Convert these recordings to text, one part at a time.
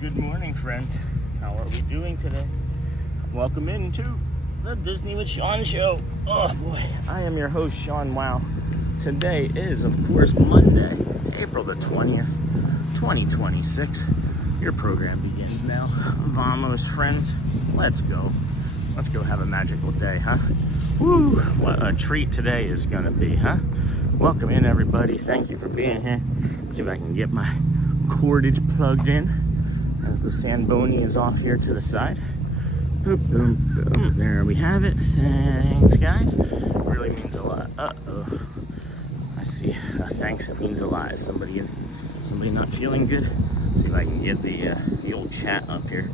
Good morning, friend. How are we doing today? Welcome into the Disney with Sean show. Oh boy, I am your host, Sean. Wow. Today is, of course, Monday, April the 20th, 2026. Your program begins now. Vamos, friends. Let's go. Let's go have a magical day, huh? Woo, what a treat today is going to be, huh? Welcome in, everybody. Thank you for being here. See if I can get my cordage plugged in as the Samboni is off here to the side. Boom, boom, boom. There we have it. Thanks, guys. Really means a lot. Uh-oh. I see. Thanks, it means a lot. Is somebody not feeling good? See if I can get the old chat up here.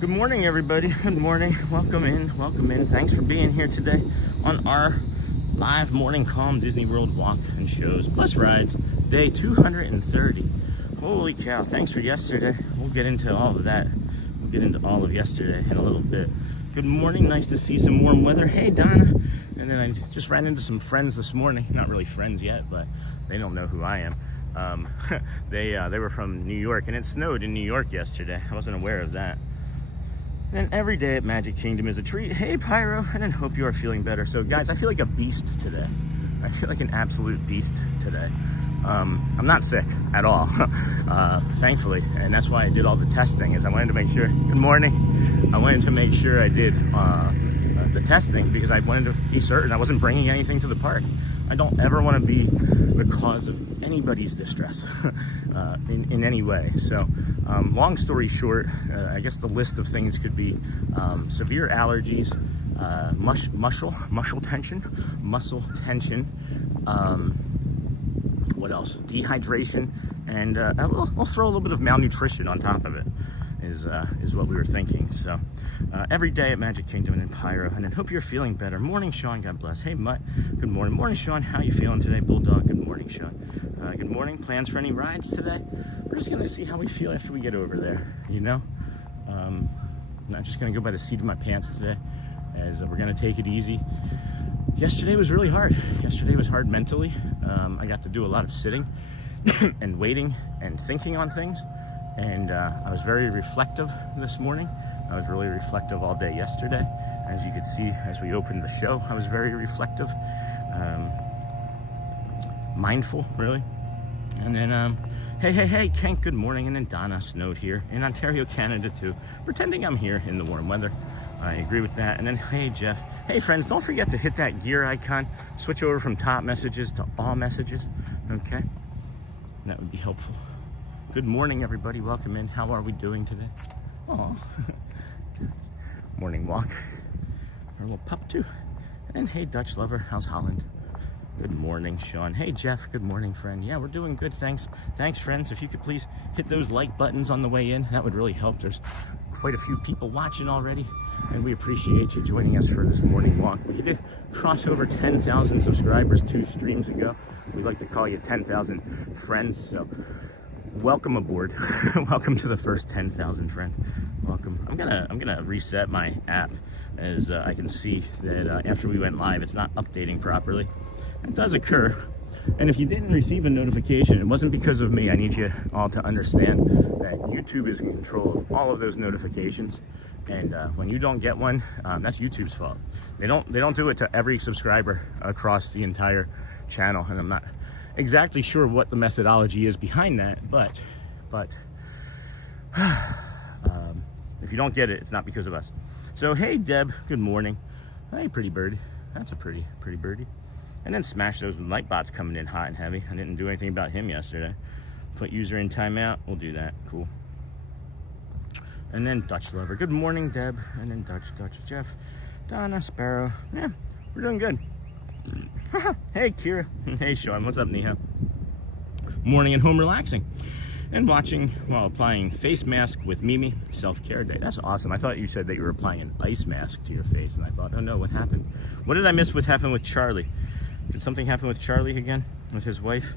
Good morning, everybody. Good morning. Welcome in. Welcome in. Thanks for being here today on our live morning calm Disney World walk and shows plus rides, day 230. Holy cow. Thanks for yesterday. We'll get into all of that. We'll get into all of yesterday in a little bit. Good morning. Nice to see some warm weather. Hey, Donna. And then I just ran into some friends this morning. Not really friends yet, but they don't know who I am. They were from New York, and it snowed in New York yesterday. I wasn't aware of that. And every day at Magic Kingdom is a treat. Hey, Pyro, and I hope you are feeling better. So, guys, I feel like a beast today. I feel like an absolute beast today. I'm not sick at all, thankfully, and that's why I did all the testing, is I wanted to make sure, good morning, I wanted to make sure I did the testing because I wanted to be certain I wasn't bringing anything to the park. I don't ever want to be the cause of anybody's distress in any way. So, long story short, I guess the list of things could be severe allergies, muscle tension, what else? Dehydration, and we'll throw a little bit of malnutrition on top of it, is what we were thinking. So every day at Magic Kingdom and in Pyro, and I hope you're feeling better. Morning, Sean. God bless. Hey, Mutt. Good morning. Morning, Sean. How you feeling today? Bulldog. Good morning, Sean. Good morning. Plans for any rides today? We're just gonna see how we feel after we get over there. You know, I'm not just gonna go by the seat of my pants today, as we're gonna take it easy. Yesterday was really hard. Yesterday was hard mentally. I got to do a lot of sitting and waiting and thinking on things. And I was very reflective this morning. I was really reflective all day yesterday. As you could see, as we opened the show, I was very reflective, mindful, really. And then, hey, Kent, good morning. And then Donna snowed here in Ontario, Canada, too. Pretending I'm here in the warm weather. I agree with that. And then, hey, Jeff. Hey, friends, don't forget to hit that gear icon. Switch over from top messages to all messages, okay? That would be helpful. Good morning, everybody. Welcome in. How are we doing today? Oh, morning walk. Our little pup, too. And hey, Dutch lover, how's Holland? Good morning, Sean. Hey, Jeff. Good morning, friend. Yeah, we're doing good. Thanks. Thanks, friends. If you could please hit those like buttons on the way in, that would really help. There's quite a few people watching already, and we appreciate you joining us for this morning walk. We did cross over 10,000 subscribers 2 streams ago. We like to call you 10,000 friends, so welcome aboard. Welcome to the first 10,000 friend. Welcome. I'm gonna reset my app, as I can see that after we went live, it's not updating properly. It does occur. And if you didn't receive a notification, it wasn't because of me. I need you all to understand that YouTube is in control of all of those notifications. And when you don't get one, that's YouTube's fault. They don't do it to every subscriber across the entire channel. And I'm not exactly sure what the methodology is behind that, but if you don't get it, it's not because of us. So, hey, Deb, good morning. Hey, pretty birdie. That's a pretty birdie. And then smash those light bots coming in hot and heavy. I didn't do anything about him yesterday. Put user in timeout. We'll do that. Cool. And then Dutch Lover. Good morning, Deb. And then Dutch, Jeff, Donna, Sparrow. Yeah, we're doing good. Hey, Kira. Hey, Sean. What's up, Neha? Morning and home relaxing. And watching while applying face mask with Mimi, self-care day. That's awesome. I thought you said that you were applying an ice mask to your face, and I thought, oh no, what happened? What did I miss? What happened with Charlie? Did something happen with Charlie again, with his wife?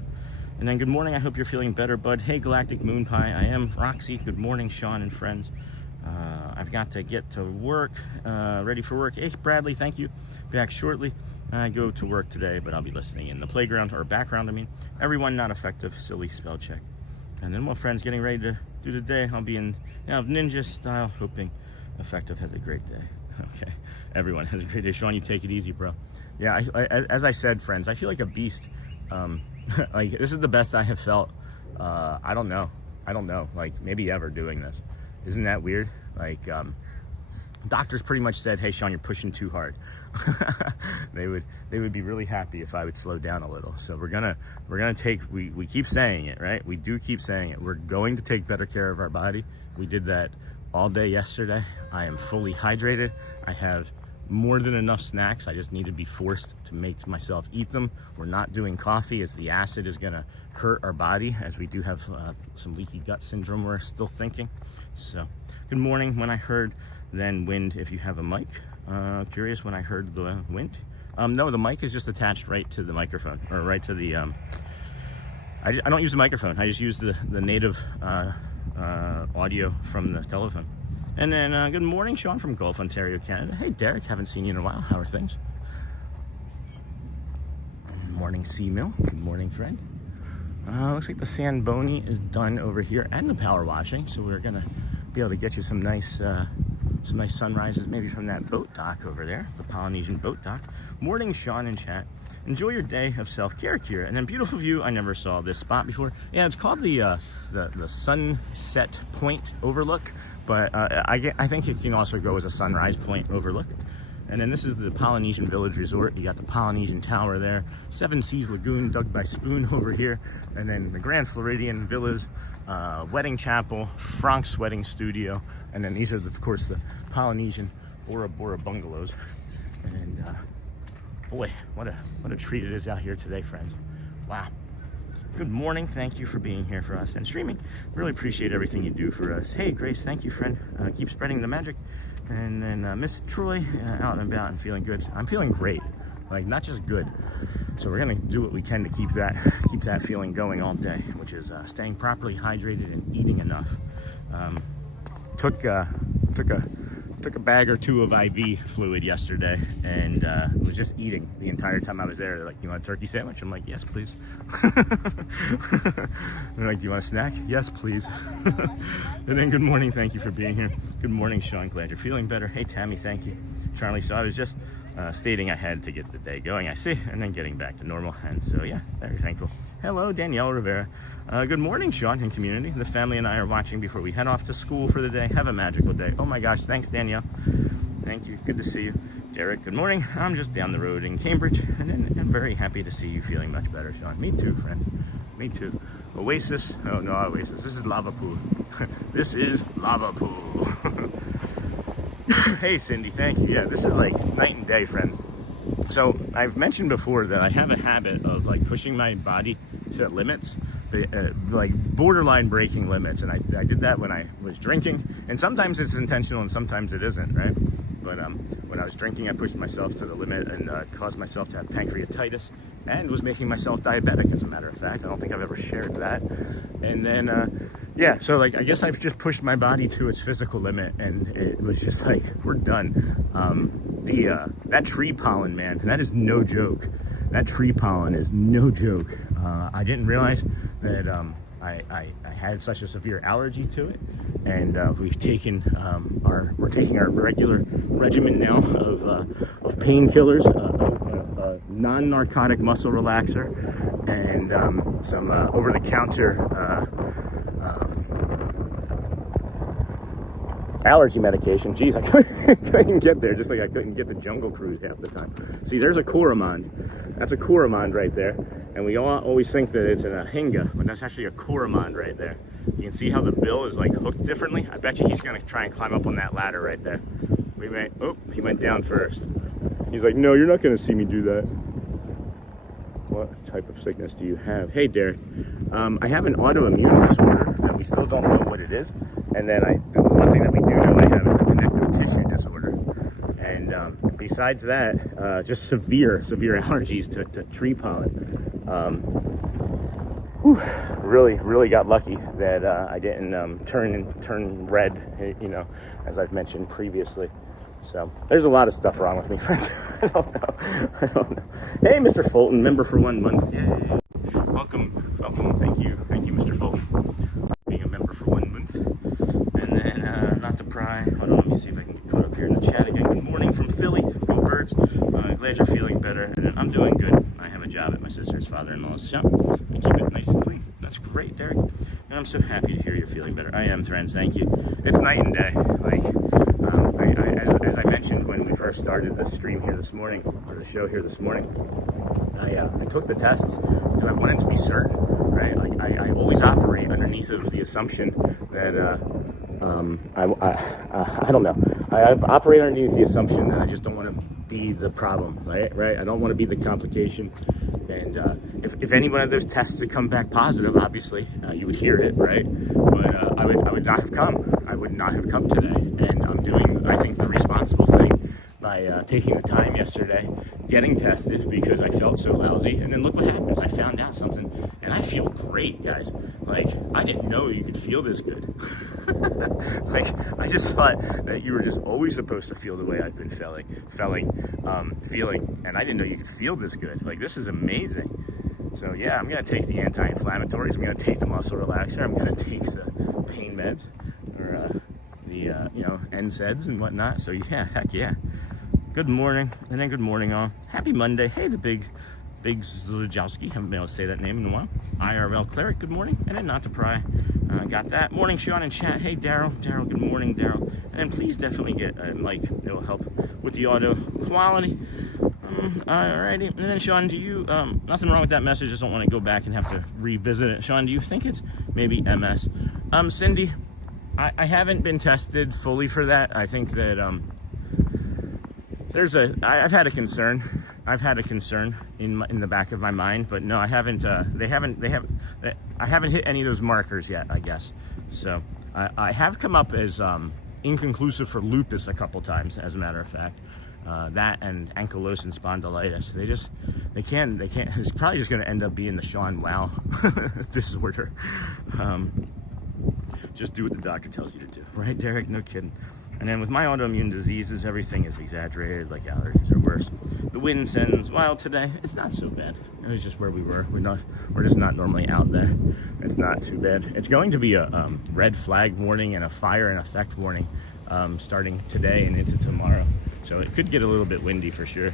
And then good morning, I hope you're feeling better, bud. Hey, Galactic Moon Pie, I am Roxy. Good morning, Sean and friends. I've got to get to work, ready for work. Hey, Bradley, thank you. Back shortly. I go to work today, but I'll be listening in the playground, or background, I mean. Everyone not effective, silly spell check. And then, well, friends, getting ready to do the day. I'll be in ninja style, hoping effective has a great day. Okay, everyone has a great day. Sean, you take it easy, bro. Yeah, as I said, friends, I feel like a beast. Like, this is the best I have felt. I don't know, like, maybe ever doing this. Isn't that weird? Like, doctors pretty much said, hey, Sean, you're pushing too hard. They would be really happy if I would slow down a little. So we're gonna take, we keep saying it, right? We do keep saying it. We're going to take better care of our body. We did that all day yesterday. I am fully hydrated. I have more than enough snacks. I just need to be forced to make myself eat them. We're not doing coffee, as the acid is gonna hurt our body, as we do have some leaky gut syndrome we're still thinking. So good morning. When I heard then wind, if you have a mic, curious when I heard the wind. No, the mic is just attached right to the microphone, or right to the I don't use the microphone. I just use the native audio from the telephone. And then good morning, Sean from Gulf, Ontario, Canada. Hey, Derek, haven't seen you in a while. How are things? Good morning, Seamill. Good morning, friend. Looks like the sand bony is done over here, and the power washing. So we're gonna be able to get you some nice sunrises, maybe from that boat dock over there, the Polynesian boat dock. Morning, Sean in chat. Enjoy your day of self-care, Kira. And then beautiful view. I never saw this spot before. Yeah, it's called the Sunset Point Overlook, but I think it can also go as a Sunrise Point Overlook. And then this is the Polynesian Village Resort. You got the Polynesian Tower there, Seven Seas Lagoon dug by Spoon over here, and then the Grand Floridian Villas, Wedding Chapel, Frank's Wedding Studio, and then these are, of course, the Polynesian Bora Bora bungalows. And boy, what a treat it is out here today, friends. Wow. Good morning. Thank you for being here for us and streaming. Really appreciate everything you do for us. Hey, Grace, thank you, friend. Keep spreading the magic. And then Miss Troy, out and about and feeling good. I'm feeling great, like not just good. So we're gonna do what we can to keep that feeling going all day, which is staying properly hydrated and eating enough. Took a bag or two of IV fluid yesterday, and was just eating the entire time I was there. They're like, you want a turkey sandwich? I'm like, yes, please. They're like, do you want a snack? Yes, please. And then good morning, thank you for being here. Good morning, Sean, glad you're feeling better. Hey, Tammy, thank you. Charlie, so I was just stating I had to get the day going, I see, and then getting back to normal. And so, yeah, very thankful. Hello, Danielle Rivera. Good morning, Sean and community. The family and I are watching before we head off to school for the day. Have a magical day. Oh my gosh, thanks, Danielle. Thank you, good to see you. Derek, good morning. I'm just down the road in Cambridge, and then I'm very happy to see you feeling much better, Sean. Me too, friends. Me too. Oasis, oh no, Oasis. This is Lava Pool. This is Lava Pool. Hey, Cindy, thank you. Yeah, this is like night and day, friends. So I've mentioned before that I have a habit of like pushing my body to limits, like borderline breaking limits. And I did that when I was drinking, and sometimes it's intentional and sometimes it isn't, right? But when I was drinking, I pushed myself to the limit and caused myself to have pancreatitis and was making myself diabetic, as a matter of fact. I don't think I've ever shared that. And then, yeah, so like, I guess I've just pushed my body to its physical limit, and it was just like, we're done. That tree pollen, man, that is no joke. that tree pollen is no joke. I didn't realize that I had such a severe allergy to it, and we're taking our regular regimen now of painkillers, a non-narcotic muscle relaxer, and some over-the-counter allergy medication. Geez, I couldn't get there, just like I couldn't get the Jungle Cruise half the time. See, there's a Coromand. That's a Coromand right there. And we all always think that it's an Ahinga, but that's actually a Coromand right there. You can see how the bill is like hooked differently. I bet you he's gonna try and climb up on that ladder right there. Oh, he went down first. He's like, no, you're not gonna see me do that. What type of sickness do you have? Hey, Derek. I have an autoimmune disorder that we still don't know what it is. And then one thing that we do know I have is a connective tissue disorder. And besides that, just severe allergies to tree pollen. Really got lucky that I didn't turn red, you know, as I've mentioned previously. So there's a lot of stuff wrong with me, friends. I don't know. Hey, Mr. Fulton, member for 1 month. Yay. Welcome. Thank you, Mr. Fulton, being a member for 1 month. And then, not to pry. Hold on, let me see if I can get caught up here in the chat again. Good morning from Philly. Go Birds. Glad you're feeling better. And I'm doing good. I have a job at my sister's father-in-law's shop. I keep it nice and clean. That's great, Derek. And I'm so happy to hear you're feeling better. I am, friends. Thank you. It's night and day. Like, as I mentioned when we first started the stream here this morning, or the show here this morning, I took the tests because I wanted to be certain, right? Like I always operate underneath of the assumption that I don't know. I operate underneath the assumption that I just don't want to be the problem, right? I don't want to be the complication. And if any one of those tests had come back positive, obviously you would hear it, right? But I would not have come. I would not have come today. And I'm doing, I think, the responsible thing by taking the time yesterday, getting tested because I felt so lousy. And then look what happens. I found out something, and I feel great, guys. Like, I didn't know you could feel this good. Like, I just thought that you were just always supposed to feel the way I've been feeling, and I didn't know you could feel this good. Like, this is amazing. So yeah, I'm gonna take the anti-inflammatories. I'm gonna take the muscle relaxer. I'm gonna take the pain meds, or the NSAIDs and whatnot. So yeah, heck yeah. Good morning, and then good morning all. Happy Monday. Hey, the big Zlajowski. Haven't been able to say that name in a while. IRL Cleric, good morning. And then not to pry. Got that. Morning, Sean in chat. Hey, Daryl, good morning, Daryl. And please definitely get a mic. It will help with the audio quality. Alrighty. And then, Sean, do you, nothing wrong with that message. Just don't want to go back and have to revisit it. Sean, do you think it's maybe MS? Cindy, I haven't been tested fully for that. I think that, I've had a concern. I've had a concern in the back of my mind, but no, I haven't. I haven't hit any of those markers yet, I guess. So I have come up as inconclusive for lupus a couple times, as a matter of fact. That and ankylosing spondylitis. They can't. It's probably just going to end up being the Sean Wow disorder. Just do what the doctor tells you to do, right, Derek? No kidding. And then with my autoimmune diseases, everything is exaggerated, like allergies are worse. The wind sends wild today. It's not so bad. It was just where we were. We're just not normally out there. It's not too bad. It's going to be a red flag warning and a fire in effect warning starting today and into tomorrow. So it could get a little bit windy for sure.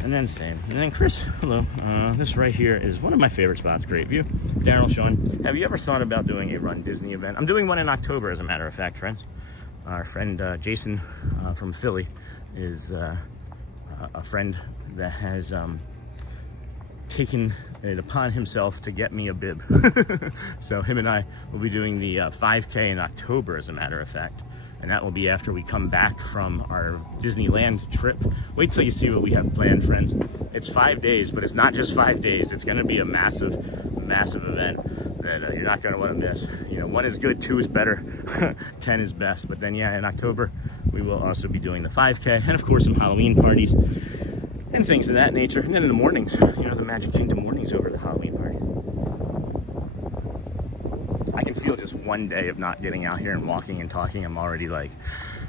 And then same. And then Chris, hello. This right here is one of my favorite spots. Great view. Daryl, Sean, have you ever thought about doing a Run Disney event? I'm doing one in October, as a matter of fact, friends. Our friend Jason from Philly is a friend that has taken it upon himself to get me a bib. So him and I will be doing the 5K in October, as a matter of fact. And that will be after we come back from our Disneyland trip. Wait till you see what we have planned, friends. It's 5 days, but it's not just 5 days. It's going to be a massive event that you're not going to want to miss. You know, 1 is good, 2 is better, 10 is best. But then, yeah, in October, we will also be doing the 5K, and of course, some Halloween parties and things of that nature. And then in the mornings, you know, the Magic Kingdom mornings over the Halloween party. I can feel just 1 day of not getting out here and walking and talking. I'm already like,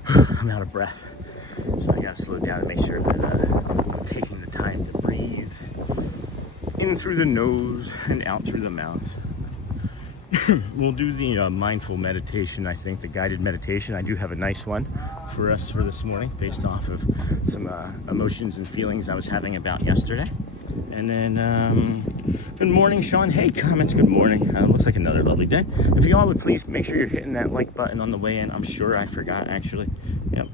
I'm out of breath. So I gotta slow down and make sure that I'm taking the time to breathe in through the nose and out through the mouth. We'll do the mindful meditation, I think, the guided meditation. I do have a nice one for us for this morning based off of some emotions and feelings I was having about yesterday. And then, good morning, Sean. Hey, comments, good morning. Looks like another lovely day. If you all would please make sure you're hitting that like button on the way in. I'm sure I forgot, actually. Yep.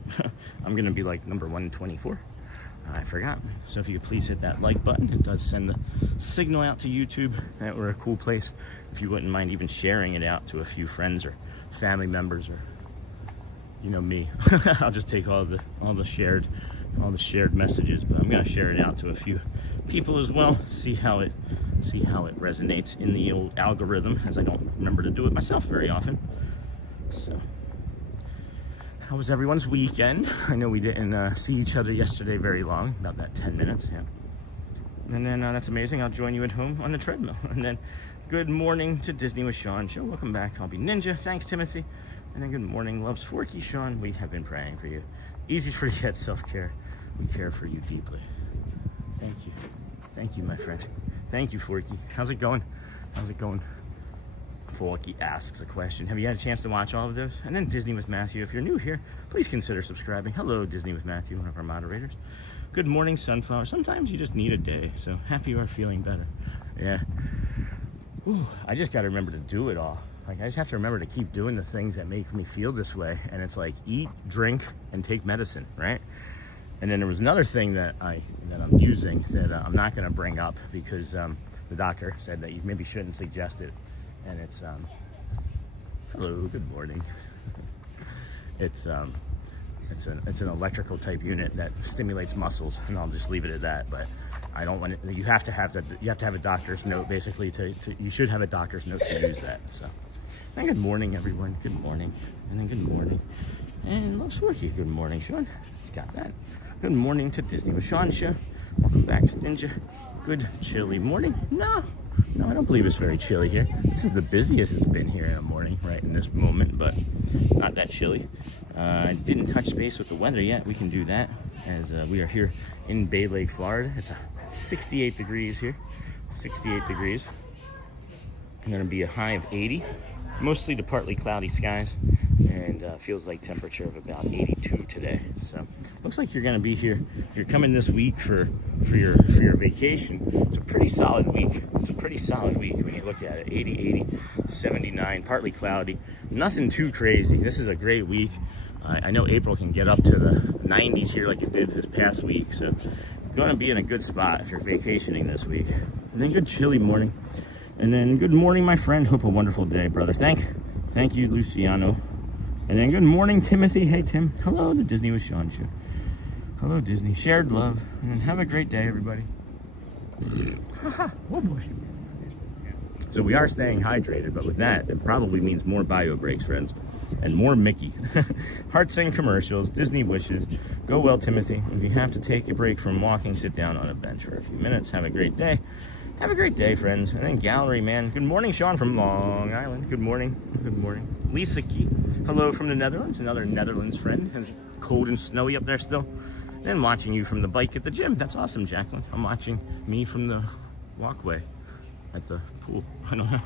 I'm going to be like number 124. I forgot. So if you could please hit that like button, it does send the signal out to YouTube that we're a cool place. If you wouldn't mind even sharing it out to a few friends or family members, or you know me, I'll just take all the shared messages, but I'm gonna share it out to a few people as well. See how it resonates in the old algorithm, as I don't remember to do it myself very often. So. How was everyone's weekend? I know we didn't see each other yesterday very long, about that 10 minutes, yeah. And then that's amazing. I'll join you at home on the treadmill. And then good morning to Disney with Sean show. Welcome back. I'll be Ninja. Thanks, Timothy. And then good morning, loves Forky Sean. We have been praying for you. Easy to forget self-care. We care for you deeply. Thank you. Thank you, my friend. Thank you, Forky. How's it going? How's it going? Forky asks a question. Have you had a chance to watch all of those? And then Disney with Matthew. If you're new here, please consider subscribing. Hello, Disney with Matthew, one of our moderators. Good morning, Sunflower. Sometimes you just need a day, so happy you are feeling better. Yeah. Ooh, I just got to remember to do it all. Like, I just have to remember to keep doing the things that make me feel this way. And it's like eat, drink, and take medicine, right? And then there was another thing that I'm using that I'm not going to bring up because the doctor said that you maybe shouldn't suggest it. And it's hello, good morning. It's an electrical type unit that stimulates muscles, and I'll just leave it at that. But I don't want it. You have to have a doctor's note, basically. You should have a doctor's note to use that. So, and good morning, everyone. Good morning, and then good morning, and Love Sworky. Good morning, Sean. He's got that. Good morning to Disney with Sean show. Welcome back, Ninja. Good chilly morning. No, I don't believe it's very chilly here. This is the busiest it's been here in the morning, right in this moment, but not that chilly. I didn't touch base with the weather yet. We can do that as we are here in Bay Lake, Florida. It's 68 degrees here, 68 degrees. Going to be a high of 80, mostly to partly cloudy skies, and feels like temperature of about 82 today. So looks like you're going to be here. You're coming this week for your vacation. It's a pretty solid week. It's a pretty solid week when you look at it. 80, 79, partly cloudy. Nothing too crazy. This is a great week. I know April can get up to the 90s here like it did this past week. So you're going to be in a good spot if you're vacationing this week. And then good chilly morning. And then good morning, my friend. Hope a wonderful day, brother. Thank you, Luciano. And then good morning, Timothy. Hey, Tim. Hello, the Disney with Sean show. Hello, Disney. Shared love. And have a great day, everybody. Oh, boy. So we are staying hydrated, but with that, it probably means more bio breaks, friends. And more Mickey. Hearts and commercials, Disney wishes. Go well, Timothy. If you have to take a break from walking, sit down on a bench for a few minutes. Have a great day. Have a great day, friends. And then gallery, man. Good morning, Sean from Long Island. Good morning. Good morning. Lisa Key. Hello from the Netherlands. Another Netherlands friend. It's cold and snowy up there still. And watching you from the bike at the gym. That's awesome, Jacqueline. I'm watching me from the walkway at the pool. I don't know.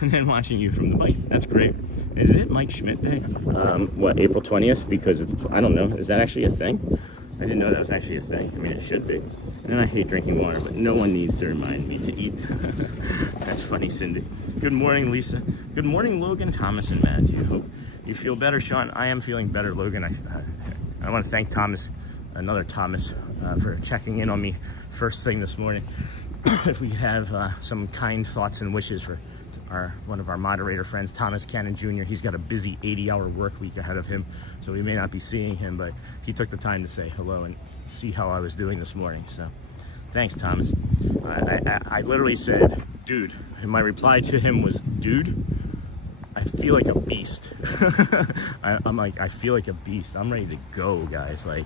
And then watching you from the bike. That's great. Is it Mike Schmidt Day? What, April 20th? Because it's, I don't know. Is that actually a thing? I didn't know that was actually a thing. I mean, it should be. And I hate drinking water, but no one needs to remind me to eat. That's funny, Cindy. Good morning, Lisa. Good morning, Logan, Thomas, and Matthew. Hope you feel better, Sean. I am feeling better, Logan. I want to thank Thomas, another Thomas, for checking in on me first thing this morning. If we have some kind thoughts and wishes for one of our moderator friends, Thomas Cannon Jr. He's got a busy 80-hour work week ahead of him, so we may not be seeing him, but he took the time to say hello and see how I was doing this morning. So thanks, Thomas. I literally said, dude, and my reply to him was, dude, I feel like a beast. I'm like, I feel like a beast. I'm ready to go, guys. Like,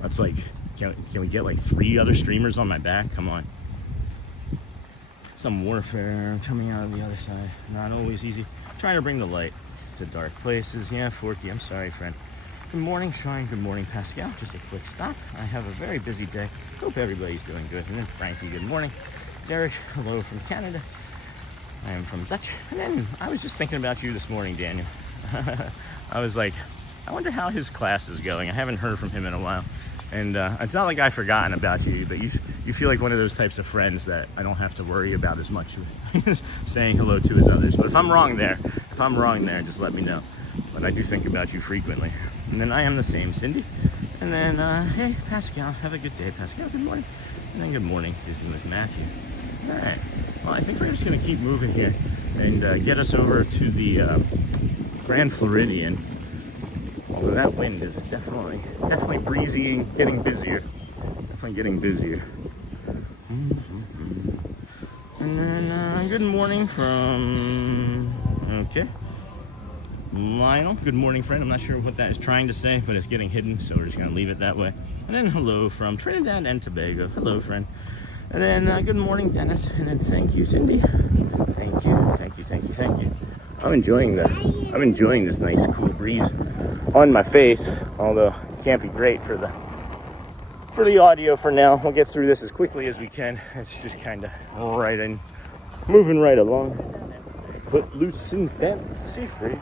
that's like, can we get like 3 other streamers on my back? Come on. Some warfare coming out of the other side. Not always easy. Trying to bring the light to dark places. Yeah, Forky, I'm sorry, friend. Good morning, Sean. Good morning, Pascal. Just a quick stop. I have a very busy day. Hope everybody's doing good. And then Frankie, good morning. Derek, hello from Canada. I am from Dutch. And then I was just thinking about you this morning, Daniel. I was like, I wonder how his class is going. I haven't heard from him in a while. And it's not like I've forgotten about you, but you feel like one of those types of friends that I don't have to worry about as much saying hello to as others. But if I'm wrong there, just let me know. But I do think about you frequently. And then I am the same, Cindy. And then, hey, Pascal, have a good day, Pascal. Good morning. And then good morning, Disney with Matthew. All right. Well, I think we're just going to keep moving here and get us over to the Grand Floridian. Although that wind is definitely breezy and getting busier. Definitely getting busier. And then, good morning from, okay, Lionel. Good morning, friend. I'm not sure what that is trying to say, but it's getting hidden, so we're just going to leave it that way. And then hello from Trinidad and Tobago. Hello, friend. And then good morning, Dennis. And then thank you, Cindy. Thank you. I'm enjoying this nice cool breeze on my face, although it can't be great for the audio for now. We'll get through this as quickly as we can. It's just kind of moving right along. Footloose and fancy free.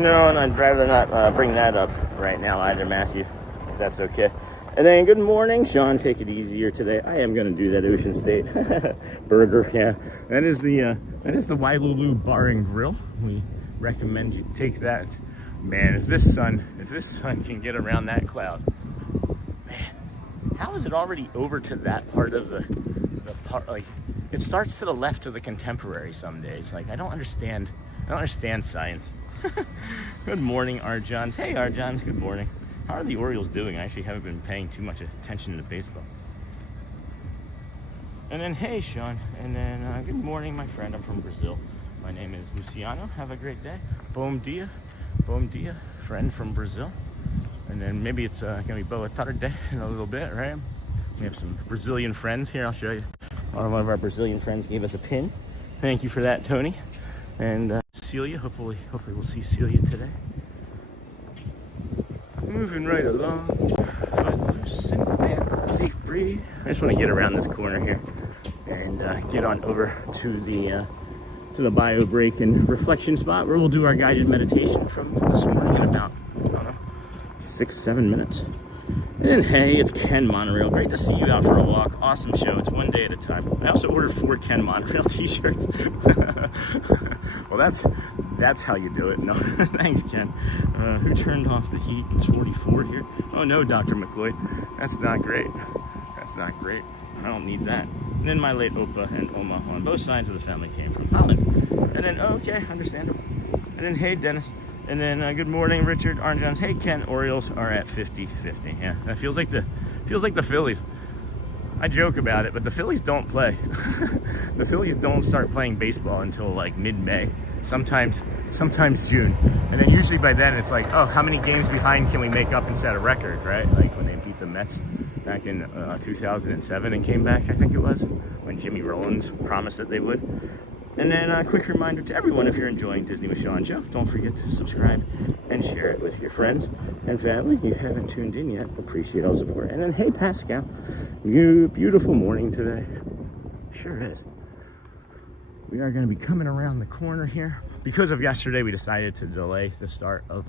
No, and I'd rather not bring that up right now either, Matthew, if that's okay. And then good morning, Sean. Take it easier today. I am going to do that Ocean State burger. Yeah, that is the Wailulu Bar and Grill. We recommend you take that. Man, if this sun can get around that cloud, man, how is it already over to that part of the part? Like, it starts to the left of the Contemporary some days. Like, I don't understand science. Good morning, Arjons. Hey, Arjons. Good morning. How are the Orioles doing? I actually haven't been paying too much attention to baseball. And then, hey, Sean. And then, good morning, my friend. I'm from Brazil. My name is Luciano. Have a great day. Bom dia, friend from Brazil. And then maybe it's going to be boa tarde in a little bit, right? We have some Brazilian friends here. I'll show you. One of our Brazilian friends gave us a pin. Thank you for that, Tony. And Celia, hopefully we'll see Celia today. Moving right along. Footloose and fancy free. I just want to get around this corner here and get on over to the bio break and reflection spot where we'll do our guided meditation from this morning in about, I don't know, 6-7 minutes. And then, hey, it's Ken Monorail. Great to see you out for a walk. Awesome show. It's one day at a time. I also ordered 4 Ken Monorail t-shirts. Well, that's how you do it. No, thanks, Ken. Who turned off the heat? It's 44 here. Oh, no, Dr. McLeod. That's not great. I don't need that. And then my late Opa and Oma on both sides of the family came from Holland. And then, okay, understandable. And then, hey, Dennis. And then, good morning, Richard Arnjohns. Hey, Ken, Orioles are at 50-50. Yeah, that feels like the Phillies. I joke about it, but the Phillies don't play. The Phillies don't start playing baseball until like mid-May, sometimes June. And then usually by then it's like, oh, how many games behind can we make up and set a record, right? Like when they beat the Mets back in 2007 and came back, I think it was, when Jimmy Rollins promised that they would. And then a quick reminder to everyone, if you're enjoying Disney with Sean Show, don't forget to subscribe and share it with your friends and family. If you haven't tuned in yet, appreciate all support. And then, hey, Pascal, beautiful morning today. Sure is. We are going to be coming around the corner here. Because of yesterday, we decided to delay the start of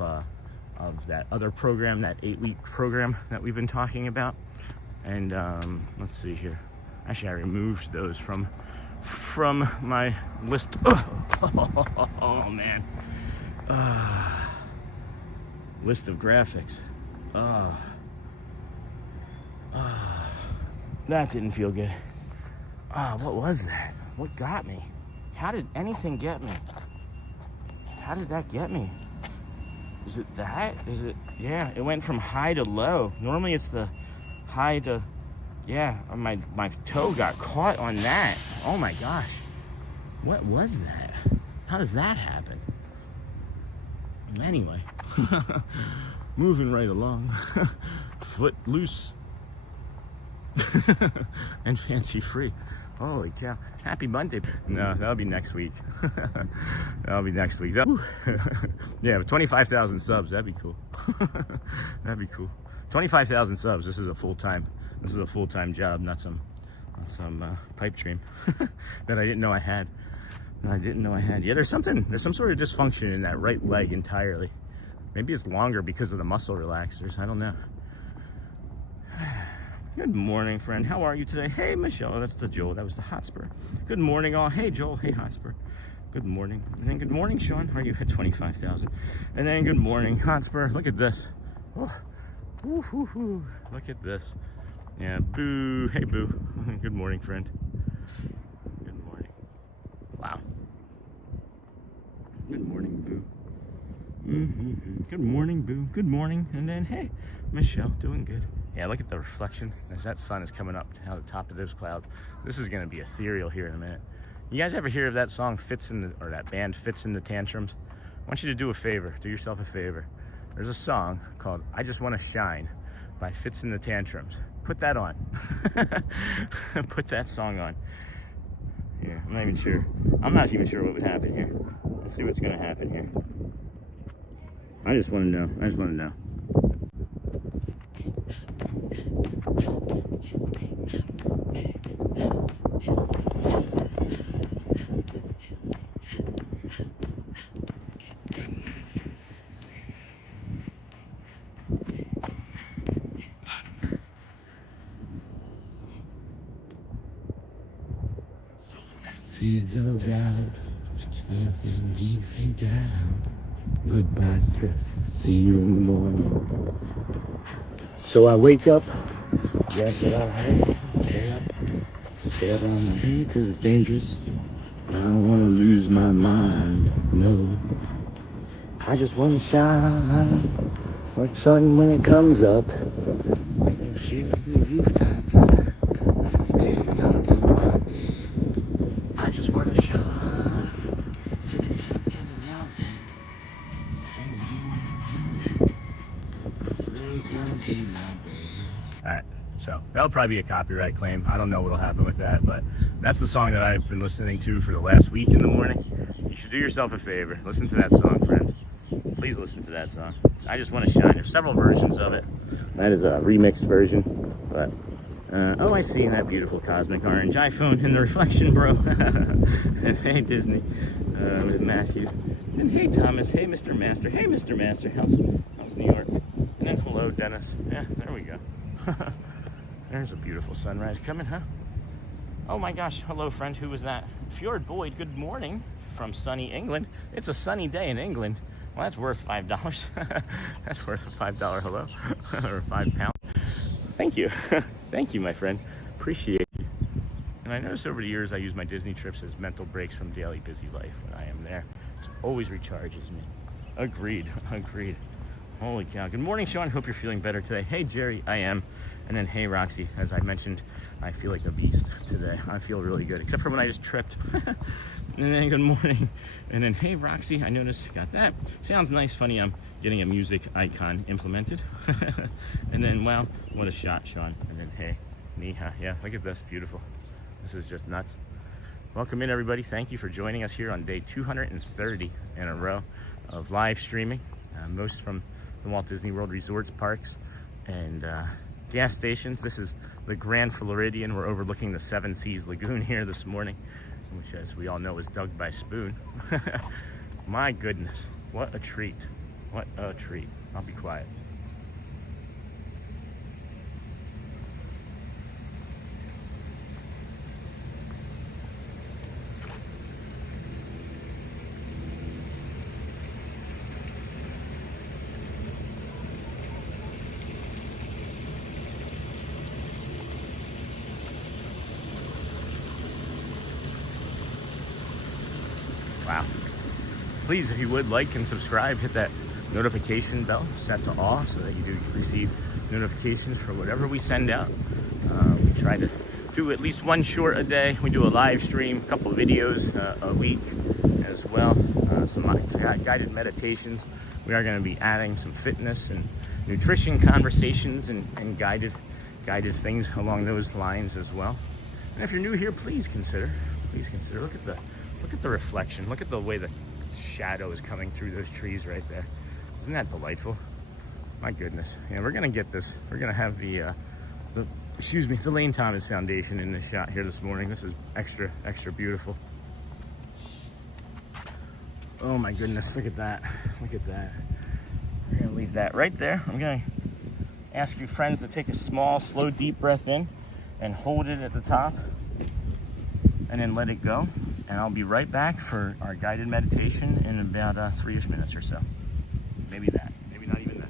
that other program, that 8-week program that we've been talking about. And let's see here. Actually, I removed those from my list. Oh man. List of graphics. That didn't feel good. What was that? What got me? How did anything get me? How did that get me? Is it that? Is it? Yeah, it went from high to low. Normally it's the high to, yeah, my toe got caught on that. Oh my gosh. What was that? How does that happen? Anyway, moving right along. Footloose and fancy free. Holy cow. Happy Monday. No, that'll be next week. That'll be next week. Yeah, 25,000 subs. That'd be cool. That'd be cool. 25,000 subs. This is a full-time job, not some pipe dream that I didn't know I had. Yeah, there's some sort of dysfunction in that right leg entirely. Maybe it's longer because of the muscle relaxers. I don't know. Good morning, friend. How are you today? Hey, Michelle. That's the Joel. That was the Hotspur. Good morning, all. Hey, Joel. Hey, Hotspur. Good morning. And then good morning, Sean. Are you at 25,000? And then good morning, Hotspur. Look at this. Oh. Woo, woo, woo. Look at this. Yeah, boo. Hey, boo. Good morning, friend. Good morning. Wow. Good morning, boo. Good morning, boo. Good morning. And then, hey, Michelle, doing good. Yeah, look at the reflection as that sun is coming up to the top of those clouds. This is going to be ethereal here in a minute. You guys ever hear of that song that band Fits in the Tantrums? I want you to do a favor. Do yourself a favor. There's a song called I Just Want to Shine by Fits in the Tantrums. Put that on. Put that song on. Yeah, I'm not even sure. I'm not even sure what would happen here. Let's see what's going to happen here. I just want to know. I just want to know. Seeds of doubt, nothing beat me down. Goodbye, sis. See you in the morning. So I wake up, get what I had, stay up on my head 'cause it's dangerous. I don't wanna lose my mind, no. I just wanna shine like sun when it comes up. And feel the rooftops. Today's gonna be my day. I just wanna shine to the top of the mountain. Today's gonna be my day. Alright, so that'll probably be a copyright claim. I don't know what'll happen with that, but that's the song that I've been listening to for the last week in the morning. You should do yourself a favor. Listen to that song, friends. Please listen to that song. I Just Want to Shine. There's several versions of it. That is a remixed version, but oh, I see that beautiful cosmic orange iPhone in the reflection, bro. And hey, Disney, with Matthew. And hey, Thomas. Hey, Mr. Master. Hey, Mr. Master. How's New York? And then hello, Dennis. Yeah, there we go. There's a beautiful sunrise coming, huh? Oh my gosh. Hello, friend. Who was that? Fjord Boyd, good morning from sunny England. It's a sunny day in England. Well, that's worth $5. That's worth a $5 hello. Or £5. Thank you. Thank you, my friend. Appreciate you. And I noticed over the years I use my Disney trips as mental breaks from daily busy life when I am there. It always recharges me. Agreed. Agreed. Holy cow. Good morning, Sean. Hope you're feeling better today. Hey, Jerry. I am. And then, hey, Roxy. As I mentioned, I feel like a beast today. I feel really good, except for when I just tripped. And then, good morning. And then, hey, Roxy. I noticed. Got that. Sounds nice. Funny. I'm getting a music icon implemented. And then, wow, what a shot, Sean. And then, hey, Neha. Yeah, look at this. Beautiful. This is just nuts. Welcome in, everybody. Thank you for joining us here on day 230 in a row of live streaming. Most from the Walt Disney World resorts, parks, and gas stations. This is the Grand Floridian. We're overlooking the Seven Seas Lagoon here this morning, which, as we all know, is dug by Spoon. My goodness, what a treat. What a treat. I'll be quiet. Wow. Please, if you would, like and subscribe, hit that notification bell set to all so that you do receive notifications for whatever we send out. We try to do at least one short a day. We do a live stream, a couple of videos a week as well. Some guided meditations. We are going to be adding some fitness and nutrition conversations and guided guided things along those lines as well. And if you're new here, please consider. Look at the reflection. Look at the way the shadow is coming through those trees right there. Isn't that delightful? My goodness. Yeah, we're gonna get this. We're gonna have the Lane Thomas Foundation in this shot here this morning. This is extra beautiful. Oh my goodness, look at that. Look at that. We're gonna leave that right there. I'm gonna ask you friends to take a small, slow, deep breath in and hold it at the top and then let it go. And I'll be right back for our guided meditation in about 3-ish minutes or so. Maybe that, maybe not even that.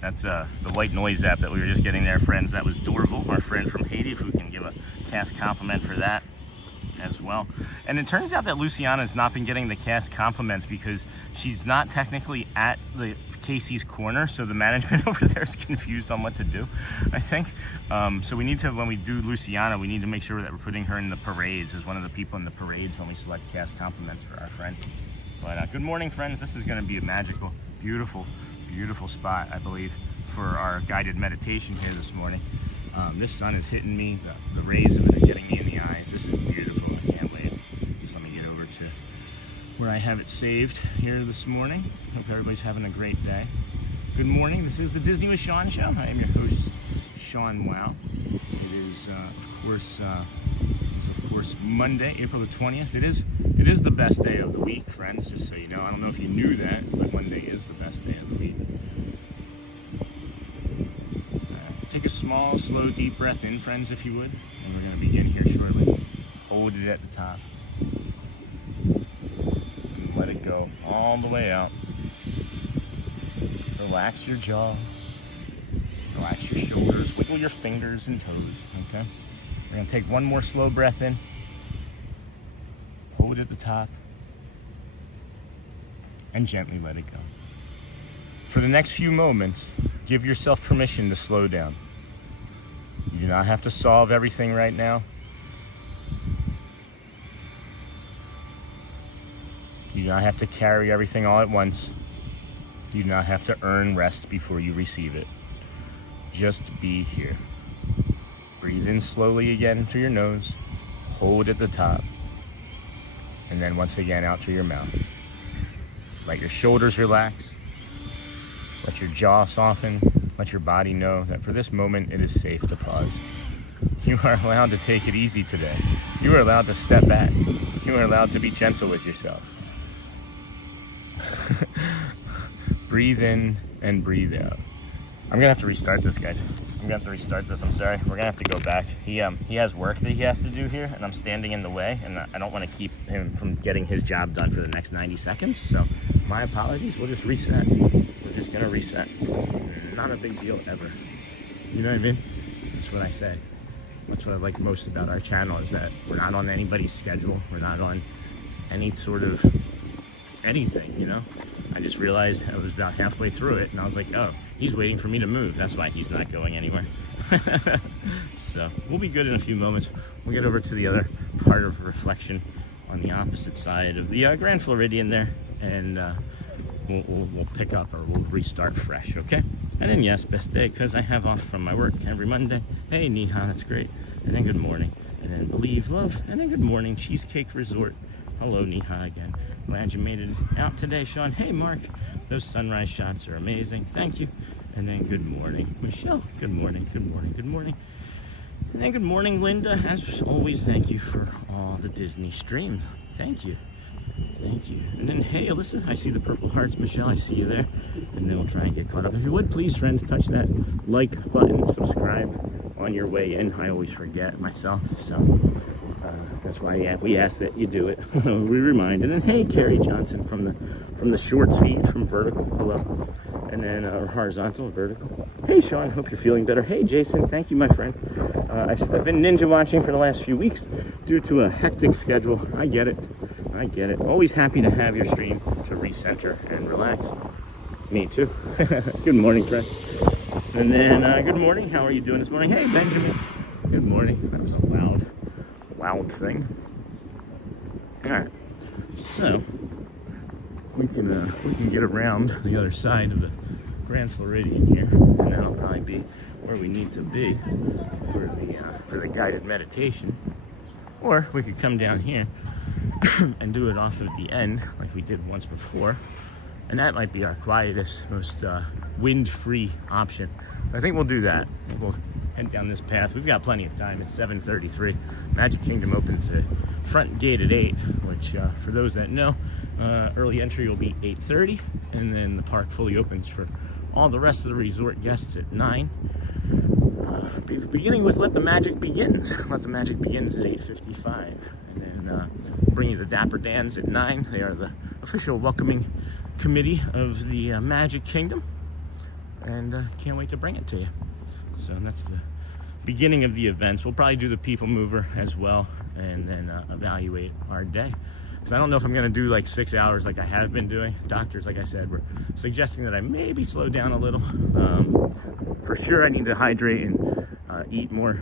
That's the white noise app that we were just getting there, friends. That was Dorval, our friend from Haiti, if we can give a cast compliment for that as well. And it turns out that Luciana has not been getting the cast compliments because she's not technically at the Casey's corner, so the management over there is confused on what to do, I think. So we need to, when we do Luciana, we need to make sure that we're putting her in the parades as one of the people in the parades when we select cast compliments for our friend. But good morning, friends. This is going to be a magical, beautiful spot, I believe, for our guided meditation here this morning. This sun is hitting me. The rays of it are getting me in the eyes. This is beautiful. I can't wait. Just let me get over to where I have it saved here this morning. Hope everybody's having a great day. Good morning. This is the Disney with Sean show. I am your host, Sean Wow. It is, of course, Monday, April the 20th. It is the best day of the week, friends, just so you know. I don't know if you knew that, but Monday is the best day of the week. Take a small, slow, deep breath in, friends, if you would. And we're going to begin here shortly. Hold it at the top. And let it go all the way out. Relax your jaw. Relax your shoulders. Wiggle your fingers and toes, okay? We're going to take one more slow breath in. Hold it at the top. And gently let it go. For the next few moments, give yourself permission to slow down. You do not have to solve everything right now. You do not have to carry everything all at once. You do not have to earn rest before you receive it. Just be here. Breathe in slowly again through your nose. Hold at the top. And then once again out through your mouth. Let your shoulders relax. Let your jaw soften. Let your body know that for this moment it is safe to pause. You are allowed to take it easy today. You are allowed to step back. You are allowed to be gentle with yourself. Breathe in and breathe out. I'm gonna have to restart this, guys. I'm gonna have to restart this. I'm sorry. We're gonna have to go back. He has work that he has to do here, and I'm standing in the way, and I don't want to keep him from getting his job done for the next 90 seconds. So my apologies. We'll just reset. We're just gonna reset. Not a big deal ever. You know what I mean? That's what I say. That's what I like most about our channel, is that we're not on anybody's schedule. We're not on any sort of anything, you know? I just realized I was about halfway through it, and I was like, oh, he's waiting for me to move. That's why he's not going anywhere. So we'll be good in a few moments. We'll get over to the other part of reflection on the opposite side of the Grand Floridian there, and we'll pick up, or we'll restart fresh, okay? And then, yes, best day, because I have off from my work every Monday. Hey, Niha, that's great. And then good morning. And then believe, love. And then good morning, Cheesecake Resort. Hello, Niha again. Glad you made it out today, Sean. Hey, Mark. Those sunrise shots are amazing. Thank you. And then good morning, Michelle. Good morning, good morning, good morning. And then good morning, Linda. As always, thank you for all the Disney streams. Thank you. Thank you. And then, hey, Alyssa, I see the purple hearts. Michelle, I see you there. And then we'll try and get caught up. If you would, please, friends, touch that like button, subscribe on your way in. I always forget myself, so that's why we ask that you do it. We remind. And then, hey, Carrie Johnson from the shorts feed from Vertical. Hello. And then horizontal, vertical. Hey, Sean, hope you're feeling better. Hey, Jason, thank you, my friend. I've been ninja watching for the last few weeks due to a hectic schedule. I get it. I get it. Always happy to have your stream to recenter and relax. Me too. Good morning, friend. And then, good morning. How are you doing this morning? Hey, Benjamin. Good morning. That was a loud thing. All right. So we can get around the other side of the Grand Floridian here, and that'll probably be where we need to be for the guided meditation. Or we could come down here and do it off of the end like we did once before, and that might be our quietest, most wind-free option. I think we'll do that. We'll head down this path. We've got plenty of time. It's 7:33. Magic Kingdom opens at front gate at 8, which for those that know, early entry will be 8:30, and then the park fully opens for all the rest of the resort guests at 9. Beginning with Let the Magic Begins. Let the Magic Begins at 8:55. And then bring you the Dapper Dans at 9. They are the official welcoming committee of the Magic Kingdom. And can't wait to bring it to you. So that's the beginning of the events. We'll probably do the People Mover as well, and then evaluate our day. Because I don't know if I'm going to do like 6 hours like I have been doing. Doctors, like I said, were suggesting that I maybe slow down a little. For sure, I need to hydrate and eat more.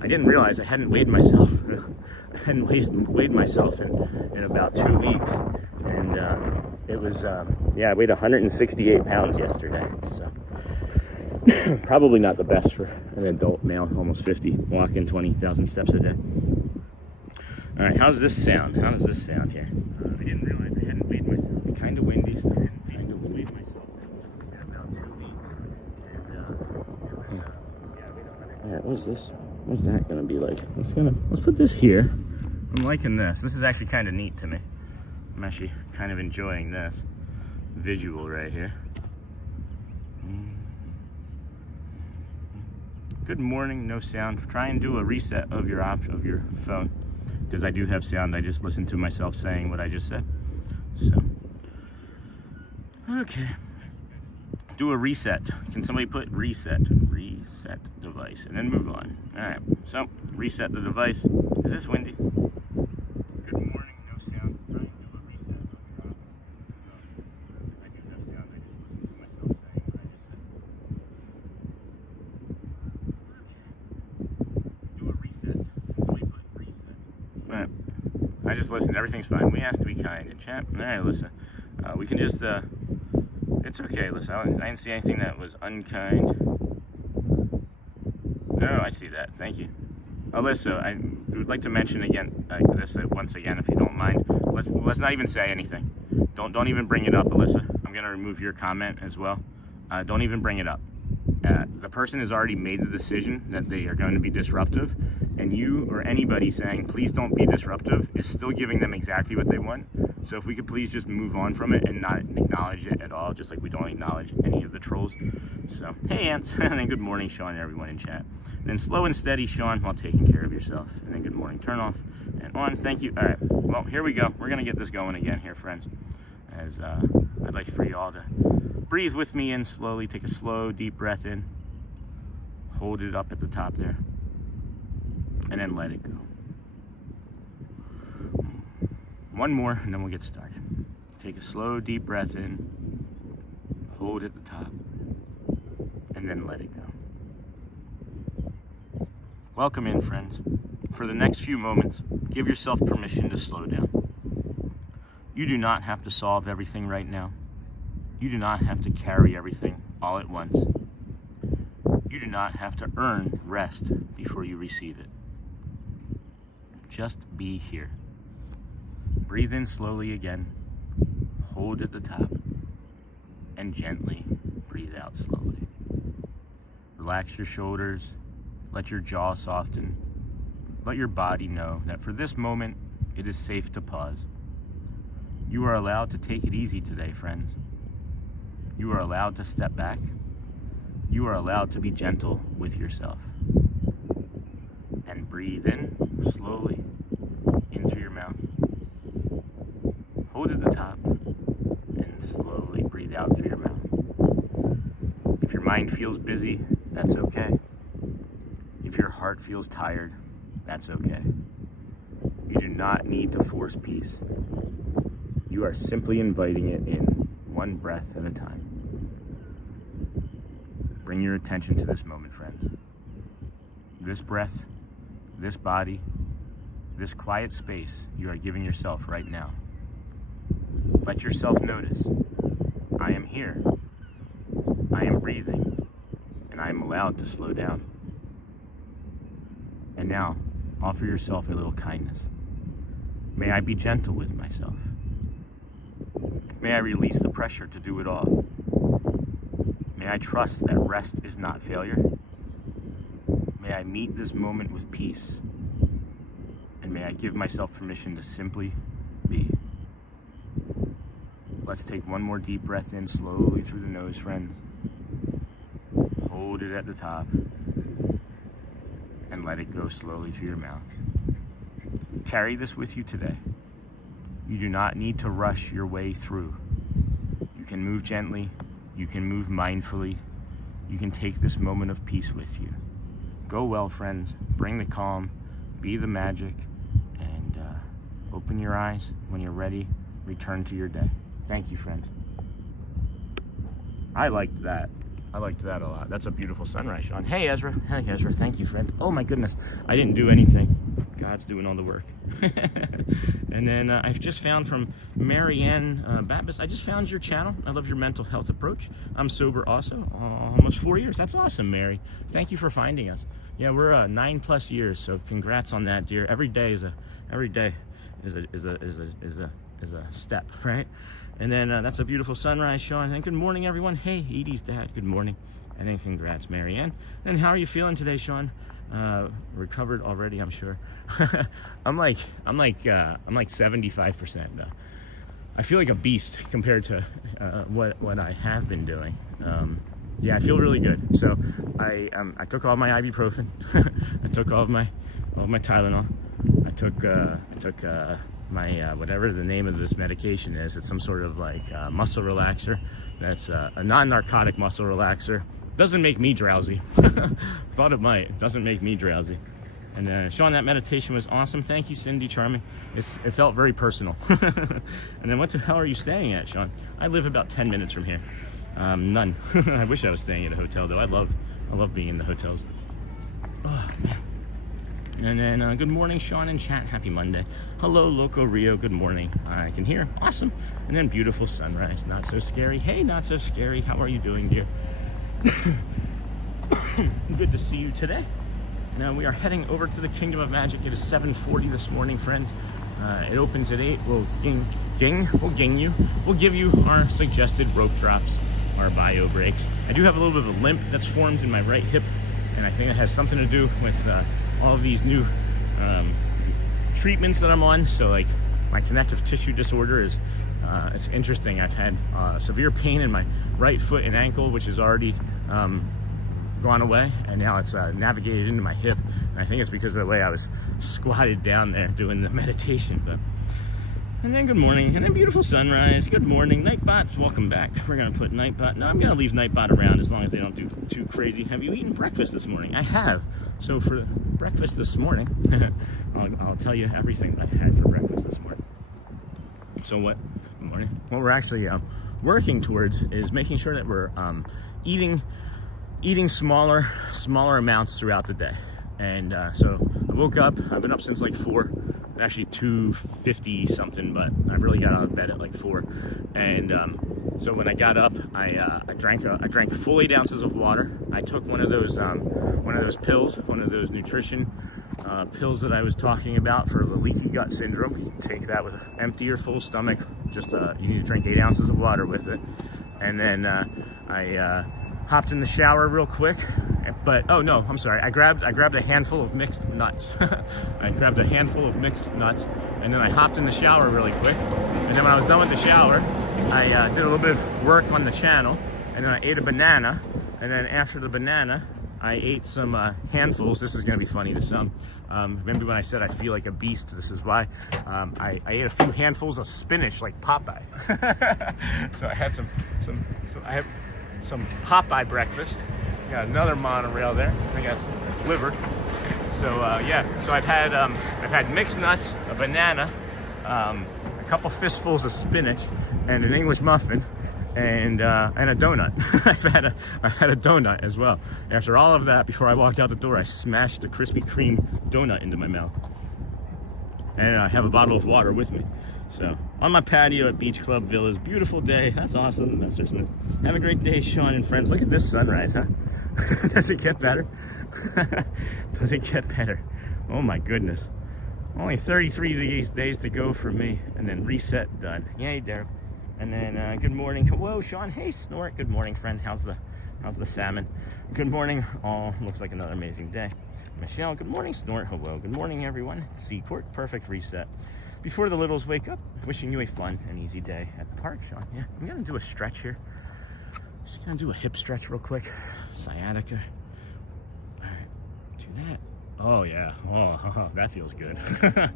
I didn't realize I hadn't weighed myself. I hadn't weighed myself in about 2 weeks. And it was, I weighed 168 pounds yesterday. So probably not the best for an adult male, almost 50, walking 20,000 steps a day. All right, how's this sound? How does this sound here? I didn't realize I hadn't weighed myself. Kind of windy, so I didn't kind of weighed myself in about 2 weeks. All right, what's this? What's that gonna be like? Let's put this here. I'm liking this. This is actually kind of neat to me. I'm actually kind of enjoying this visual right here. Good morning, no sound. Try and do a reset of your phone, because I do have sound. I just listened to myself saying what I just said. So, okay. Do a reset. Can somebody put reset device, and then move on. All right, so reset the device. Is this windy? Good morning, no sound. Try and do a reset of your I do have sound. I just listened to myself saying what I just said. Do a reset. Can somebody put reset? All right. I just listened. Everything's fine. We asked to be kind in chat. All right, listen. We can just, it's okay, listen. I didn't see anything that was unkind. Oh, I see that. Thank you. Alyssa, I would like to mention again, this once again, if you don't mind. Let's not even say anything. Don't even bring it up, Alyssa. I'm gonna remove your comment as well. Don't even bring it up. The person has already made the decision that they are going to be disruptive, And you or anybody saying, please don't be disruptive, is still giving them exactly what they want. So if we could please just move on from it and not acknowledge it at all, just like we don't acknowledge any of the trolls. So, hey, Ants. And then good morning, Sean, and everyone in chat. And then slow and steady, Sean, while taking care of yourself. And then good morning, turn off and on. Thank you. All right. Well, here we go. We're going to get this going again here, friends. As I'd like for you all to breathe with me in slowly. Take a slow, deep breath in. Hold it up at the top there. And then let it go. One more, and then we'll get started. Take a slow, deep breath in. Hold at the top. And then let it go. Welcome in, friends. For the next few moments, give yourself permission to slow down. You do not have to solve everything right now. You do not have to carry everything all at once. You do not have to earn rest before you receive it. Just be here. Breathe in slowly again. Hold at the top. And gently breathe out slowly. Relax your shoulders. Let your jaw soften. Let your body know that for this moment, it is safe to pause. You are allowed to take it easy today, friends. You are allowed to step back. You are allowed to be gentle with yourself. And breathe in slowly in through your mouth. Hold at the top and slowly breathe out through your mouth. If your mind feels busy, that's okay. If your heart feels tired, that's okay. You do not need to force peace. You are simply inviting it in one breath at a time. Bring your attention to this moment, friends. This breath, this body, this quiet space you are giving yourself right now. Let yourself notice, I am here, I am breathing, and I am allowed to slow down. And now, offer yourself a little kindness. May I be gentle with myself. May I release the pressure to do it all. May I trust that rest is not failure. May I meet this moment with peace. And may I give myself permission to simply be. Let's take one more deep breath in slowly through the nose, friends. Hold it at the top. And let it go slowly through your mouth. Carry this with you today. You do not need to rush your way through. You can move gently. You can move mindfully. You can take this moment of peace with you. Go well, friends. Bring the calm. Be the magic. And open your eyes when you're ready. Return to your day. Thank you, friends. I liked that. I liked that a lot. That's a beautiful sunrise, Sean. Hey, Ezra. Hey, Ezra. Thank you, friend. Oh, my goodness. I didn't do anything. God's doing all the work. And then I've just found from Marianne Baptist, I just found your channel. I love your mental health approach. I'm sober also, almost 4 years. That's awesome, Mary. Thank you for finding us. Yeah, we're 9+ years, so congrats on that, dear. Every day is a step, right? And then that's a beautiful sunrise, Sean. And good morning, everyone. Hey, Edie's dad. Good morning. And then congrats, Marianne. And how are you feeling today, Sean? Recovered already, I'm sure. I'm like 75% though. I feel like a beast compared to what I have been doing. Yeah, I feel really good. So I took all my ibuprofen. I took all my Tylenol. I took my whatever the name of this medication is. It's some sort of like muscle relaxer. That's a non-narcotic muscle relaxer. Doesn't make me drowsy. Thought it might. It doesn't make me drowsy. And Sean, that meditation was awesome. Thank you, Cindy Charming. It felt very personal. And then what the hell are you staying at, Sean? I live about 10 minutes from here. None. I wish I was staying at a hotel though. I love being in the hotels. Oh man. And then good morning, Sean in chat. Happy Monday. Hello, Loco Rio. Good morning. I can hear. Awesome. And then beautiful sunrise. Not so scary. Hey, not so scary. How are you doing, dear? Good to see you today. Now we are heading over to the Kingdom of Magic. It is 7:40 this morning, friend. It opens at 8. We'll give you our suggested rope drops, our bio breaks. I do have a little bit of a limp that's formed in my right hip, and I think it has something to do with all of these new treatments that I'm on. So like my connective tissue disorder is, it's interesting. I've had severe pain in my right foot and ankle, which is already gone away, and now it's navigated into my hip, and I think it's because of the way I was squatted down there doing the meditation. But and then good morning, and then beautiful sunrise. Good morning, Nightbots, welcome back. We're gonna put Nightbot, no, I'm gonna leave Nightbot around as long as they don't do too crazy. Have you eaten breakfast this morning? I have. So for breakfast this morning, I'll tell you everything I had for breakfast this morning. So what we're actually working towards is making sure that we're eating smaller amounts throughout the day. And so I woke up, I've been up since like 4, actually 2:50 something, but I really got out of bed at like 4. And so when I got up, I drank full 8 ounces of water. I took one of those pills, one of those nutrition pills that I was talking about for the leaky gut syndrome. You can take that with an empty or full stomach. Just you need to drink 8 ounces of water with it. And then I hopped in the shower real quick, but oh no, I'm sorry. I grabbed a handful of mixed nuts. I grabbed a handful of mixed nuts, and then I hopped in the shower really quick. And then when I was done with the shower, I did a little bit of work on the channel, and then I ate a banana. And then after the banana, I ate some handfuls. This is gonna be funny to some. Remember when I said I feel like a beast? This is why. I ate a few handfuls of spinach like Popeye. So I had some Popeye breakfast. Got another monorail there. I guess liver. So yeah. So I've had mixed nuts, a banana, a couple fistfuls of spinach, and an English muffin, and a donut. I've had a donut as well. After all of that, before I walked out the door, I smashed a Krispy Kreme donut into my mouth, and I have a bottle of water with me. So on my patio at Beach Club Villas, beautiful day. That's awesome. That's just nice. Have a great day, Sean and friends. Look at this sunrise, huh? Does it get better? Does it get better? Oh my goodness. Only 33 days to go for me, and then reset done. Yay, Derek. And then good morning. Whoa, Sean. Hey, Snort. Good morning, friend. How's the salmon? Good morning. Oh, looks like another amazing day. Michelle. Good morning, Snort. Hello. Good morning, everyone. Seaport. Perfect reset. Before the littles wake up, wishing you a fun and easy day at the park, Sean. Yeah, I'm gonna do a stretch here. Just gonna do a hip stretch real quick. Sciatica. All right, do that. Oh yeah. Oh, that feels good. I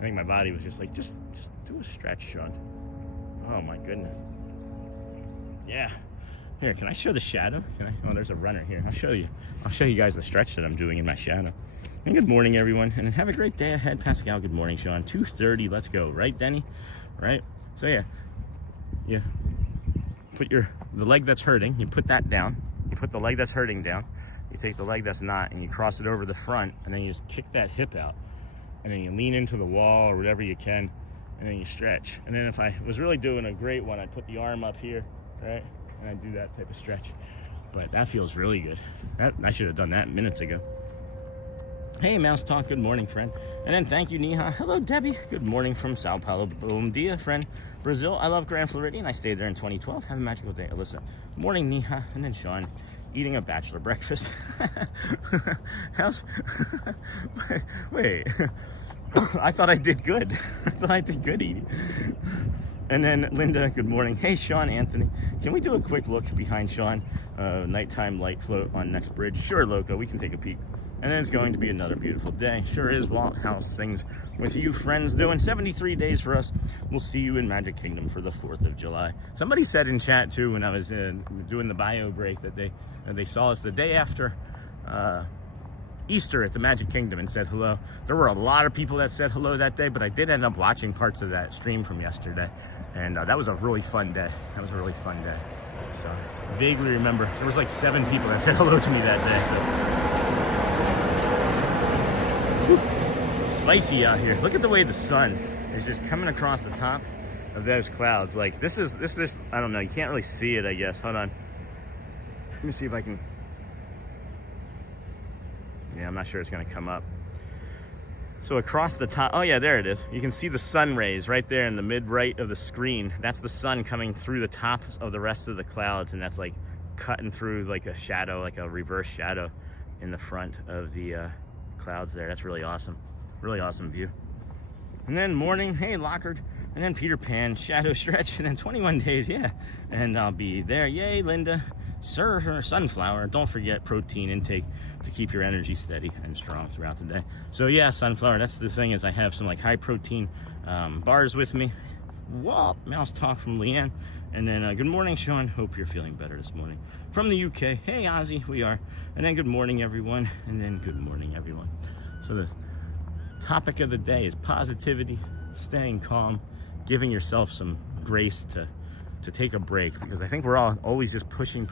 think my body was just like, just do a stretch, Sean. Oh my goodness. Yeah. Here, can I show the shadow? Can I? Oh, there's a runner here. I'll show you guys the stretch that I'm doing in my shadow. And good morning, everyone, and have a great day ahead. Pascal, good morning, Sean. 2:30, let's go. Right, Denny? Right? So yeah. Put the leg that's hurting, you put that down. You put the leg that's hurting down. You take the leg that's not, and you cross it over the front, and then you just kick that hip out. And then you lean into the wall or whatever you can, and then you stretch. And then if I was really doing a great one, I'd put the arm up here, right? And I'd do that type of stretch. But that feels really good. I should have done that minutes ago. Hey, Mouse Talk, good morning, friend. And then thank you, Neha. Hello, Debbie. Good morning from Sao Paulo. Bom dia, friend. Brazil, I love Grand Floridian. I stayed there in 2012. Have a magical day, Alyssa. Morning, Neha. And then Sean, eating a bachelor breakfast. Wait. I thought I did good. I thought I did good eating. And then Linda, good morning. Hey, Sean, Anthony. Can we do a quick look behind Sean? Nighttime light float on next bridge. Sure, Loco, we can take a peek. And then it's going to be another beautiful day. Sure is, Walt. How's things with you friends doing? 73 days for us. We'll see you in Magic Kingdom for the 4th of July. Somebody said in chat too when I was doing the bio break that they saw us the day after Easter at the Magic Kingdom and said hello. There were a lot of people that said hello that day, but I did end up watching parts of that stream from yesterday. And that was a really fun day. So I vaguely remember there was like 7 people that said hello to me that day. So. Spicy out here. Look at the way the sun is just coming across the top of those clouds. Like this is I don't know, you can't really see it, I guess. Hold on. Let me see if I can. Yeah, I'm not sure it's gonna come up. So across the top, oh yeah, there it is. You can see the sun rays right there in the mid right of the screen. That's the sun coming through the top of the rest of the clouds, and that's like cutting through like a shadow, like a reverse shadow in the front of the clouds there. That's really awesome. Really awesome view. And then morning, hey, Lockhart. And then Peter Pan, shadow stretch, and then 21 days, yeah. And I'll be there. Yay, Linda. Sir, sunflower. Don't forget protein intake to keep your energy steady and strong throughout the day. So yeah, sunflower, that's the thing, is I have some like high protein bars with me. Whoa, mouse talk from Leanne. And then good morning, Sean. Hope you're feeling better this morning. From the UK, hey, Ozzy, we are. And then good morning, everyone. And then good morning, everyone. So the topic of the day is positivity, staying calm, giving yourself some grace to take a break, because I think we're all always just pushing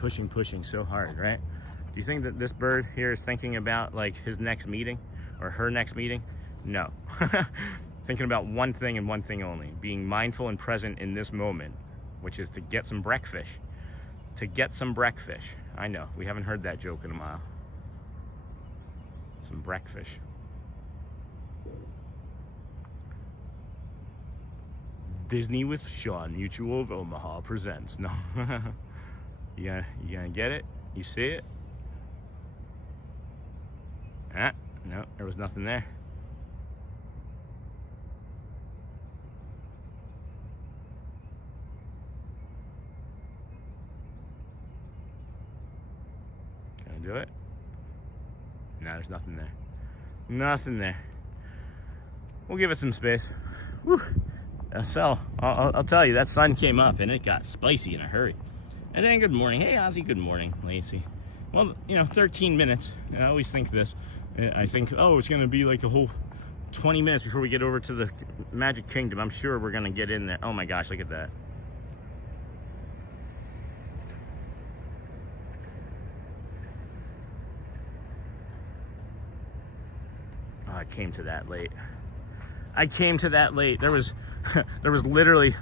so hard, right? Do you think that this bird here is thinking about like his next meeting or her next meeting? No. Thinking about one thing and one thing only, being mindful and present in this moment, which is to get some breakfast. To get some breakfast. I know, we haven't heard that joke in a while. Some breakfast. Disney with Sean, Mutual of Omaha presents. No. you gonna get it? You see it? Ah, no, there was nothing there. Can I do it? No, there's nothing there. Nothing there. We'll give it some space. Whew. So I'll tell you, that sun came up and it got spicy in a hurry. And then good morning. Hey, Ozzy, good morning, Lacey. Well, 13 minutes. I always think this. I think, oh, it's going to be like a whole 20 minutes before we get over to the Magic Kingdom. I'm sure we're going to get in there. Oh my gosh, look at that. Oh, I came to that late. There was literally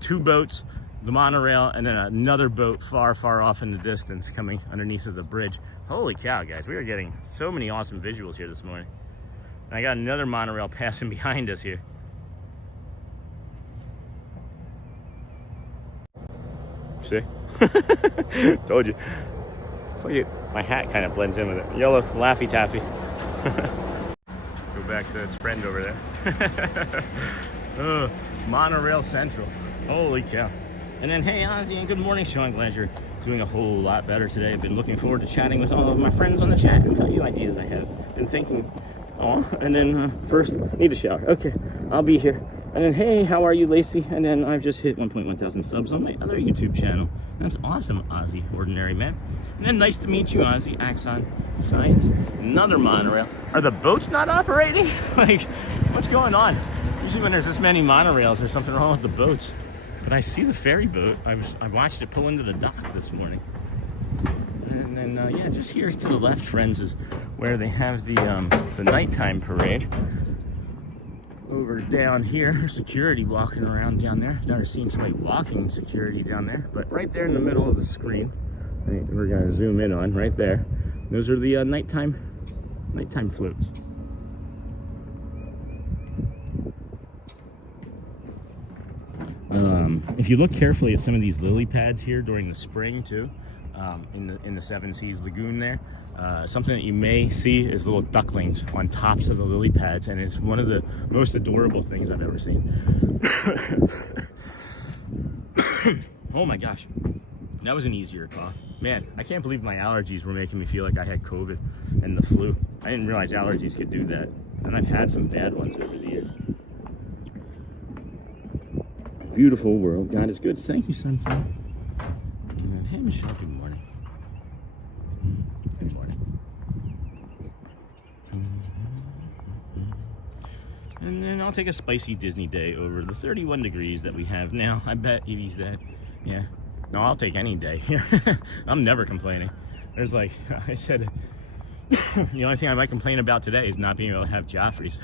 2 boats, the monorail, and then another boat far off in the distance coming underneath of the bridge. Holy cow, guys, we are getting so many awesome visuals here this morning. And I got another monorail passing behind us here. See? Told you. It's like my hat kind of blends in with it. Yellow Laffy Taffy. Go back to its friend over there. Oh, Monorail Central. Holy cow. And then, hey, Ozzy, and good morning, Sean. Glad you're doing a whole lot better today. I've been looking forward to chatting with all of my friends on the chat and tell you ideas I have been thinking. Oh, and then first, need a shower. Okay, I'll be here. And then, hey, how are you, Lacey? And then I've just hit 1.1 thousand subs on my other YouTube channel. That's awesome, Ozzy, ordinary man. And then nice to meet you, Ozzy, Axon Science. Another monorail. Are the boats not operating? Like, what's going on? Usually when there's this many monorails, there's something wrong with the boats. But I see the ferry boat. I watched it pull into the dock this morning. And then, yeah, just here to the left, friends, is where they have the nighttime parade. Over down here, security walking around down there. I've never seen somebody walking security down there, but right there in the middle of the screen, we're gonna zoom in on right there. Those are the nighttime floats. If you look carefully at some of these lily pads here during the spring too, in the Seven Seas Lagoon there, something that you may see is little ducklings on tops of the lily pads, and it's one of the most adorable things I've ever seen. Oh my gosh, that was an easier cough. Man, I can't believe my allergies were making me feel like I had COVID and the flu. I didn't realize allergies could do that, and I've had some bad ones over the years. Beautiful world, God is good. Thank you, Sunflower. And hey, Michelle, good morning. Good morning. And then I'll take a spicy Disney day over the 31 degrees that we have now. I bet Evie's that. Yeah. No, I'll take any day here. I'm never complaining. There's like, I said, the only thing I might complain about today is not being able to have Joffrey's.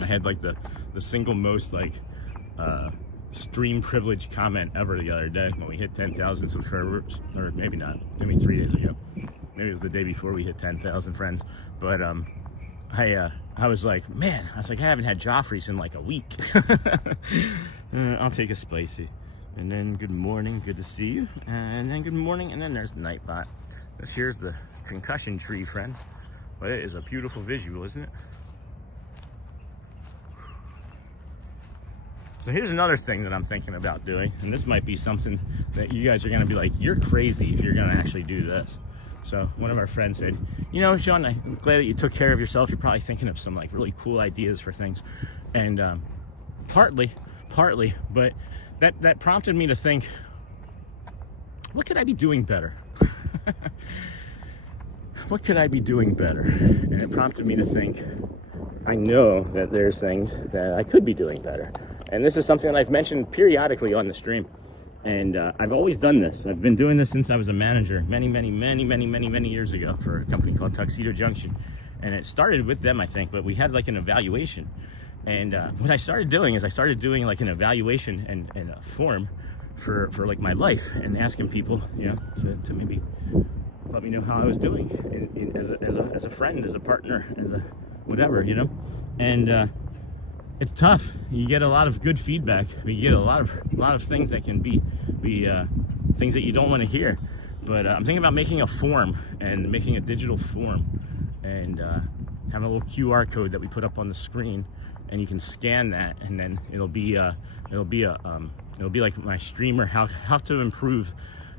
I had like the single most like stream privilege comment ever the other day when we hit 10,000 subscribers, or maybe not, maybe 3 days ago. Maybe it was the day before we hit 10,000 friends. But I was like, man, I haven't had Joffrey's in like a week. I'll take a spicy. And then good morning, good to see you. And then good morning, and then there's Nightbot. Here's the concussion tree, friend. But it is a beautiful visual, isn't it? So here's another thing that I'm thinking about doing, and this might be something that you guys are gonna be like, you're crazy if you're gonna actually do this. So one of our friends said, you know, Sean, I'm glad that you took care of yourself. You're probably thinking of some like really cool ideas for things. And partly, but that prompted me to think, what could I be doing better? What could I be doing better? And it prompted me to think, I know that there's things that I could be doing better. And this is something that I've mentioned periodically on the stream. And I've always done this. I've been doing this since I was a manager many years ago for a company called Tuxedo Junction. And it started with them, I think, but we had like an evaluation. And what I started doing is I started doing like an evaluation and a form for like my life, and asking people, you know, to maybe let me know how I was doing as a friend, as a partner, as a whatever, you know. And it's tough. You get a lot of good feedback. You get a lot of things that can be things that you don't want to hear. But I'm thinking about making a form, and making a digital form, and having a little QR code that we put up on the screen, and you can scan that, and then it'll be like my streamer, how to improve,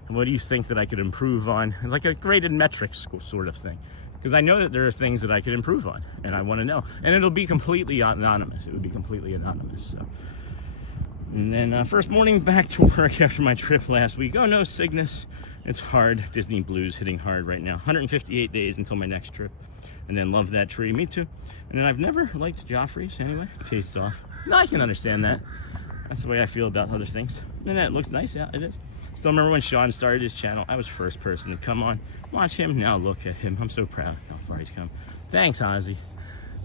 and what do you think that I could improve on, like a graded metrics sort of thing. Because I know that there are things that I could improve on, and I want to know. And it'll be completely anonymous. It would be completely anonymous. So. And then first morning back to work after my trip last week. Oh no, Cygnus. It's hard. Disney blues hitting hard right now. 158 days until my next trip. And then love that tree. Me too. And then I've never liked Joffrey's anyway. Tastes off. No, I can understand that. That's the way I feel about other things. And that looks nice. Yeah, it is. Still remember when Sean started his channel, I was first person to come on, watch him, now look at him. I'm so proud how far he's come. Thanks, Ozzy.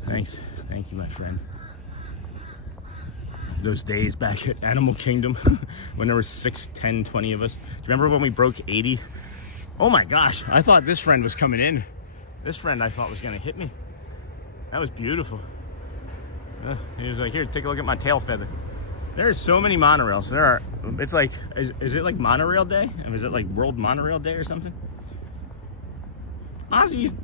Thanks. Thank you, my friend. Those days back at Animal Kingdom when there were 6, 10, 20 of us. Do you remember when we broke 80? Oh my gosh, I thought this friend was coming in. This friend I thought was gonna hit me. That was beautiful. He was like, here, take a look at my tail feather. There's so many monorails. There are, it's like, is it like monorail day? Is it like World Monorail Day or something? Aussies,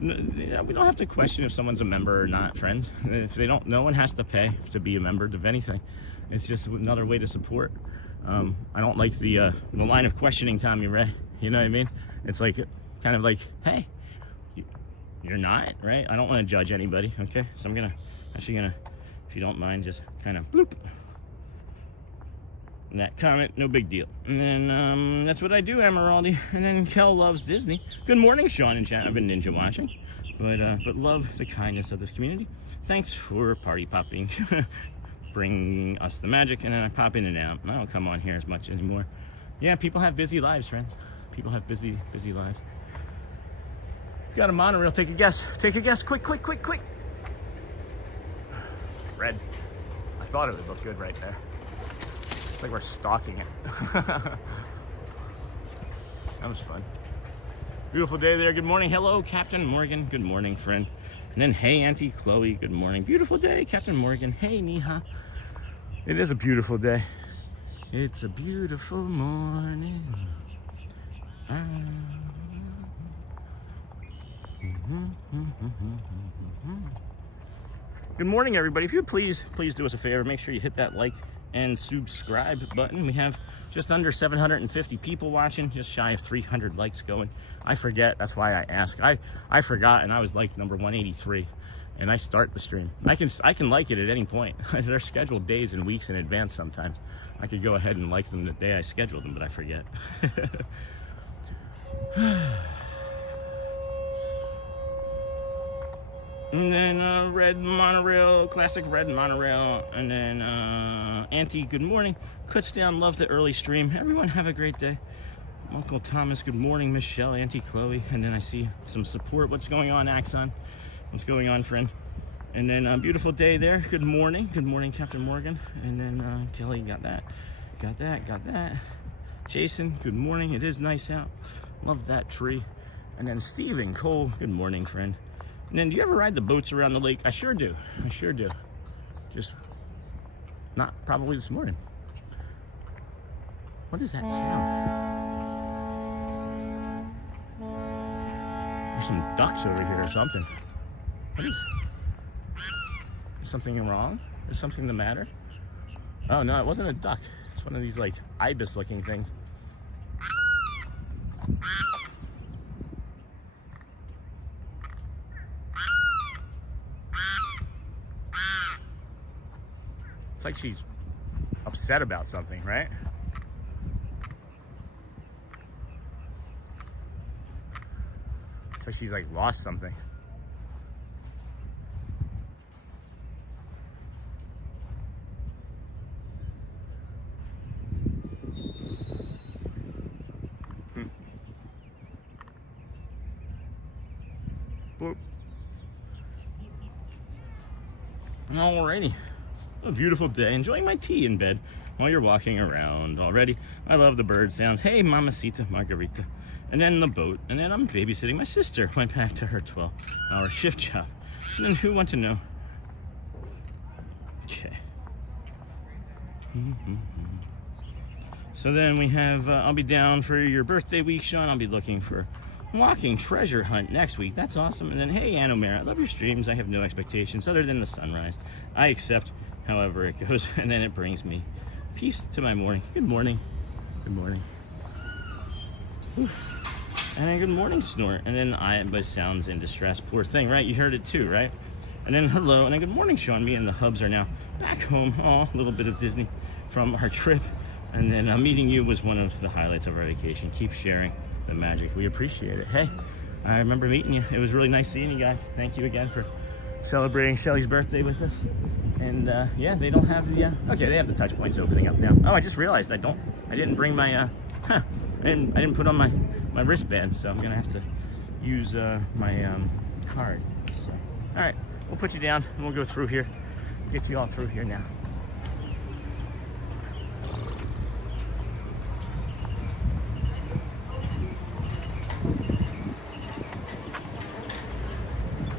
we don't have to question if someone's a member or not, friends. If they don't, no one has to pay to be a member of anything. It's just another way to support. I don't like the line of questioning, Tommy Ray. You know what I mean? It's like, kind of like, hey, you're not, right? I don't want to judge anybody, okay? So I'm actually gonna, if you don't mind, just kind of bloop. And that comment, no big deal. And then that's what I do, Emeraldi. And then Kel loves Disney. Good morning, Sean and chat. I've been ninja watching, but love the kindness of this community. Thanks for party popping, bringing us the magic. And then I pop in and out. I don't come on here as much anymore. Yeah, people have busy lives, friends. People have busy lives. Got a monorail. Take a guess. Take a guess. Quick. Red. I thought it would look good right there. It's like we're stalking it. That was fun. Beautiful day there. Good morning. Hello, Captain Morgan. Good morning, friend. And then, hey, Auntie Chloe. Good morning. Beautiful day, Captain Morgan. Hey, Mija. It is a beautiful day. It's a beautiful morning. Good morning, everybody. If you please do us a favor, make sure you hit that like and subscribe button. We have just under 750 people watching, just shy of 300 likes going. I forget, that's why I ask. I forgot, and I was like number 183, and I start the stream. I can like it at any point. They're scheduled days and weeks in advance sometimes. I could go ahead and like them the day I scheduled them, but I forget. And then red monorail, classic red monorail. And then Auntie, good morning. Kutztown, love the early stream. Everyone have a great day. Uncle Thomas, good morning. Michelle, Auntie Chloe. And then I see some support. What's going on, Axon? What's going on, friend? And then beautiful day there. Good morning. Good morning, Captain Morgan. And then Kelly, got that. Jason, good morning. It is nice out. Love that tree. And then Stephen Cole, good morning, friend. And then, do you ever ride the boats around the lake? I sure do. Just not probably this morning. What is that sound? There's some ducks over here or something. Is something wrong? Is something the matter? Oh no, it wasn't a duck. It's one of these like ibis looking things. It's like she's upset about something, right? It's like she's like lost something. Boop. Alrighty. A beautiful day. Enjoying my tea in bed while you're walking around already. I love the bird sounds. Hey, Mamacita Margarita. And then the boat. And then I'm babysitting my sister. Went back to her 12-hour shift job. And then who want to know? Okay. So then we have, I'll be down for your birthday week, Sean. I'll be looking for walking treasure hunt next week. That's awesome. And then, hey, Anomera, I love your streams. I have no expectations other than the sunrise. I accept however it goes. And then it brings me peace to my morning. Good morning. Good morning. Whew. And then good morning, snort. And then I but sounds in distress. Poor thing, right? You heard it too, right? And then hello. And then good morning, Sean. Me and the hubs are now back home. Oh, a little bit of Disney from our trip. And then meeting you was one of the highlights of our vacation. Keep sharing the magic. We appreciate it. Hey, I remember meeting you. It was really nice seeing you guys. Thank you again for celebrating Shelly's birthday with us. And yeah, they don't have the okay, they have the touch points opening up now. Oh, I just realized I didn't bring my I didn't put on my wristband, so I'm gonna have to use my card. So, all right, we'll put you down and we'll go through here, get you all through here now.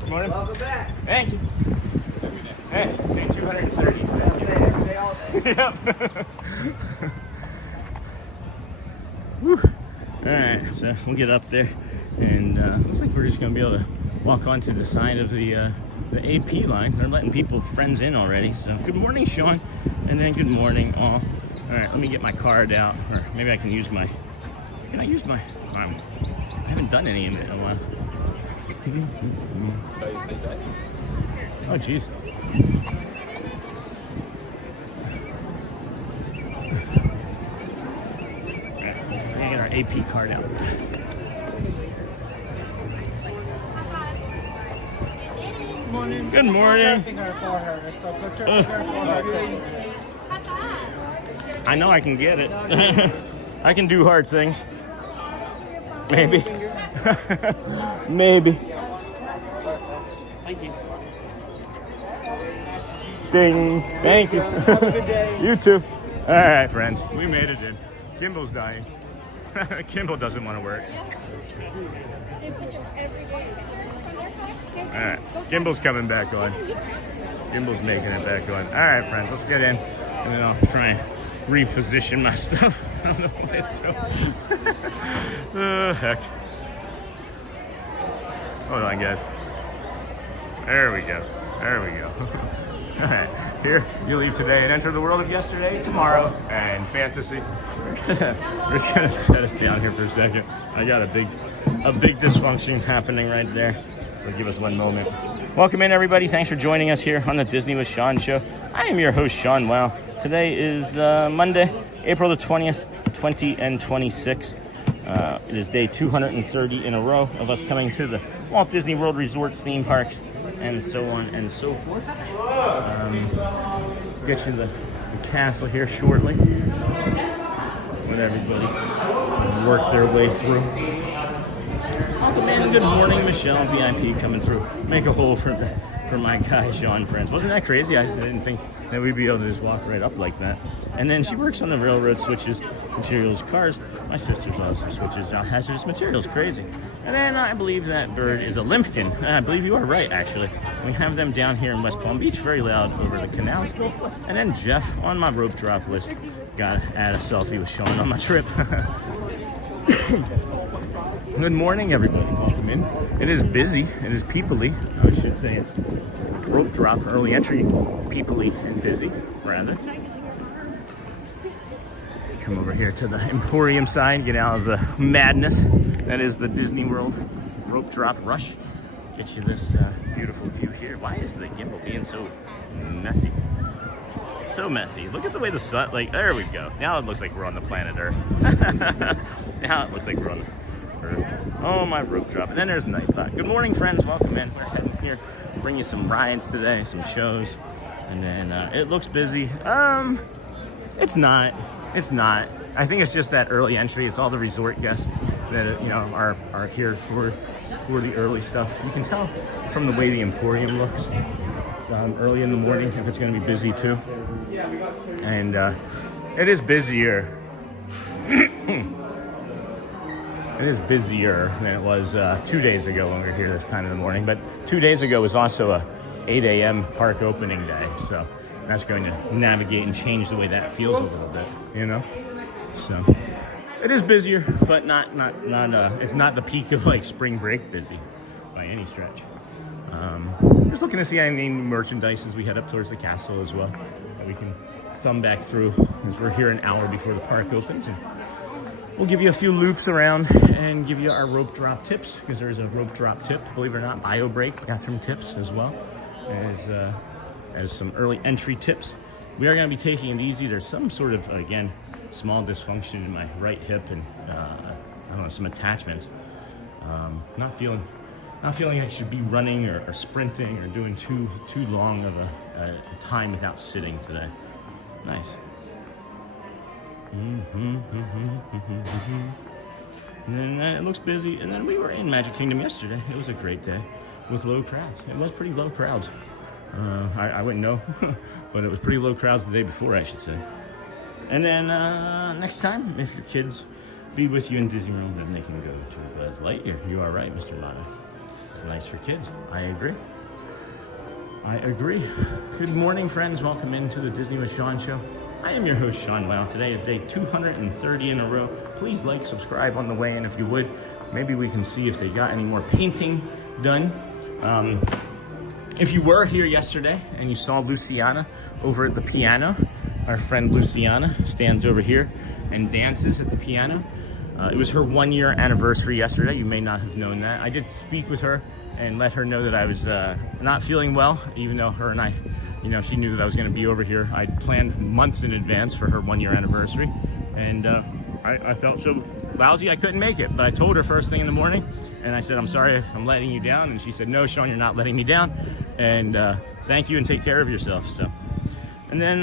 Morning. Welcome back. Thank you. Thanks. Day 230. I'll say every day, all day. Yep. Woo. All right, so we'll get up there, and looks like we're just gonna be able to walk onto the side of the AP line. They're letting friends in already. So good morning, Sean, and then good morning, all. All right, let me get my card out, or maybe I can use my. Can I use my? I haven't done any of it in a while. Oh, jeez. We're gonna get our AP card out. Morning. Good morning. Finger for her. So put your finger for her. I know I can get it. I can do hard things. Maybe. Maybe. Thank you. Ding. Thank you. Have a good day. You too. All right, friends. We made it in. Kimball's dying. Kimball doesn't want to work. All right. Kimball's coming back on. Kimball's making it back on. All right, friends. Let's get in. And then I'll try and reposition my stuff. I don't know what it's doing. Oh, heck. Hold on, guys. There we go. There we go. All right. Here, you leave today and enter the world of yesterday, tomorrow, and fantasy. We're just gonna set us down here for a second. I got a big dysfunction happening right there. So give us one moment. Welcome in, everybody. Thanks for joining us here on the Disney with Sean show. I am your host, Sean Wow. Today is Monday, April the 20th, 2026. It is day 230 in a row of us coming to the Walt Disney World resorts, theme parks, and so on and so forth. Get you the castle here shortly. Let everybody work their way through. Welcome in. Good morning, Michelle, VIP coming through. Make a hole for my guy, Sean, friends. Wasn't that crazy? I just didn't think that we'd be able to just walk right up like that. And then she works on the railroad, switches materials, cars. My sister's also switches out hazardous materials. Crazy. And then I believe that bird is a limpkin. I believe you are right, actually. We have them down here in West Palm Beach, very loud over the canals. And then Jeff on my rope drop list. Got to add a selfie with Sean on my trip. Good morning, everybody. welcome in. It is busy. It is peoply. I should say it's rope drop, early entry, peoply and busy, rather. Come over here to the Emporium side, get out of the madness that is the Disney World rope drop rush. Get you this beautiful view here. Why is the gimbal being so messy? So messy. Look at the way the sun, like, there we go. Now it looks like we're on the planet Earth. Now it looks like we're on the Earth. Oh, my rope drop. And then there's Nightbot. Good morning, friends. Welcome in. We're heading here. Bring you some rides today, some shows. And then it looks busy. It's not. It's not. I think it's just that early entry. It's all the resort guests that, you know, are here for the early stuff. You can tell from the way the Emporium looks. Early in the morning if it's going to be busy too, and it is busier. It is busier than it was 2 days ago when we were here this time in the morning. But 2 days ago was also a 8 a.m. park opening day, so that's going to navigate and change the way that feels a little bit, you know. So it is busier, but not it's not the peak of like spring break busy by any stretch. Just looking to see any new merchandise as we head up towards the castle as well that we can thumb back through, as we're here an hour before the park opens, and we'll give you a few loops around and give you our rope drop tips, because there is a rope drop tip, believe it or not, bio break bathroom tips as well as some early entry tips. We are going to be taking it easy. There's some sort of, again, small dysfunction in my right hip and I don't know, some attachments. Not feeling I should be running or sprinting or doing too long of a time without sitting today. Nice. And then it looks busy. And then we were in Magic Kingdom yesterday. It was a great day with low crowds. It was pretty low crowds. I wouldn't know, but it was pretty low crowds the day before, I should say. And then next time, if your kids be with you in Disney World, then they can go to Buzz Lightyear. You are right, Mr. Mata. It's nice for kids. I agree. Good morning, friends. Welcome into the Disney with Sean show. I am your host, Sean Wow. Today is day 230 in a row. Please like, subscribe on the way in if you would. Maybe we can see if they got any more painting done. If you were here yesterday and you saw Luciana over at the piano, our friend Luciana stands over here and dances at the piano. It was her 1 year anniversary yesterday. You may not have known that. I did speak with her and let her know that I was not feeling well, even though her and I, you know, she knew that I was going to be over here. I'd planned months in advance for her 1 year anniversary, and I felt so lousy I couldn't make it. But I told her first thing in the morning, and I said, I'm sorry I'm letting you down. And she said, no, Sean, you're not letting me down. And thank you and take care of yourself. So. And then,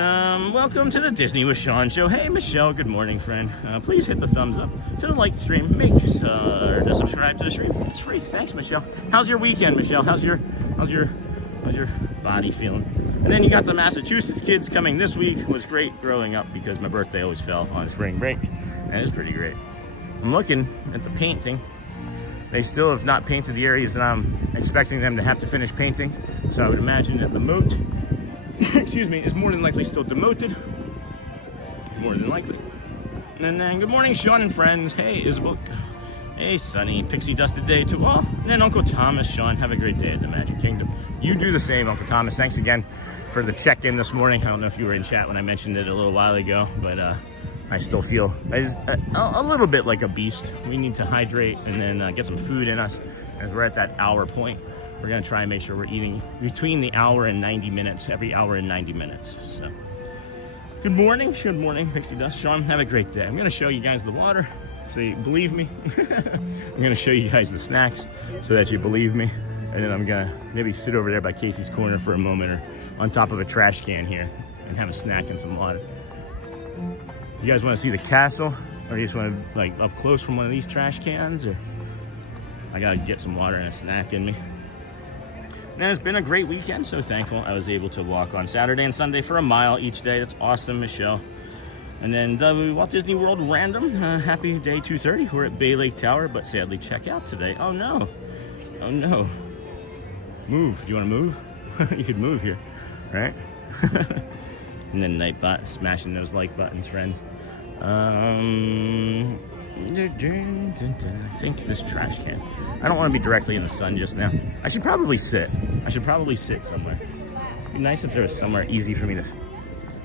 welcome to the Disney with Sean show. Hey, Michelle, good morning, friend. Please hit the thumbs up to the like stream. Make sure to subscribe to the stream. It's free. Thanks, Michelle. How's your weekend, Michelle? How's your body feeling? And then you got the Massachusetts kids coming this week. It was great growing up because my birthday always fell on spring break. And it's pretty great. I'm looking at the painting. They still have not painted the areas that I'm expecting them to have to finish painting. So I would imagine that the moat excuse me, is more than likely still demoted. More than likely. And then good morning, Sean and friends. Hey, Isabel. Hey, Sunny. Pixie dusted day too. Oh, and then Uncle Thomas. Sean, have a great day at the Magic Kingdom. You do the same, Uncle Thomas. Thanks again for the check-in this morning. I don't know if you were in chat when I mentioned it a little while ago, but I still feel a little bit like a beast. We need to hydrate and then get some food in us as we're at that hour point. We're going to try and make sure we're eating between the hour and 90 minutes, every hour and 90 minutes. So, good morning, Pixie Dust. Sean, have a great day. I'm going to show you guys the water so you believe me. I'm going to show you guys the snacks so that you believe me. And then I'm going to maybe sit over there by Casey's Corner for a moment or on top of a trash can here and have a snack and some water. You guys want to see the castle? Or you just want to, like, up close from one of these trash cans? Or I got to get some water and a snack in me. And it's been a great weekend, so thankful I was able to walk on Saturday and Sunday for a mile each day. That's awesome, Michelle. And then the Walt Disney World Random, happy day 230. We're at Bay Lake Tower, but sadly check out today. Oh no, oh no. Move, do you want to move? You could move here, right? And then Nightbot, smashing those like buttons, friends. I think this trash can. I don't want to be directly in the sun just now. I should probably sit. Somewhere. It'd be nice if there was somewhere easy for me to...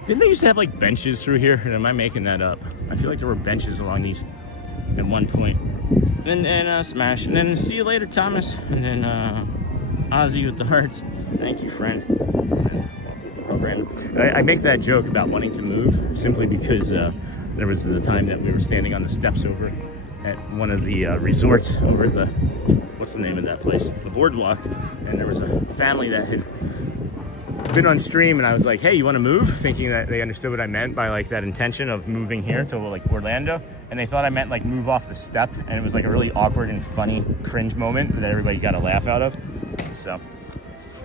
Didn't they used to have like benches through here? Or am I making that up? I feel like there were benches along these at one point. And smash. And then see you later, Thomas. And then Ozzy with the hearts. Thank you, friend. I make that joke about wanting to move simply because there was the time that we were standing on the steps over at one of the resorts over at the, what's the name of that place? The boardwalk. And there was a family that had been on stream, and I was like, hey, you want to move? Thinking that they understood what I meant by like that intention of moving here to like Orlando. And they thought I meant like move off the step. And it was like a really awkward and funny cringe moment that everybody got a laugh out of. So,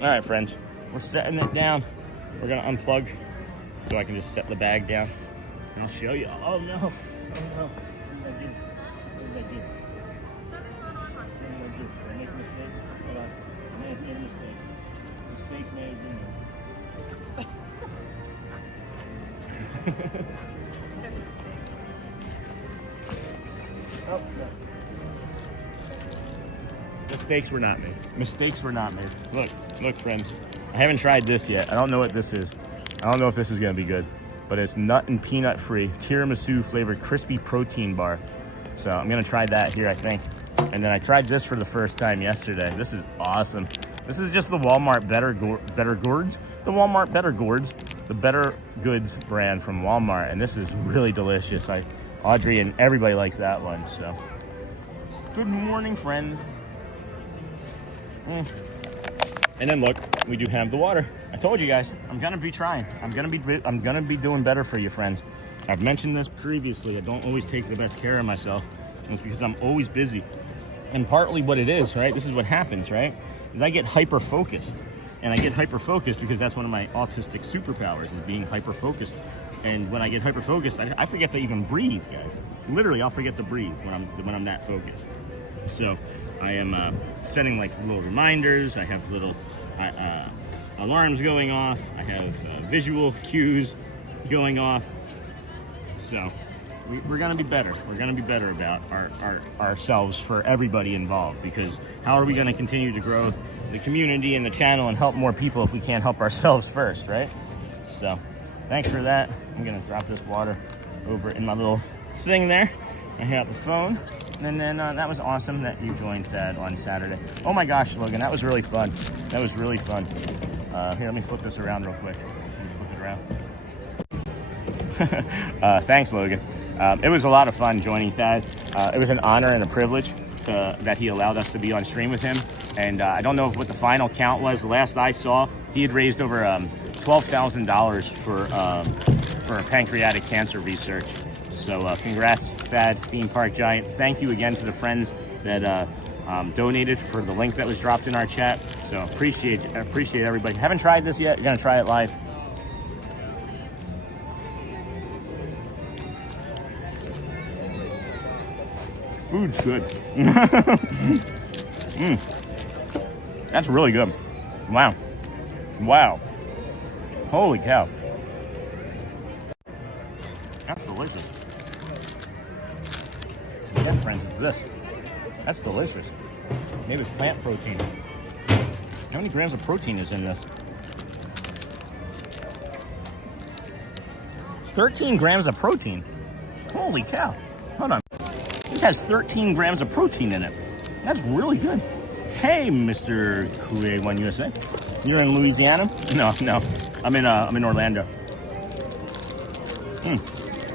all right, friends, we're setting it down. We're gonna unplug so I can just set the bag down. And I'll show you. Oh no. Oh no. What did I do? What did I do? Did I make a mistake? Hold on. I may have made a mistake. Mistakes may have been made. Oh, no. Mistakes were not made. Mistakes were not made. Look, friends. I haven't tried this yet. I don't know what this is. I don't know if this is gonna be good, but it's nut and peanut free, tiramisu flavored crispy protein bar. So I'm gonna try that here, I think. And then I tried this for the first time yesterday. This is awesome. This is just the Walmart Better Gourds. The Walmart Better Gourds, the Better Goods brand from Walmart. And this is really delicious. Audrey and everybody likes that one, so. Good morning, friends. And then look, we do have the water. I told you guys, I'm gonna be trying. I'm gonna be doing better for you, friends. I've mentioned this previously. I don't always take the best care of myself. And it's because I'm always busy. And partly what it is, right? This is what happens, right? Is I get hyper-focused. And I get hyper-focused because that's one of my autistic superpowers, is being hyper-focused. And when I get hyper-focused, I forget to even breathe, guys. Literally, I'll forget to breathe when I'm that focused. So I am setting like little reminders. I have little alarms going off. I have visual cues going off. So we're gonna be better. We're gonna be better about ourselves for everybody involved, because how are we gonna continue to grow the community and the channel and help more people if we can't help ourselves first, right? So thanks for that. I'm gonna drop this water over in my little thing there. I have the phone. And then that was awesome that you joined Thad on Saturday. Oh my gosh, Logan, that was really fun. That was really fun. Here, let me flip this around real quick. Let me flip it around. Thanks, Logan. It was a lot of fun joining Thad. It was an honor and a privilege that he allowed us to be on stream with him. And I don't know what the final count was. The last I saw, he had raised over $12,000 for pancreatic cancer research. So congrats, Thad, Theme Park Giant. Thank you again to the friends that donated for the link that was dropped in our chat. So appreciate everybody. Haven't tried this yet? You're gonna try it live. Food's good. That's really good. Wow. Holy cow. That's delicious. Yeah, friends, it's this. That's delicious. Maybe it's plant protein. How many grams of protein is in this? 13 grams of protein. Holy cow. Hold on. This has 13 grams of protein in it. That's really good. Hey, Mr. Kuwait1 USA. You're in Louisiana? No. I'm in Orlando.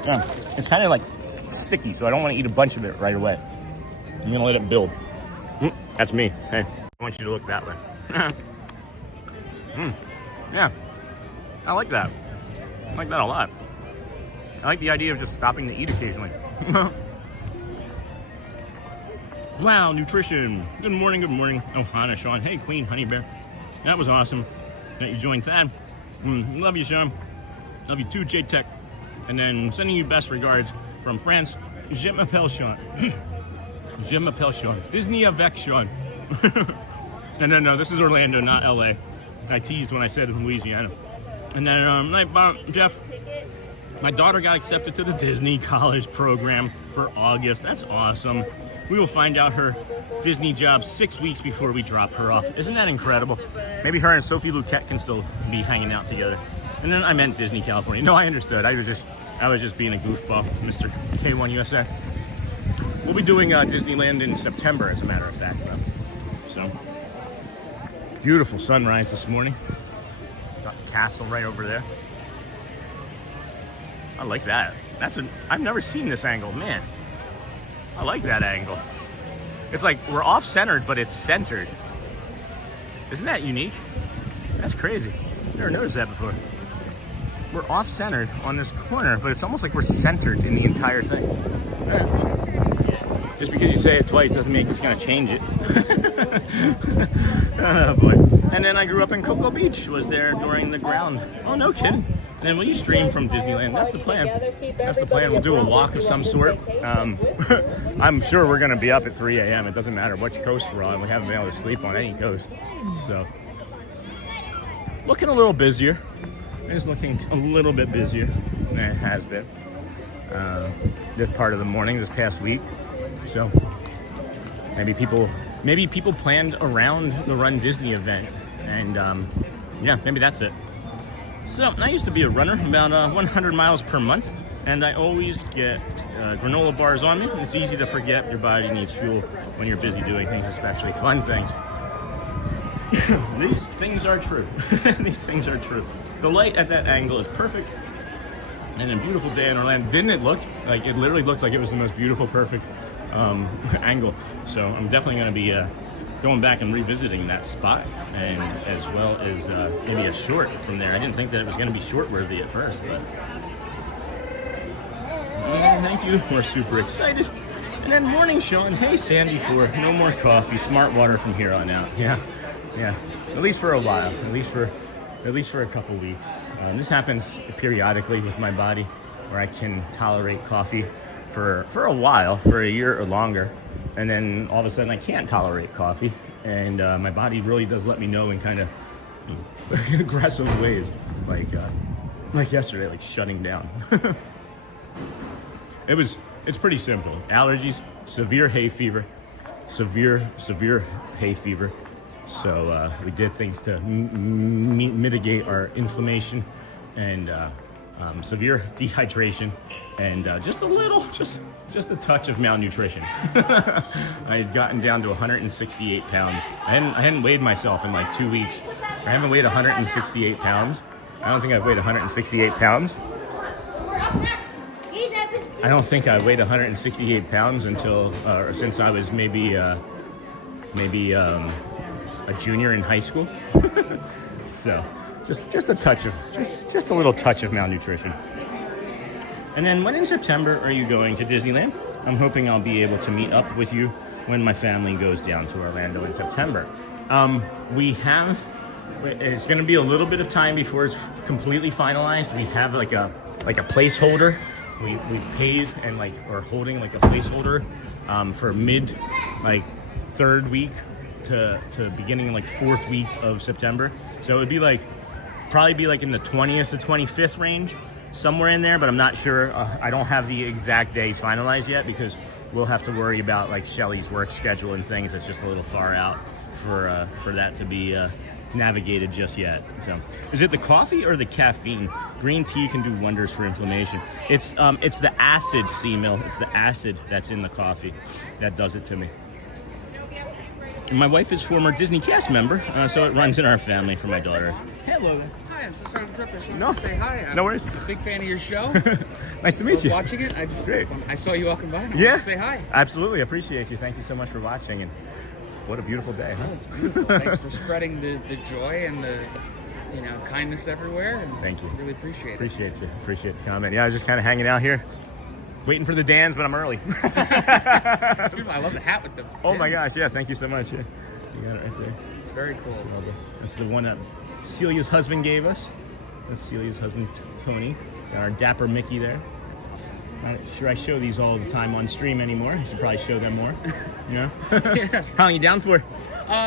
Yeah. It's kind of like sticky, so I don't want to eat a bunch of it right away. I'm gonna let it build. That's me. Hey, I want you to look that way. Yeah, I like that. I like that a lot. I like the idea of just stopping to eat occasionally. Wow, nutrition. Good morning. Oh, Hannah, Sean. Hey, Queen, Honey Bear. That was awesome that you joined Thad. Love you, Sean. Love you too, J-Tech. And then sending you best regards from France. Je m'appelle Sean. Je m'appelle Sean. Disney avec Sean. And then, no, this is Orlando, not LA. I teased when I said Louisiana. And then, night bomb, Jeff. My daughter got accepted to the Disney College program for August. That's awesome. We will find out her Disney job 6 weeks before we drop her off. Isn't that incredible? Maybe her and Sophie Luquette can still be hanging out together. And then I meant Disney California. No, I understood. I was just being a goofball, Mr. K1 USA. We'll be doing Disneyland in September, as a matter of fact. So, beautiful sunrise this morning. Got the castle right over there. I like that. I've never seen this angle, man. I like that angle. It's like we're off-centered, but it's centered. Isn't that unique? That's crazy. Never noticed that before. We're off-centered on this corner, but it's almost like we're centered in the entire thing. Just because you say it twice doesn't mean it's gonna change it. Oh boy. And then I grew up in Cocoa Beach, was there during the ground. Oh, no kidding. And then will you stream from Disneyland? That's the plan. That's the plan. We'll do a walk of some sort. I'm sure we're gonna be up at 3 a.m. It doesn't matter which coast we're on. We haven't been able to sleep on any coast. So, looking a little busier. It's looking a little bit busier than it has been this part of the morning, this past week. So maybe people planned around the Run Disney event, and yeah, maybe that's it. So I used to be a runner, about 100 miles per month, and I always get granola bars on me. It's easy to forget your body needs fuel when you're busy doing things, especially fun things. These things are true. These things are true. The light at that angle is perfect, and a beautiful day in Orlando. Didn't it look like it literally looked like it was the most beautiful, perfect angle? So I'm definitely going to be going back and revisiting that spot, and as well as maybe a short from there. I didn't think that it was going to be short worthy at first, but thank you. We're super excited. And then morning, Sean. Hey, Sandy, for no more coffee, smart water from here on out. Yeah. At least for a while. At least for a couple weeks. This happens periodically with my body, where I can tolerate coffee for a while, for a year or longer, and then all of a sudden I can't tolerate coffee, and my body really does let me know in kind of aggressive ways, like yesterday, like shutting down. It's pretty simple. Allergies, severe hay fever. So we did things to mitigate our inflammation, and severe dehydration, and just a touch of malnutrition. I had gotten down to 168 pounds. I hadn't weighed myself in like 2 weeks. I haven't weighed 168 pounds. I don't think I've weighed 168 pounds. I don't think I weighed 168 pounds until since I was maybe a junior in high school. So just a touch of just a little touch of malnutrition. And then when in September are you going to Disneyland? I'm hoping I'll be able to meet up with you when my family goes down to Orlando in September. It's going to be a little bit of time before it's completely finalized. We have like a placeholder. We've paid and we're holding like a placeholder for mid third week to beginning fourth week of September. So it would be probably be in the 20th to 25th range, somewhere in there, but I'm not sure. I don't have the exact days finalized yet, because we'll have to worry about Shelly's work schedule and things. It's just a little far out for that to be navigated just yet. So is it the coffee or the caffeine? Green tea can do wonders for inflammation. It's the acid, C-Mill. It's the acid that's in the coffee that does it to me. And my wife is former Disney cast member, so it runs in our family for my daughter. Hello. Hi, I'm so sorry to interrupt. I just wanted No. to say hi. No worries. I'm a big fan of your show. Nice to I meet was you. watching it. Great. I saw you walking by. And I Yeah. wanted to say hi. Absolutely. Appreciate you. Thank you so much for watching, and what a beautiful day, huh? Oh, it's beautiful. Thanks for spreading the joy and the kindness everywhere. And Thank you. Really appreciate it. Appreciate you. Appreciate the comment. Yeah, I was just kind of hanging out here, waiting for the Dans, but I'm early. I love the hat with the Oh my pins. gosh, yeah, thank you so much. Yeah. You got it right there. It's very cool. This is the one that Celia's husband gave us. That's Celia's husband, Tony. Got our Dapper Mickey there. Not sure I show these all the time on stream anymore. I should probably show them more. Yeah. Yeah. How long are you down for?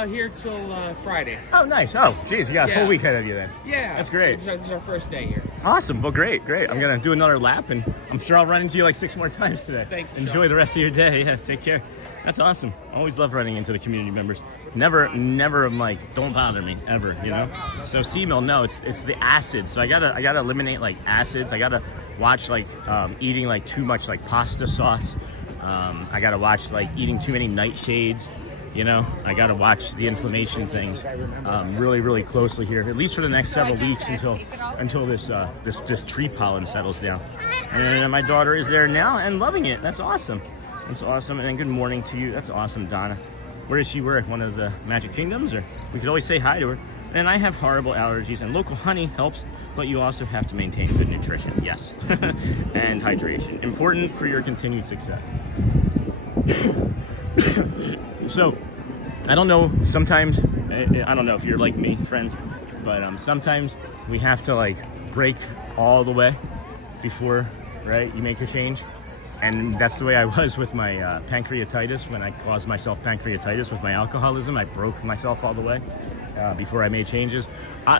Here till Friday. Oh, nice. Oh, geez, you got a Yeah. whole week ahead of you then. Yeah. That's great. This is our first day here. Awesome. Well, great. I'm going to do another lap, and I'm sure I'll run into you like 6 more times today. Thank you, Enjoy Sean. the rest of your day. Yeah, take care. That's awesome. Always love running into the community members. Never I'm like, don't bother me ever, you know? So C-mill, no, it's the acid. So I gotta eliminate like acids. I gotta watch like eating like too much like pasta sauce. I gotta watch like eating too many nightshades. You know, I got to watch the inflammation things really, really closely here, at least for the next several weeks until this tree pollen settles down. And my daughter is there now and loving it. That's awesome. That's awesome. And then good morning to you. That's awesome, Donna. Where does she work? One of the Magic Kingdoms? Or we could always say hi to her. And I have horrible allergies, and local honey helps, but you also have to maintain good nutrition. Yes. And hydration. Important for your continued success. So, I don't know, sometimes, I don't know if you're like me, friends, but sometimes we have to like break all the way before, right, you make a change. And that's the way I was with my pancreatitis. When I caused myself pancreatitis with my alcoholism, I broke myself all the way before I made changes.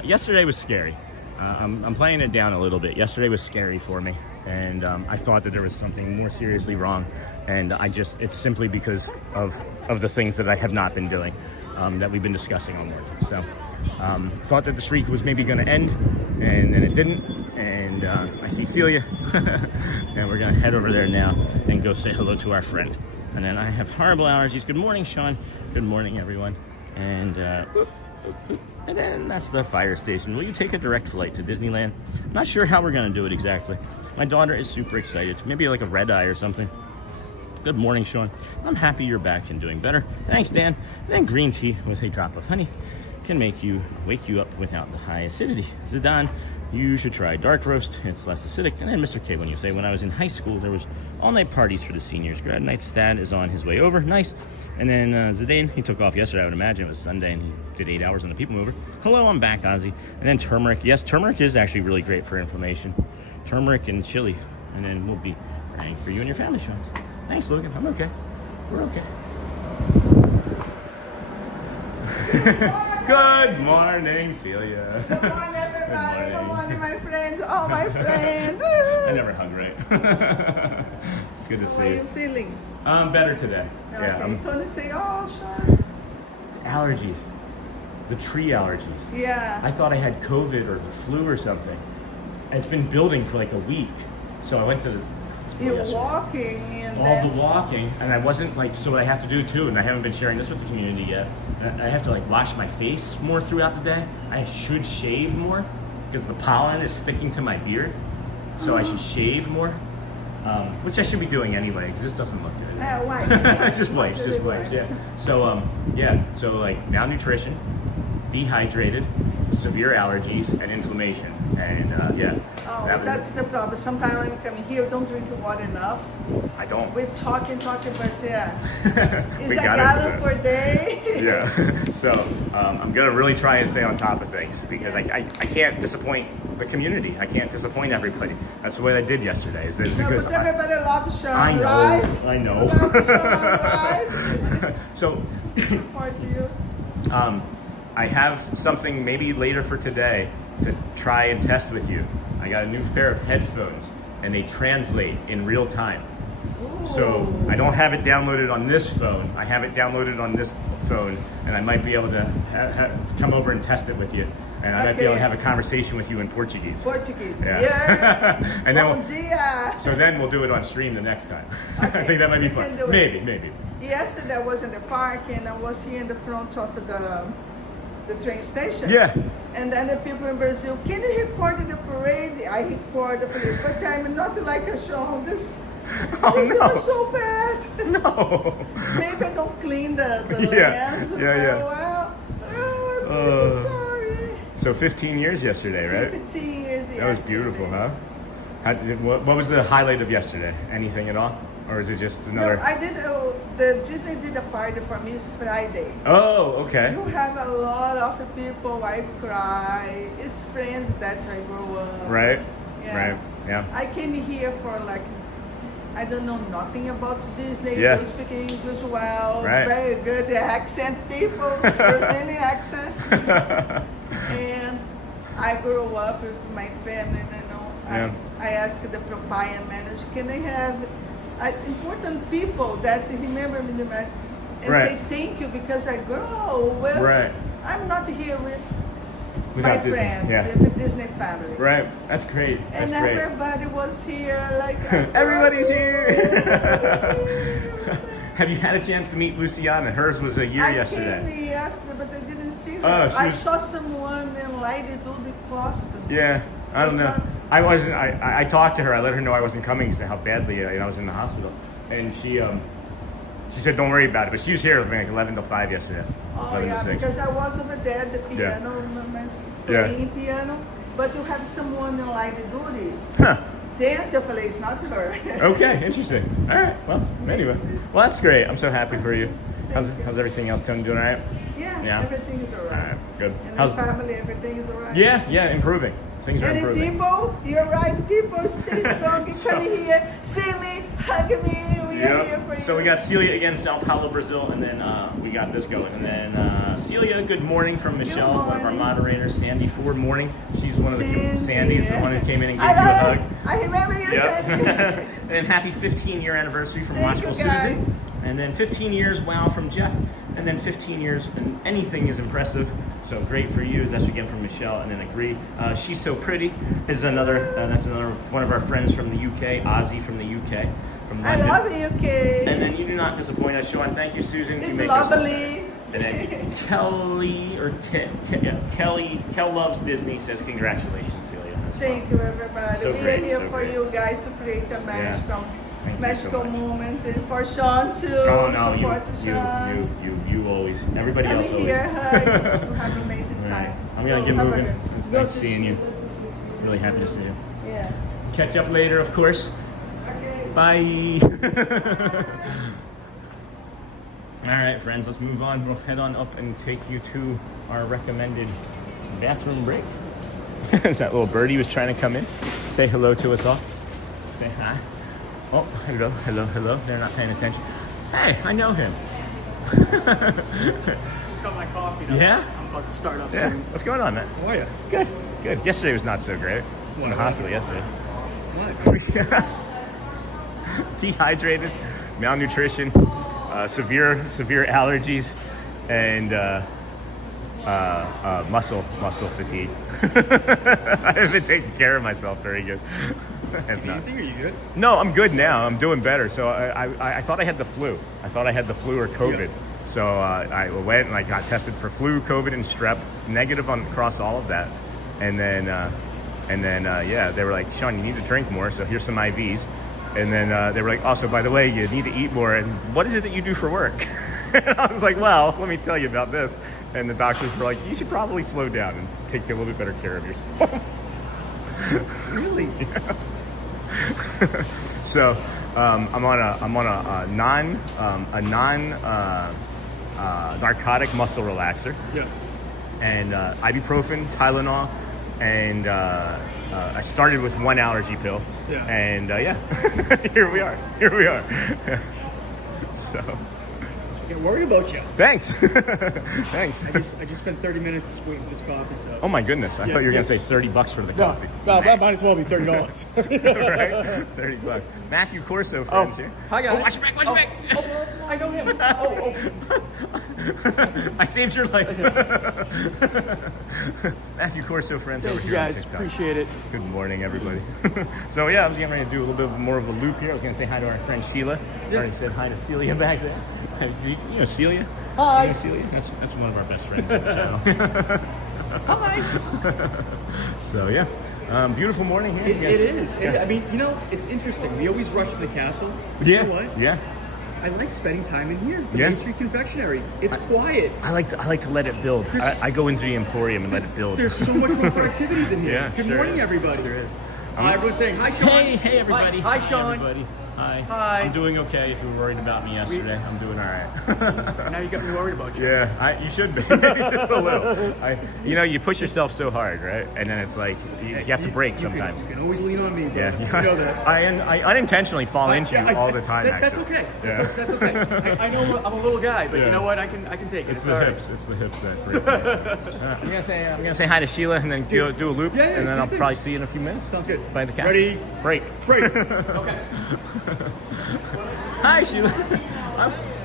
Yesterday was scary. I'm playing it down a little bit. Yesterday was scary for me, and I thought that there was something more seriously wrong, and it's simply because of the things that I have not been doing, that we've been discussing all morning. So thought that the streak was maybe going to end, and then it didn't, and I see Celia, and we're going to head over there now and go say hello to our friend. And then I have horrible allergies. Good morning, Sean. Good morning, everyone. And then that's the fire station. Will you take a direct flight to Disneyland? I'm not sure how we're going to do it exactly. My daughter is super excited. Maybe like a red eye or something. Good morning, Sean. I'm happy you're back and doing better. Thanks, Dan. And then green tea with a drop of honey can wake you up without the high acidity. Zidane, you should try dark roast. It's less acidic. And then Mr. K, when you say, when I was in high school, there was all-night parties for the seniors. Grad night. Thad is on his way over. Nice. And then Zidane, he took off yesterday. I would imagine it was Sunday, and he did 8 hours on the People Mover. Hello, I'm back, Ozzy. And then turmeric. Yes, turmeric is actually really great for inflammation. Turmeric and chili. And then we'll be praying for you and your family, Sean. Thanks, Logan. I'm okay. We're okay. Good morning, Celia. Good morning, everybody. Good morning, my friends. All my friends. I never hung right. It's good to see How are you. you feeling? Better today. Okay. Yeah. Tony say, oh, Sean. Allergies. The tree allergies. Yeah. I thought I had COVID or the flu or something. And it's been building for like a week. So I went to the You're yesterday. walking and All then, the walking, and I wasn't like, so what I have to do too, and I haven't been sharing this with the community yet, I have to like wash my face more throughout the day. I should shave more because the pollen is sticking to my beard, so I should shave more, which I should be doing anyway because this doesn't look good. wipes. Just wipes, yeah. So so like malnutrition, dehydrated, severe allergies, and inflammation, and yeah. Oh, that's the problem. Sometimes when you come here, we don't drink water enough. I don't. We're talking, but yeah. It's We a got gallon into per day. Yeah. So I'm gonna really try and stay on top of things because I can't disappoint the community. I can't disappoint everybody. That's the way I did yesterday. Is that No, because but everybody loves Sean, I know, right? I know. Loves Sean, right? So Support you. I have something maybe later for today to try and test with you. I got a new pair of headphones and they translate in real time. So I don't have it downloaded on this phone. I have it downloaded on this phone, and I might be able to come over and test it with you. And I might be able to have a conversation with you in Portuguese. Portuguese. Yeah. Yeah. And then Bom dia. so then we'll do it on stream the next time. I Okay, think that might be we can fun. do it. Maybe. Yesterday I was in the park and I was here in the front of the train station. Yeah. And then the people in Brazil, can you record the parade? I record the parade, but I'm not like a show. This was so bad. No. Maybe I don't clean the Yeah. lens. Yeah. Oh, well. I'm sorry. So 15 years yesterday, right? 15 years. That was beautiful, huh? What was the highlight of yesterday? Anything at all? Or is it just another? No, I did. The Disney did a party for me. It's Friday. Oh, okay. You have a lot of people. I cry. It's friends that I grew up. Right. Yeah. Right. Yeah. I came here for like, I don't know nothing about Disney. Yeah. They speak English well. Right. Very good. The accent people, Brazilian accent. And I grew up with my family, Yeah. I asked the propine manager, can I have important people that remember me and Right. say thank you because I grow with. Right. I'm not here with Without my Disney, friends, yeah. with the Disney family. Right. That's great. That's And great. everybody was here, like Everybody's here. here. Have you had a chance to meet Luciana? Hers was a year I yesterday. came yesterday, but I didn't see her. Oh, she I was- saw someone in Lady do the costume. Yeah, I don't Was know. not- I wasn't. I talked to her. I let her know I wasn't coming because of how badly I was in the hospital, and she said don't worry about it. But she was here from like 11 till 5 yesterday. Oh 11 yeah, to 6. because I was over there at the piano, playing piano, but you have someone in Lady duties. Huh. Dance, eu falei, it's not her. Okay, interesting. All right. Well, anyway, well that's great. I'm so happy for you. How's everything else doing? All right? Yeah, Yeah. everything is All alright. right. Good. And How's? the family, everything is alright. Yeah, improving. Things are Any improving. people, you're right, people, stay strong, keep So- coming here, see me, hug me, we are here for you. So we got Celia again, Sao Paulo, Brazil, and then we got this going. And then Celia, good morning from Michelle, one of our morning. moderators. Sandy Ford, morning. She's one of the Sandy. Sandy's the one who came in and gave I you a love hug. it. I remember you Sandy. Yep. And happy 15-year anniversary from Thank Watchful you, guys. Susan. And then 15 years, wow, from Jeff. And then 15 years, and anything is impressive. So great for you. That's again from Michelle. And then Agree. She's so pretty is another. That's another one of our friends from the UK, Ozzy from the UK, from I London. love UK. And then you do not disappoint us, Sean. Thank you, Susan. It's you make us lovely. and then Kelly Loves Disney says congratulations, Celia. That's Thank fun. you, everybody. So We great, are here so for great. you guys to create a magical, Thank you magical so much. moment, and for Sean too. Oh no, support Sean. you always. Everybody Come else always. here, hug. We'll have an amazing All right. time. I'm gonna Go, get have a moving. good- It's go nice to- seeing you. Really happy to see you. Yeah. Catch up later, of course. Okay. Bye. All right, friends, let's move on. We'll head on up and take you to our recommended bathroom break. Is that little birdie was trying to come in? Say hello to us all. Say hi. Oh, hello. They're not paying attention. Hey, I know him. Just got my coffee now. Yeah? I'm about to start up Yeah. soon. What's going on, man? How are you? Good. Yesterday was not so great. I was in the hospital yesterday. What? Dehydrated, malnutrition, severe allergies, and muscle fatigue. I haven't been taking care of myself very good. I have not. Anything? Are you good? No, I'm good now. I'm doing better. So I thought I had the flu. I thought I had the flu or COVID. Yeah. So I went and I got tested for flu, COVID, and strep. Negative across all of that. And then yeah, they were like, Sean, you need to drink more. So here's some IVs. And then they were like, also, by the way, you need to eat more. And what is it that you do for work? And I was like, well, let me tell you about this. And the doctors were like, you should probably slow down and take a little bit better care of yourself. Really? So I'm on a non narcotic muscle relaxer, Yeah. and ibuprofen, Tylenol, and I started with one allergy pill. Yeah. And yeah, here we are. So Get worried about you. thanks. Thanks. I just spent 30 minutes waiting for this coffee, so. Oh my goodness! I thought you were yeah. gonna say $30 for the No, coffee. that might as well be $30. Right? $30. Matthew Corso friends here. Hi guys. Oh, watch your back! Watch your back! Oh, I know him. Oh. I saved your life. Matthew Corso friends over Thank you here on guys. TikTok. Appreciate it. Good morning, everybody. So yeah, I was getting ready to do a little bit more of a loop here. I was going to say hi to our friend Sheila. I already said hi to Celia back there. You know Celia? Hi. You know Celia? That's one of our best friends on the channel. Hi. So yeah, beautiful morning here. It is. Yeah. I mean, you know, it's interesting. We always rush to the castle. But Yeah. You know what? Yeah. I like spending time in here. The Yeah. Main Street Confectionery. It's quiet. I like to let it build. I go into the Emporium and let it build. There's so much room for activities in here. Yeah, Good sure morning, is. everybody. Sure is. Everyone's saying hi, Sean. Hey everybody. Hi, Sean. everybody. Hi. Hi. I'm doing okay. If you were worried about me yesterday, I'm doing all right. Now you got me worried about you. Yeah, you should be. Just a little. You push yourself so hard, right? And then it's like you have to break sometimes. You can always lean on me, bro. Yeah, You know that. I unintentionally fall into you all the time. That's actually. okay. Yeah. That's okay. I know I'm a little guy, but Yeah. you know what? I can take it. It's all the right. hips. It's the hips that break. I'm gonna say hi to Sheila and then do a loop, Yeah, and then do I'll things. probably see you in a few minutes. Sounds good. By the castle. Ready? Break. Okay. Hi, Sheila.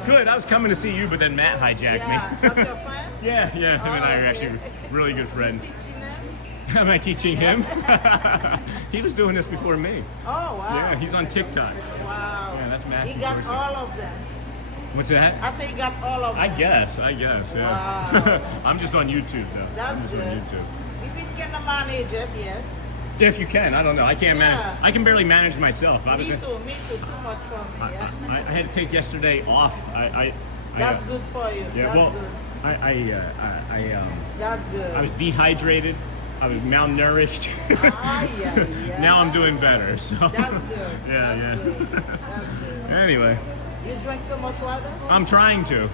Good. I was coming to see you, but then Matt hijacked me. That's your friend? Yeah. Him and I are actually really good friends. Teaching them? Am I teaching him? He was doing this before me. Oh, wow. Yeah, he's on TikTok. Wow. Yeah, that's Matthew He got Dorsey. all of them. What's that? I say he got all of them. I guess, yeah. Wow. I'm just on YouTube though. That's I'm just good. on YouTube. If you can manage it, yes. If you can, I don't know. I can't Yeah. manage. I can barely manage myself. Me too, too much for me, yeah. I had to take yesterday off. That's good for you. Yeah, That's well, good. That's good. I was dehydrated. I was malnourished. Yeah. Now I'm doing better. So. That's good. Yeah. That's good. Anyway, You drink so much water? I'm trying to.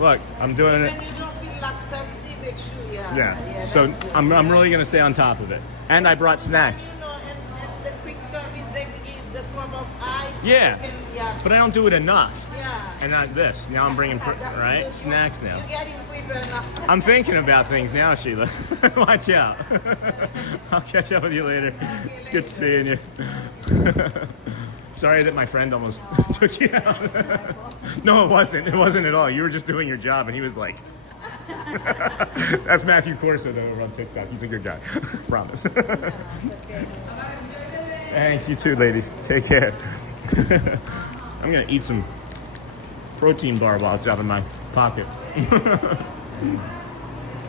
Look, I'm doing When it. you don't feel like thirsty, make sure, Yeah. So that's good. I'm really gonna stay on top of it. And I brought snacks. You know, and the quick service, they give the cup of ice. Yeah. Yeah. But I don't do it enough. Yeah. And not this. Now I'm bringing That's right good. snacks now. You getting quicker now. I'm thinking about things now, Sheila. Watch out. I'll catch up with you later. It's good seeing you. Sorry that my friend almost took you out. No, it wasn't. It wasn't at all. You were just doing your job, and he was like, that's Matthew Corso, though, over on TikTok. He's a good guy. Promise. Thanks, you too, ladies. Take care. I'm going to eat some protein bar while it's out of my pocket.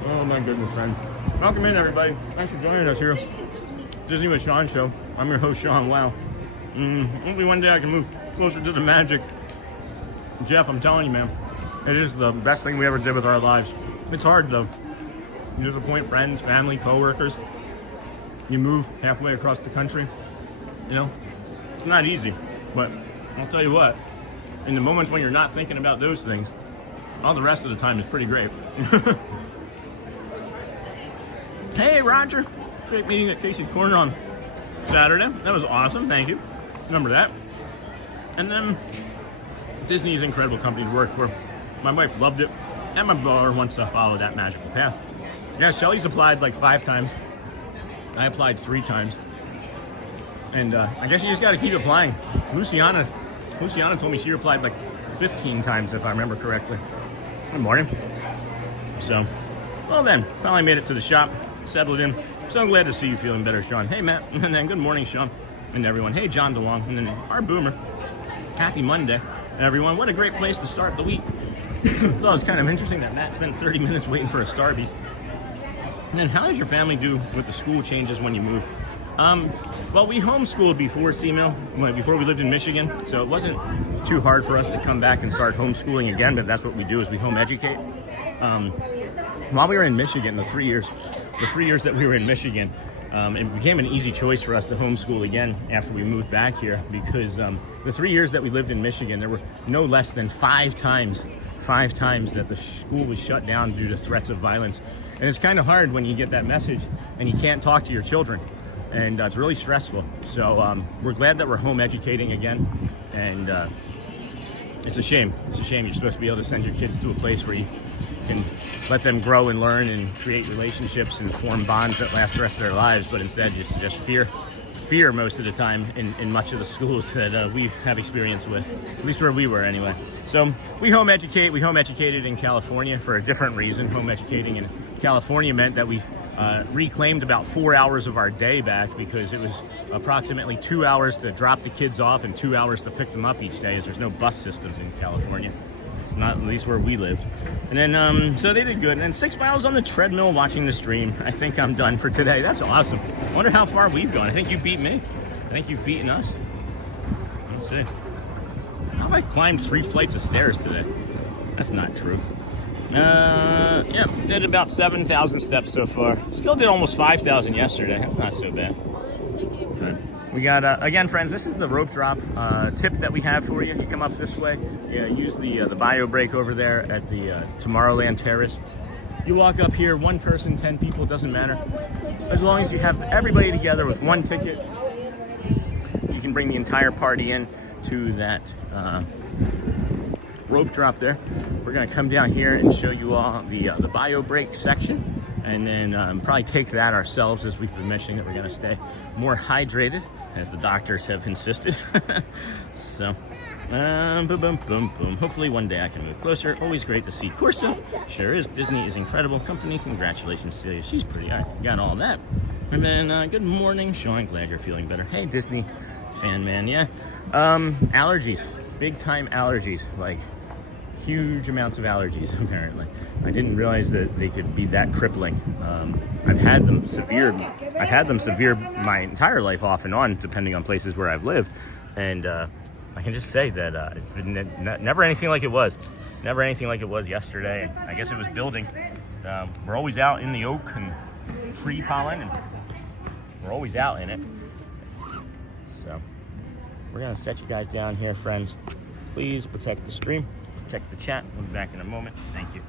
Oh, my goodness, friends. Welcome in, everybody. Thanks for joining us here. Disney with Sean show. I'm your host, Sean. Wow. Hopefully one day I can move closer to the magic. Jeff, I'm telling you, man, it is the best thing we ever did with our lives. It's hard, though. You disappoint friends, family, coworkers. You move halfway across the country. You know, it's not easy. But I'll tell you what, in the moments when you're not thinking about those things, all the rest of the time is pretty great. Hey, Roger. Great meeting at Casey's Corner on Saturday. That was awesome. Thank you. Remember that. And then Disney is an incredible company to work for. My wife loved it, and my daughter wants to follow that magical path. Yeah, Shelly's applied like 5 times. I applied 3 times. And I guess you just got to keep applying. Luciana told me she applied like 15 times, if I remember correctly. Good morning. So, well then, finally made it to the shop, settled in. So glad to see you feeling better, Sean. Hey, Matt. And then good morning, Sean. And everyone. Hey, John DeLong. And then our boomer. Happy Monday, everyone. What a great place to start the week. So it's kind of interesting that Matt spent 30 minutes waiting for a Starbucks. And then how does your family do with the school changes when you move? Well, we homeschooled before before we lived in Michigan, so it wasn't too hard for us to come back and start homeschooling again, but that's what we do is we home educate. While we were in Michigan, the 3 years that we were in Michigan, it became an easy choice for us to homeschool again after we moved back here because the 3 years that we lived in Michigan, there were no less than 5 times that the school was shut down due to threats of violence. And it's kind of hard when you get that message and you can't talk to your children. And it's really stressful. So we're glad that we're home educating again. And it's a shame. It's a shame. You're supposed to be able to send your kids to a place where you can let them grow and learn and create relationships and form bonds that last the rest of their lives. But instead, just fear most of the time in much of the schools that we have experience with, at least where we were anyway. So we home educate. We home educated in California for a different reason. Home educating in California meant that we reclaimed about 4 hours of our day back because it was approximately 2 hours to drop the kids off and 2 hours to pick them up each day, as there's no bus systems in California, not at least where we lived. And then, so they did good. And then 6 miles on the treadmill watching the stream. I think I'm done for today. That's awesome. I wonder how far we've gone. I think you beat me. I think you've beaten us. Let's see. How have I climbed 3 flights of stairs today? That's not true. Yeah, did about 7,000 steps so far. Still did almost 5,000 yesterday. That's not so bad. Good. We got, again, friends, this is the rope drop tip that we have for you. You come up this way, yeah, use the bio break over there at the Tomorrowland Terrace. You walk up here, one person, 10 people, doesn't matter. As long as you have everybody together with one ticket, you can bring the entire party in to that rope drop there. We're gonna come down here and show you all the bio break section, and then probably take that ourselves, as we've been mentioning that we're gonna stay more hydrated, as the doctors have insisted. So, boom, boom, boom, boom. Hopefully one day I can move closer. Always great to see Corsa. Sure is. Disney is incredible company. Congratulations, Celia. She's pretty. I got all that. And then, good morning, Sean. Glad you're feeling better. Hey, Disney fan man, yeah. Allergies. Big time allergies. Like, huge amounts of allergies, apparently. I didn't realize that they could be that crippling. I've had them severe my entire life, off and on, depending on places where I've lived. And I can just say that it's been never anything like it was. Never anything like it was yesterday. I guess it was building. We're always out in the oak and tree pollen, and we're always out in it. So we're gonna set you guys down here, friends. Please protect the stream, protect the chat. We'll be back in a moment. Thank you.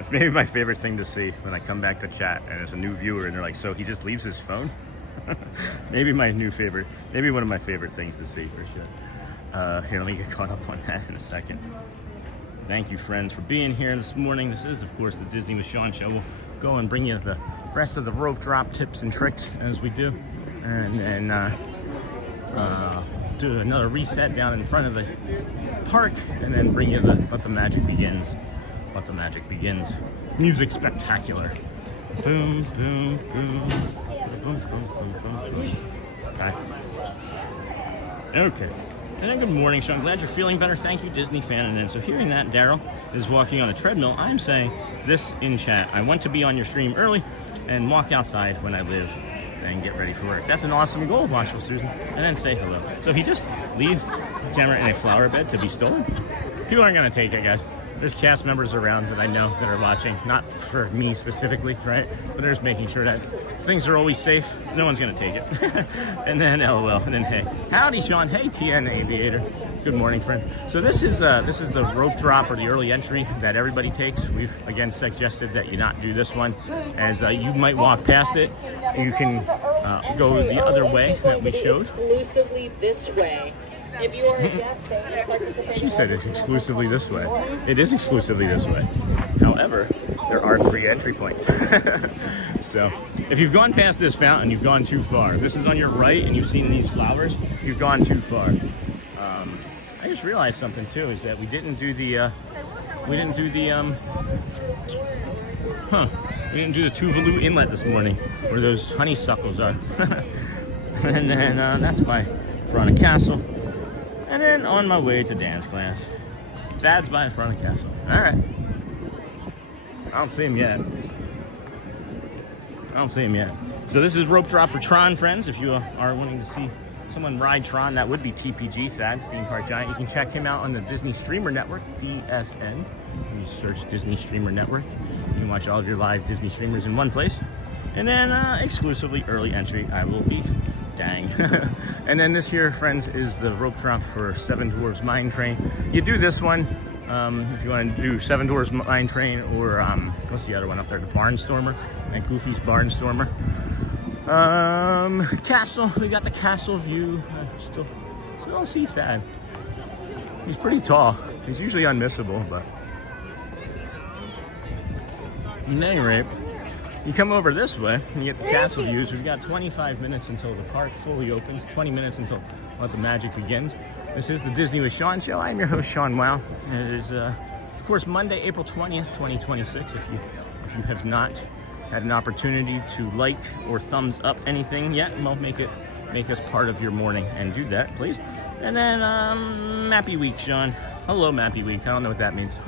It's maybe my favorite thing to see when I come back to chat and there's a new viewer and they're like, so he just leaves his phone? Maybe one of my favorite things to see, for sure. Here, let me get caught up on that in a second. Thank you, friends, for being here this morning. This is, of course, the Disney with Sean show. We'll go and bring you the rest of the rope drop tips and tricks as we do. And then do another reset down in front of the park, and then bring you let the magic begins. Let the magic begins. Music spectacular. Boom, boom, boom. Boom, boom, boom, boom, boom. Okay. And then good morning, Sean. Glad you're feeling better. Thank you, Disney fan. And then, so hearing that Daryl is walking on a treadmill, I'm saying this in chat. I want to be on your stream early and walk outside when I live and get ready for work. That's an awesome goal, Marshall Susan. And then say hello. So if he just leaves the camera in a flower bed to be stolen, people aren't going to take it, guys. There's cast members around that I know that are watching, not for me specifically, right? But they're just making sure that things are always safe. No one's going to take it. And then LOL. And then hey. Howdy, Sean. Hey, TN Aviator. Good morning, friend. So this is the rope drop, or the early entry, that everybody takes. We've again suggested that you not do this one, as you might walk past it. You can go the other way that we showed. Exclusively this way. If you are a guest and participating, she said it's exclusively this way. It is exclusively this way. However, there are 3 entry points. So if you've gone past this fountain, you've gone too far. If this is on your right and you've seen these flowers, you've gone too far. I just realized something too, is that we didn't do the Tuvalu Inlet this morning, where those honeysuckles are. And then that's by front of castle. And then on my way to dance class. Thad's by front of castle. All right. I don't see him yet. So this is Rope Drop for Tron, friends. If you are wanting to see someone ride Tron, that would be TPG, Thad, Theme Park Giant. You can check him out on the Disney Streamer Network, DSN. You search Disney Streamer Network. You can watch all of your live Disney streamers in one place. And then exclusively early entry, I will be. Dang. And then this here, friends, is the Rope Drop for Seven Dwarfs Mine Train. You do this one if you want to do Seven Dwarfs Mine Train, or what's the other one up there? The Barnstormer, and Goofy's Barnstormer. Castle. We got the castle view. Still don't see Thad. He's pretty tall. He's usually unmissable, but at any rate, you come over this way and you get the castle views. We've got 25 minutes until the park fully opens, 20 minutes until the magic begins. This is the Disney with Sean show. I'm your host, Sean Wow. And it is, of course, Monday, April 20th, 2026. If you have not had an opportunity to like or thumbs up anything yet, well, make us part of your morning and do that, please. And then Mappy Week, Sean. Hello, Mappy Week. I don't know what that means.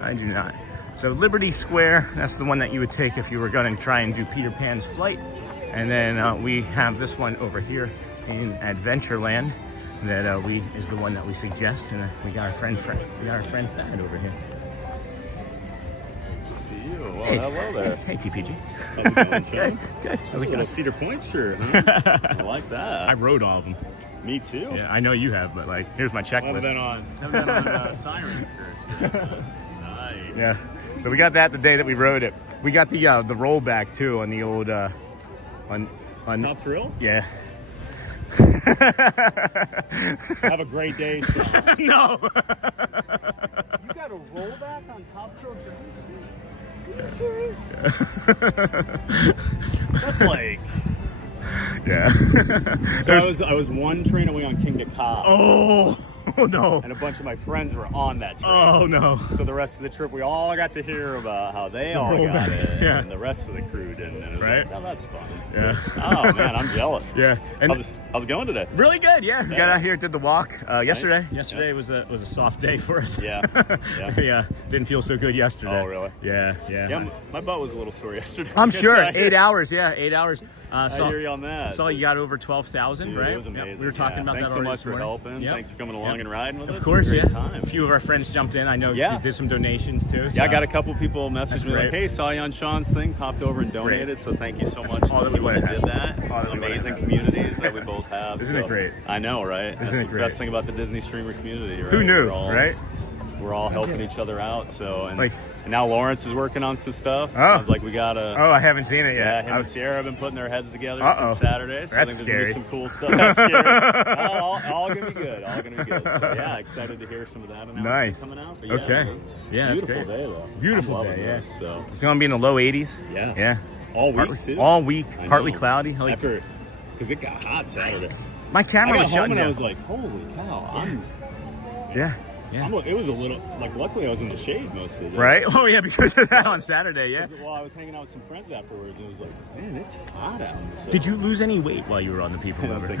I do not. So Liberty Square, that's the one that you would take if you were going to try and do Peter Pan's Flight. And then we have this one over here in Adventureland that is the one that we suggest. And we got our friend Thad over here. See you. Well, Hey. hello there. Hey, TPG. How's it going, Sean? Good. How's it A little going? Cedar Point shirt, huh? I like that. I wrote all of them. Me too. Yeah, I know you have, but like, here's my checklist. Haven't been on Sirens first. Nice. Yeah. So we got that the day that we rode it. We got the rollback too on the old on Top Thrill? Yeah. Have a great day, Sean. No. You got a rollback on Top Thrill trains? Are you serious? That's like... Yeah. So I was one train away on King to Cobb. Oh no. And a bunch of my friends were on that train. Oh no. So the rest of the trip, we all got to hear about how they all got it, Yeah. and the rest of the crew didn't. And it was Right. like, oh, that's fun. Yeah. Oh man, I'm jealous. Yeah. And How's it going today? really good. Yeah. We got Yeah. out here, did the walk yesterday. Nice. Yesterday Yeah. was a soft day for us. Yeah. Yeah. Yeah. Didn't feel so good yesterday. Oh, really? Yeah. Yeah, my butt was a little sore yesterday. I'm sure. I hear- 8 hours. Yeah. 8 hours. I hear you on that. Saw you got over 12,000, Dude, right? It was amazing. Yep, we were talking about Thanks that so already much this for morning. helping. Yep. Thanks for coming along Yep. and riding with us. Of course, It was a yeah. great time. A few of our friends jumped in. I know Yeah. you did some donations too. Yeah, I so- got a couple people message me great. like, "Hey, saw you on Sean's thing, popped over and donated." So thank you so That's much all to that we people wanna that did have. that. All that we wanna Amazing have. communities that we both have. Isn't it great? I know, right? That's Isn't it the great? best thing about the Disney streamer community, right? Who knew, We're all- right? We're all helping each other out. So and, Like- and now Lawrence is working on some stuff. Oh. Sounds like we got a. Oh, I haven't seen it Yeah, yet. him and Sierra have been putting their heads together Uh-oh. since Saturday. So That's I think there's scary. gonna be some cool stuff. That's scary. all gonna be good. All gonna be good. So yeah, excited to hear some of that announcement Nice. coming out. But Okay. Yeah, that's beautiful great. day though. Beautiful I'm loving day, yeah. this, so It's gonna be in the low 80s. yeah. Yeah. All week Partly- too. All week, I partly know. cloudy. Like, After, because it got hot Saturday. my I camera got was home shutting and down. I was like, "Holy cow!" Yeah. It was a little like. Luckily, I was in the shade most of the day. Right? Oh yeah, because of that on Saturday. Yeah. Well, I was hanging out with some friends afterwards, and it was like, "Man, it's hot out." So, Did you lose any weight while you were on the People I don't Mover?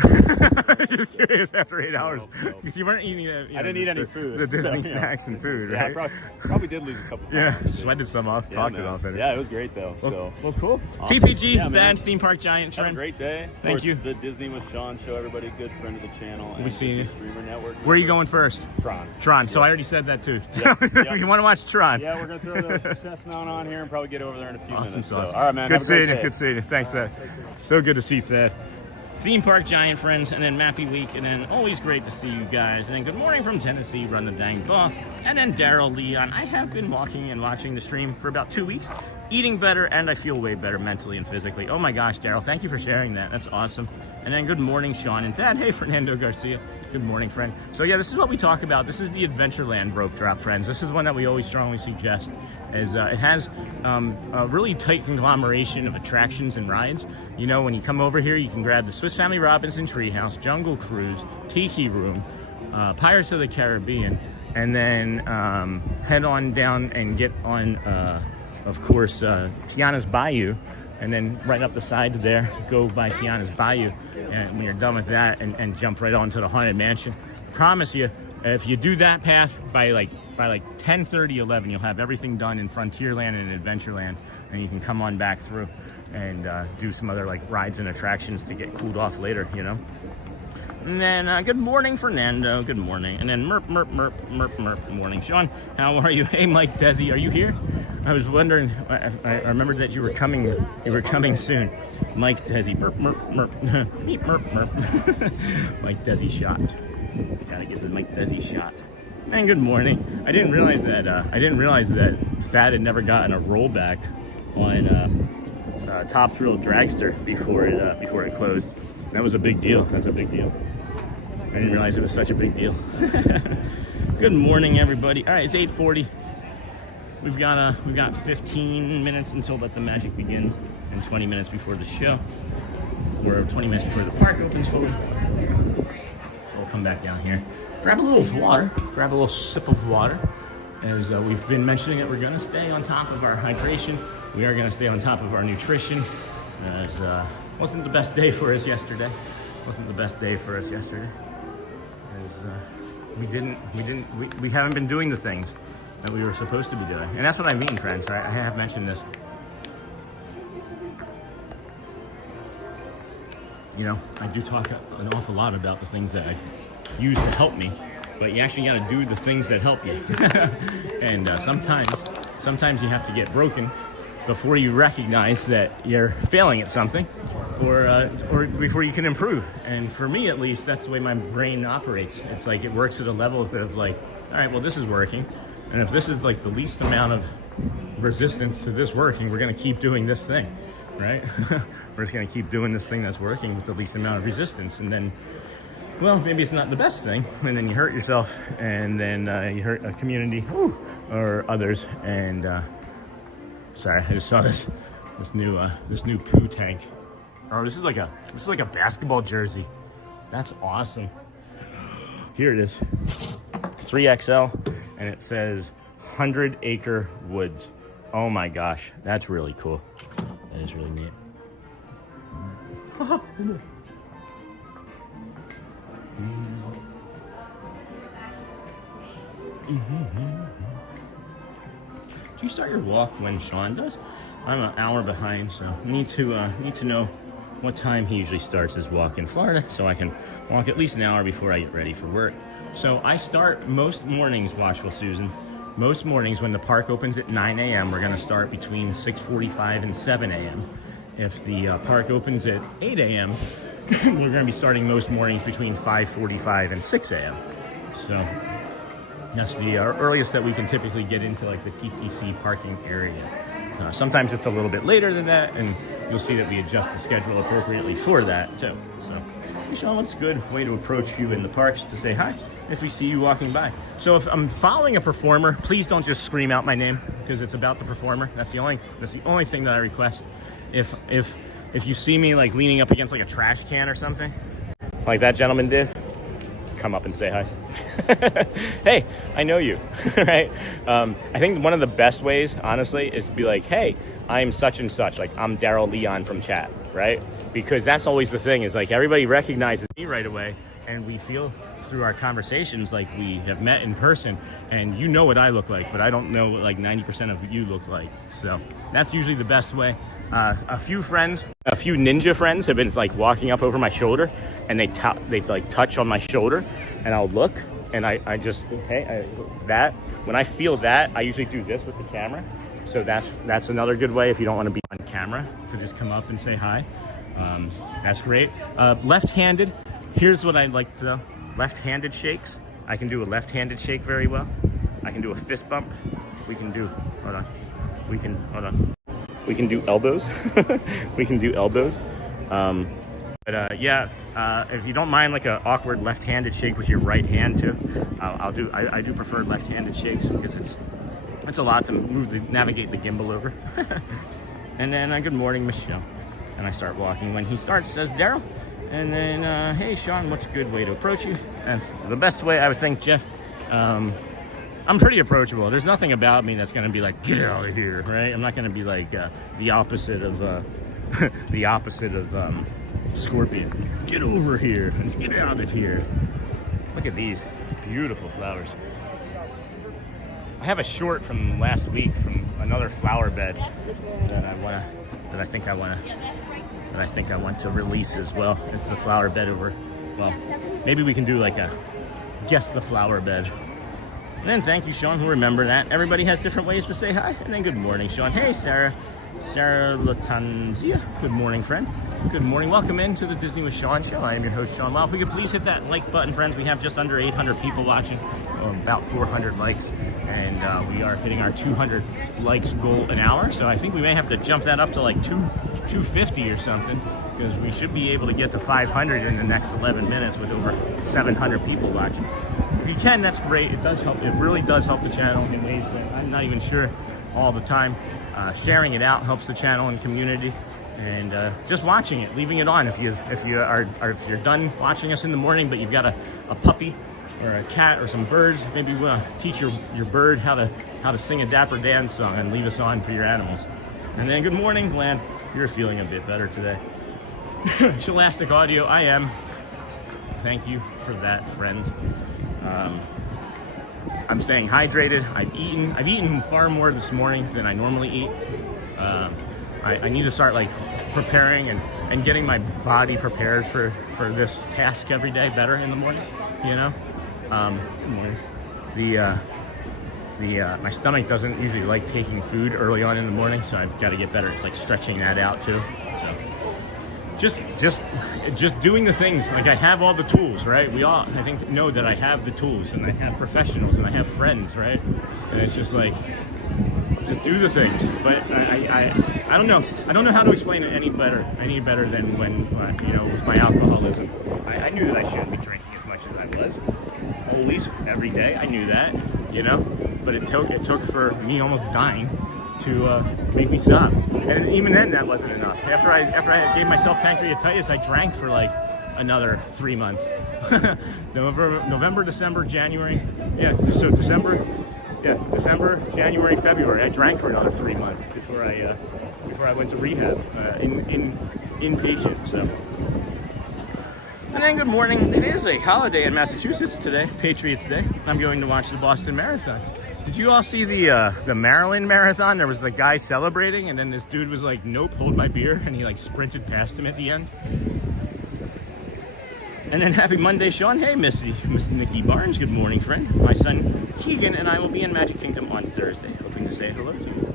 think Just curious. After 8 hours, no. because you weren't eating. I didn't eat any the- food. The Disney so, you know. snacks and food, Yeah, right? I probably did lose a couple Yeah, pounds. sweated some off, Yeah, talked it man. off. In it. Yeah, it was great though. So Well, cool. Awesome. TPG, Yeah, man. Thad, Theme Park Giant. have a Friend. great day. Of Thank course, you. The Disney with Sean show. Everybody, good friend of the channel. We'll and see Disney you. Streamer Network. Where are you going first? Tron. Tron. So Yep. I already said that too. Yep, yep. You want to watch Tron? Yeah, we're gonna throw the chest mount on here and probably get over there in a few Awesome minutes. sauce. So, all right, man. Good have a great seeing you. day. Good seeing you. Thanks, Thad. So good to see Thad. Theme Park Giant friends, and then Mappy Week, and then always great to see you guys. And then good morning from Tennessee, Run the Dang Buff, and then Daryl Leon. I have been walking and watching the stream for about 2 weeks, eating better, and I feel way better mentally and physically. Oh my gosh, Daryl, thank you for sharing that. That's awesome. And then good morning, Sean and Thad. Hey, Fernando Garcia. Good morning, friend. So yeah, this is what we talk about. This is the Adventureland rope drop, friends. This is one that we always strongly suggest. Is it has a really tight conglomeration of attractions and rides. You know, when you come over here, you can grab the Swiss Family Robinson Treehouse, Jungle Cruise, Tiki Room, Pirates of the Caribbean, and then head on down and get on, of course, Tiana's Bayou. and then right up the side there, go by Kiana's Bayou, and when you're done with that, and jump right onto the Haunted Mansion. Promise you, if you do that path by like 10:30, 11, you'll have everything done in Frontierland and Adventureland, and you can come on back through and do some other like rides and attractions to get cooled off later, you know. And then good morning, Fernando. Good morning. And then merp. Good morning, Sean. How are you? Hey, Mike Desi, are you here? I was wondering. I remembered that you were coming. You were coming soon. Mike Desi, merp. Meep, merp. Mike Desi shot. Gotta get the Mike Desi shot. And good morning. I didn't realize that Thad had never gotten a rollback on Top Thrill Dragster before it closed. That was a big deal. That's a big deal. I didn't realize it was such a big deal. Good morning, everybody. All right, it's 8:40. We've got 15 minutes until Let the Magic begins, and 20 minutes before the show. We're 20 minutes before the park opens fully. So we'll come back down here, grab a little water, grab a little sip of water. As we've been mentioning that we're going to stay on top of our hydration. We are going to stay on top of our nutrition. As wasn't the best day for us yesterday. We haven't been doing the things that we were supposed to be doing. And that's what I mean, friends. I have mentioned this. You know, I do talk an awful lot about the things that I use to help me, but you actually got to do the things that help you. And sometimes you have to get broken before you recognize that you're failing at something, or before you can improve. And for me, at least, that's the way my brain operates. It's like it works at a level of like, all right, well, this is working, and if this is like the least amount of resistance to this working, we're going to keep doing this thing, right? We're just going to keep doing this thing that's working with the least amount of resistance, and then, well, maybe it's not the best thing, and then you hurt yourself, and then you hurt a community or others. And sorry, I just saw this new poo tank. Oh, this is like a basketball jersey. That's awesome. Here it is, 3XL, and it says 100 Acre Woods. Oh my gosh, that's really cool. That is really neat. Do you start your walk when Sean does? I'm an hour behind, so need to know what time he usually starts his walk in Florida, so I can walk at least an hour before I get ready for work. So I start most mornings, Watchful Susan. Most mornings when the park opens at 9 a.m., we're going to start between 6:45 and 7 a.m. If the park opens at 8 a.m., we're going to be starting most mornings between 5:45 and 6 a.m. So that's the earliest that we can typically get into like the TTC parking area. Sometimes it's a little bit later than that, and you'll see that we adjust the schedule appropriately for that too. So, hey Sean, what's a good way to approach you in the parks to say hi if we see you walking by? So if I'm following a performer, please don't just scream out my name, because it's about the performer. That's the only thing that I request. If you see me like leaning up against like a trash can or something, like that gentleman did, come up and say hi. Hey, I know you, right? I think one of the best ways, honestly, is to be like, hey, I'm such and such. Like, I'm Daryl Leon from chat, right? Because that's always the thing, is like everybody recognizes me right away, and we feel through our conversations like we have met in person, and you know what I look like, but I don't know what like 90% of you look like. So that's usually the best way. A few ninja friends have been like walking up over my shoulder, and they like touch on my shoulder, and I'll look, and I just, hey, that, when I feel that, I usually do this with the camera. So that's another good way if you don't want to be on camera, to just come up and say hi. That's great. Left-handed, here's what I like to know. Left-handed shakes. I can do a left-handed shake very well. I can do a fist bump. We can do elbows. We can do elbows. If you don't mind like an awkward left-handed shake with your right hand too, I do prefer left-handed shakes, because it's a lot to navigate the gimbal over. And then good morning, Michelle. And I start walking. When he starts, says Daryl. And then, hey Sean, what's a good way to approach you? That's the best way, I would think, Jeff. I'm pretty approachable. There's nothing about me that's gonna be like, get out of here, right? I'm not gonna be like the opposite of the opposite of Scorpion. Get over here. Let's get out of here. Look at these beautiful flowers. I have a short from last week from another flower bed that I think I want to release as well. It's the flower bed over. Well, maybe we can do like a guess the flower bed. And then thank you, Sean, who remember that. Everybody has different ways to say hi. And then good morning, Sean. Hey, Sarah Latanzia. Good morning, friend. Good morning. Welcome into the Disney with Sean show. I am your host, Sean. Well, if we could please hit that like button, friends. We have just under 800 people watching, or about 400 likes. And we are hitting our 200 likes goal an hour. So I think we may have to jump that up to like 250 or something, because we should be able to get to 500 in the next 11 minutes with over 700 people watching. If you can, that's great. It does help. It really does help the channel in ways that I'm not even sure all the time. Sharing it out helps the channel and community, and just watching it, leaving it on. If you're done watching us in the morning, but you've got a puppy or a cat or some birds, maybe you want to teach your bird how to sing a Dapper Dans song and leave us on for your animals. And then good morning, Glenn. You're feeling a bit better today. Scholastic Audio, I am. Thank you for that, friends. I'm staying hydrated. I've eaten far more this morning than I normally eat. I need to start like preparing and getting my body prepared for this task every day better in the morning, you know? Good morning. My stomach doesn't usually like taking food early on in the morning, so I've got to get better. It's like stretching that out too. So just doing the things. Like, I have all the tools, right? We all, I think, know that I have the tools, and I have professionals, and I have friends, right? And it's just like, just do the things. But I don't know. I don't know how to explain it any better than when you know, with my alcoholism. I knew that I shouldn't be drinking as much as I was. Always, every day. I knew that, you know. But it took for me almost dying to make me stop. And even then, that wasn't enough. After I gave myself pancreatitis, I drank for like another 3 months. November, December, January. Yeah, so December, January, February. I drank for another 3 months before I went to rehab, inpatient. So. And then good morning. It is a holiday in Massachusetts today, Patriots Day. I'm going to watch the Boston Marathon. Did you all see the Maryland Marathon? There was the guy celebrating, and then this dude was like, nope, hold my beer, and he like sprinted past him at the end. And then happy Monday, Sean. Hey, Miss Nikki Barnes. Good morning, friend. My son Keegan and I will be in Magic Kingdom on Thursday, hoping to say hello to you.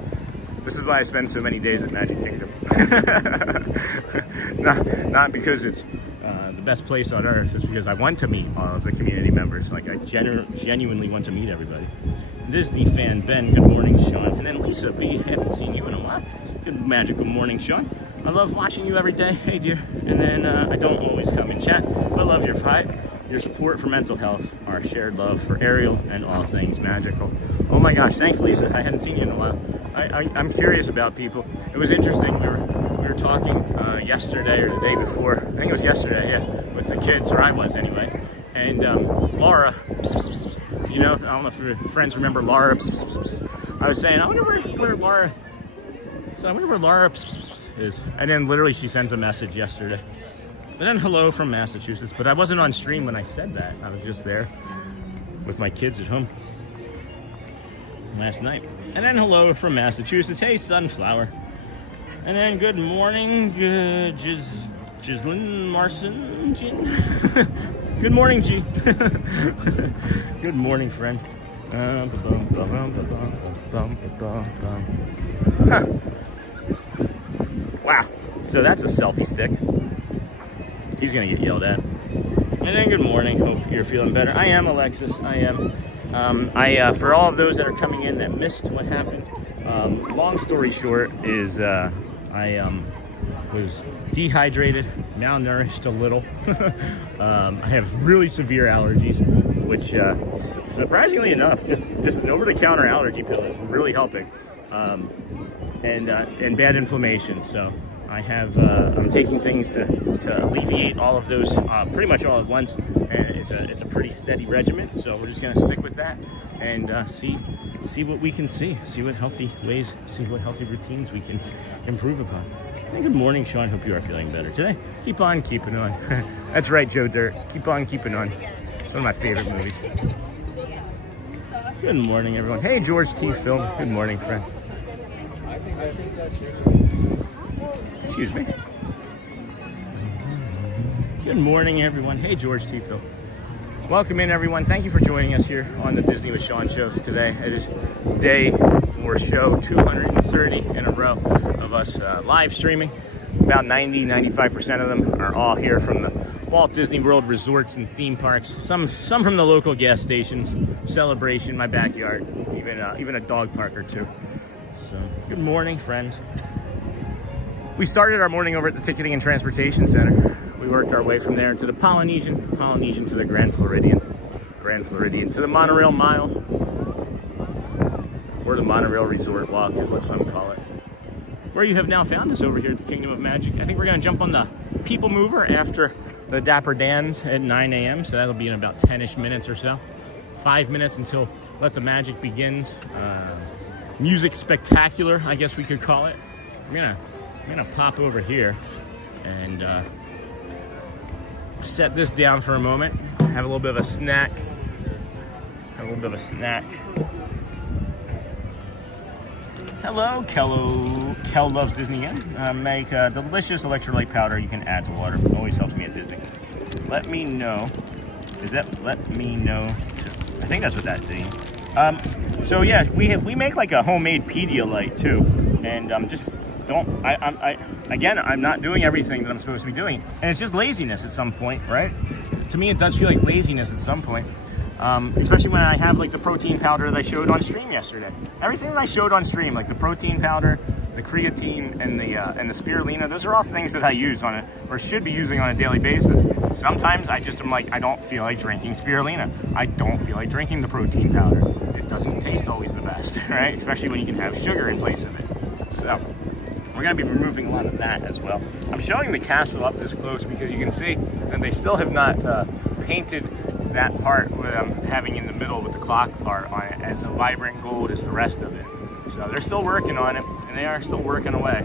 This is why I spend so many days at Magic Kingdom. not because it's the best place on earth. It's because I want to meet all of the community members. Like, I genuinely want to meet everybody. Disney fan Ben, good morning, Sean. And then Lisa B, haven't seen you in a while. Good magical morning, Sean. I love watching you every day. Hey, dear. And then I don't always come and chat, but love your vibe, your support for mental health, our shared love for Ariel and all things magical. Oh my gosh, thanks, Lisa. I hadn't seen you in a while. I'm curious about people. It was interesting. We were talking yesterday or the day before. I think it was yesterday, yeah, with the kids, or I was anyway. And Laura, you know, I don't know if your friends remember Laura. I was saying, I wonder where Laura. So I wonder where Laura is. And then literally she sends a message yesterday. And then hello from Massachusetts. But I wasn't on stream when I said that. I was just there with my kids at home last night. And then hello from Massachusetts. Hey, Sunflower. And then good morning, Gislyn Marson. Good morning, G. Good morning, friend. Huh. Wow. So that's a selfie stick. He's gonna get yelled at. And then good morning. Hope you're feeling better. I am, Alexis. I am. For all of those that are coming in that missed what happened, long story short is I was dehydrated, malnourished a little. I have really severe allergies, which surprisingly enough, just an over-the-counter allergy pill is really helping, and bad inflammation. So I'm taking things to alleviate all of those pretty much all at once, and it's a pretty steady regimen. So we're just gonna stick with that and see what we can see what healthy ways, see what healthy routines we can improve upon. And good morning, Sean. Hope you are feeling better today. Keep on keeping on. That's right, Joe Dirt. Keep on keeping on. It's one of my favorite movies. Good morning, everyone. Hey, George T. Film. Good morning, friend. Excuse me. Good morning, everyone. Hey, George T. Phil. Welcome in, everyone. Thank you for joining us here on the Disney with Sean shows today. It is day or show 230 in a row of us live streaming. About 95% of them are all here from the Walt Disney World resorts and theme parks. Some from the local gas stations, Celebration, my backyard, even a dog park or two. So, good morning, friends. We started our morning over at the Ticketing and Transportation Center. We worked our way from there to the Polynesian to the Grand Floridian to the monorail mile, or the monorail resort walk is what some call it. Where you have now found us over here at the Kingdom of Magic. I think we're gonna jump on the People Mover after the Dapper Dans at 9 a.m. So that'll be in about 10-ish minutes or so. 5 minutes until Let the Magic begins. Music spectacular, I guess we could call it. I'm gonna pop over here and set this down for a moment. Have a little bit of a snack. Hello, Kel loves Disney again. Make a delicious electrolyte powder you can add to water. Always helps me at Disney. Let me know. Is that let me know? I think that's what that's saying. So yeah, we make like a homemade Pedialyte too, and just don't. I'm not doing everything that I'm supposed to be doing, and it's just laziness at some point, right? To me, it does feel like laziness at some point. Especially when I have like the protein powder that I showed on stream yesterday. Everything that I showed on stream, like the protein powder, the creatine, and the spirulina, those are all things that I use on it, or should be using on a daily basis. Sometimes I just am like, I don't feel like drinking spirulina. I don't feel like drinking the protein powder. It doesn't taste always the best, right? Especially when you can have sugar in place of it. So we're gonna be removing a lot of that as well. I'm showing the castle up this close because you can see that they still have not painted that part that I'm having in the middle with the clock part on it as a vibrant gold as the rest of it. So they're still working on it, and they are still working away.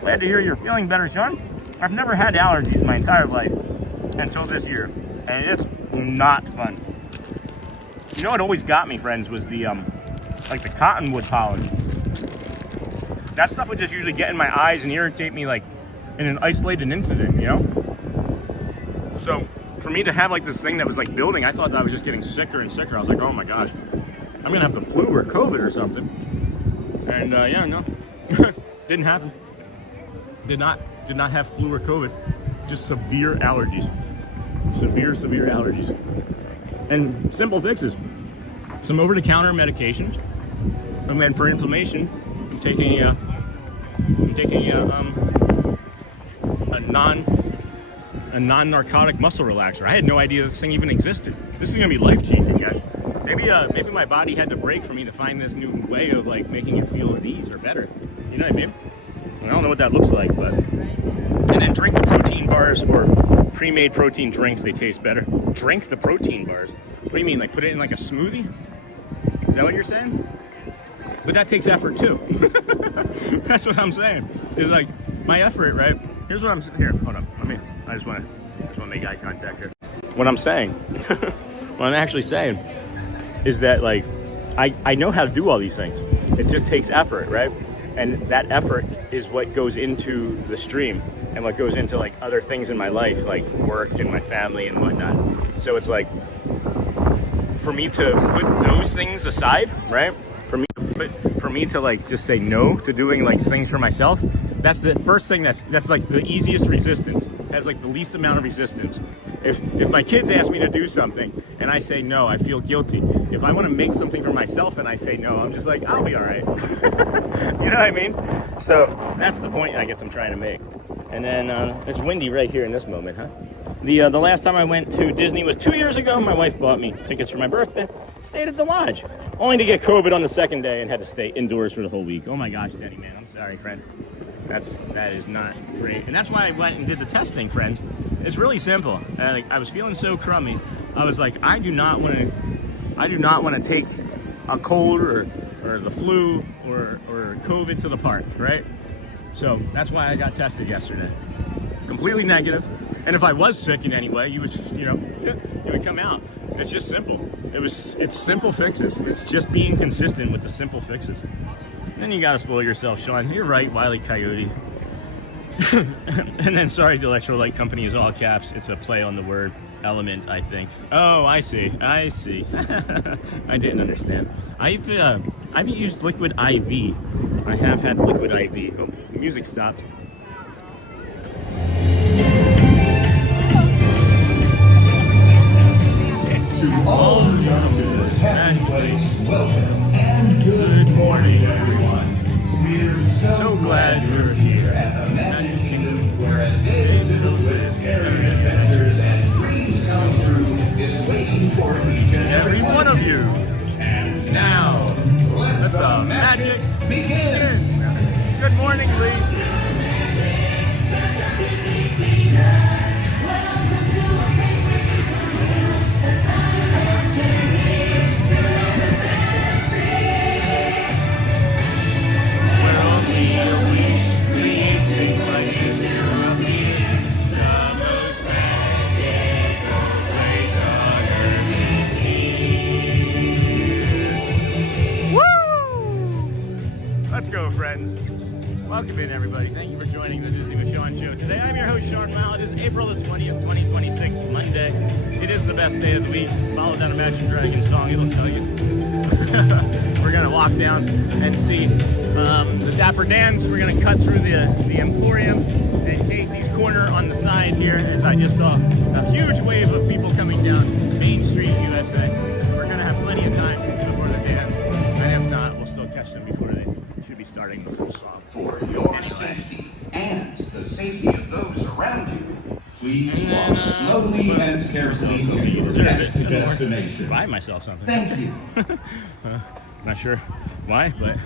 Glad to hear you're feeling better, Sean. I've never had allergies my entire life until this year, and it's not fun. You know what always got me, friends, was the like the cottonwood pollen. That stuff would just usually get in my eyes and irritate me like in an isolated incident, you know? So for me to have like this thing that was like building, I thought that I was just getting sicker and sicker. I was like, oh my gosh, I'm gonna have the flu or COVID or something. And yeah, no, didn't happen. Did not have flu or COVID, just severe allergies. Severe allergies. And simple fixes. Some over-the-counter medications. And then for inflammation, I'm taking a non-narcotic muscle relaxer. I had no idea this thing even existed. This is gonna be life-changing, guys. Maybe my body had to break for me to find this new way of like making it feel at ease or better. You know what I mean? I don't know what that looks like, but. And then drink the protein bars or pre-made protein drinks. They taste better. Drink the protein bars. What do you mean? Like put it in like a smoothie? Is that what you're saying? But that takes effort too. That's what I'm saying. It's like my effort, right? Here's what I'm saying. Here, hold on. I just want to make eye contact here. What I'm saying, what I'm actually saying, is that like I know how to do all these things. It just takes effort, right? And that effort is what goes into the stream and what goes into like other things in my life, like work and my family and whatnot. So it's like for me to put those things aside, right? For me to like just say no to doing like things for myself, that's the first thing that's like the easiest resistance, has like the least amount of resistance. If my kids ask me to do something and I say no, I feel guilty. If I want to make something for myself and I say no, I'm just like, I'll be all right. You know what I mean? So that's the point I guess I'm trying to make. And then it's windy right here in this moment, huh? The last time I went to Disney was 2 years ago. My wife bought me tickets for my birthday. Stayed at the lodge, only to get COVID on the second day and had to stay indoors for the whole week. Oh my gosh, Denny, man, I'm sorry, friend. That is not great. And that's why I went and did the testing, friends. It's really simple. I was feeling so crummy. I was like, I do not want to take a cold or the flu or COVID to the park, right? So that's why I got tested yesterday. Completely negative. And if I was sick in any way, you would, it would come out. It's just simple. It's simple fixes. It's just being consistent with the simple fixes. Then you gotta spoil yourself, Sean. You're right, Wile E. Coyote. And then, sorry, the electrolyte company is all caps. It's a play on the word element, I think. Oh, I see. I didn't understand. I've used liquid IV. I have had liquid IV. Oh, the music stopped. To all who come to this happy place, welcome and good morning, everyone. We're so glad you're here at the Magic Kingdom, where a day filled with daring adventures and dreams come true is waiting for each and every one of you. And now, let the magic begin. Good morning, Lee. Let's go, friends. Welcome in, everybody. Thank you for joining the Disney with Sean show. Today, I'm your host, Sean Wow. It is April the 20th, 2026, Monday. It is the best day of the week. Follow that Imagine Dragons song. It'll tell you. We're going to walk down and see the Dapper Dans. We're going to cut through the Emporium and Casey's Corner on the side here, as I just saw a huge wave of people coming down Main Street, USA. We're going to have plenty of time before the dance. And if not, we'll still catch them before they should be starting the full song. For your safety and the safety of those around you, please walk slowly and carefully to your next destination. Buy myself something. Thank you. Not sure why, but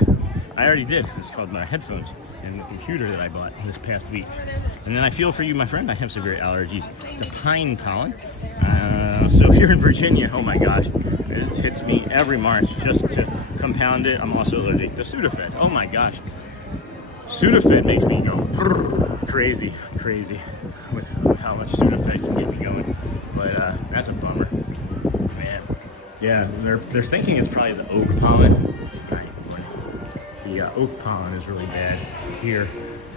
I already did. It's called my headphones and the computer that I bought this past week. And then I feel for you, my friend. I have severe allergies to pine pollen. So here in Virginia, oh my gosh, it hits me every March. Just to compound it, I'm also allergic to Sudafed. Oh my gosh. Sudafed makes me go crazy with how much Sudafed can get me going. But that's a bummer, man. Yeah, they're thinking it's probably the oak pollen. The oak pollen is really bad here,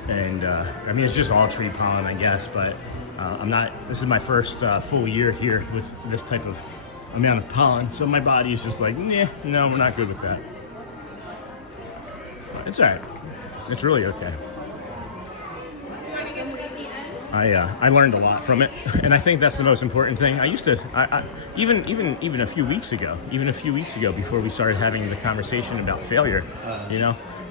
and I mean it's just all tree pollen, I guess. But I'm not. This is my first full year here with this type of amount of pollen, so my body is just like, nah, no, we're not good with that. It's alright. It's really okay. I learned a lot from it, and I think that's the most important thing. I used to, even a few weeks ago, before we started having the conversation about failure,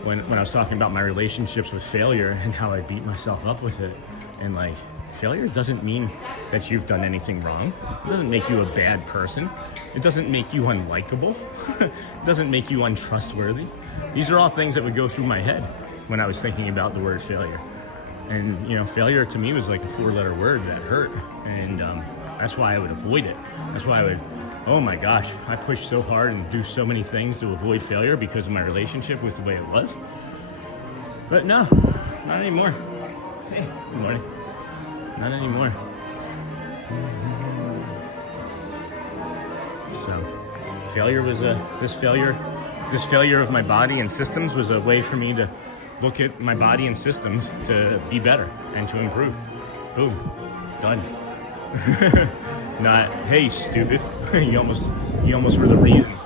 when I was talking about my relationships with failure and how I beat myself up with it, and like, failure doesn't mean that you've done anything wrong. It doesn't make you a bad person. It doesn't make you unlikable. It doesn't make you untrustworthy. These are all things that would go through my head when I was thinking about the word failure. And, failure to me was like a 4-letter word that hurt. And that's why I would avoid it. That's why I would, oh my gosh, I pushed so hard and do so many things to avoid failure because of my relationship with the way it was. But no, not anymore. Hey, good morning. Not anymore. So, failure was this failure of my body and systems was a way for me to look at my body and systems to be better and to improve. Boom. Done. Not, hey, stupid. you almost were the reason.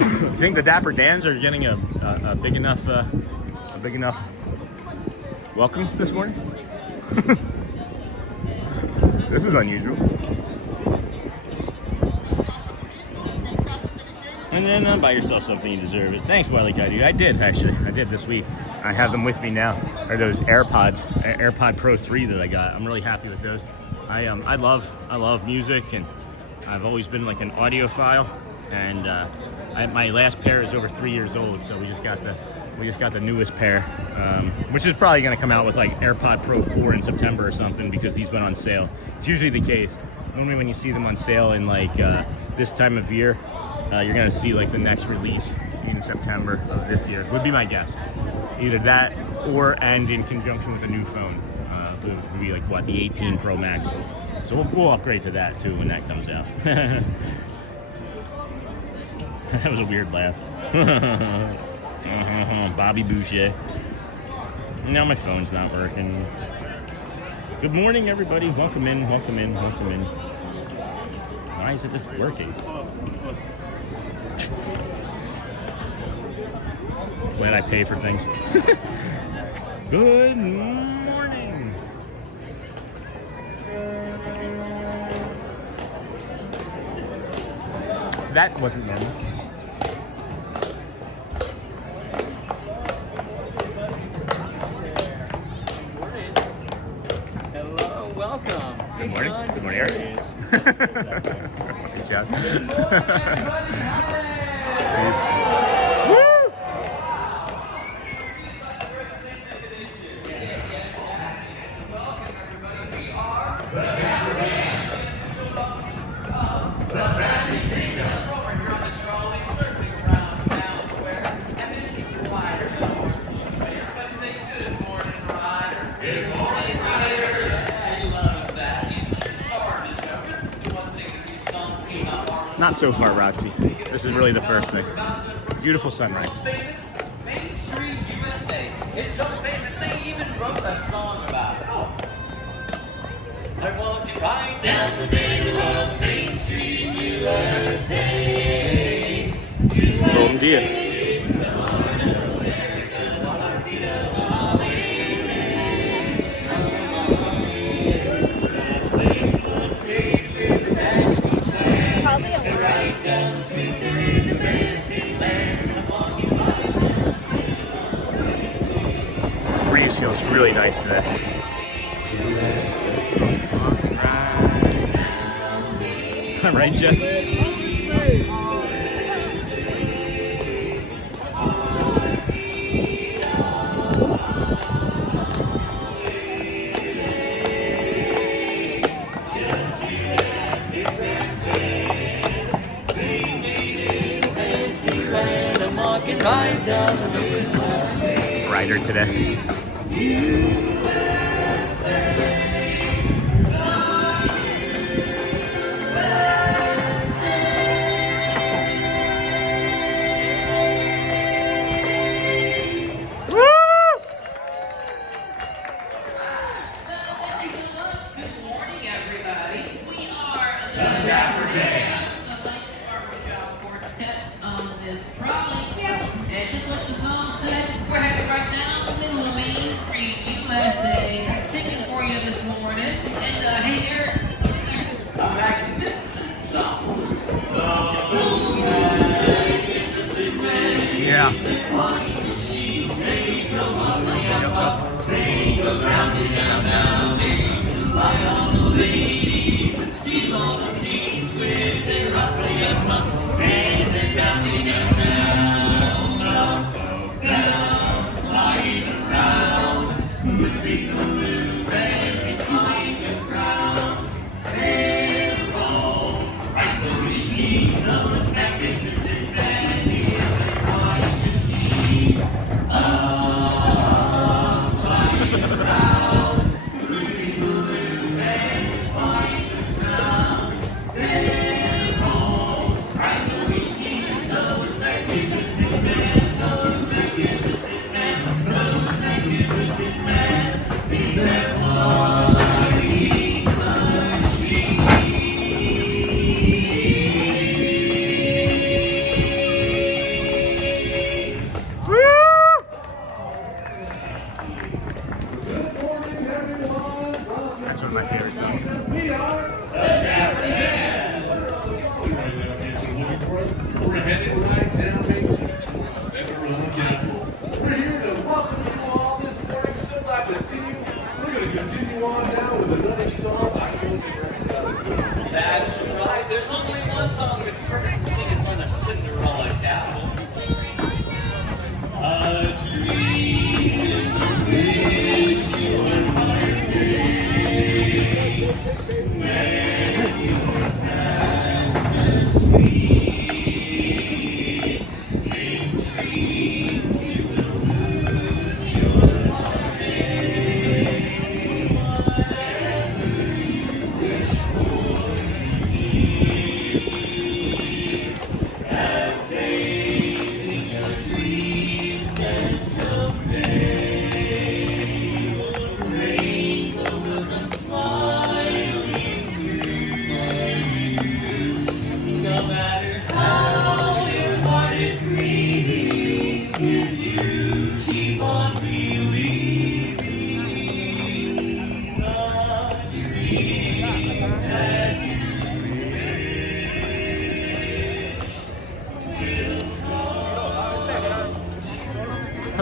I think the Dapper Dans are getting a big enough welcome this morning. This is unusual. And then buy yourself something, you deserve it. Thanks, Wile E. Coyote. I did, actually. I did this week. I have them with me now. Are those AirPod Pro 3 that I got. I'm really happy with those. I love music, and I've always been like an audiophile. And my last pair is over 3 years old, so we just got We just got the newest pair, which is probably going to come out with like AirPod Pro 4 in September or something because these went on sale. It's usually the case. Normally when you see them on sale in like this time of year, you're going to see like the next release in September of this year, would be my guess. Either that or and in conjunction with a new phone. It would be like what, the 18 Pro Max. So we'll upgrade to that too when that comes out. That was a weird laugh. Bobby Boucher. Now my phone's not working. Good morning, everybody. Welcome in, welcome in, welcome in. Why is it just working? Glad I pay for things. Good morning. That wasn't normal. Hello, welcome. Good morning. Sean. Good morning, Eric. Good job. Woo! Not so far, Roxy. This is really the first thing. Beautiful sunrise. Famous Main Street, USA. It's so famous they even wrote a song about it. I'm walking right down the middle of Main Street, USA. Bom dia. This breeze feels really nice today. All right, Jeff. It's Ryder today.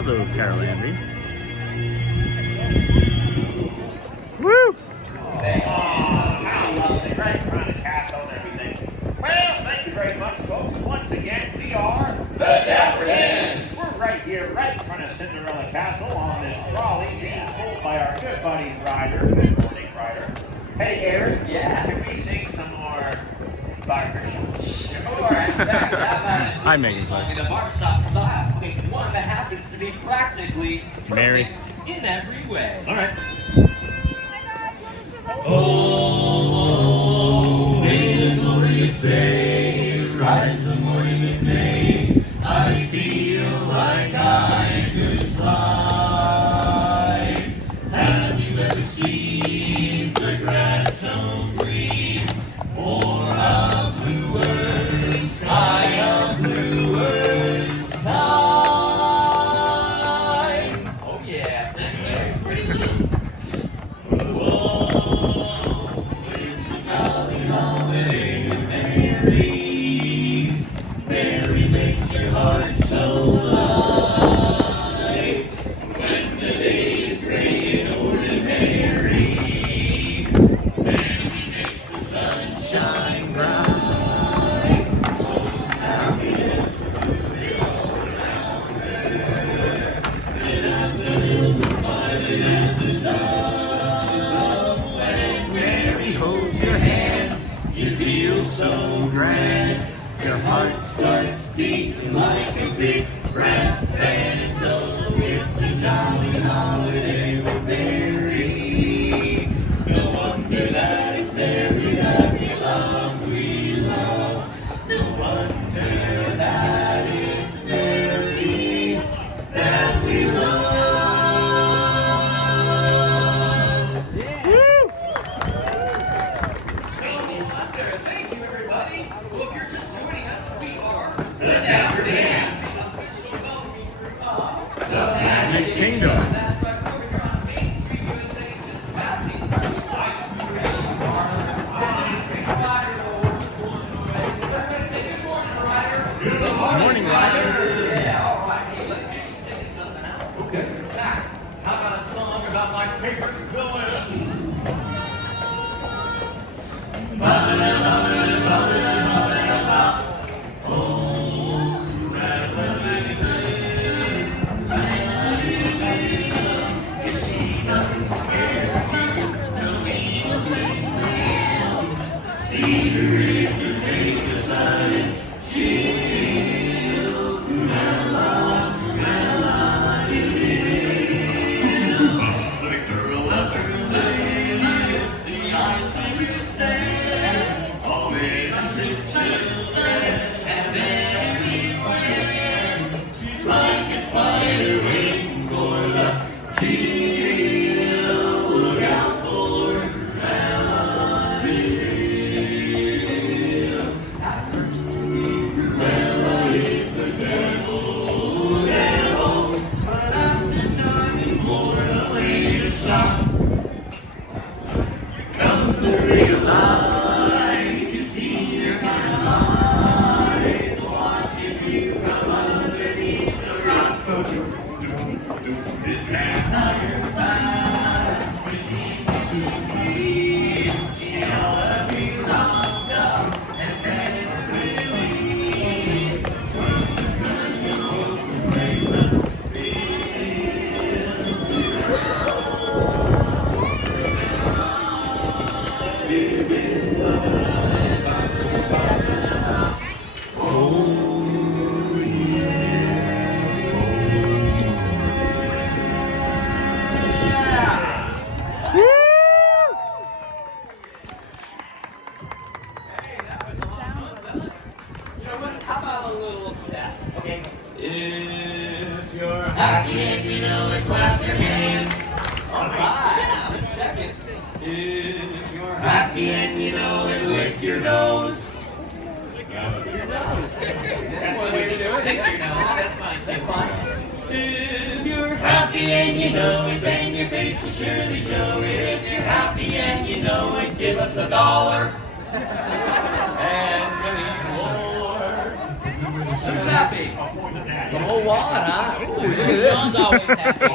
Hello, Carol Andy. Woo! How lovely, right in front of the castle and everything. Well, thank you very much, folks. Once again, we are the Dapper Dans. We're right here, right in front of Cinderella Castle on this trolley being pulled by our good buddy Ryder. Good morning, Ryder. Hey, Eric. Yeah. Can we sing some more barbershop? Sure. In fact, how about it? Hi, Megan. Song in a barbershop style. Okay, one that happens to be practically Mary. perfect in every way. All right. Oh, may the glorious day rise the morning in May. I feel like I could fly. Have you ever seen the grass so green? Or a bluer sky, a bluer sky? Oh yeah, that's very pretty little. Whoa, it's a jolly holiday with Mary. Mary makes your heart so light. When the day is gray and ordinary, Mary makes the sun shine bright. Oh, happiness moving all around her. Lit up the hills are smiling at the top. When Mary holds your hand, you feel so grand. Your heart starts beating like a big brass band. Oh, it's a jolly holiday with Mary. No wonder that it's Mary that we love, we love. No wonder that it's Mary that we love. Thank you, everybody. Well, if you're just joining us, we are the Dapper Dans. The Magic Kingdom. That's right, we're here on Main Street, USA, just passing Ice Cream Bar. Everybody say good morning, Ryder. Good morning, Ryder. Yeah, all right. Hey, let's get you singing something else. Okay. Now, how about a song about my favorite villain? How about a little test? Okay. If you're happy and you know it, clap your hands. All right. Yeah, let's check it. If you're happy and you know it, lick your nose. Lick your nose. That's one way to do it. Lick your nose. That's fine. That's fine. If you're happy and you know it, then your face will surely show it. If you're happy and you know it, give us $1. And many more. Who's happy? The whole wallet, huh? Ooh, look at this. John's always happy.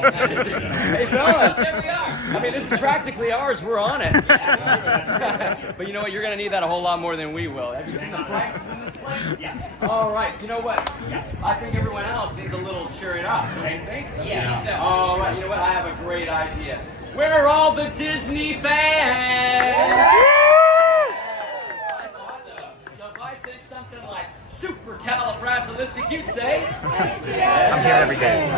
Hey, fellas. There we are. I mean, this is practically ours. We're on it. But you know what? You're going to need that a whole lot more than we will. Have you seen the prices in this place? Yeah. All right. You know what? I think everyone else needs a little cheering up. Don't you think? Yeah, I think so. All right. You know what? I have a great idea. Where are all the Disney fans? So if I say something like supercalifragilistic, you'd say? I'm here every day.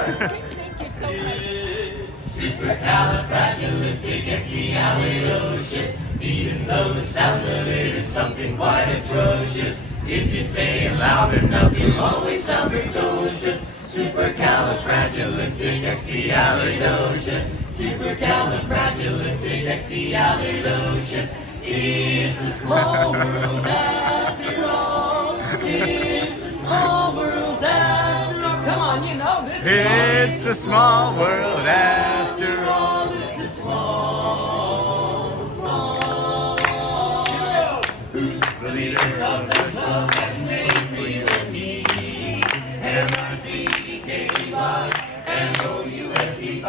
Supercalifragilisticexpialidocious. Even though the sound of it is something quite atrocious. If you say it loud enough, you'll always sound precocious. Supercalifragilisticexpialidocious. Supercalifragilisticexpialidocious. It's a small world after all. It's a small world after all. Come on, you know this song. It's a small world after all. It's a small, small. Who's the leader of the club that's made for you and me? M-I-C-K-Y M-O-U-S-E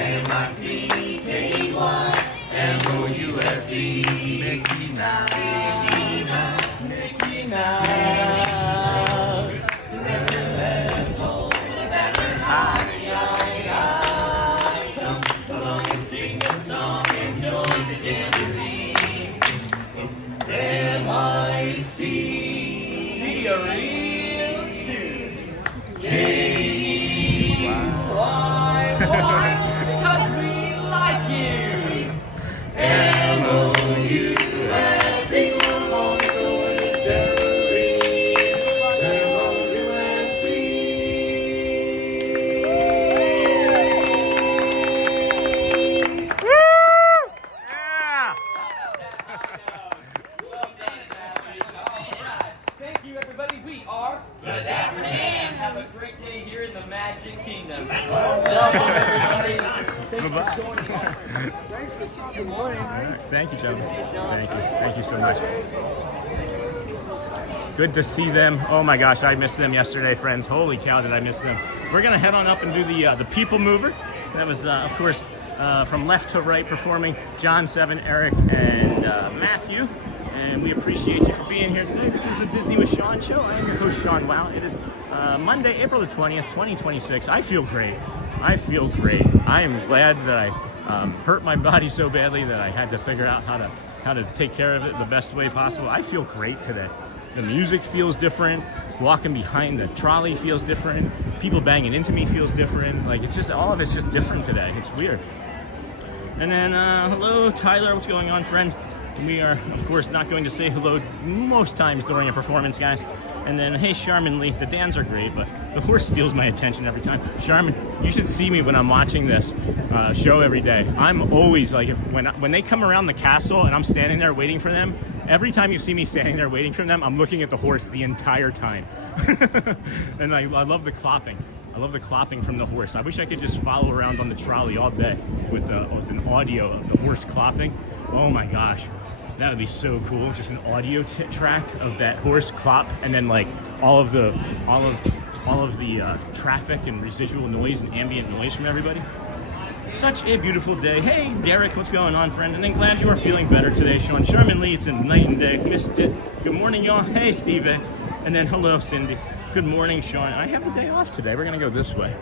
M-I-C-K-Y M-O-U-S-E Mickey Mouse, Mickey Mouse. Remember that phone, that high. Come along and sing a song, enjoy the jamboree. M-I-C, see you real soon. K-Y, why? Because we like you. M-O-U-S-E, come on, join the jamboree. M-O-U-S-E. Yeah! Thank you, everybody. We are the Dapper Dans. Have a great day here in the Magic Kingdom. Welcome, everybody. Thanks for joining us. Thanks for stopping by. Thank you, gentlemen. Thank you. Thank you so much. Good to see them. Oh my gosh, I missed them yesterday, friends. Holy cow, did I miss them. We're going to head on up and do the People Mover. That was, of course, from left to right performing John, Seven, Eric, and Matthew. And we appreciate you for being here today. This is the Disney with Sean show. I am your host, Sean Wow. It is Monday, April the 20th, 2026. I feel great. I feel great. I am glad that I hurt my body so badly that I had to figure out how to take care of it the best way possible. I feel great today. The music feels different. Walking behind the trolley feels different. People banging into me feels different. Like, it's just, all of it's just different today. It's weird. And then, hello, Tyler. What's going on, friend? We are, of course, not going to say hello most times during a performance, guys. And then, hey, Charmin Lee, the Dans are great, but the horse steals my attention every time. Charmin, you should see me when I'm watching this show every day. I'm always like, when they come around the castle and I'm standing there waiting for them, every time you see me standing there waiting for them, I'm looking at the horse the entire time. And I love the clopping. I love the clopping from the horse. I wish I could just follow around on the trolley all day with an audio of the horse clopping. Oh my gosh. That would be so cool. Just an audio track of that horse clop, and then like all of the traffic and residual noise and ambient noise from everybody. Such a beautiful day. Hey, Derek, what's going on, friend? And then glad you are feeling better today, Sean. Charmin Lee, it's a night and day. Missed it. Good morning, y'all. Hey, Steve. And then hello, Cindy. Good morning, Sean. I have the day off today. We're gonna go this way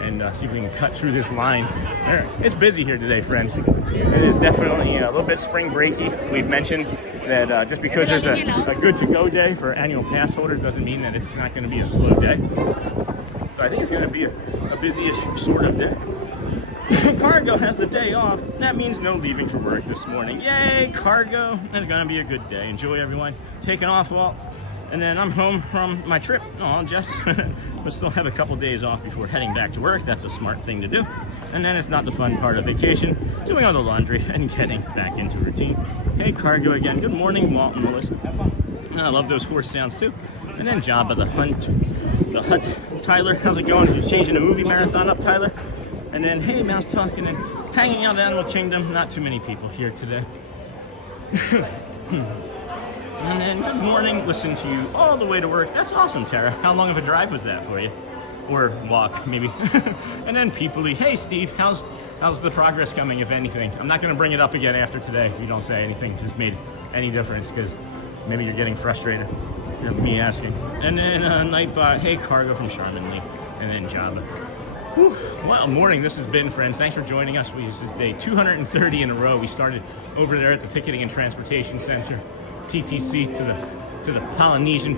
and see if we can cut through this line. It's busy here today, friends. It is definitely a little bit spring breaky. We've mentioned that just because there's a good to go day for annual pass holders doesn't mean that it's not going to be a slow day. So I think it's going to be a busy-ish sort of day. Cargo has the day off. That means no leaving for work this morning. Yay, Cargo. It's going to be a good day. Enjoy, everyone. Taking off, Walt. And then I'm home from my trip. Oh, Jess. But still have a couple days off before heading back to work. That's a smart thing to do. And then it's not the fun part of vacation, doing all the laundry and getting back into routine. Hey, Cargo again. Good morning, Walt and Melissa. I love those horse sounds too. And then Jabba the Hutt. Tyler, how's it going? You're changing a movie marathon up, Tyler? And then, hey, Mouse Talking and hanging out at Animal Kingdom. Not too many people here today. And then good morning, listen to you all the way to work. That's awesome, Tara. How long of a drive was that for you? Or walk, maybe. And then peoply, hey Steve, how's the progress coming, if anything? I'm not gonna bring it up again after today if you don't say anything just made any difference, because maybe you're getting frustrated of me asking. And then Nightbot, hey Cargo from Charmin Lee. And then Java. Whew, what a morning this has been, friends. Thanks for joining us. This is day 230 in a row. We started over there at the Ticketing and Transportation Center, TTC, to the Polynesian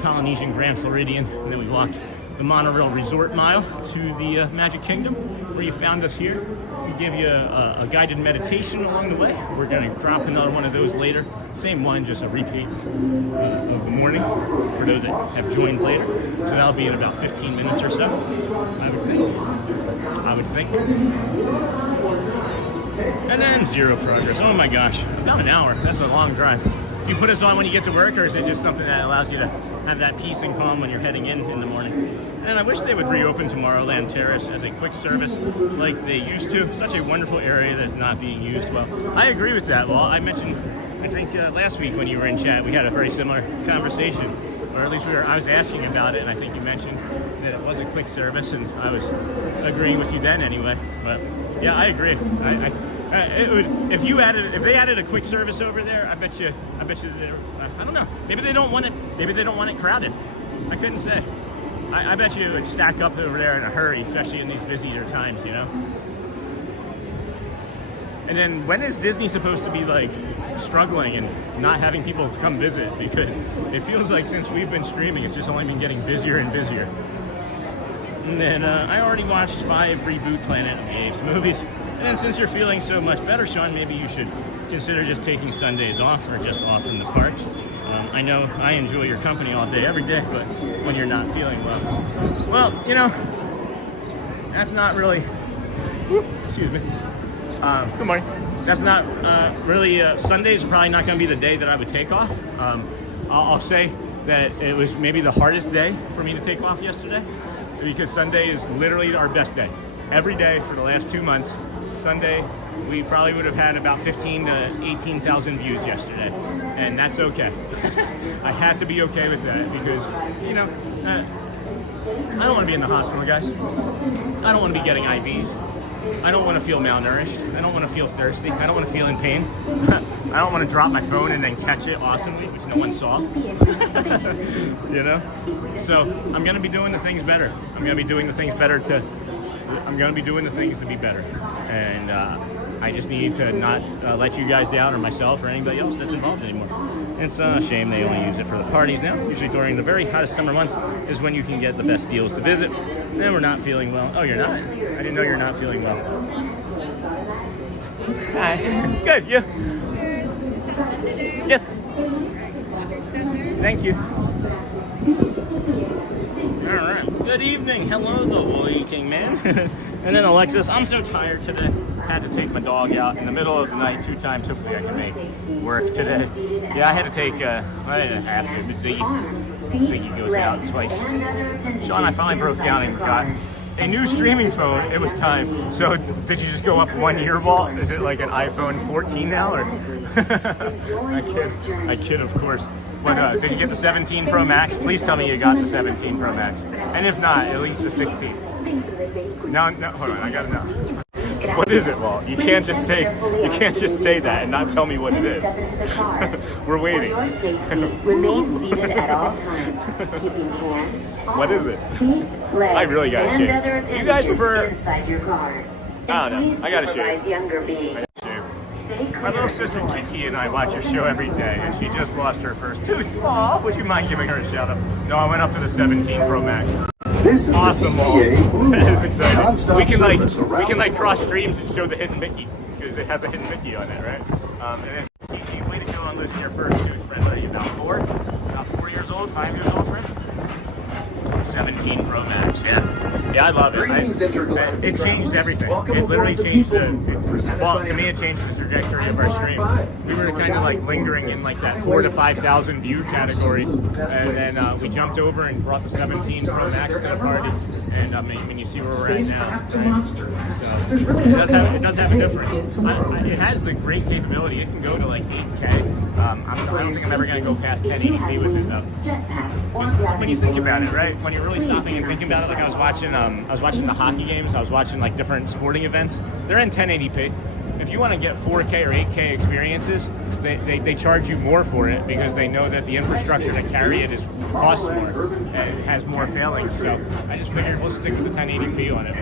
Grand Floridian, and then we walked the monorail resort mile to the Magic Kingdom, where you found us here. We give you a guided meditation along the way. We're going to drop another one of those later. Same one, just a repeat of the morning for those that have joined later. So that'll be in about 15 minutes or so, I would think. And then zero progress. Oh my gosh, about an hour. That's a long drive. Do you put us on when you get to work, or is it just something that allows you to have that peace and calm when you're heading in the morning? And I wish they would reopen Tomorrowland Terrace as a quick service like they used to. Such a wonderful area that's not being used well. I agree with that, Walt. I mentioned, I think last week when you were in chat, we had a very similar conversation, or at least I was asking about it, and I think you mentioned that it was a quick service, and I was agreeing with you then anyway. But yeah, I agree. If they added a quick service over there, I bet you I don't know. Maybe they don't want it crowded. I couldn't say. I bet you it would stack up over there in a hurry, especially in these busier times, you know? And then when is Disney supposed to be like struggling and not having people come visit? Because it feels like since we've been streaming, it's just only been getting busier and busier. And then I already watched 5 Reboot Planet of the Apes movies. And then since you're feeling so much better, Sean, maybe you should consider just taking Sundays off, or just off from the parks. I know I enjoy your company all day, every day, but when you're not feeling well, you know, that's not really, excuse me, good morning. That's not really, Sundays are probably not going to be the day that I would take off. I'll say that it was maybe the hardest day for me to take off yesterday, because Sunday is literally our best day. Every day for the last 2 months, Sunday, we probably would have had about 15 to 18,000 views yesterday, and that's okay. I had to be okay with that because, you know, I don't want to be in the hospital, guys. I don't want to be getting IVs. I don't want to feel malnourished. I don't want to feel thirsty. I don't want to feel in pain. I don't want to drop my phone and then catch it awesomely, which no one saw. You know? So I'm going to be doing the things better. I'm going to be doing the things to be better. And I just need to not let you guys down, or myself, or anybody else that's involved anymore. It's a shame they only use it for the parties now. Usually during the very hottest summer months is when you can get the best deals to visit. And we're not feeling well. Oh, you're not? I didn't know you're not feeling well. Hi. Good, you? Yes. Thank you. All right. Good evening. Hello, the Woolly King Man. And then Alexis, I'm so tired today. Had to take my dog out in the middle of the night 2 times. Hopefully I can make work today. Yeah, I had to take, I didn't have to, but Ziggy goes out twice. Sean, I finally broke down and got a new streaming phone. It was time. So did you just go up 1 year, Walt? Is it like an iPhone 14 now? Or I kid, of course. But did you get the 17 Pro Max? Please tell me you got the 17 Pro Max. And if not, at least the 16. No, hold on, I gotta know. What is it, Walt? You can't just say that and not tell me what it is. We're waiting. For your safety, remain seated at all times, keeping hands, what is it? feet, legs, I really gotta and shave. other You guys appendages prefer? inside your car. I don't know. I gotta Supervise shave. younger beings. My little sister Kiki and I watch your show every day, and she just lost her first tooth. Aw, would you mind giving her a shout out? No, I went up to the 17 Pro Max. This is Awesome, the Walt. TTA That is exciting. Non-stop We can service like cross streams and show the hidden Mickey, because it has a hidden Mickey on it, right? And then Kiki, way to go on losing your first tooth, friend. What are you, about 4? About 4 years old, 5 years old, friend? 17 Pro Max, yeah. Yeah, I love it. It changed everything. It literally changed to me it changed the trajectory of our stream. We were kind of like lingering in like that 4,000 to 5,000 view category, and then we jumped over and brought the 17 Pro Max to the party. And I mean, you see where we're at now. So it does have a difference. It has the great capability. It can go to like 8K. I don't think I'm ever going to go past 1080p with it though. When you think about it, right? When you're really stopping and thinking about it, like I was watching the hockey games. I was watching like different sporting events. They're in 1080p. If you want to get 4K or 8K experiences, they charge you more for it because they know that the infrastructure to carry it costs more and it has more failings. So I just figured we'll stick with the 1080p on it.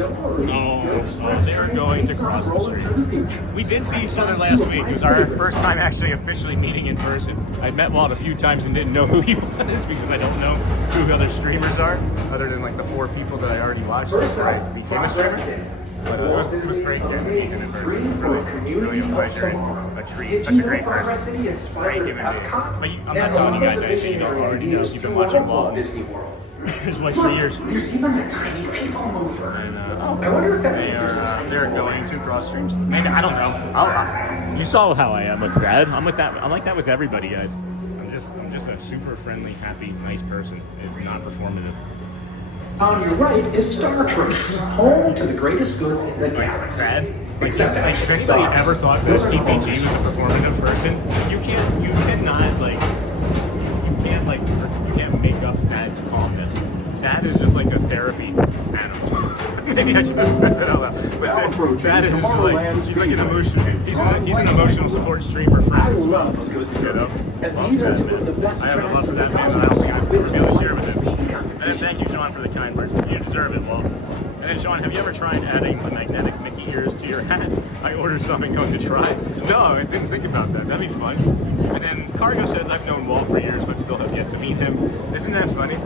Oh, they're going to cross the street. We did see each other last week. It was our first time actually officially meeting in person. I'd met Walt a few times and didn't know who he was because I don't know who other streamers are, other than like the 4 people that I already watched before I became a streamer. But it was great getting to meet him in person. Really a pleasure and a treat. Such a great person. Great human being. But I'm not telling you guys anything you don't already know. You've been watching Walt Disney World. His wife for years. There's even a tiny people mover. And, I wonder if that they're going to cross streams. Man, I don't know. You saw how I am with that. I'm like that with everybody, guys. I'm just a super friendly, happy, nice person. It's not performative. On your right is Star Traders, home to the greatest goods in the galaxy. Except if anybody ever thought that TPG was a performative person, you can't make up Thad's calmness. Thad is just like a therapy animal. Maybe I should have said that out loud. But Thad is he's like an emotional support streamer friend as well. You know? I have a love for that man that I don't think I've ever been able to share with him. And thank you, Sean, for the kind words. You deserve it, Walt. And then, Sean, have you ever tried adding the magnetic Mickey ears to your hat? I ordered something going to try. No, I didn't think about that. That'd be fun. And then Cargo says, I've known Walt for years, but still have yet to meet him. Isn't that funny?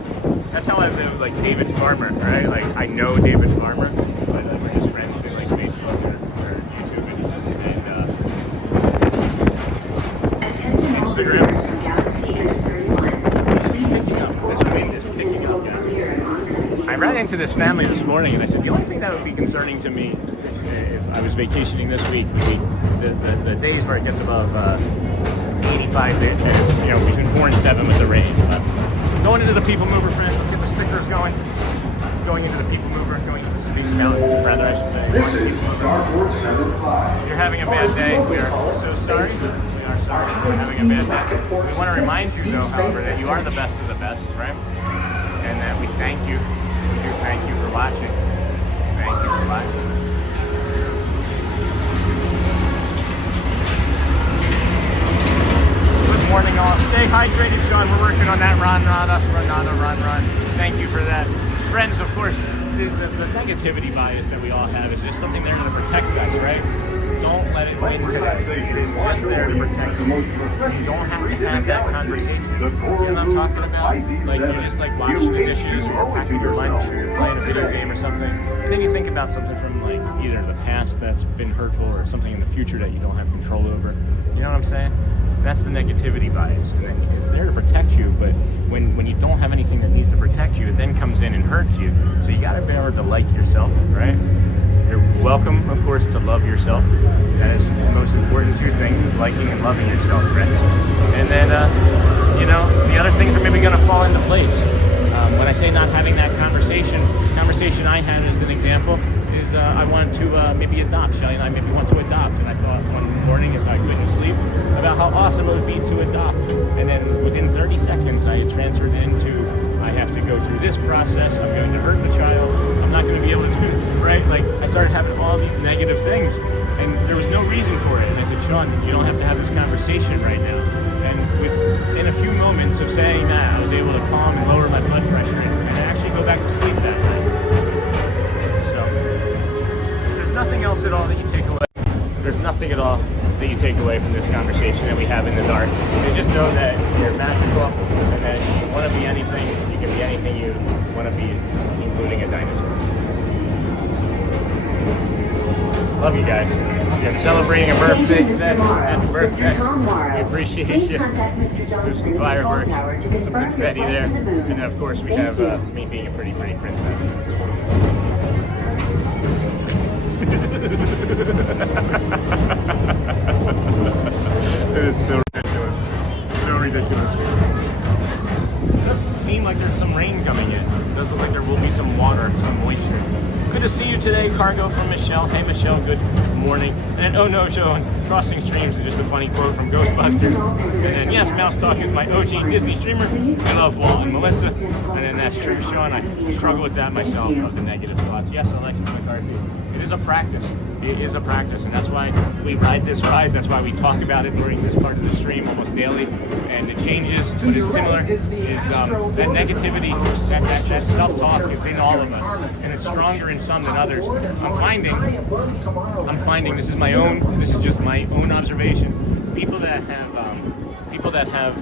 That's how I live, like David Farmer, right? Like, I know David Farmer, but we're just friends through like Facebook or YouTube and Instagram. I ran into this family this morning and I said, the only thing that would be concerning to me if I was vacationing this week would be the days where it gets above 85 days, between 4 and 7 with the rain. But going into the People Mover, friends, let's get the stickers going. Going into the People Mover, going into the Space Mountain, rather I should say. This is Starport 75. You're having a bad day. We are so sorry. We are sorry that you're having a bad day. We want to remind you, though, however, that you are the best of the best, right? And that we thank you. Thank you for watching. Thank you for watching. Good morning, all. Stay hydrated, Sean. We're working on that run. Thank you for that. Friends, of course, the negativity bias that we all have is just something there to protect us, right? Don't let it win today. It's just there to protect you. You don't have to have that conversation. You know what I'm talking about? Like, you're just like washing the dishes or packing your lunch or you're playing a video game or something. And then you think about something from like either the past that's been hurtful or something in the future that you don't have control over. You know what I'm saying? That's the negativity bias. And then it's there to protect you, but when you don't have anything that needs to protect you, it then comes in and hurts you. So you gotta be able to like yourself, right? You're welcome, of course, to love yourself. That is the most important 2 things, is liking and loving yourself, friends. And then, the other things are maybe going to fall into place. When I say not having that conversation I had as an example is I wanted to maybe adopt. Shelly and I maybe want to adopt. And I thought one morning as I couldn't sleep about how awesome it would be to adopt. And then within 30 seconds, I had transferred into, I have to go through this process. I'm going to hurt the child. I'm not going to be able to do it, right? Like, I started having all these negative things. And there was no reason for it. And I said, Sean, you don't have to have this conversation right now. And within a few moments of saying that, I was able to calm and lower my blood pressure and actually go back to sleep that night. So, there's nothing else at all that you take away. There's nothing at all that you take away from this conversation that we have in the dark. You just know that you're magical and that you want to be anything. You can be anything you want to be, including a dinosaur. Love you guys. You're celebrating a birthday today. Happy birthday. I appreciate Please you. contact Mr. Jones There's some through the fireworks, control tower to some confirm confetti your there. flight to the moon. And then of course we Thank have you. me being a pretty princess. It is so ridiculous. So ridiculous. It does seem like there's some rain coming in. It does look like there will be some water, some moisture. Good to see you today, cargo from Michelle. Hey Michelle, good morning. And oh no, Joan, crossing streams is just a funny quote from Ghostbusters. And then yes, Mouse Talk is my OG Disney streamer. I love Walt and Melissa. And then that's true, Sean. I struggle with that myself, of the negative thoughts. Yes, Alexis McCarthy. It is a practice. It is a practice, and that's why we ride this ride. That's why we talk about it during this part of the stream almost daily. And it changes. What is similar is that negativity, that self-talk is in all of us, and it's stronger in some than others. I'm finding this is my own. This is just my own observation. People that have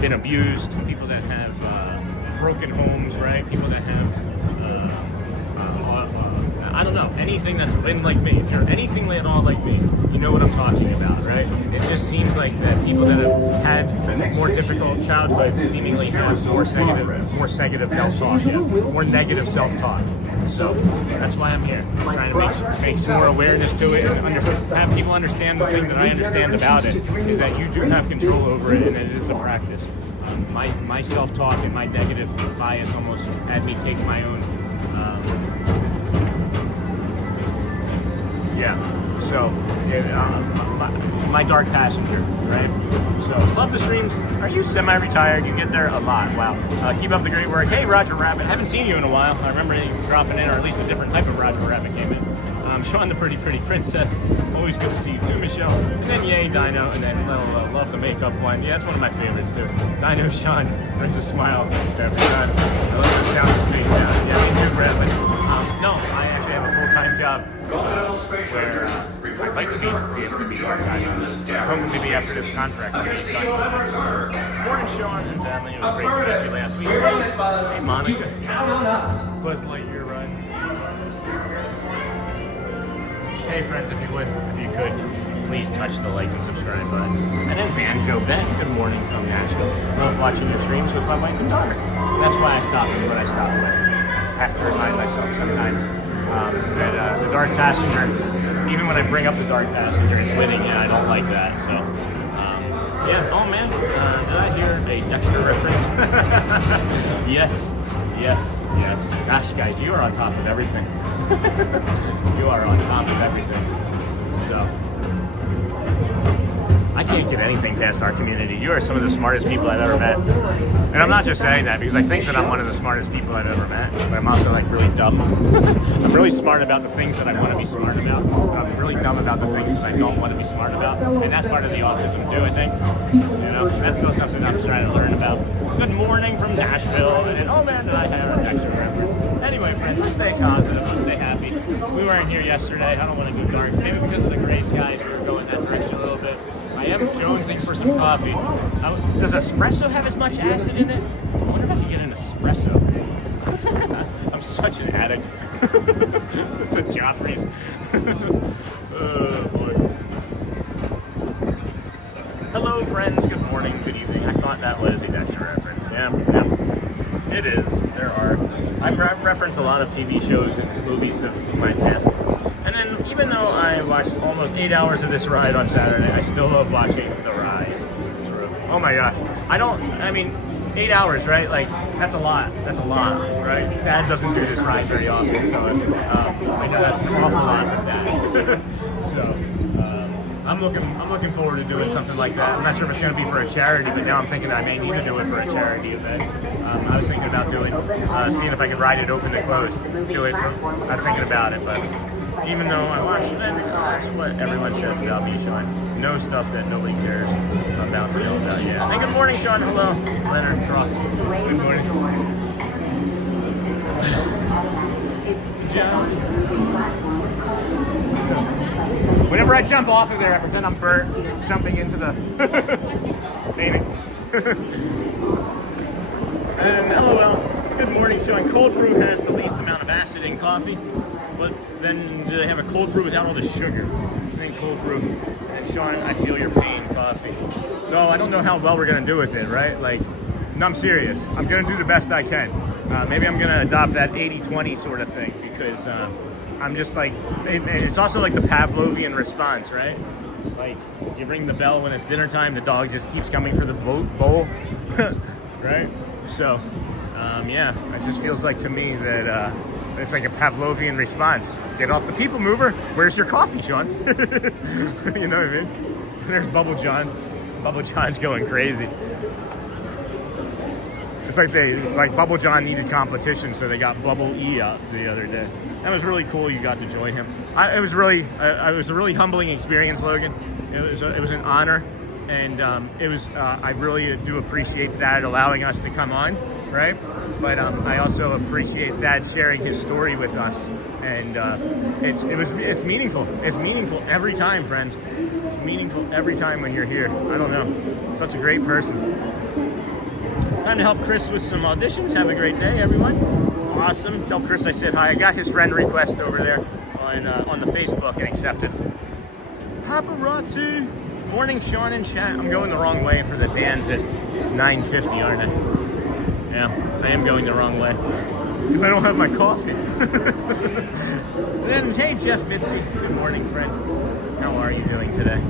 been abused, people that have broken homes, right? People that have I don't know, anything that's been like me. If you're anything at all like me, you know what I'm talking about, right? It just seems like that people that have had more difficult childhoods seemingly have more negative self-talk, more negative self-talk. So that's why I'm here, trying to make some more awareness to it and have people understand the thing that I understand about it, is that you do have control over it and it is a practice. My self-talk and my negative bias almost had me take my own my dark passenger, right? So, love the streams. Are you semi-retired? You get there a lot. Wow. Keep up the great work. Hey, Roger Rabbit. Haven't seen you in a while. I remember you dropping in, or at least a different type of Roger Rabbit came in. Sean the Pretty Princess. Always good to see you too, Michelle. And then yay, Dino. And then love the makeup one. Yeah, that's one of my favorites too. Dino Sean brings a smile every time. I love the sound of space down. Yeah, me too, Brad. But no, I actually have a full-time job where I'd like to be able to be part-time. Hopefully maybe after this contract will be done. Morning, Sean and family. It was great to meet you last week. Hey, Monica. Count on us. Buzz Lightyear run. Hey friends, if you could, please touch the like and subscribe button. And then Banjo Ben, good morning from Nashville. Love watching your streams with my wife and daughter. That's why I stopped with what I stopped with. I have to remind myself sometimes that the Dark Passenger, even when I bring up the Dark Passenger, it's winning. Yeah, I don't like that. So, yeah. Oh man, did I hear a Dexter reference? Yes. Gosh, guys, you are on top of everything. You are on top of everything. So, I can't get anything past our community. You are some of the smartest people I've ever met. And I'm not just saying that because I think that I'm one of the smartest people I've ever met, but I'm also like really dumb. I'm really smart about the things that I want to be smart about, but I'm really dumb about the things that I don't want to be smart about. And that's part of the autism too, I think. You know, that's still something I'm trying to learn about. Good morning from Nashville, and then, oh man, did I have an extra reference. Anyway, friends, let's stay positive, let's stay happy. We weren't here yesterday, I don't want to go dark. Maybe because of the gray skies, we were going that direction a little bit. I am jonesing for some coffee. Does espresso have as much acid in it? I wonder if I can get an espresso. I'm such an addict. It's a Joffrey's. Oh boy. Hello friends, good morning, good evening. I thought that was a Dexter reference. Yeah. It is. There are. I've referenced a lot of TV shows and movies in my past. And then, even though I watched almost 8 hours of this ride on Saturday, I still love watching The Rise through. Oh my gosh. 8 hours, right? Like, that's a lot, right? Dad doesn't do this ride very often, so I know that's an awful lot for Dad. So, I'm looking forward to doing something like that. I'm not sure if it's going to be for a charity, but now I'm thinking I may need to do it for a charity event. I was thinking about seeing if I could ride it open to close. I was thinking about it, but even though I watch it, that's what everyone says about me, Sean. No stuff that nobody cares about to know about. Yeah. Hey, good morning, Sean. Hello, Leonard Cross. Good morning. Whenever I jump off of there, I pretend I'm Bert jumping into the painting. And LOL, good morning, Sean. Cold brew has the least amount of acid in coffee. but then do they have a cold brew without all the sugar? And then cold brew. And Sean, I feel your pain coffee. No, I don't know how well we're gonna do with it, right? Like, no, I'm serious. I'm gonna do the best I can. Maybe I'm gonna adopt that 80-20 sort of thing because I'm just like, it's also like the Pavlovian response, right? Like, you ring the bell when it's dinner time, the dog just keeps coming for the bowl, right? So, yeah, it just feels like to me that it's like a Pavlovian response. Get off the people mover. Where's your coffee, Sean? You know what I mean? There's Bubble John. Bubble John's going crazy. It's like Bubble John needed competition, so they got Bubble E out the other day. That was really cool. You got to join him. It was a really humbling experience, Logan. It was an honor, and I really do appreciate that allowing us to come on, right? But I also appreciate that sharing his story with us, and it's meaningful. It's meaningful every time, friends. It's meaningful every time when you're here. I don't know. Such a great person. Time to help Chris with some auditions. Have a great day, everyone. Awesome. Tell Chris I said hi. I got his friend request over there on the Facebook and accepted. Paparazzi. Morning, Sean and chat. I'm going the wrong way for the Dans at 9:50, aren't I? Yeah, I am going the wrong way because I don't have my coffee. And then, hey, Jeff Mitzi. Good morning, friend. How are you doing today?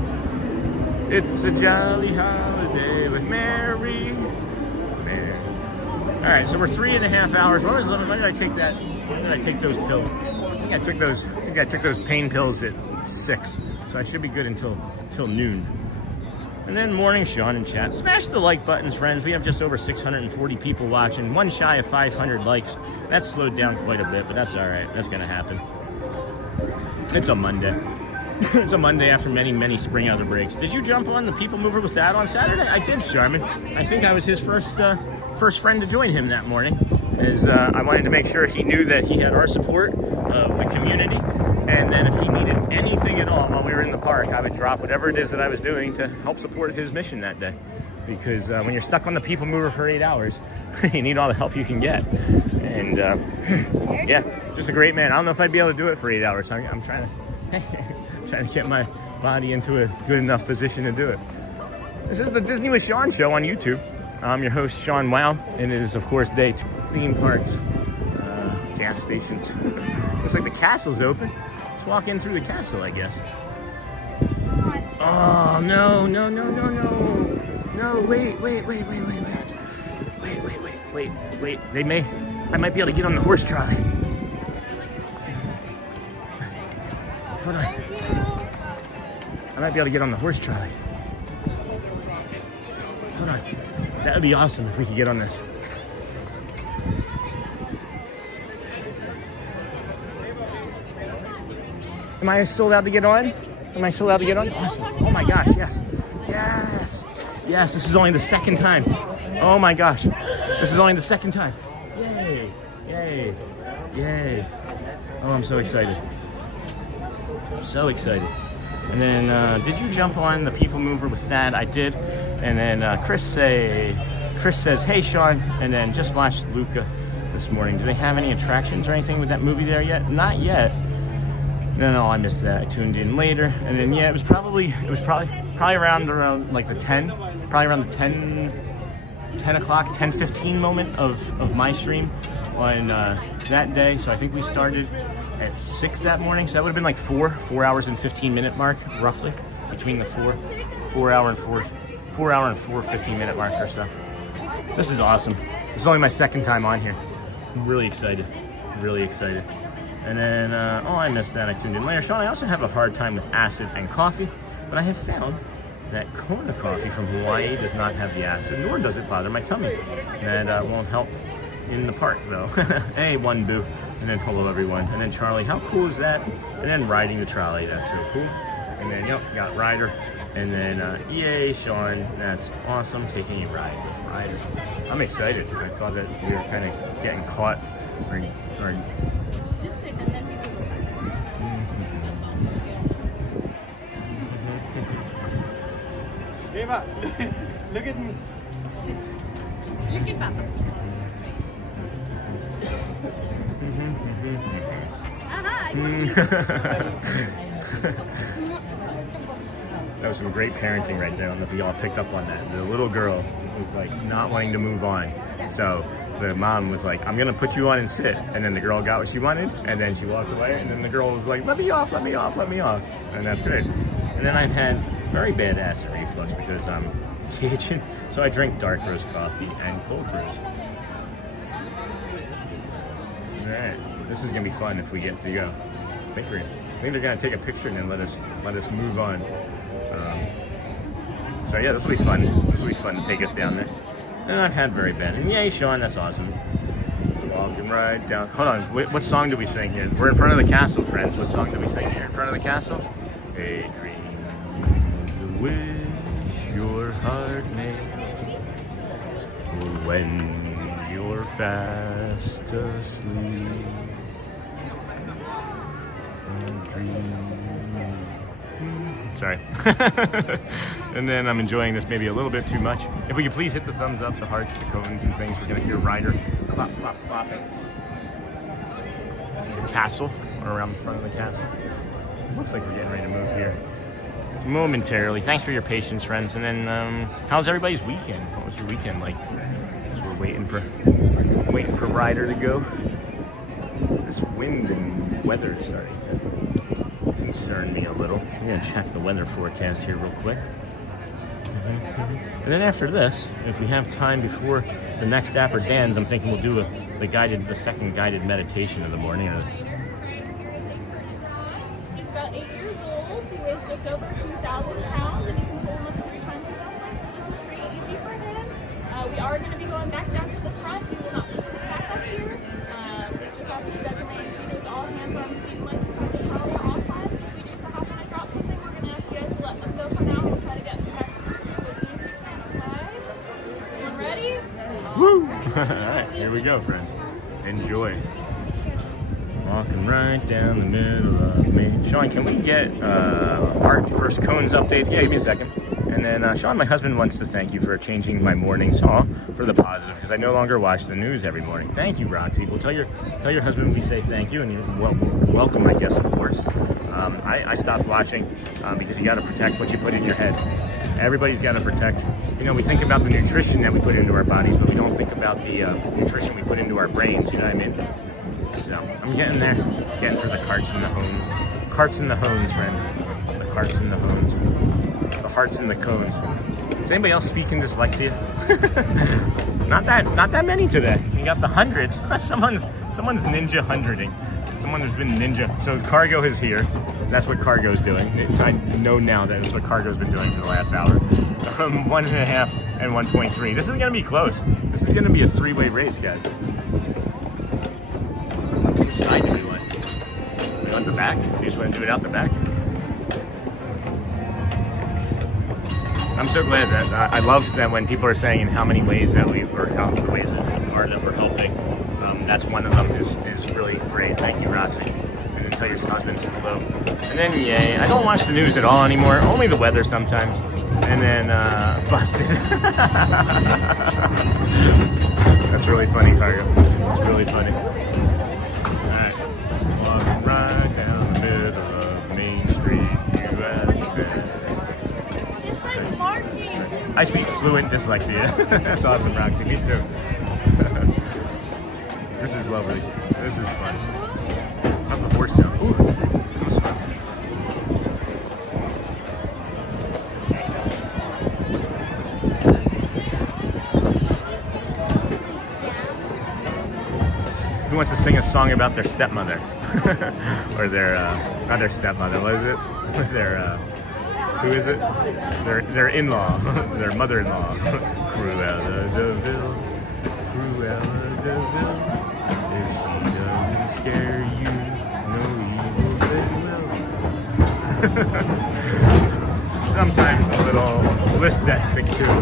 It's a jolly holiday with Mary. All right, so we're 3.5 hours. When did I take that? When did I take those pills? I think I took those pain pills at 6, so I should be good until noon. And then morning, Sean in chat. Smash the like buttons, friends. We have just over 640 people watching. One shy of 500 likes. That's slowed down quite a bit, but that's all right. That's gonna happen. It's a Monday. It's a Monday after many spring outer breaks. Did you jump on the People Mover with that on Saturday? I did, Charmin. I think I was his first friend to join him that morning, as I wanted to make sure he knew that he had our support of the community, and then if he needed anything at all while we were in the park, I would drop whatever it is that I was doing to help support his mission that day. Because when you're stuck on the People Mover for 8 hours, you need all the help you can get. And yeah, just a great man. I don't know if I'd be able to do it for 8 hours. I'm trying to get my body into a good enough position to do it. This is the Disney with Sean show on YouTube. I'm your host, Sean Wow, and it is, of course, day 2. Theme parks, gas stations. Looks like the castle's open. Let's walk in through the castle, I guess. Oh, no. No, wait. I might be able to get on the horse trolley. Hold on. I might be able to get on the horse trolley. Hold on. That would be awesome if we could get on this. Am I still allowed to get on? Awesome. Oh my gosh, yes. Yes, this is only the second time. Oh my gosh. This is only the second time. Yay. Oh, I'm so excited. So excited. And then, did you jump on the People Mover with that? I did. And then Chris says, hey, Sean. And then just watched Luca this morning. Do they have any attractions or anything with that movie there yet? Not yet. No, I missed that. I tuned in later. And then, yeah, it was probably around like the 10, probably around the 10 o'clock, 10:15 moment of my stream on that day. So I think we started at 6 that morning. So that would have been like 4 hours and 15-minute mark, roughly, between the 4 hour and 4 15-minute mark or so. This is awesome. This is only my second time on here. I'm really excited. And then, I missed that. I tuned in later. Sean, I also have a hard time with acid and coffee, but I have found that Kona coffee from Hawaii does not have the acid, nor does it bother my tummy. That won't help in the park, though. Hey, one boo. And then hello, everyone. And then Charlie, how cool is that? And then riding the trolley, that's so cool. And then, got Ryder. And then, yay, Sean, that's awesome, taking a ride with Ryder. I'm excited because I thought that we were kind of getting caught or just sit and then we will go back. Eva, look at me. Sit. Look at Papa. That was some great parenting right there. I don't know if you all picked up on that. The little girl was like not wanting to move on. So the mom was like, I'm gonna put you on and sit. And then the girl got what she wanted, and then she walked away, and then the girl was like, let me off, let me off, let me off. And that's great. And then I've had very bad acid reflux because I'm Cajun, so I drink dark roast coffee and cold brews. All right, this is gonna be fun if we get to go. I think they're gonna take a picture and then let us move on. So yeah, this will be fun. This will be fun to take us down there. And I've had very bad. And yay, Sean, that's awesome. Walking right down. Hold on, what song do we sing here? We're in front of the castle, friends. What song do we sing here in front of the castle? A dream is a wish your heart makes when you're fast asleep. A dream. Sorry. And then I'm enjoying this maybe a little bit too much. If we could please hit the thumbs up, the hearts, the cones, and things. We're going to hear Ryder clop, clop, clopping. The castle, or around the front of the castle. Looks like we're getting ready to move here momentarily. Thanks for your patience, friends. And then, how's everybody's weekend? What was your weekend like? So we're waiting for Ryder to go. This wind and weather is starting to concern me a little. I'm gonna check the weather forecast here real quick. And then after this, if we have time before the next Dapper Dans, I'm thinking we'll do the second guided meditation of the morning. He's about 8 years old. He weighs just over 2,000 pounds, and he can pull almost 3 times his own weight. So this is pretty easy for him. We are going to be going back down to the front. We will not be coming back up here. It's just as he does remain seated with all hands on speed limits inside the trolley at all times. If we do so happen to drop something, we're going to ask you guys to let them go for now. We'll try to get back to the group as soon as we can. Okay? Everyone ready? Woo! Alright, here we go, friends. Enjoy. Walking right down the middle of me. Sean, can we get our first cones updates? Yeah, give me a second. And then, Sean, my husband wants to thank you for changing my mornings for the positive, because I no longer watch the news every morning. Thank you, Roxy. Well, tell your husband we say thank you, and you're welcome, I guess, of course. I stopped watching because you got to protect what you put in your head. Everybody's got to protect. You know, we think about the nutrition that we put into our bodies, but we don't think about the nutrition we put into our brains. You know what I mean? So I'm getting there, getting through the carts and the hones. Carts and the hones, friends. The carts and the hones. The hearts and the cones. Is anybody else speaking dyslexia? Not that many today. You got the hundreds. Someone's ninja hundreding. Someone who's been ninja. So cargo is here. That's what cargo's doing. I know now that it's what cargo's been doing for the last hour. 1.5 and 1.3. This is gonna be close. This is gonna be a 3-way race, guys. Which side do we want? We want the back? You just want to do it out the back? I'm so glad that I love that when people are saying in how many ways that we're helping. That's one of them is really great. Thank you, Roxy. And then tell your husband hello. And then yay, I don't watch the news at all anymore. Only the weather sometimes. And then busted. That's really funny, Cargo. It's really funny. Alright. Walking right down the middle of Main Street, USA. I speak fluent dyslexia. That's awesome, Roxy. Me too. This is lovely. This is fun. How's the horse sound? Ooh, that was fun. Who wants to sing a song about their stepmother? Or their, not their stepmother, what is it? Their, who is it? Their in-law, their mother-in-law. Cruella de Vil, Cruella de Vil. If she doesn't scare you, no evil they will. Sometimes a little lisdexic too.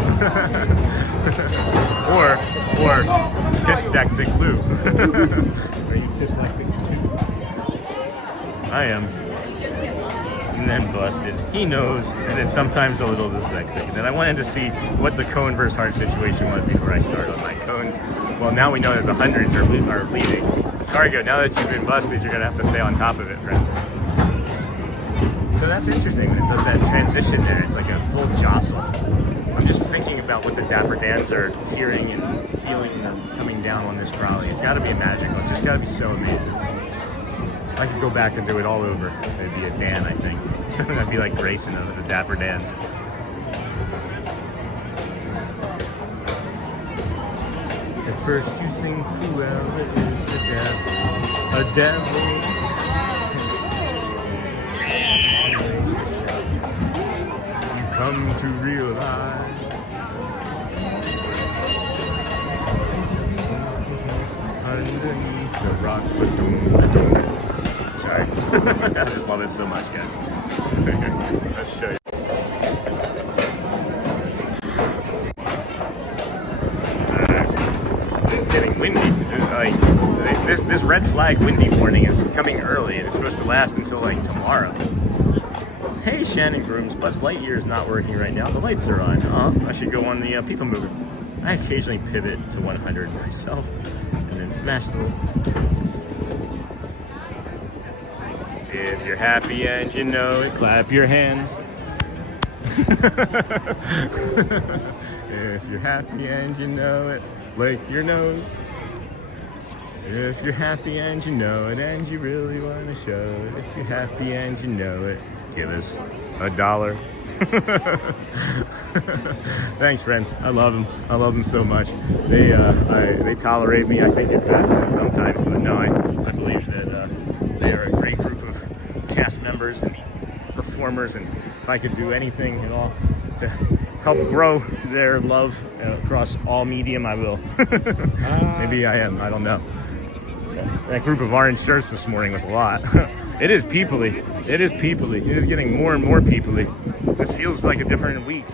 or dyslexic Lou. Are you dyslexic too? I am. And then busted. He knows. And then sometimes a little dyslexic. And then I wanted to see what the cone versus heart situation was before I started on my cones. Well, now we know that the hundreds are leading. cargo. Now that you've been busted, you're gonna have to stay on top of it, friend. So that's interesting. It does that transition there. It's like a full jostle. I'm just thinking about what the Dapper Dans are hearing and feeling coming down on this trolley. It's got to be magical. It's just got to be so amazing. I could go back and do it all over. It'd be a Dan, I think. I'd be like Grayson of the Dapper Dans. At first you sing Cruella is the devil, a devil. You come to realize underneath the rock, sorry. I just love it so much, guys. Let's show you. It's getting windy. Like this red flag windy warning is coming early, and it's supposed to last until like tomorrow. Hey, Shannon Grooms, Buzz Lightyear is not working right now. The lights are on. I should go on the people mover. I occasionally pivot to 100 myself, and then smash them. If you're happy and you know it, clap your hands. If you're happy and you know it, lick your nose. If you're happy and you know it and you really want to show it, if you're happy and you know it, give us $1. Thanks, friends. I love them. I love them so much. They tolerate me, I think, at best sometimes, but no, I believe that they are a great group of cast members and performers, and if I could do anything at all to help grow their love across all medium, I will. Maybe I am. I don't know. That group of orange shirts this morning was a lot. It is peoply. It is peoply. It is getting more and more peoply. This feels like a different week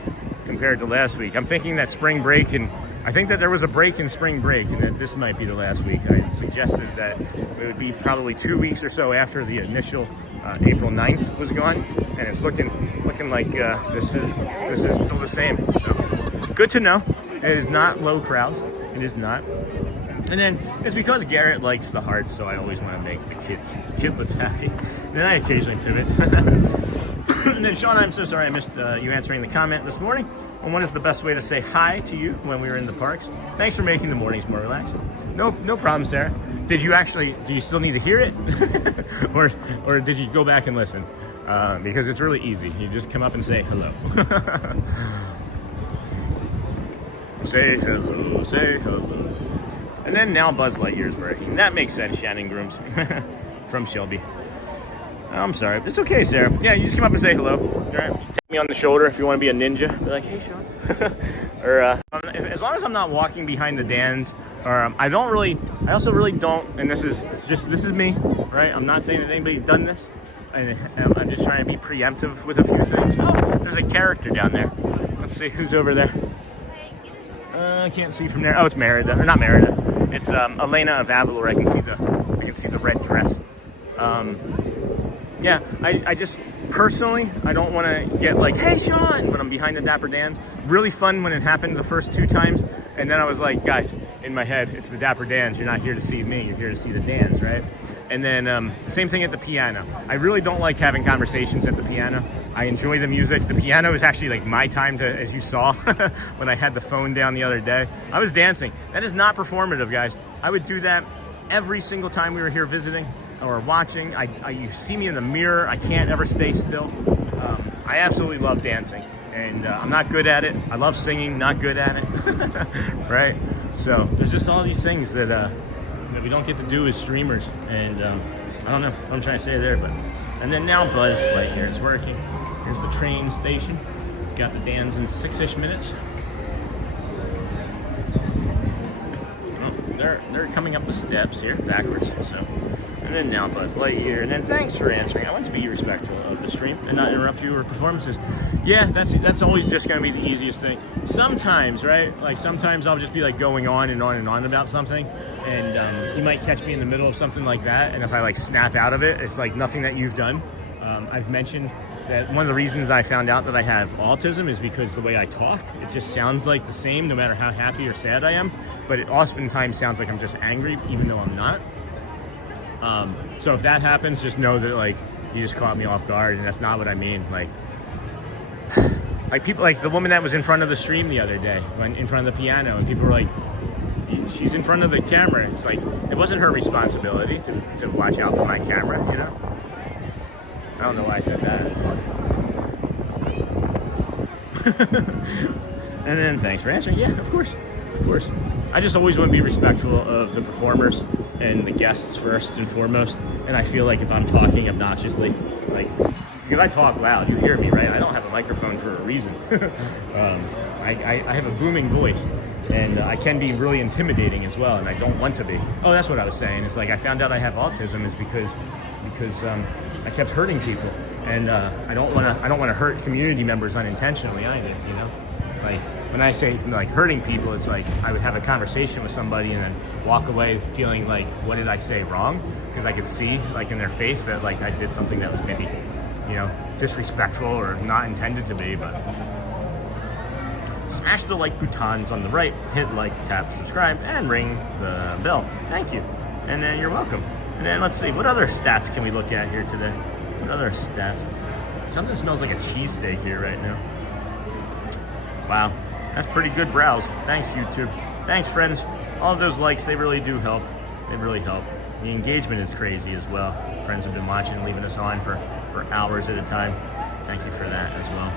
compared to last week. I'm thinking that spring break, and I think that there was a break in spring break, and that this might be the last week. I suggested that it would be probably 2 weeks or so after the initial April 9th was gone, and it's looking like this is still the same. So good to know. It is not low crowds. It is not. And then it's because Garrett likes the hearts, so I always want to make the kidlets happy. And then I occasionally pivot. And then Sean, I'm so sorry I missed you answering the comment this morning on what is the best way to say hi to you when we were in the parks. Thanks for making the mornings more relaxed. No problem, Sarah. Do you still need to hear it? or did you go back and listen? Because it's really easy. You just come up and say hello. Say hello, say hello. And then now Buzz Lightyear is working. That makes sense, Shannon Grooms. From Shelby. I'm sorry. It's okay, Sarah. Yeah, you just come up and say hello. All right? You tap me on the shoulder if you want to be a ninja. Be like, hey, Sean. Or as long as I'm not walking behind the Dans, or I also really don't, and this is me, right? I'm not saying that anybody's done this. And I'm just trying to be preemptive with a few things. Oh, there's a character down there. Let's see who's over there. I can't see from there. Oh, it's Merida, or not Merida. It's Elena of Avalor. I can see the red dress. Yeah, I just personally, I don't want to get like, hey, Sean, when I'm behind the Dapper Dans. Really fun when it happened the first 2 times, and then I was like, guys, in my head, it's the Dapper Dans. You're not here to see me. You're here to see the Dans, right? And then same thing at the piano. I really don't like having conversations at the piano. I enjoy the music. The piano is actually like my time to, as you saw, when I had the phone down the other day. I was dancing. That is not performative, guys. I would do that every single time we were here visiting or watching. You see me in the mirror. I can't ever stay still. I absolutely love dancing. And I'm not good at it. I love singing, not good at it. Right? So there's just all these things that we don't get to do as streamers, and I don't know what I'm trying to say there, but and then now Buzz Lightyear is working. Here's the train station. Got the Dans in 6-ish minutes. Oh, they're coming up the steps here backwards. So, and then now Buzz Lightyear, and then thanks for answering. I want to be respectful of the stream and not interrupt your performances. Yeah, that's always just going to be the easiest thing. Sometimes, right? Like sometimes I'll just be like going on and on and on about something. And you might catch me in the middle of something like that, and if I like snap out of it, it's like nothing that you've done. I've mentioned that one of the reasons I found out that I have autism is because the way I talk, it just sounds like the same no matter how happy or sad I am, but it oftentimes sounds like I'm just angry even though I'm not. So if that happens, just know that like you just caught me off guard, and that's not what I mean. Like people, like the woman that was in front of the stream the other day, went in front of the piano, and people were like, she's in front of the camera. It's like, it wasn't her responsibility to watch out for my camera, you know? I don't know why I said that. And then thanks for answering. Yeah, of course. Of course. I just always want to be respectful of the performers and the guests first and foremost. And I feel like if I'm talking obnoxiously, like, because I talk loud, you hear me, right? I don't have a microphone for a reason. I have a booming voice, and I can be really intimidating as well, and I don't want to be. Oh, that's what I was saying. It's like I found out I have autism is because I kept hurting people, and I don't want to hurt community members unintentionally either. You know, like when I say like hurting people, it's like I would have a conversation with somebody and then walk away feeling like, what did I say wrong? Because I could see like in their face that like I did something that was maybe, you know, disrespectful or not intended to be. But smash the like buttons on the right, hit like, tap subscribe, and ring the bell. Thank you, and then you're welcome. And then let's see, what other stats can we look at here today? What other stats? Something smells like a cheesesteak here right now. Wow, that's pretty good browse. Thanks, YouTube. Thanks, friends. All of those likes, they really do help. They really help. The engagement is crazy as well. Friends have been watching, leaving us on for hours at a time. Thank you for that as well.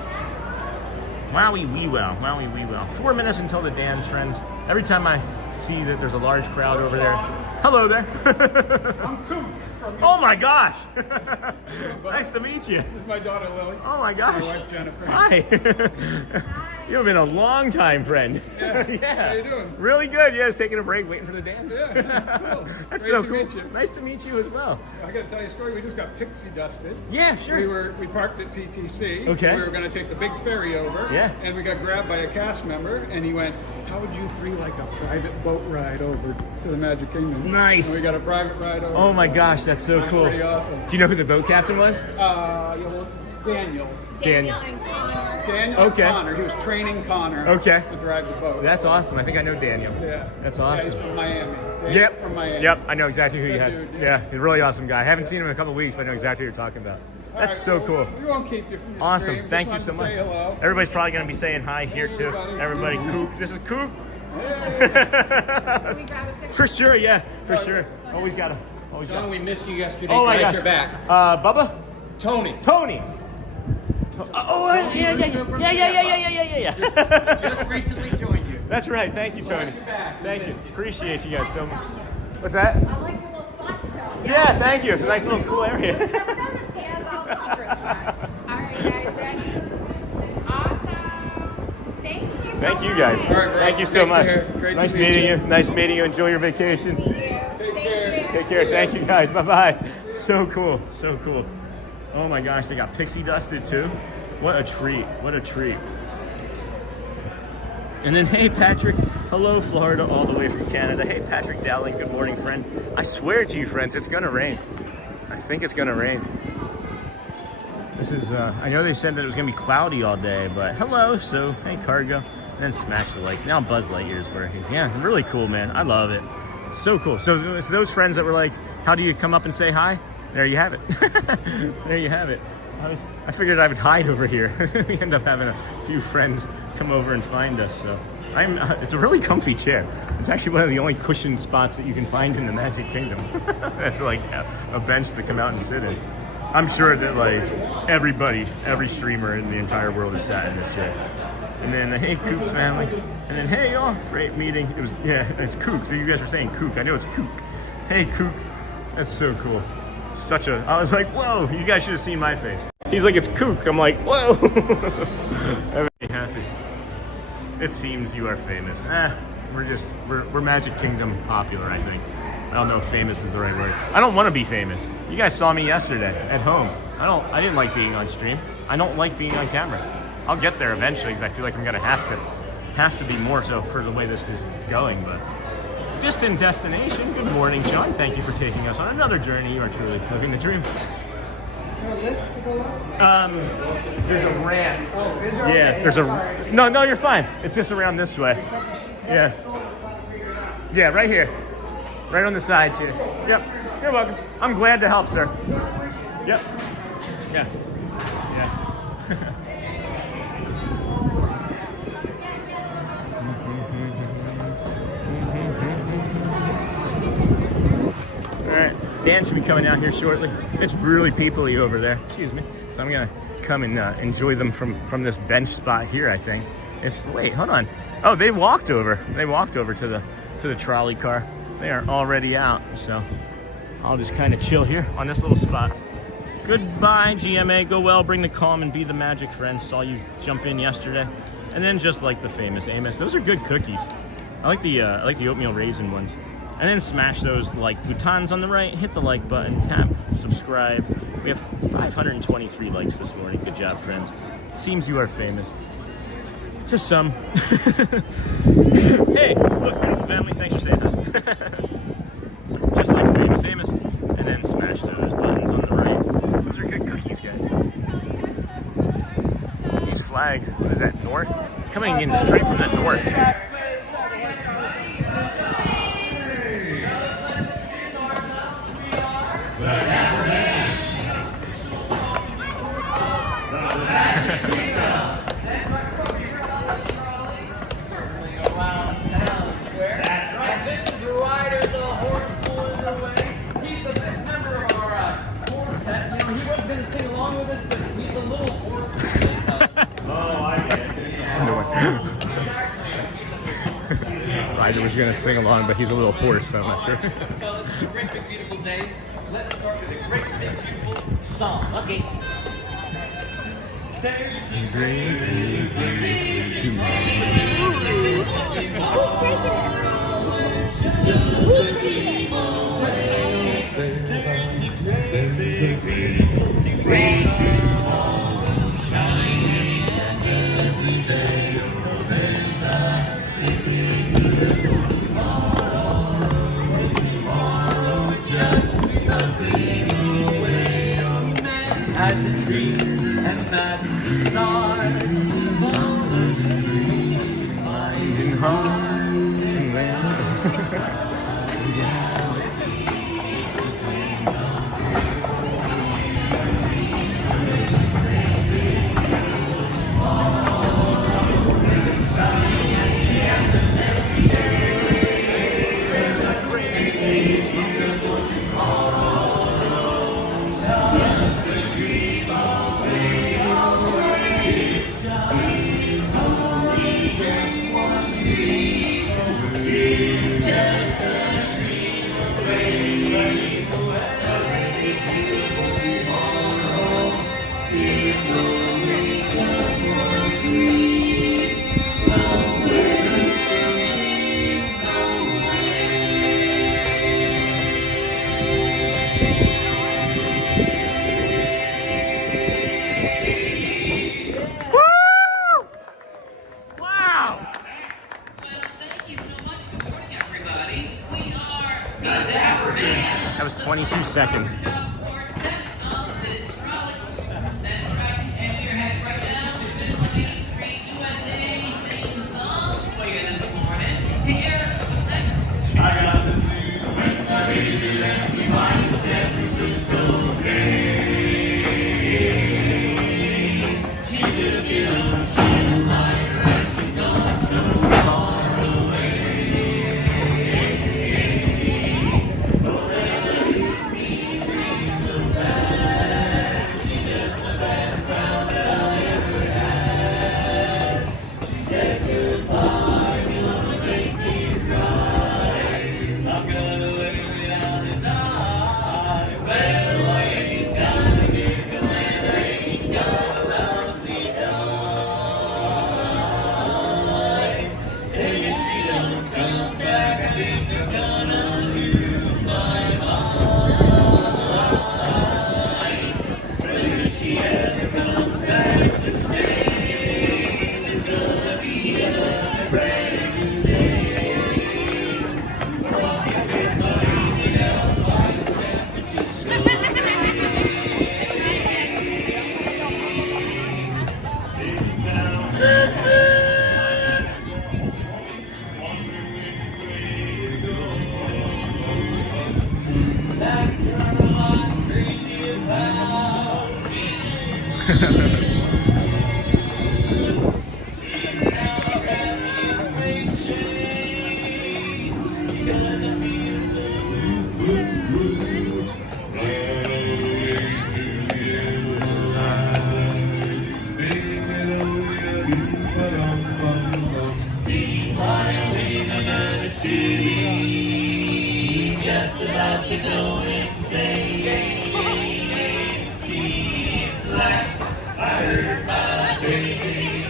Wowie wee well, wowie wee well. 4 minutes until the dance, friends. Every time I see that there's a large crowd over there, hello there. I'm Coop. Oh my gosh. Nice to meet you. This is my daughter Lily. Oh my gosh. My wife Jennifer. Hi. You've been a long time friend. Yeah. Yeah. How you doing? Really good. Yeah, just taking a break, waiting for the dance. Yeah. Cool. That's Great so to cool. meet you. Nice to meet you as well. I got to tell you a story. We just got pixie dusted. Yeah, sure. We parked at TTC. Okay. We were going to take the big ferry over. Yeah. And we got grabbed by a cast member, and he went, "How would you three like a private boat ride over to the Magic Kingdom?" Nice. And we got a private ride over. Oh my gosh, that's so cool. Pretty awesome. Do you know who the boat captain was? Daniel. Daniel. And Connor. Daniel Okay. and Connor. He was training Connor Okay. to drive the boat. That's awesome. I think I know Daniel. Yeah. That's Yeah, awesome. he's from Miami. Daniel Yep. From Miami. Yep. I know exactly who you Good had. dude, Yeah. yeah. He's a really awesome guy. I haven't seen him in a couple of weeks, but I know exactly who you're talking about. That's All so right, cool. well, we won't keep you from your Awesome. stream. Thank you Just so wanted much. to say hello. Everybody's probably going to be saying hi here too. everybody. Everybody, Coop. This is Coop. Can we grab a picture? For sure, yeah. For sure. Always got to. Always got John, to. we missed you yesterday. Oh my Glad gosh. you're back. Bubba? Tony. Tony. Yeah. Just recently joined you. That's right. Thank you, Tony. Glad you're back. Thank you. Missed you. Appreciate you guys so much. What's that? I like your little spot though. Yeah, thank you. It's a nice little cool area. He has all the secret spots. All right, guys, ready? Awesome. Thank you so Thank you much. guys. All right, bro. Thank you so Take much. care. Great to Nice meet meeting you. you. Nice meeting you. Enjoy your vacation. Thank you. Take care. Take care. Thank you guys. Bye bye. So cool. So cool. Oh my gosh, they got pixie dusted too. What a treat. What a treat. And then, hey Patrick, hello Florida, all the way from Canada. Hey Patrick Dowling, good morning, friend. I swear to you, friends, it's gonna rain. I think it's gonna rain. This is, I know they said that it was gonna be cloudy all day, but hello, so, hey Cargo. And then smash the likes. Now Buzz Lightyear's working. Yeah, really cool, man. I love it. So cool. So it's those friends that were like, how do you come up and say hi? There you have it. There you have it. I figured I would hide over here. We end up having a few friends come over and find us. So it's a really comfy chair. It's actually one of the only cushioned spots that you can find in the Magic Kingdom. That's like a bench to come out and sit in. I'm sure that like every streamer in the entire world is sat in this chair. And then hey Coop's family. And then hey y'all, great meeting. It's Kook. So you guys were saying Kook. I know it's Kook. Hey Kook. That's so cool. I was like, whoa, you guys should have seen my face. He's like, it's Kook. I'm like, whoa. I'm really happy. It seems you are famous. We're Magic Kingdom popular, I think. I don't know if famous is the right word. I don't want to be famous. You guys saw me yesterday at home. I didn't like being on stream. I don't like being on camera. I'll get there eventually because I feel like I'm gonna have to be more so for the way this is going, but distant destination. Good morning, Sean. Thank you for taking us on another journey. You are truly living the dream. There are lifts to go up? There's a ramp. Oh, is there? Yeah, Okay, there's sorry. No, you're fine. It's just around this way. Yeah. Yeah, right here. Right on the side here. Yep. You're welcome. I'm glad to help, sir. Yep. Yeah. Yeah. All right. Dan should be coming out here shortly. It's really people-y over there. Excuse me. So I'm gonna come and enjoy them from this bench spot here. I think. Wait, hold on. Oh, they walked over. They walked over to the trolley car. They are already out. So I'll just kind of chill here on this little spot. Goodbye, GMA. Go well. Bring the calm and be the magic, friends. Saw you jump in yesterday. And then just like the famous Amos, those are good cookies. I like the oatmeal raisin ones. And then smash those like boutons on the right. Hit the like button. Tap subscribe. We have 523 likes this morning. Good job, friends. It seems you are famous. To some. Hey, look, beautiful family. Thanks for saying hi. Just like famous Amos. And then smash those buttons on the right. Those are good cookies, guys. These flags, what is that, north? It's coming in straight from the north. Sing along with us, but he's a little hoarse. Oh, I get it. Ryder was going to sing along, but he's a little hoarse, so I'm not sure. Fellas, it's a great big beautiful day. Let's start with a great big beautiful song. Okay. Who's taking it? Who's taking it? As a dream, and that's the start. Follow the dream, finding home. That was 22 seconds. city, just about to go insane. Seems like I heard my baby.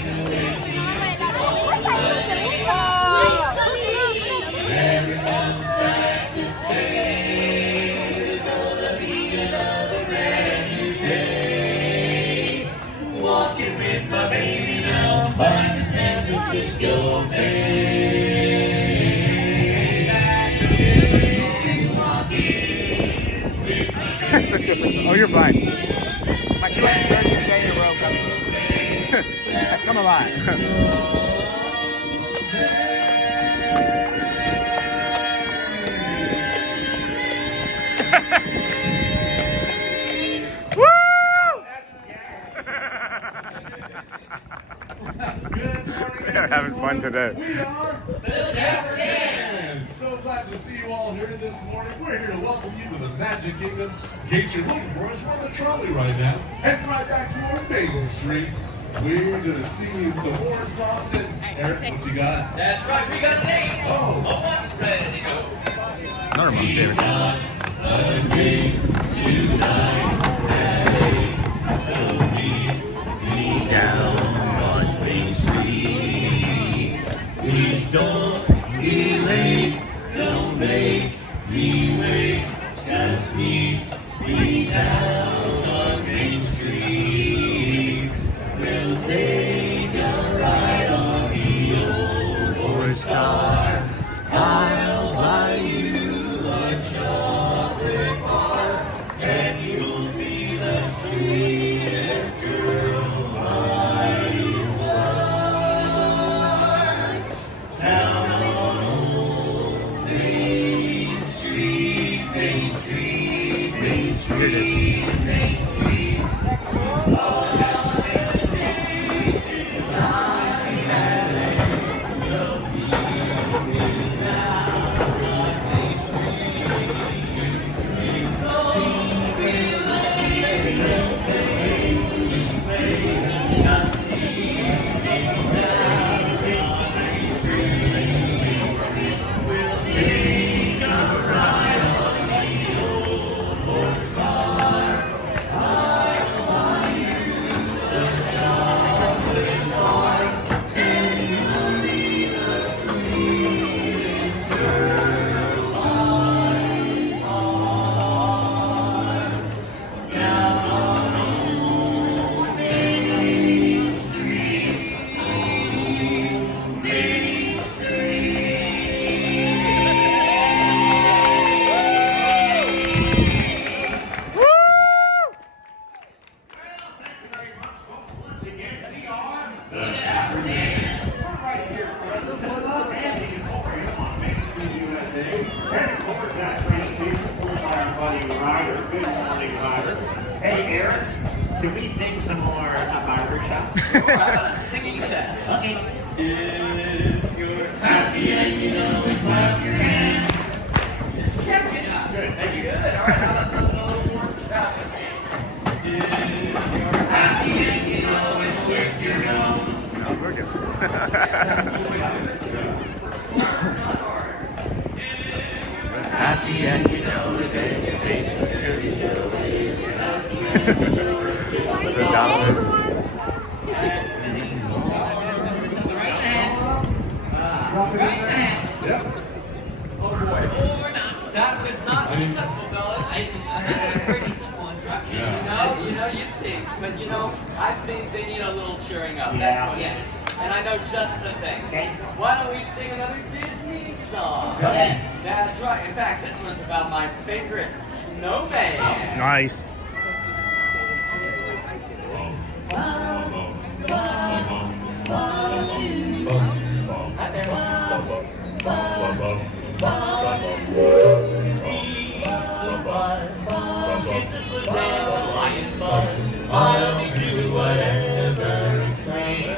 Everyone's back to stay. There's gonna be another brand new day. Walking with my baby now by the San Francisco Bay. It's a difference. Oh, you're fine. My 230th day in a row coming. I've come alive. They're having fun today. We are the Dapper Dans. So glad to see you all here this morning. We're here to welcome you to the Magic Kingdom. In case you're looking for us, we're on the trolley right now. Heading right back toward Main Street. We're going to sing you some more songs. And Eric, what you got? That's right, we got a date. Oh. A one ready to go. Normal, David. A date tonight. So meet me down on Main Street. Please don't be late. Don't make me wait. Just meet me down on Main Street. We'll take a ride on the old horse car. I'll buy you a chocolate bar, and you'll be the sweetest girl I've won. Down on old Main Street, Main Street, Main Street, Main Street. All down the day tonight, so meet me down on Main Street. Please don't be late, don't make me wait. Just meet me down on Main Street. We'll take a ride on the old horse car. I'll buy you a chocolate bar, and you'll be the sweetest girl I've won. Down on old Main Street, old Main Street. Once again, we are the Dapper Dans. We're right here for the Andy Memorial on Main Street, USA. And of course, that presentation for by our buddy Ryder. Good morning, Ryder. Hey, Eric, can we sing some more barbershop? How about a singing test? Okay. If you're happy and you know it, clap your hands. Just check it out. Good, thank you. Good. All right, how about something a little more traffic? If you're happy and you know it, click your nose. No, we're good. Happy and you know it, and your face is good. So down. Right hand. Yep. Oh boy. Or not. That was not successful, fellas. Pretty simple instructions. Yeah. You'd think, but I think they need a little cheering up. Yeah. That's what it is. And I know just the thing. Okay. Why don't we sing another Disney song? Yes. That's right. In fact, this one's about my favorite snowman. Nice. I'll be doing what extroverts say.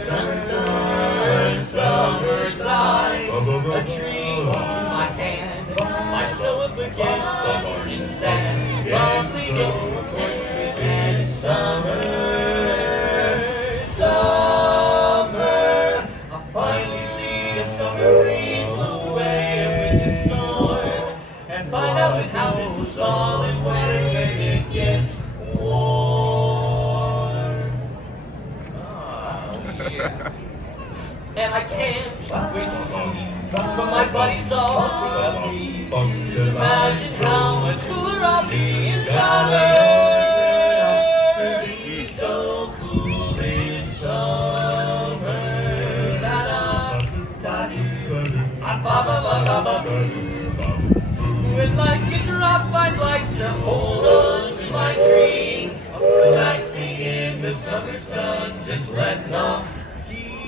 Summertime, summertime. A tree holds my hand. I sew up against the morning stand. Lovely go place the dead summer. Summer. I finally see a summer breeze blow away. to solid water when it gets warm. Oh, yeah. And I can't wait to see what my buddies all will be. Just imagine how much cooler I'll be in summer. So cool in summer. When life gets rough, I'd like to hold on to my dream, relaxing in the summer sun, just letting off steam.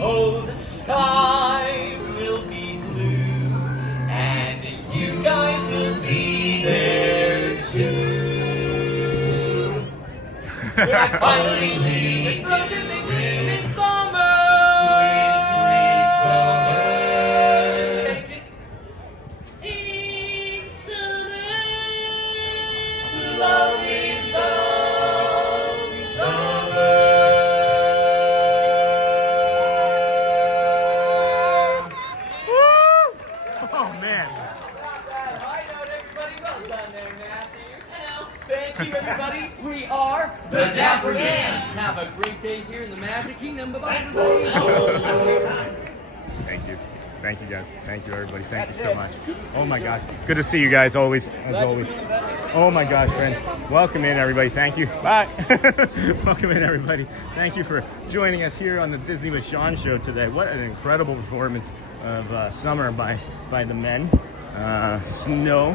Oh, the sky will be blue, and you guys will be there too. When I finally leave the frozen things in summer. Sweet, sweet summer. Take it into the lovely summer. Oh man. Thank you, everybody. We are the Dapper Dans. Have a great day here in the Magic Kingdom. Bye-bye. Thank you. Thank you guys. Thank you everybody. Thank you so much. Oh my gosh. Good to see you guys always, as always. Oh my gosh, friends. Welcome in everybody. Thank you. Bye. Welcome in everybody. Thank you for joining us here on the Disney with Sean show today. What an incredible performance of Summer by the men. Snow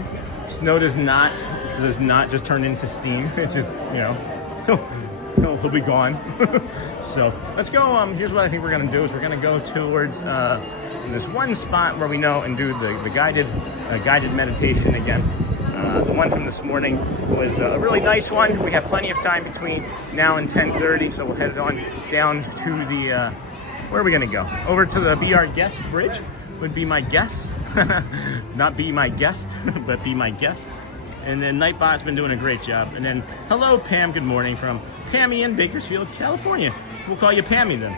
does not just turn into steam. It's just, you know, he'll be gone. So let's go. Here's what I think we're gonna do is we're gonna go towards this one spot where we know and do the guided meditation again. The one from this morning was a really nice one. We have plenty of time between now and 10:30, so we'll head on down to the where are we gonna go? Over to the Be Our Guest bridge would be my guess. Not be my guest, but be my guest. And then Nightbot's been doing a great job. And then hello Pam, good morning from Pammy in Bakersfield, California. We'll call you Pammy then.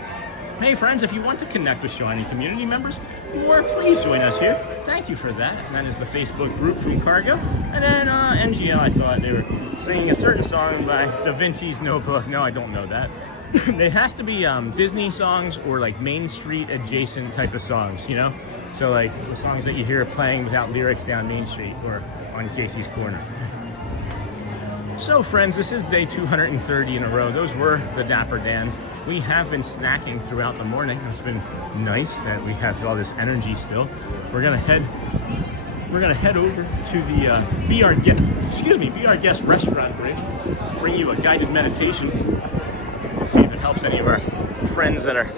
Hey friends, if you want to connect with Shawnee community members, or please join us here. Thank you for that. And that is the Facebook group from Cargo. And then NGL, I thought they were singing a certain song by Da Vinci's Notebook. No, I don't know that. It has to be Disney songs or like Main Street adjacent type of songs, you know? So like the songs that you hear playing without lyrics down Main Street or on Casey's Corner. So friends, this is day 230 in a row. Those were the Dapper Dans. We have been snacking throughout the morning. It's been nice that we have all this energy still. We're gonna head over to the Be Our Guest restaurant bridge. Bring you a guided meditation. See if it helps any of our friends that are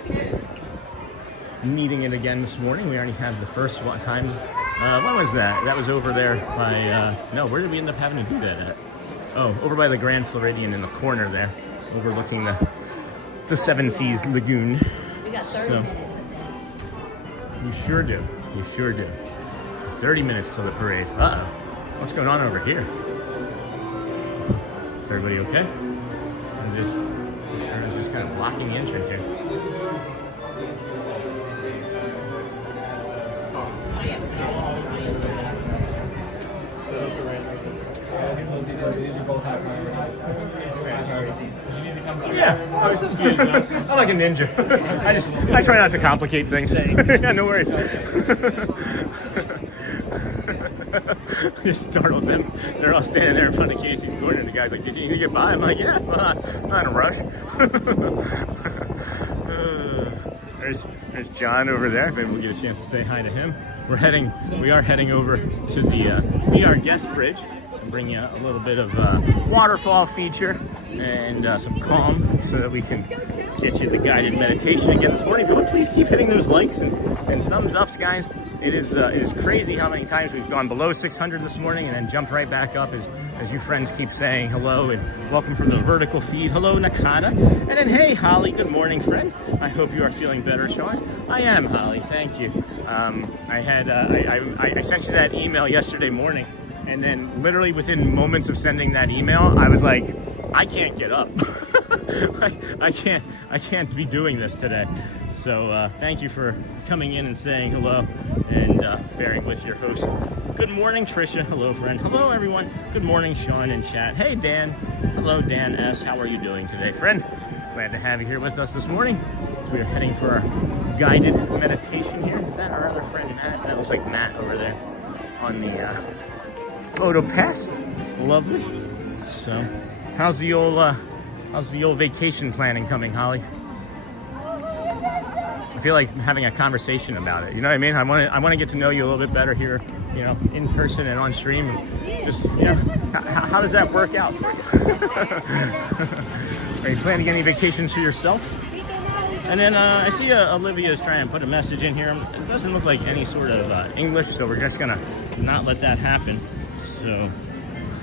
needing it again this morning. We already had the first time. When was that? That was over there by, no, where did we end up having to do that at? Oh, over by the Grand Floridian in the corner there, overlooking the Seven Seas Lagoon. We got 30 minutes. You sure do. You sure do. 30 minutes till the parade. Uh-oh. What's going on over here? Is everybody okay? Everyone's just kind of blocking the entrance here. Yeah, I was just I'm like a ninja. I try not to complicate things. Yeah, no worries. Just startled them. They're all standing there in front of Casey's Corner, and the guy's like, "Did you need to get by?" I'm like, "Yeah, well, I'm not in a rush." There's John over there. Maybe we'll get a chance to say hi to him. We are heading over to the Be Our Guest bridge. Bring you a little bit of waterfall feature and some calm so that we can get you the guided meditation again this morning. If you would, please keep hitting those likes and thumbs ups, guys. It is crazy how many times we've gone below 600 this morning and then jumped right back up as you friends keep saying hello and welcome from the vertical feed. Hello, Nakata. And then, hey, Holly, good morning, friend. I hope you are feeling better, Sean. I am, Holly. Thank you. I sent you that email yesterday morning. And then literally within moments of sending that email, I was like, I can't get up. I can't be doing this today. So thank you for coming in and saying hello and bearing with your host. Good morning, Trisha. Hello, friend. Hello, everyone. Good morning, Sean in chat. Hey, Dan. Hello, Dan S. How are you doing today, friend? Glad to have you here with us this morning. So we are heading for our guided meditation here. Is that our other friend, Matt? That looks like Matt over there on the photo pass. Lovely. So, how's the old vacation planning coming, Holly? I feel like having a conversation about it. You know what I mean? I want to get to know you a little bit better here, you know, in person and on stream. Just, you know, how does that work out for you? Are you planning any vacations for yourself? And then I see Olivia is trying to put a message in here. It doesn't look like any sort of English, so we're just gonna not let that happen. So,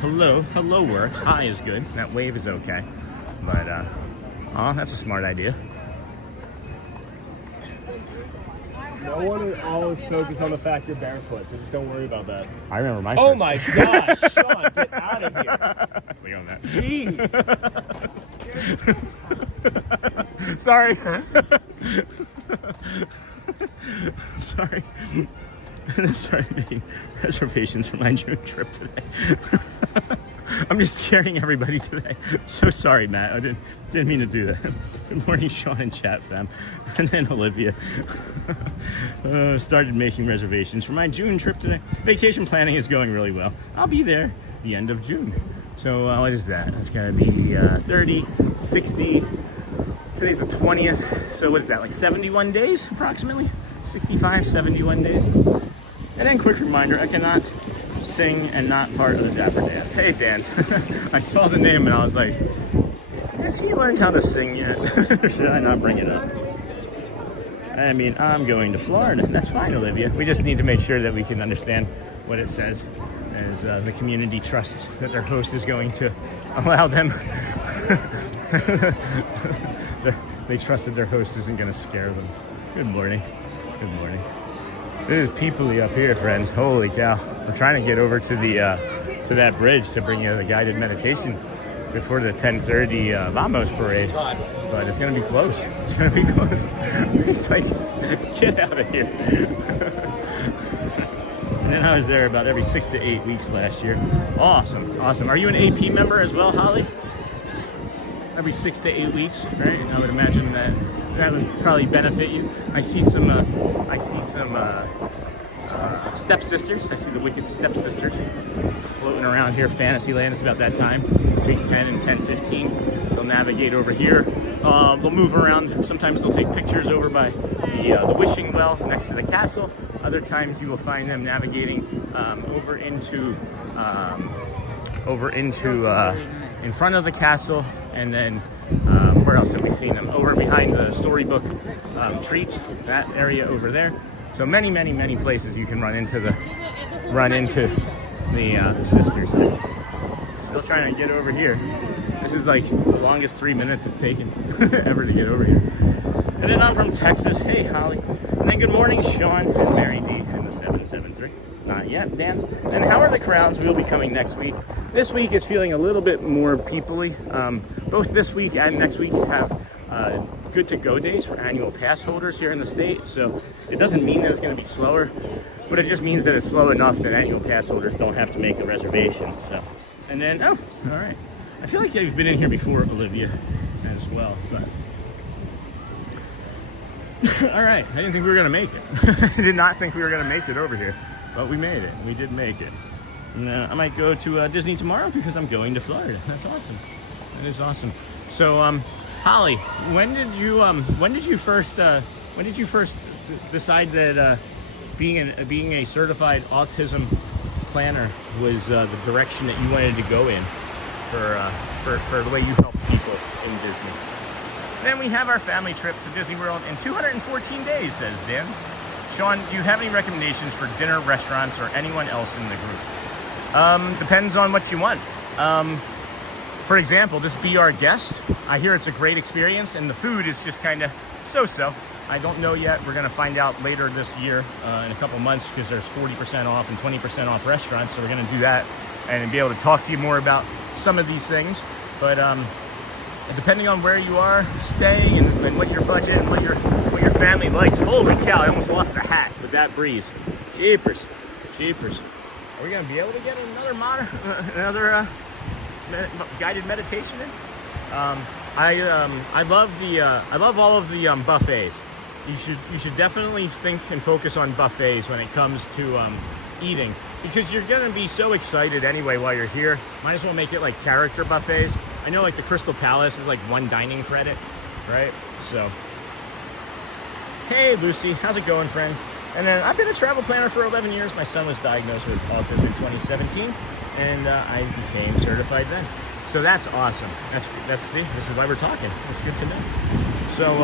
hello works. Hi is good. That wave is okay. But, oh, that's a smart idea. No one will always focus on the fact you're barefoot, so just don't worry about that. I remember my Oh first. my gosh, Sean, get out of here. Look on that. Jeez. Sorry. Sorry. I started making reservations for my June trip today. I'm just scaring everybody today. So sorry, Matt. I didn't mean to do that. Good morning, Sean and chat fam. And then Olivia started making reservations for my June trip today. Vacation planning is going really well. I'll be there the end of June. So what is that? It's gonna be 30, 60. Today's the 20th. So what is that? Like 71 days approximately? 65, 71 days. And then quick reminder, I cannot sing and not part of the Dapper Dance. Hey, Dan. I saw the name and I was like, has he learned how to sing yet? Should I not bring it up? I mean, I'm going to Florida. That's fine, Olivia. We just need to make sure that we can understand what it says, as the community trusts that their host is going to allow them. They trust that their host isn't going to scare them. Good morning. Good morning. There's people up here, friends. Holy cow. We're trying to get over to the to that bridge to bring you the guided meditation before the 10:30 Vamos parade. But it's going to be close. It's going to be close. It's like, get out of here. And then I was there about every 6 to 8 weeks last year. Awesome. Awesome. Are you an AP member as well, Holly? Every 6 to 8 weeks, right? And I would imagine that would probably benefit you. I see some stepsisters. I see the wicked stepsisters floating around here. Fantasyland. It's about that time. Between 10 and 10:15. They'll navigate over here. They'll move around. Sometimes they'll take pictures over by the wishing well next to the castle. Other times you will find them navigating over into in front of the castle, and then where else have we seen them? Over behind the storybook treats, that area over there. So many places you can run into the sisters. Still trying to get over here. This is like the longest 3 minutes it's taken ever to get over here. And then I'm from Texas. Hey, Holly. And then good morning, Sean and Mary D in the 773. Not yet, Dan. And how are the crowds? We'll be coming next week. This week is feeling a little bit more people-y. Both this week and next week have good to go days for annual pass holders here in the state. So it doesn't mean that it's going to be slower, but it just means that it's slow enough that annual pass holders don't have to make a reservation. So, and then, oh, all right. I feel like you've been in here before, Olivia, as well, but all right. I didn't think we were going to make it. I did not think we were going to make it over here, but we made it. We did make it. And I might go to Disney tomorrow because I'm going to Florida. That's awesome. That is awesome. So, Holly, when did you first decide that being a certified autism planner was the direction that you wanted to go in for the way you help people in Disney? Then we have our family trip to Disney World in 214 days, says Dan. Sean, do you have any recommendations for dinner, restaurants, or anyone else in the group? Depends on what you want. For example, this Be Our Guest. I hear it's a great experience, and the food is just kind of so-so. I don't know yet. We're going to find out later this year in a couple months because there's 40% off and 20% off restaurants, so we're going to do that and be able to talk to you more about some of these things. But depending on where you are staying and what your budget and what your family likes. Holy cow! I almost lost the hat with that breeze. Jeepers, jeepers. Are we gonna be able to get another guided meditation in? I love all of the buffets. You should definitely think and focus on buffets when it comes to eating, because you're gonna be so excited anyway while you're here. Might as well make it like character buffets. I know like the Crystal Palace is like 1 dining credit, right? So, hey Lucy, how's it going, friend? And then I've been a travel planner for 11 years. My son was diagnosed with autism in 2017, and I became certified then. So that's awesome. See, this is why we're talking. It's good to know. So,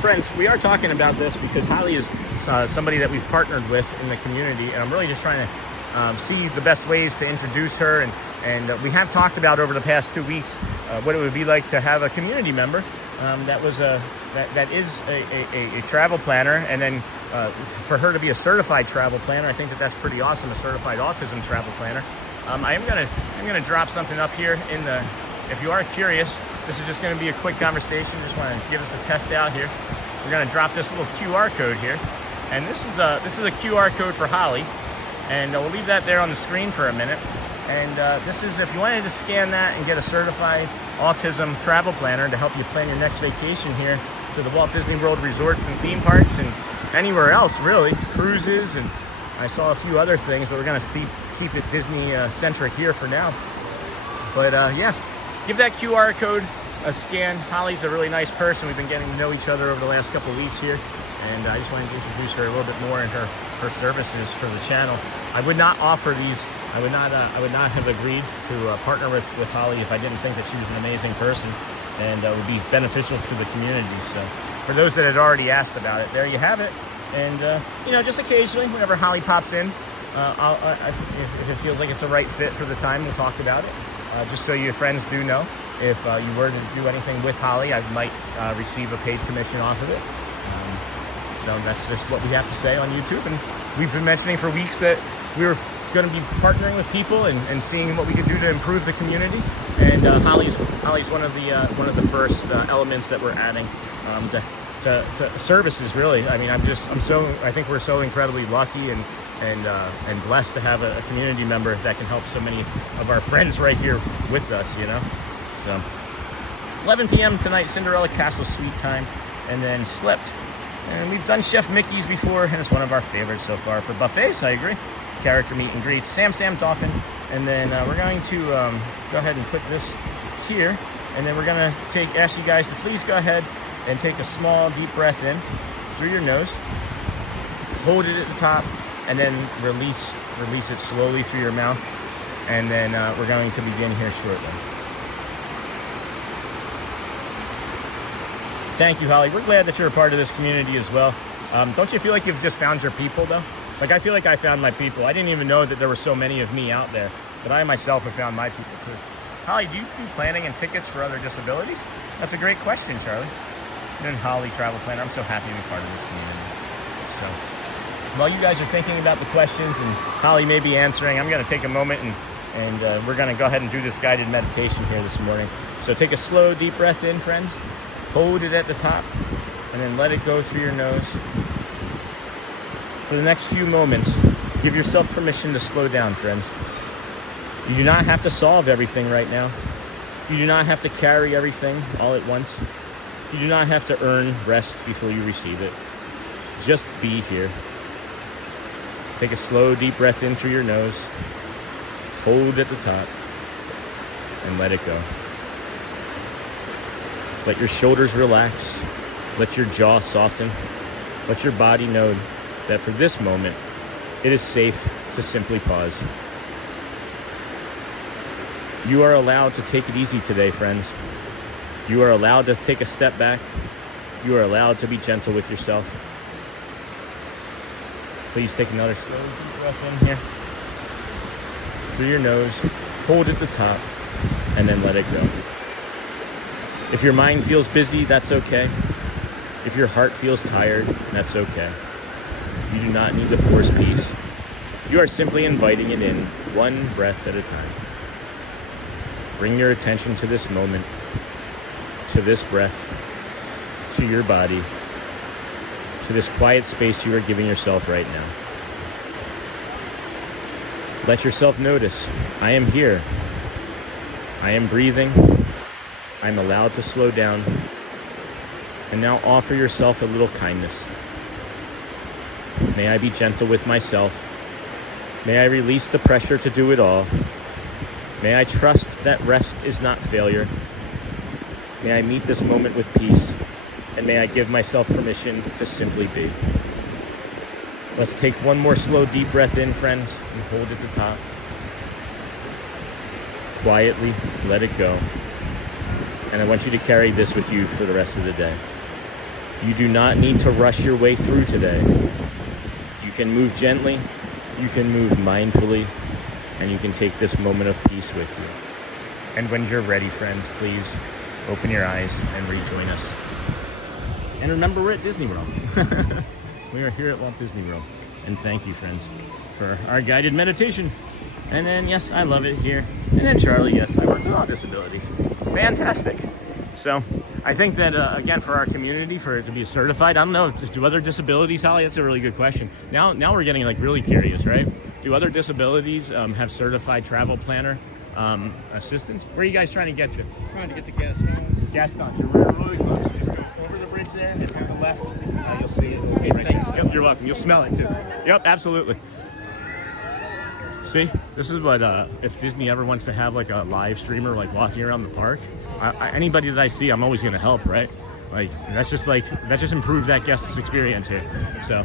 friends, we are talking about this because Holly is somebody that we've partnered with in the community, and I'm really just trying to see the best ways to introduce her. And we have talked about over the past 2 weeks what it would be like to have a community member that is a travel planner, and then for her to be a certified travel planner. I think that's pretty awesome, a certified autism travel planner. I'm gonna drop something up here in the. If you are curious, this is just gonna be a quick conversation. Just want to give us a test out here. We're gonna drop this little QR code here, and this is a QR code for Holly, and we'll leave that there on the screen for a minute. And this is if you wanted to scan that and get a certified autism travel planner to help you plan your next vacation here to the Walt Disney World resorts and theme parks and anywhere else really, cruises, and I saw a few other things, but we're gonna keep it Disney centric here for now. But yeah, give that QR code a scan. Holly's a really nice person. We've been getting to know each other over the last couple of weeks here, and I just wanted to introduce her a little bit more and her services for the channel. I would not offer these. I would not have agreed to partner with Holly if I didn't think that she was an amazing person and would be beneficial to the community. So for those that had already asked about it, there you have it. And you know, just occasionally, whenever Holly pops in, if it feels like it's a right fit for the time, we'll talk about it. Just so your friends do know, if you were to do anything with Holly, I might receive a paid commission off of it. So that's just what we have to say on YouTube. And we've been mentioning for weeks that we were going to be partnering with people and seeing what we could do to improve the community. And Holly's one of the first elements that we're adding to services. Really, I mean, I think we're so incredibly lucky and blessed to have a community member that can help so many of our friends right here with us. You know, so 11 p.m. tonight, Cinderella Castle Suite time, and then Slipped. And we've done Chef Mickey's before, and it's one of our favorites so far. For buffets, I agree. Character meet and greets, Sam Dolphin. And then we're going to go ahead and put this here. And then we're going to ask you guys to please go ahead and take a small, deep breath in through your nose. Hold it at the top, and then release it slowly through your mouth. And then we're going to begin here shortly. Thank you, Holly. We're glad that you're a part of this community as well. Don't you feel like you've just found your people, though? Like, I feel like I found my people. I didn't even know that there were so many of me out there, but I myself have found my people, too. Holly, do you do planning and tickets for other disabilities? That's a great question, Charlie. And Holly, travel planner. I'm so happy to be part of this community. So, while you guys are thinking about the questions and Holly may be answering, I'm going to take a moment and we're going to go ahead and do this guided meditation here this morning. So take a slow, deep breath in, friends. Hold it at the top, and then let it go through your nose. For the next few moments, give yourself permission to slow down, friends. You do not have to solve everything right now. You do not have to carry everything all at once. You do not have to earn rest before you receive it. Just be here. Take a slow, deep breath in through your nose. Hold at the top, and let it go. Let your shoulders relax. Let your jaw soften. Let your body know that for this moment, it is safe to simply pause. You are allowed to take it easy today, friends. You are allowed to take a step back. You are allowed to be gentle with yourself. Please take another slow, deep breath in here. Through your nose, hold at the top, and then let it go. If your mind feels busy, that's okay. If your heart feels tired, that's okay. You do not need to force peace. You are simply inviting it in, one breath at a time. bring your attention to this moment, to this breath, to your body, to this quiet space you are giving yourself right now. Let yourself notice, I am here. I am breathing. I'm allowed to slow down. And now offer yourself a little kindness. May I be gentle with myself. May I release the pressure to do it all. May I trust that rest is not failure. May I meet this moment with peace. And may I give myself permission to simply be. Let's take one more slow, deep breath in, friends, and hold at the top. Quietly let it go. And I want you to carry this with you for the rest of the day. You do not need to rush your way through today. You can move gently, you can move mindfully, and you can take this moment of peace with you. And when you're ready, friends, please open your eyes and rejoin us. And remember, we're at Disney World. We are here at Walt Disney World. And thank you, friends, for our guided meditation. And then, yes, I love it here. And then Charlie, yes, I work with all disabilities. Fantastic. So I think that, again, for our community, for it to be certified, I don't know, just do other disabilities, Holly? That's a really good question. Now we're getting like really curious, right? Do other disabilities have certified travel planner assistants? Where are you guys trying to get to? Trying to get the Gaston. Gaston, you're really close. Just go over the bridge there and turn to the left. You'll see it. Okay, right there. Yep, you're welcome. You'll smell it too. Yep, absolutely. See, this is what, if Disney ever wants to have like a live streamer like walking around the park, anybody that I see, I'm always going to help, right? Like, that's just improve that guest's experience here. So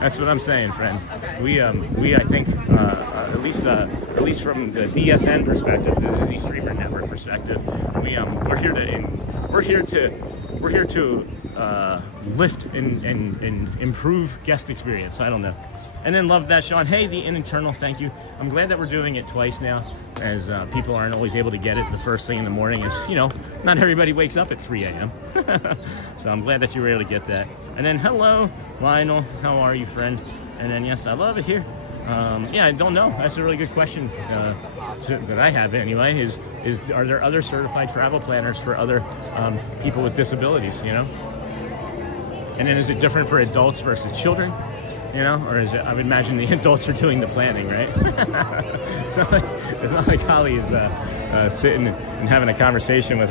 that's what I'm saying, friends. We I think, at least from the DSN perspective, the Disney Streamer Network perspective, we're here to lift and improve guest experience. I don't know. And then love that, Sean. Hey, the internal, thank you. I'm glad that we're doing it twice now, as people aren't always able to get it the first thing in the morning. As you know, not everybody wakes up at 3 a.m. So I'm glad that you were able to get that. And then hello, Lionel. How are you, friend? And then yes, I love it here. Yeah, I don't know. That's a really good question that I have anyway. Is are there other certified travel planners for other people with disabilities? You know. And then is it different for adults versus children? You know, or is it, I would imagine the adults are doing the planning, right? It's not like Holly is sitting and having a conversation with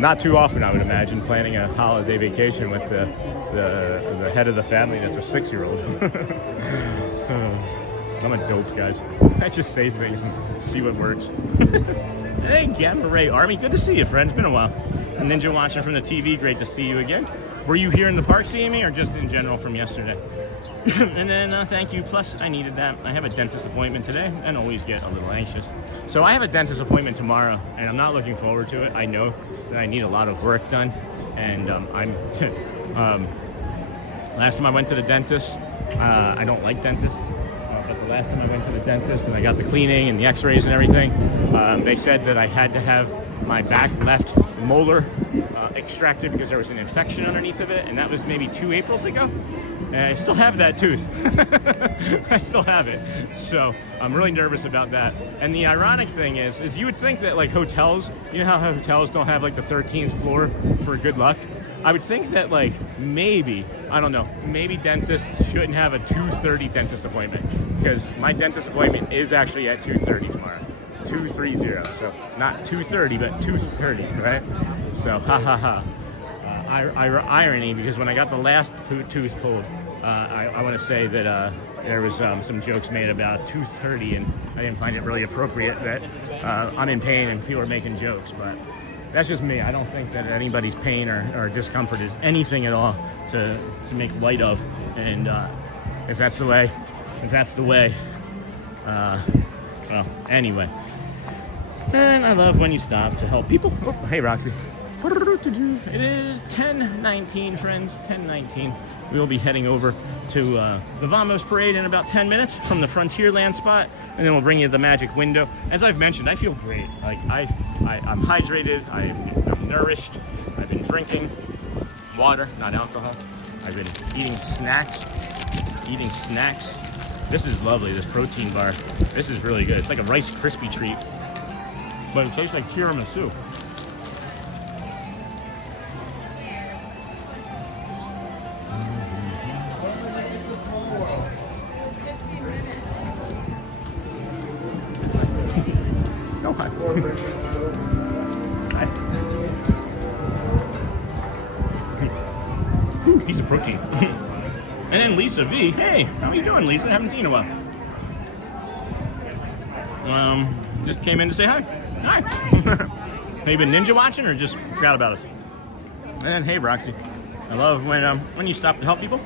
not too often, I would imagine, planning a holiday vacation with the head of the family that's a 6-year-old. I'm a dope, guys. I just say things and see what works. Hey, Gamma Ray Army, good to see you, friend. It's been a while. And Ninja watching from the TV, great to see you again. Were you here in the park seeing me, or just in general from yesterday? And then thank you, plus I needed that. I have a dentist appointment today and always get a little anxious. So I have a dentist appointment tomorrow and I'm not looking forward to it. I know that I need a lot of work done, and last time I went to the dentist, I don't like dentists, but the last time I went to the dentist and I got the cleaning and the x-rays and everything, they said that I had to have my back left molar extracted because there was an infection underneath of it, and that was maybe 2 Aprils ago. And I still have that tooth. I still have it. So I'm really nervous about that. And the ironic thing is you would think that like hotels, you know how hotels don't have like the 13th floor for good luck? I would think that like maybe, I don't know, maybe dentists shouldn't have a 2:30 dentist appointment, because my dentist appointment is actually at 2:30 tomorrow. 2:30, so not 2:30, but 2:30, right? So irony, because when I got the last tooth pulled, I want to say that there was some jokes made about 2:30, and I didn't find it really appropriate that I'm in pain and people are making jokes, but that's just me. I don't think that anybody's pain or discomfort is anything at all to make light of, and if that's the way, well, anyway. And I love when you stop to help people. Oh, hey, Roxy. It is 10:19, friends, 10:19. We will be heading over to the Vamos Parade in about 10 minutes from the Frontierland spot, and then we'll bring you the Magic Window. As I've mentioned, I feel great. Like I'm hydrated, I'm nourished, I've been drinking water, not alcohol. I've been eating snacks. This is lovely, this protein bar. This is really good. It's like a Rice Krispie treat. but it tastes like tiramisu. Oh, hi. Hi. Ooh, piece of protein. And then Lisa V. Hey, how are you doing, Lisa? Haven't seen you in a while. Just came in to say hi. Hi. Have you been ninja watching or just forgot about us? And then, hey, Roxy. I love when you stop to help people.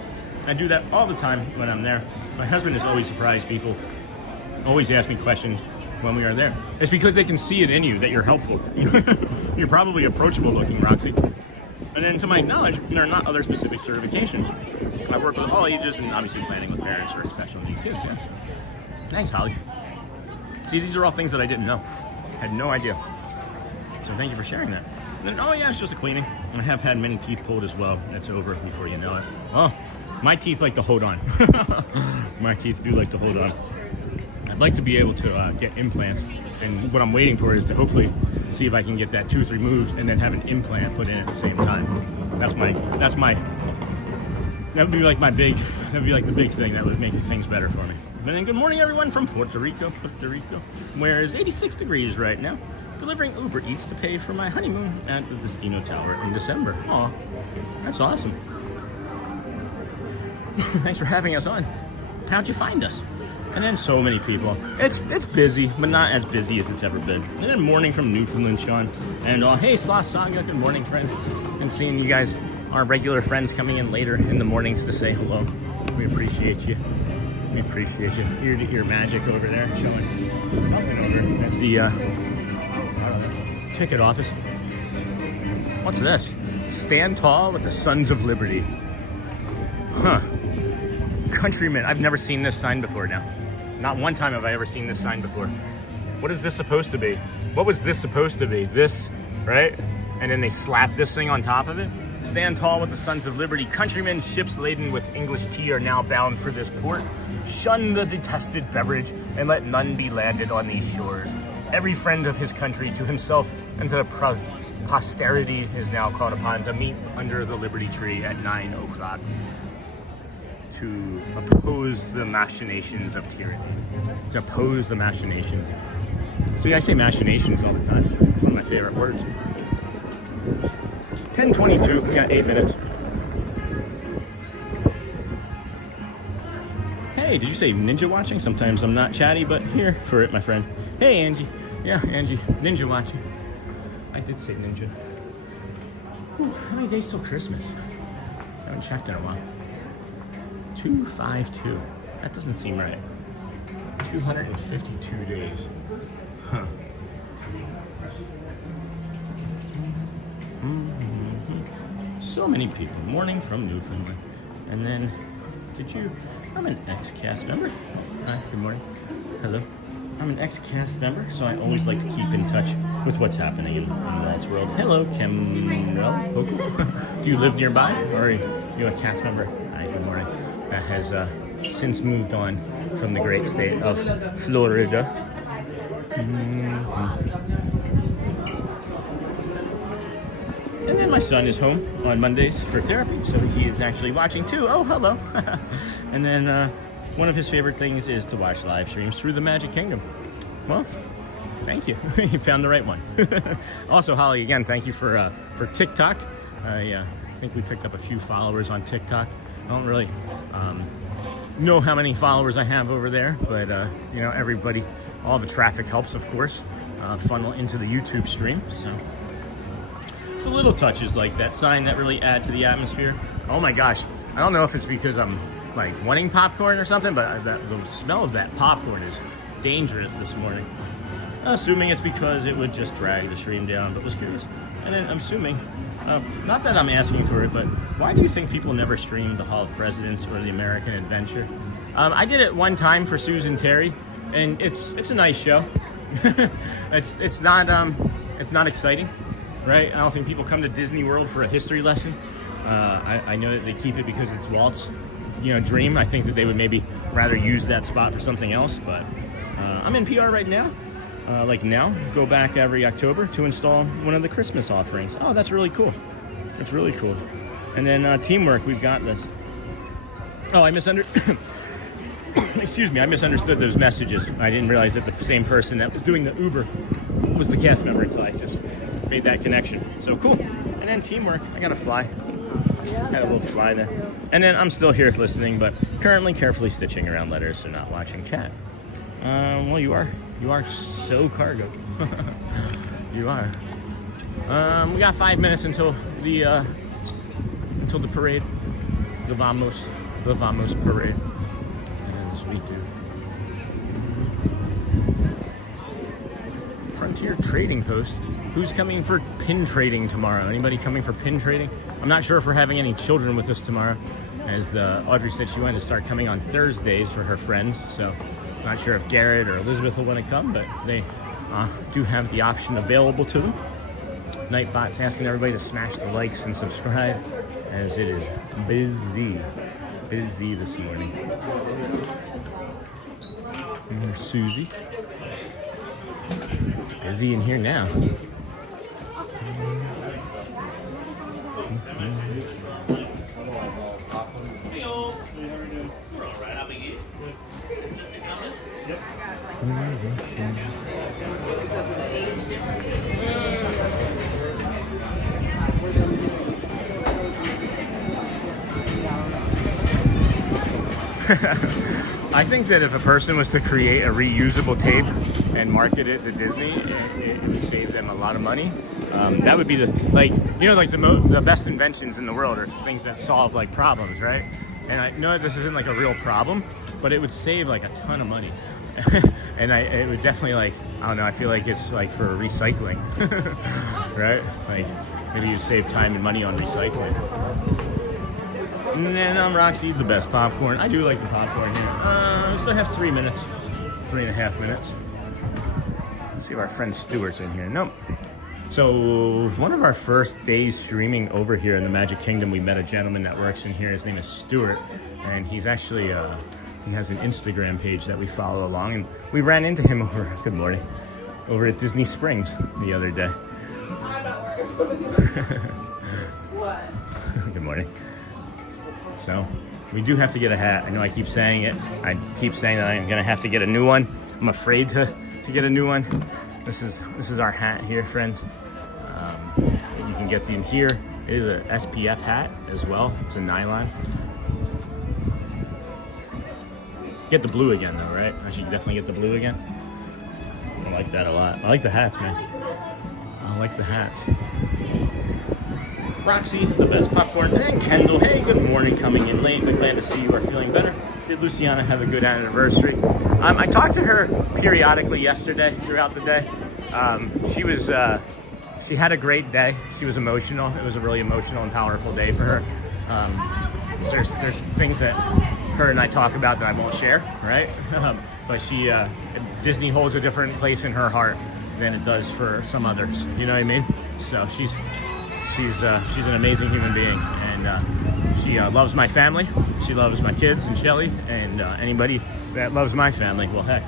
I do that all the time when I'm there. My husband is always surprised people. Always ask me questions when we are there. It's because they can see it in you that you're helpful. You're probably approachable looking, Roxy. And then to my knowledge, there are not other specific certifications. I work with all ages and obviously planning with parents or special needs kids, yeah. Thanks, Holly. See, these are all things that I didn't know. Had no idea. So thank you for sharing that. And then, oh yeah, it's just a cleaning. And I have had many teeth pulled as well. It's over before you know it. Oh, my teeth like to hold on. My teeth do like to hold on. I'd like to be able to get implants. And what I'm waiting for is to hopefully see if I can get that tooth removed and then have an implant put in at the same time. That would be like the big thing that would make things better for me. And then good morning everyone from Puerto Rico, where it's 86 degrees right now. Delivering Uber Eats to pay for my honeymoon at the Destino Tower in December. Aw, that's awesome. Thanks for having us on. How'd you find us? And then so many people. It's busy, but not as busy as it's ever been. And then morning from Newfoundland, Sean. And hey, Sloth Saga, good morning, friend. And seeing you guys, our regular friends coming in later in the mornings to say hello. We appreciate you. We appreciate you. Ear-to-ear magic over there, showing something over at the ticket office. What's this? Stand tall with the Sons of Liberty. Huh. Countrymen. I've never seen this sign before now. Not one time have I ever seen this sign before. What is this supposed to be? What was this supposed to be? This, right? And then they slap this thing on top of it. Stand tall with the Sons of Liberty. Countrymen, ships laden with English tea are now bound for this port. Shun the detested beverage and let none be landed on these shores. Every friend of his country to himself and to the posterity is now called upon to meet under the Liberty Tree at 9 o'clock to oppose the machinations of tyranny. To oppose the machinations. See, I say machinations all the time. It's one of my favorite words. 10:22, we got 8 minutes. Hey, did you say ninja watching? Sometimes I'm not chatty, but here for it, my friend. Hey, Angie. Yeah, Angie, ninja watching. I did say ninja. Whew, how many days till Christmas? I haven't checked in a while. 252. That doesn't seem right. 252 days. Huh. So many people. Morning from Newfoundland. And then, I'm an ex-cast member. Hi, good morning. Hello. I'm an ex-cast member, so I always like to keep in touch with what's happening in Walt's world. Hello, Kemrel. Do you live nearby, or are you a cast member? Hi, good morning. That has since moved on from the great state of Florida. And then my son is home on Mondays for therapy, so he is actually watching too. Oh, hello. And then one of his favorite things is to watch live streams through the Magic Kingdom. Well, thank you. You found the right one. Also, Holly, again, thank you for TikTok. I think we picked up a few followers on TikTok. I don't really know how many followers I have over there, but you know, everybody, all the traffic helps, of course, funnel into the YouTube stream. So it's the little touches like that sign that really add to the atmosphere. Oh my gosh, I don't know if it's because I'm like wanting popcorn or something, but the smell of that popcorn is dangerous this morning. Assuming it's because it would just drag the stream down, but was curious. And then I'm assuming, not that I'm asking for it, but why do you think people never stream the Hall of Presidents or the American Adventure? I did it one time for Susan Terry, and it's a nice show. it's not exciting, right? I don't think people come to Disney World for a history lesson. I know that they keep it because it's Walt's, dream. I think that they would maybe rather use that spot for something else, but I'm in PR right now. like now, go back every October to install one of the Christmas offerings. Oh, that's really cool. That's really cool. And then teamwork, we've got this. Oh, I misunderstood. Excuse me, I misunderstood those messages. I didn't realize that the same person that was doing the Uber was the cast member until I just made that connection. So cool. And then teamwork, I got a fly. Had a little fly there. And then I'm still here listening, but currently carefully stitching around letters, so not watching chat. Well, you are so cargo. You are. We got 5 minutes until the parade, the Vamos parade. As we do. Frontier Trading Post. Who's coming for pin trading tomorrow? Anybody coming for pin trading? I'm not sure if we're having any children with us tomorrow, as Audrey said she wanted to start coming on Thursdays for her friends. So I'm not sure if Garrett or Elizabeth will want to come, but they do have the option available to them. Nightbot's asking everybody to smash the likes and subscribe, as it is busy this morning. And there's Susie. It's busy in here now. I think that if a person was to create a reusable tape and market it to Disney, it would save them a lot of money. That would be the best inventions in the world are things that solve like problems, right? And I know this isn't like a real problem, but it would save like a ton of money. And it would definitely I don't know, I feel like it's like for recycling, right? Like maybe you save time and money on recycling. And then Roxy, the best popcorn. I do like the popcorn here. We still have 3 minutes, 3.5 minutes. Let's see if our friend Stuart's in here. Nope. So one of our first days streaming over here in the Magic Kingdom, we met a gentleman that works in here. His name is Stuart, and he's actually he has an Instagram page that we follow along, and we ran into him over at Disney Springs the other day. What? Good morning. So we do have to get a hat. I know I keep saying it. I keep saying that I'm gonna have to get a new one. I'm afraid to get a new one. This is our hat here, friends. You can get in here. It is a SPF hat as well. It's a nylon. Get the blue again though, right? I should definitely get the blue again. I like that a lot. I like the hats, man. I like the hats. Roxy, the best popcorn, and Kendall. Hey, good morning, coming in late, but glad to see you are feeling better. Did Luciana have a good anniversary? I talked to her periodically yesterday, throughout the day. She had a great day. She was emotional. It was a really emotional and powerful day for her. There's things that her and I talk about that I won't share, right? But Disney holds a different place in her heart than it does for some others. You know what I mean? So she's an amazing human being, and she loves my family. She loves my kids and Shelly, and anybody that loves my family, well, heck,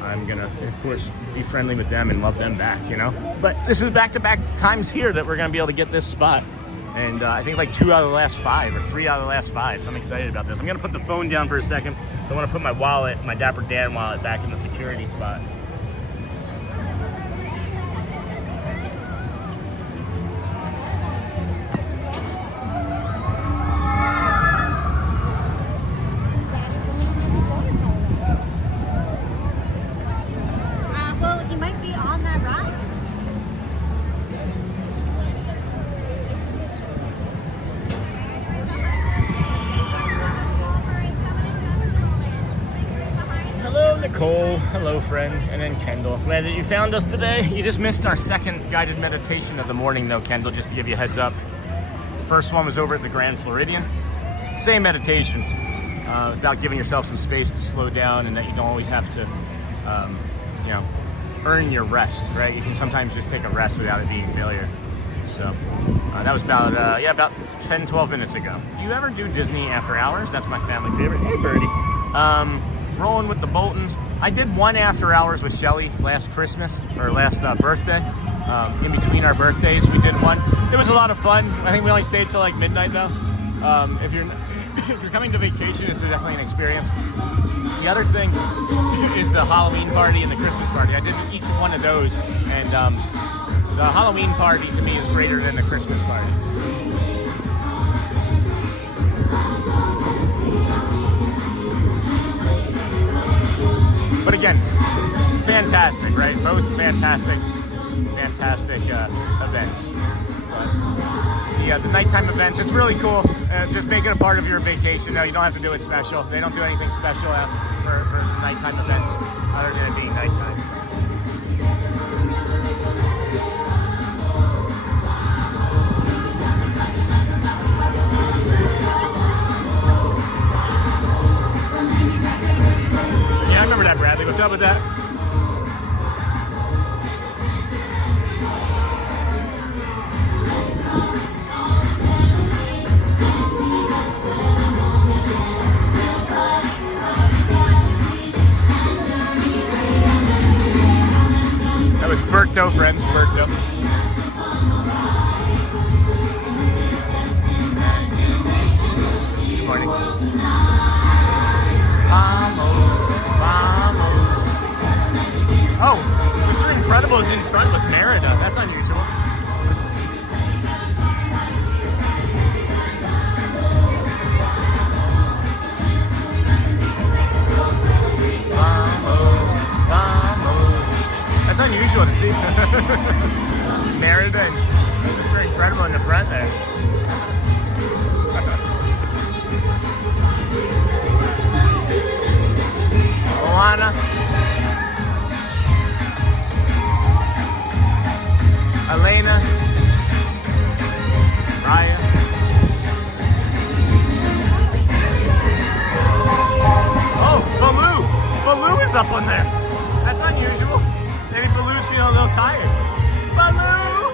I'm gonna, of course, be friendly with them and love them back, you know? But this is back-to-back times here that we're gonna be able to get this spot. And I think like 2 out of the last 5 or 3 out of the last 5. So I'm excited about this. I'm gonna put the phone down for a second. So I wanna put my wallet, my Dapper Dan wallet, back in the security spot. Well, he might be on that ride. Hello, Nicole. Hello, friend. And then Kendall. Glad that you found us today. You just missed our second guided meditation of the morning, though, Kendall, just to give you a heads up. First one was over at the Grand Floridian. Same meditation, about giving yourself some space to slow down and that you don't always have to, earn your rest, right? You can sometimes just take a rest without it being failure. So that was about 10, 12 minutes ago. Do you ever do Disney after hours? That's my family favorite. Hey, Birdie. Rolling with the Boltons. I did one after hours with Shelly last Christmas, or last birthday. In between our birthdays, we did one. It was a lot of fun. I think we only stayed till like midnight though. If you're coming to vacation, it's definitely an experience. The other thing is the Halloween party and the Christmas party. I did each one of those, and the Halloween party to me is greater than the Christmas party. But again, fantastic, right? Both fantastic events. But the nighttime events, it's really cool. Just make it a part of your vacation. No, you don't have to do it special. They don't do anything special for nighttime events other than it being nighttime. Yeah, I remember that, Bradley. What's up with that? That was Berto, friends. Berto. Good morning. Oh, Mr. Incredible is in front with Merida. That's unusual. That's unusual to see. Merida and Mr. Incredible in the front there. Moana. Elena, Raya. Oh, Baloo! Baloo is up on there. That's unusual. Maybe Baloo's feeling a little tired. Baloo!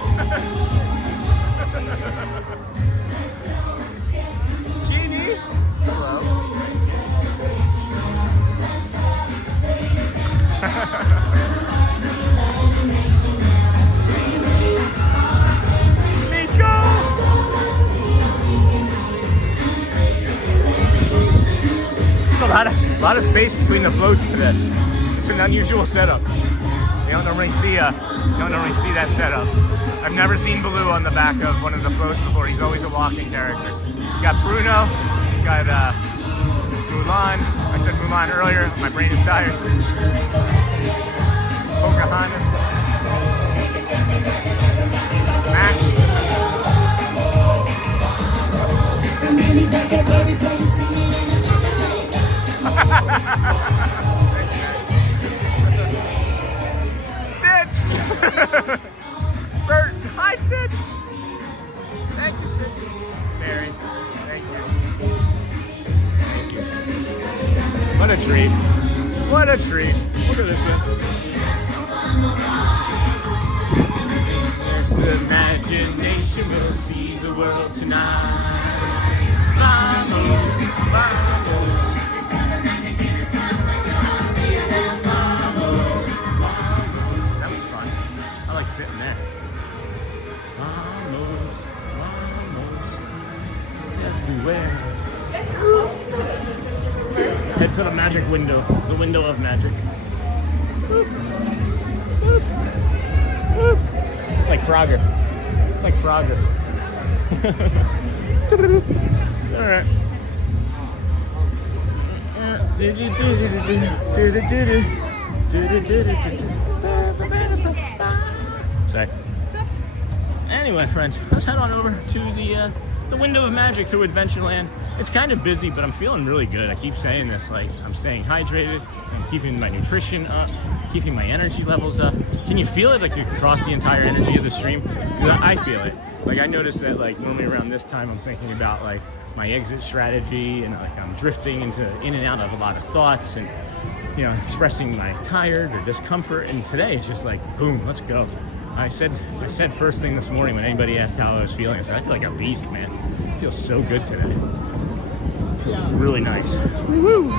Genie! Hello. A lot of space between the floats today. It's an unusual setup. You don't normally see that setup. I've never seen Baloo on the back of one of the floats before. He's always a walking character. You got Bruno, you got Mulan. I said Mulan earlier. My brain is tired. Pocahontas. Max. Stitch! Bert, hi Stitch! Thank you, Stitch. Mary, thank you. Thank you. What a treat. What a treat. Look at this one. There's the imagination, we'll see the world tonight. Vamos, vamos. That was fun. I like sitting there. Vamos, vamos, everywhere. Head to the magic window, the window of magic. Boop. Boop. Boop. It's like Frogger. It's like Frogger. All right. Sorry. Anyway, friends, let's head on over to the window of magic through Adventureland. It's kind of busy, but I'm feeling really good. I keep saying this, like I'm staying hydrated, I'm keeping my nutrition up, keeping my energy levels up. Can you feel it, like across the entire energy of the stream? I feel it. Like I noticed that, like normally around this time, I'm thinking about like my exit strategy, and like I'm drifting in and out of a lot of thoughts, and you know, expressing my tired or discomfort. And today it's just like, boom, let's go. I said first thing this morning when anybody asked how I was feeling, I said I feel like a beast, man. I feel so good today. It feels really nice. Woo!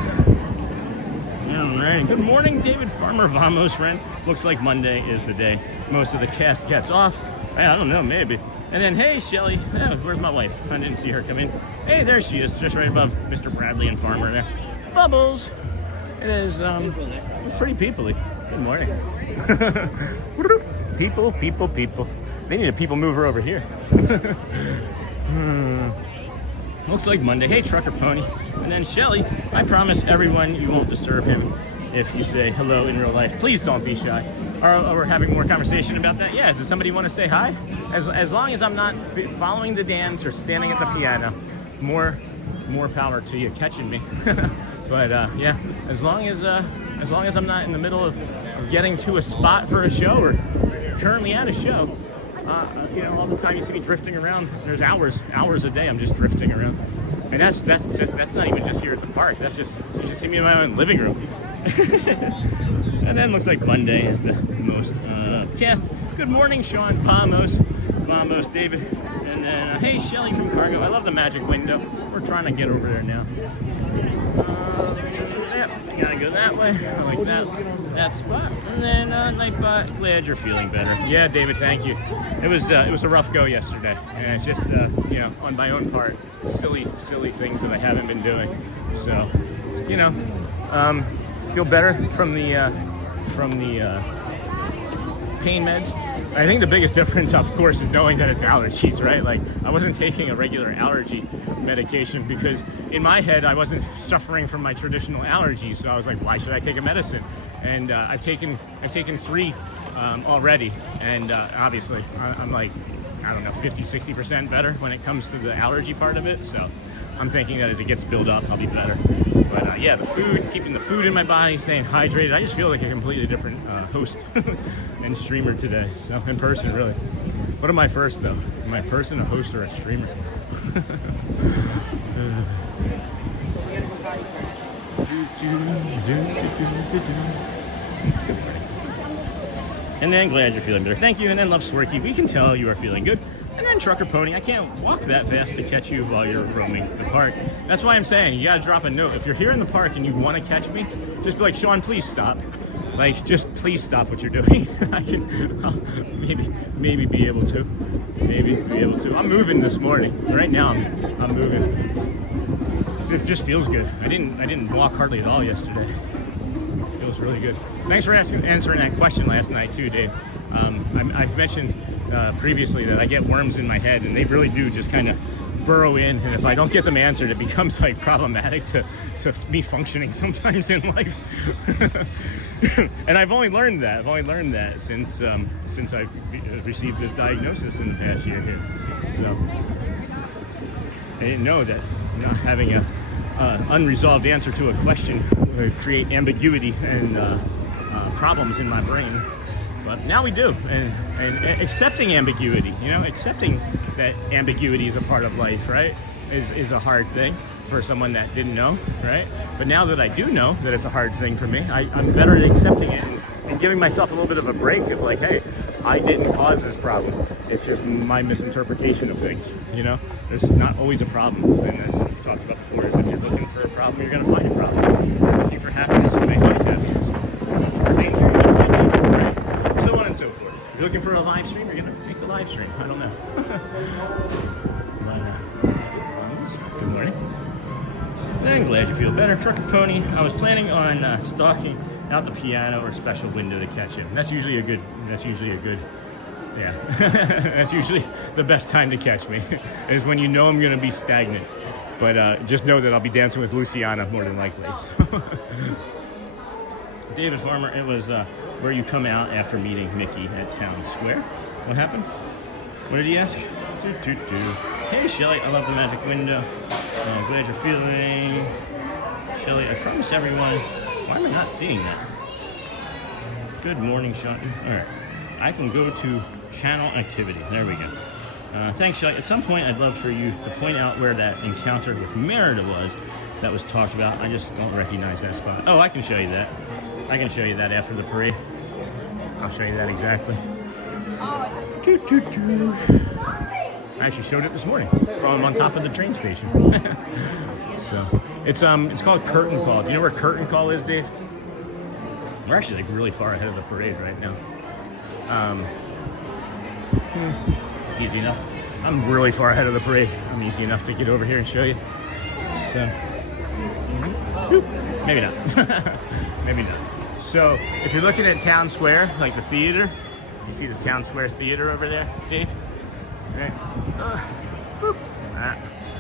All right. Good morning, David Farmer. Vamos, friend. Looks like Monday is the day most of the cast gets off. I don't know, maybe. And then, hey, Shelly. Oh, where's my wife? I didn't see her come in. Hey, there she is, just right above Mr. Bradley and Farmer there. Bubbles. It is, it's pretty peoply. Good morning. People. They need a people mover over here. Looks like Monday. Hey, Trucker Pony. And then Shelly, I promise everyone you won't disturb him if you say hello in real life. Please don't be shy. Or we're having more conversation about that. Yeah, does somebody want to say hi? As long as I'm not following the dance or standing at the piano, more power to you catching me. But yeah, as long as I'm not in the middle of getting to a spot for a show or currently at a show, you know, all the time you see me drifting around. There's hours a day I'm just drifting around. I mean, that's not even just here at the park. That's just, you just see me in my own living room. And then looks like Monday is the most cast. Good morning, Sean. Vamos, David. And then, hey, Shelly from Cargo. I love the magic window. We're trying to get over there now. Gotta go that way. I like that spot. And then Nightbot, glad you're feeling better. Yeah, David, thank you. It was a rough go yesterday, and it's just you know, on my own part, silly things that I haven't been doing. So, you know, feel better from the pain meds. I think the biggest difference, of course, is knowing that it's allergies, right? Like, I wasn't taking a regular allergy medication because in my head I wasn't suffering from my traditional allergies, so I was like, why should I take a medicine? And I've taken 3 already, and obviously I'm like, I don't know, 50-60% better when it comes to the allergy part of it. So I'm thinking that as it gets built up, I'll be better. But yeah, the food, keeping the food in my body, staying hydrated. I just feel like a completely different host and streamer today. So in person, really. What am I first, though? Am I a person, a host, or a streamer? And then glad you're feeling better. Thank you. And then Love Swerky, we can tell you are feeling good. And then Trucker Pony, I can't walk that fast to catch you while you're roaming the park. That's why I'm saying you gotta drop a note. If you're here in the park and you want to catch me, just be like, Sean, please stop. Like, just please stop what you're doing. I'll maybe be able to. I'm moving this morning. Right now, I'm moving. It just feels good. I didn't walk hardly at all yesterday. It feels really good. Thanks for answering that question last night too, Dave. I've mentioned previously that I get worms in my head, and they really do just kind of burrow in, and if I don't get them answered, it becomes like problematic to me functioning sometimes in life. And I've only learned that since I've received this diagnosis in the past year here. So I didn't know that not having a unresolved answer to a question would create ambiguity and problems in my brain. But now we do, and accepting ambiguity, you know, accepting that ambiguity is a part of life, right, is a hard thing for someone that didn't know, right? But now that I do know that it's a hard thing for me, I'm better at accepting it and giving myself a little bit of a break of like, hey, I didn't cause this problem. It's just my misinterpretation of things, you know? There's not always a problem. And as we've talked about before, if you're looking for a problem, you're going to find a problem. If you're looking for happiness, you may find happiness. If you're looking for danger, you're going to find danger, right? So on and so forth. If you're looking for a live stream, you're going to make the live stream. I don't know. Good morning. I'm glad you feel better. Trucker Pony, I was planning on stalking out the piano or special window to catch him. That's usually a good, yeah. That's usually the best time to catch me, is when you know I'm going to be stagnant. But just know that I'll be dancing with Luciana more than likely. So. David Farmer, it was where you come out after meeting Mickey at Town Square. What happened? What did he ask? Hey, Shelly, I love the magic window. I'm glad you're feeling. Shelly, I promise everyone. Why am I not seeing that? Good morning, Sean. All right. I can go to channel activity. There we go. Thanks, Shelly. At some point, I'd love for you to point out where that encounter with Merida that was talked about. I just don't recognize that spot. Oh, I can show you that. I can show you that after the parade. I'll show you that exactly. I actually showed it this morning from on top of the train station. So it's called Curtain Call. Do you know where Curtain Call is, Dave? We're actually like really far ahead of the parade right now. Easy enough. I'm really far ahead of the parade. I'm easy enough to get over here and show you. So, maybe not. Maybe not. So, if you're looking at Town Square, like the theater, you see the Town Square Theater over there, Dave? Right. Boop.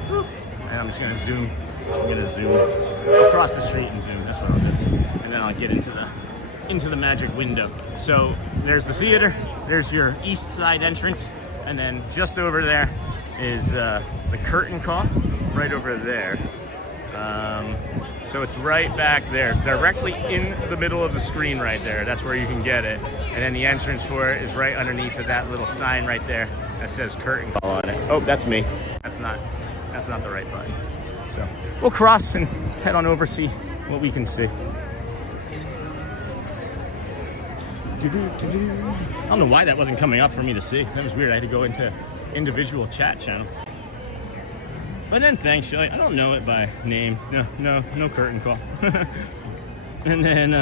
Boop. And I'm just gonna zoom. I'm gonna zoom across the street and zoom. That's what I'll do. And then I'll get into the magic window. So there's the theater. There's your east side entrance, and then just over there is the curtain call, right over there. So it's right back there, directly in the middle of the screen right there. That's where you can get it. And then the entrance for it is right underneath of that little sign right there that says curtain call on it. Oh, that's me. That's not the right button. So we'll cross and head on over, see what we can see. I don't know why that wasn't coming up for me to see. That was weird. I had to go into individual chat channel. But then thanks, Shelly. I don't know it by name. No curtain call. And then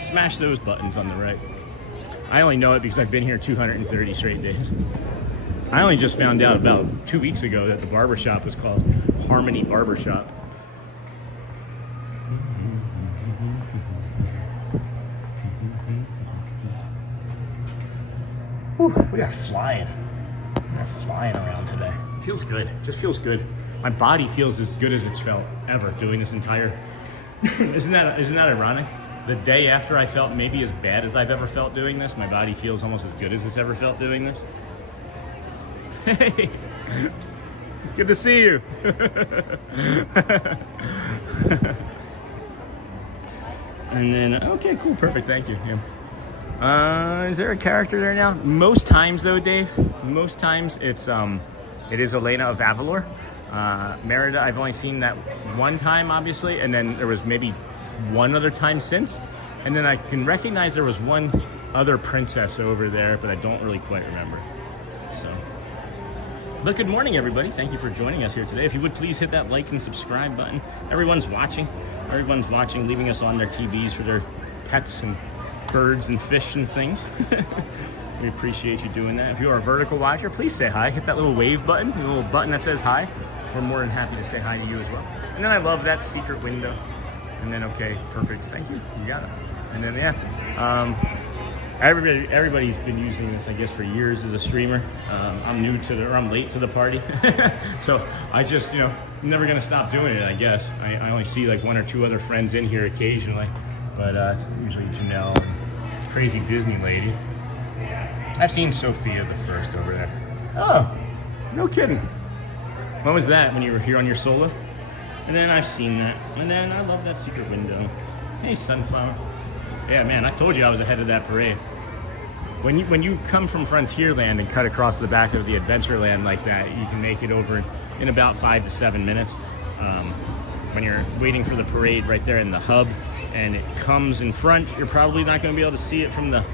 smash those buttons on the right. I only know it because I've been here 230 straight days. I only just found out about 2 weeks ago that the barbershop was called Harmony Barbershop. Whew, we are flying. We are flying around today. It feels good. It just feels good. My body feels as good as it's felt ever doing this entire. Isn't that ironic? The day after I felt maybe as bad as I've ever felt doing this, my body feels almost as good as it's ever felt doing this. Hey, good to see you. And then, okay, cool, perfect, thank you. Yeah. Is there a character there now? Most times though, Dave, most times it is Elena of Avalor. Merida, I've only seen that one time, obviously, and then there was maybe one other time since. And then I can recognize there was one other princess over there, but I don't really quite remember. So, but good morning, everybody. Thank you for joining us here today. If you would please hit that like and subscribe button. Everyone's watching, leaving us on their TVs for their pets and birds and fish and things. We appreciate you doing that. If you are a vertical watcher, please say hi. Hit that little wave button, the little button that says hi. We're more than happy to say hi to you as well. And then I love that secret window. And then, okay, perfect. Thank you. You got it. And then, yeah. Everybody's been using this, I guess, for years as a streamer. I'm late to the party. So I just, I'm never going to stop doing it, I guess. I only see like one or two other friends in here occasionally. But it's usually Janelle and Crazy Disney Lady. I've seen Sophia the first over there. Oh, no kidding. When was that? When you were here on your solo? And then I've seen that. And then I love that secret window. Hey, Sunflower. Yeah, man, I told you I was ahead of that parade. When you come from Frontierland and cut across the back of the Adventureland like that, you can make it over in about 5 to 7 minutes. When you're waiting for the parade right there in the hub and it comes in front, you're probably not going to be able to see it from the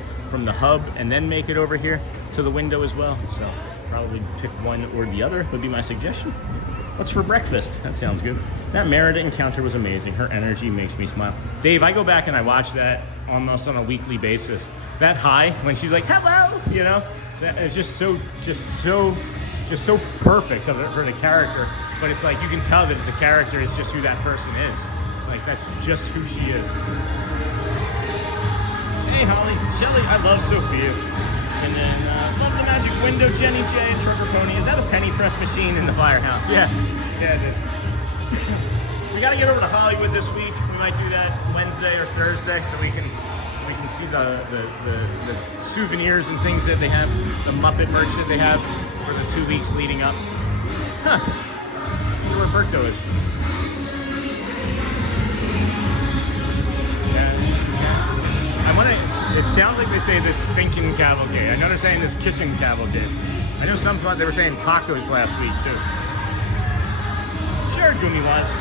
hub and then make it over here to the window as well. So probably pick one or the other would be my suggestion. What's for breakfast? That sounds good. That Merida encounter was amazing. Her energy makes me smile. Dave, I go back and I watch that almost on a weekly basis. That high when she's like, hello, that is just so perfect for the character. But it's like you can tell that the character is just who that person is. Like that's just who she is. Hey, Holly, Shelly, I love Sophia. And then, love the magic window, Jenny J and Trucker Pony. Is that a penny press machine in the firehouse? Yeah, it is. We got to get over to Hollywood this week. We might do that Wednesday or Thursday so we can see the souvenirs and things that they have, the Muppet merch that they have for the 2 weeks leading up. Huh. I wonder where Roberto is. It sounds like they say this stinking cavalcade. I know they're saying this kitchen cavalcade. I know some thought they were saying tacos last week too. Sure, Goomy-Waz.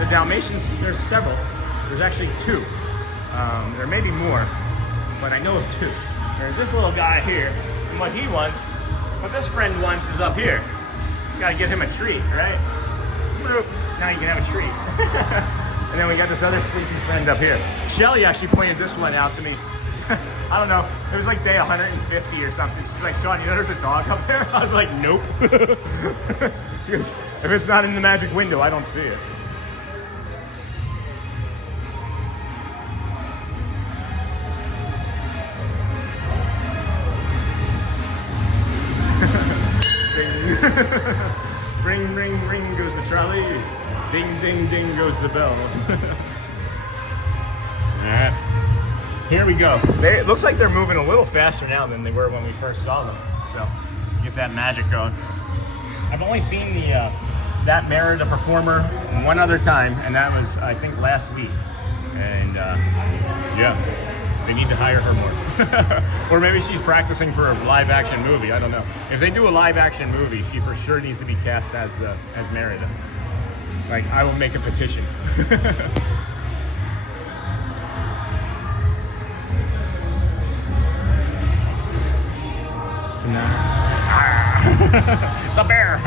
The Dalmatians, there's several. There's actually 2. There may be more, but I know of 2. There's this little guy here, and what this friend wants is up here. You gotta get him a treat, right? Now you can have a treat. And then we got this other sleepy friend up here. Shelly actually pointed this one out to me. I don't know. It was like day 150 or something. She's like, Sean, you know there's a dog up there? I was like, nope. She goes, if it's not in the magic window, I don't see it. Ring, ring, ring goes the trolley. Ding, ding, ding goes the bell. Alright. Here we go. It looks like they're moving a little faster now than they were when we first saw them. So, get that magic going. I've only seen that Merida performer one other time, and that was, I think, last week. And, yeah. They need to hire her more. Or maybe she's practicing for a live action movie. I don't know. If they do a live action movie, she for sure needs to be cast as Merida. Like, I will make a petition. It's a bear.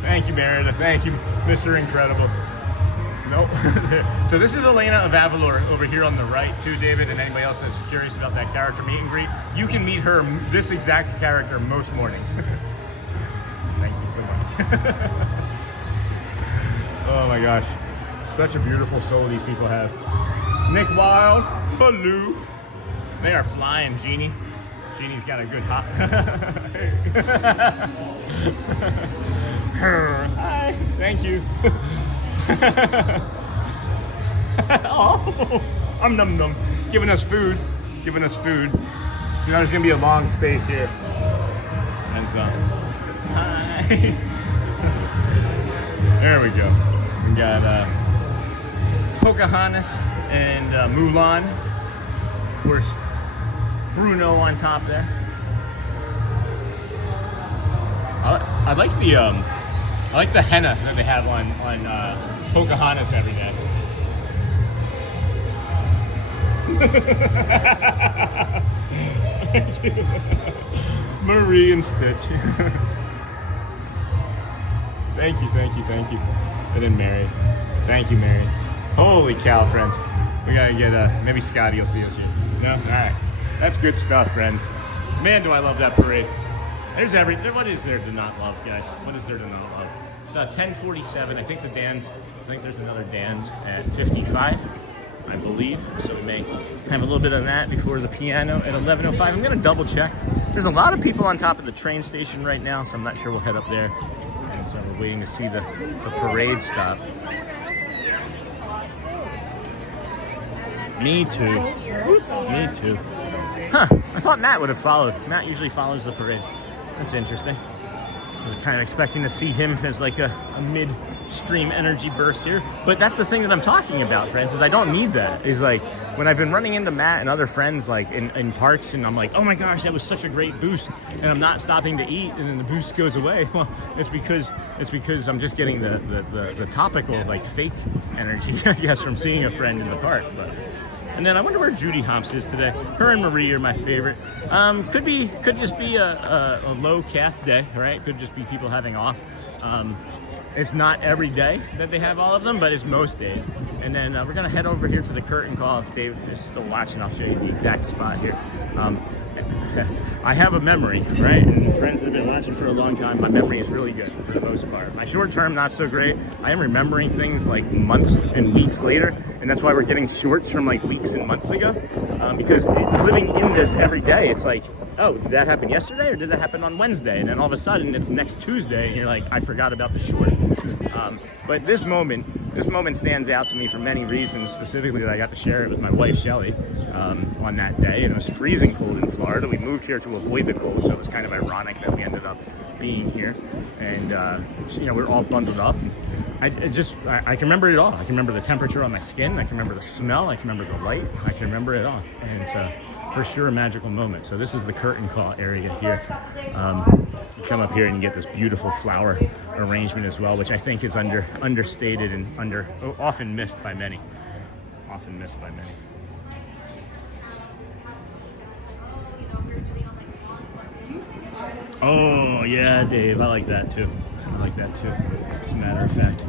Thank you, Merida. Thank you, Mr. Incredible. Nope. So this is Elena of Avalor over here on the right too, David, and anybody else that's curious about that character meet and greet. You can meet her, this exact character, most mornings. Thank you so much. Oh my gosh. Such a beautiful soul these people have. Nick Wild, Baloo. They are flying, Jeannie. Jeannie's got a good hop. Hi. Thank you. Oh, I'm num, giving us food. So now there's gonna be a long space here. And so, hi. There we go. We got Pocahontas and Mulan. Of course, Bruno on top there. I like the henna that they have on Pocahontas every day. Marie and Stitch. Thank you. And then Mary. Thank you, Mary. Holy cow, friends. We gotta get maybe Scotty will see us here. No? Alright. That's good stuff, friends. Man, do I love that parade. There's what is there to not love, guys? What is there to not love? It's 10:47. I think there's another Dan's at 55, I believe. So we may have a little bit of that before the piano at 11:05. I'm gonna double check. There's a lot of people on top of the train station right now, so I'm not sure we'll head up there. And so we're waiting to see the parade stop. Me too. Me too. Huh, I thought Matt would have followed. Matt usually follows the parade. That's interesting. I was kind of expecting to see him as like a mid-stream energy burst here. But that's the thing that I'm talking about, friends, is I don't need that. Is like, when I've been running into Matt and other friends like in parks, and I'm like, oh my gosh, that was such a great boost, and I'm not stopping to eat, and then the boost goes away. Well, it's because I'm just getting the topical, like, fake energy, I guess, from seeing a friend in the park. But and then I wonder where Judy Humps is today. Her and Marie are my favorite. Could just be a low cast day, right? Could just be people having off. It's not every day that they have all of them, but it's most days. And then we're gonna head over here to the curtain call. If Dave is still watching, I'll show you the exact spot here. I have a memory, right? And friends that have been watching for a long time, my memory is really good for the most part. My short term, not so great. I am remembering things like months and weeks later, and that's why we're getting shorts from like weeks and months ago. Because living in this every day, it's like, oh, did that happen yesterday or did that happen on Wednesday? And then all of a sudden it's next Tuesday and you're like, I forgot about the short. But this moment stands out to me for many reasons, specifically that I got to share it with my wife, Shelly, on that day. And it was freezing cold in Florida. We moved here to avoid the cold, so it was kind of ironic that we ended up being here. And, we're all bundled up. I can remember it all. I can remember the temperature on my skin. I can remember the smell. I can remember the light. I can remember it all. And it's for sure a magical moment. So this is the curtain call area here. You come up here and you get this beautiful flower arrangement as well, which I think is understated and often missed by many. Oh yeah, Dave, I like that too. As a matter of fact.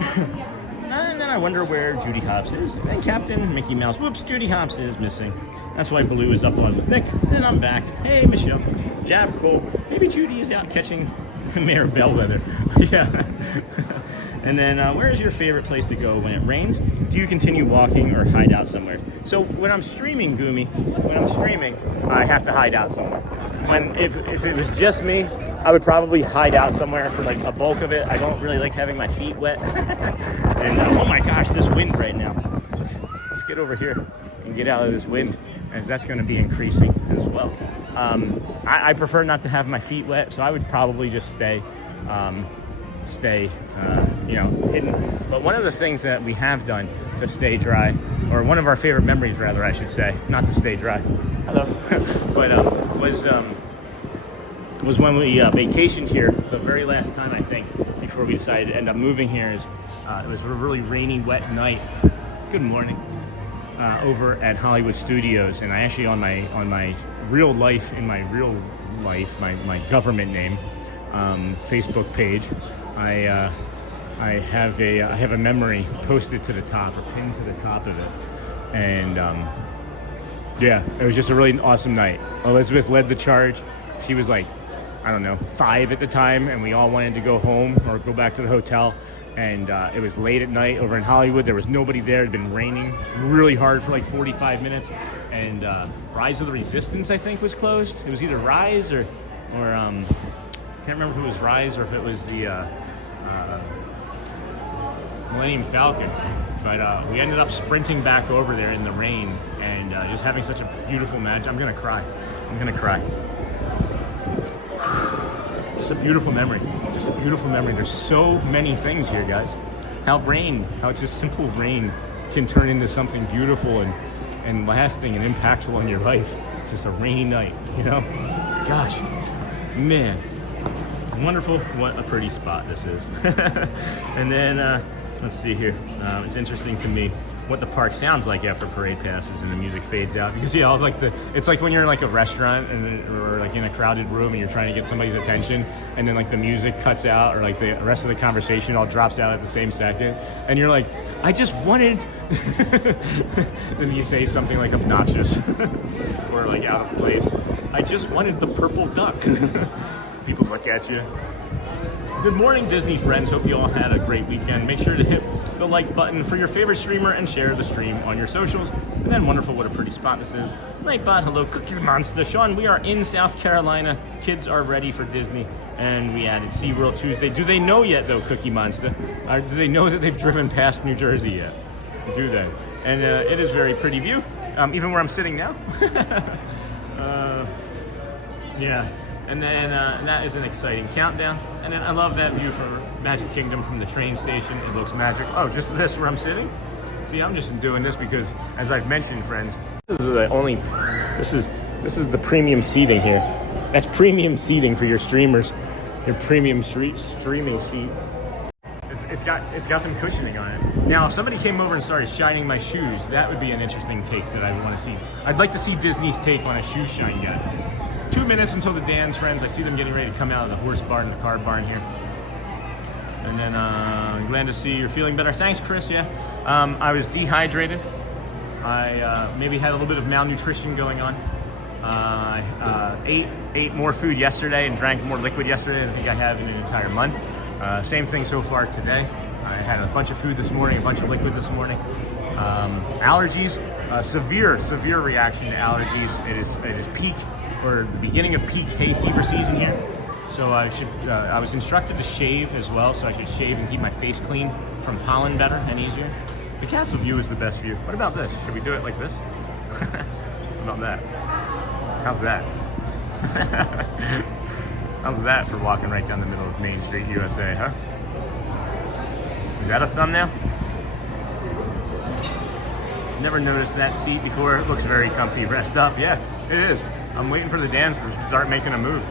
And then I wonder where Judy Hopps is. And Captain Mickey Mouse. Whoops, Judy Hopps is missing. That's why Baloo is up on with Nick. And I'm back. Hey, Michelle. Jab, Cole. Maybe Judy is out catching Mayor Bellwether. Yeah. And then, where is your favorite place to go when it rains? Do you continue walking or hide out somewhere? So when I'm streaming, Goomy, I have to hide out somewhere. If it was just me, I would probably hide out somewhere for like a bulk of it. I don't really like having my feet wet. And oh my gosh, this wind right now. Let's get over here and get out of this wind, as that's going to be increasing as well. I prefer not to have my feet wet, so I would probably just stay hidden. But one of the things that we have done to stay dry, or one of our favorite memories rather, I should say, not to stay dry, hello, but was when we vacationed here the very last time, I think, before we decided to end up moving here. It was a really rainy, wet night. Good morning. Over at Hollywood Studios, and I actually on my real life, my government name, Facebook page, I have a memory posted to the top, or pinned to the top of it, and yeah, it was just a really awesome night. Elizabeth led the charge. She was like, I don't know, 5 at the time, and we all wanted to go home or go back to the hotel. And it was late at night over in Hollywood. There was nobody there. It had been raining really hard for like 45 minutes. And Rise of the Resistance, I think, was closed. It was either Rise or can't remember if it was Rise or if it was the Millennium Falcon. But we ended up sprinting back over there in the rain and just having such a beautiful magic. I'm gonna cry. Just a beautiful memory. There's so many things here, guys. How just simple rain can turn into something beautiful and lasting and impactful in your life. Just a rainy night, you know? Gosh, man, wonderful. What a pretty spot this is. And then, let's see here. It's interesting to me what the park sounds like after parade passes and the music fades out, because yeah, it's like when you're in like a restaurant or like in a crowded room and you're trying to get somebody's attention, and then like the music cuts out, or like the rest of the conversation all drops out at the same second, and you're like, I just wanted then you say something like obnoxious or like out of place. I just wanted the purple duck. People look at you. Good morning, Disney friends. Hope you all had a great weekend. Make sure to hit the like button for your favorite streamer and share the stream on your socials. And then wonderful, what a pretty spot this is. Nightbot, hello, Cookie Monster. Sean, we are in South Carolina. Kids are ready for Disney, and we added SeaWorld Tuesday. Do they know yet, though, Cookie Monster? Do they know that they've driven past New Jersey yet? Do they? And it is a very pretty view, even where I'm sitting now. Yeah. And then that is an exciting countdown. And then I love that view from Magic Kingdom from the train station. It looks magic. Oh, just this where I'm sitting? See, I'm just doing this because, as I've mentioned, friends, this is the premium seating here. That's premium seating for your streamers. Your premium streaming seat. It's got some cushioning on it. Now, if somebody came over and started shining my shoes, that would be an interesting take that I would want to see. I'd like to see Disney's take on a shoe shine guy. 2 minutes until the Dans friends. I see them getting ready to come out of the horse barn, the car barn here. And then glad to see you're feeling better. Thanks, Chris. Yeah, I was dehydrated. I maybe had a little bit of malnutrition going on. Ate more food yesterday and drank more liquid yesterday than I think I have in an entire month. Same thing so far today. I had a bunch of food this morning, a bunch of liquid this morning. Allergies, severe reaction to allergies. It is peak, or the beginning of peak hay fever season here. So I was instructed to shave as well, so I should shave and keep my face clean from pollen better and easier. The castle view is the best view. What about this? Should we do it like this? How about that? How's that? How's that for walking right down the middle of Main Street, USA, huh? Is that a thumbnail? Never noticed that seat before. It looks very comfy. Rest up. Yeah, it is. I'm waiting for the Dans to start making a move.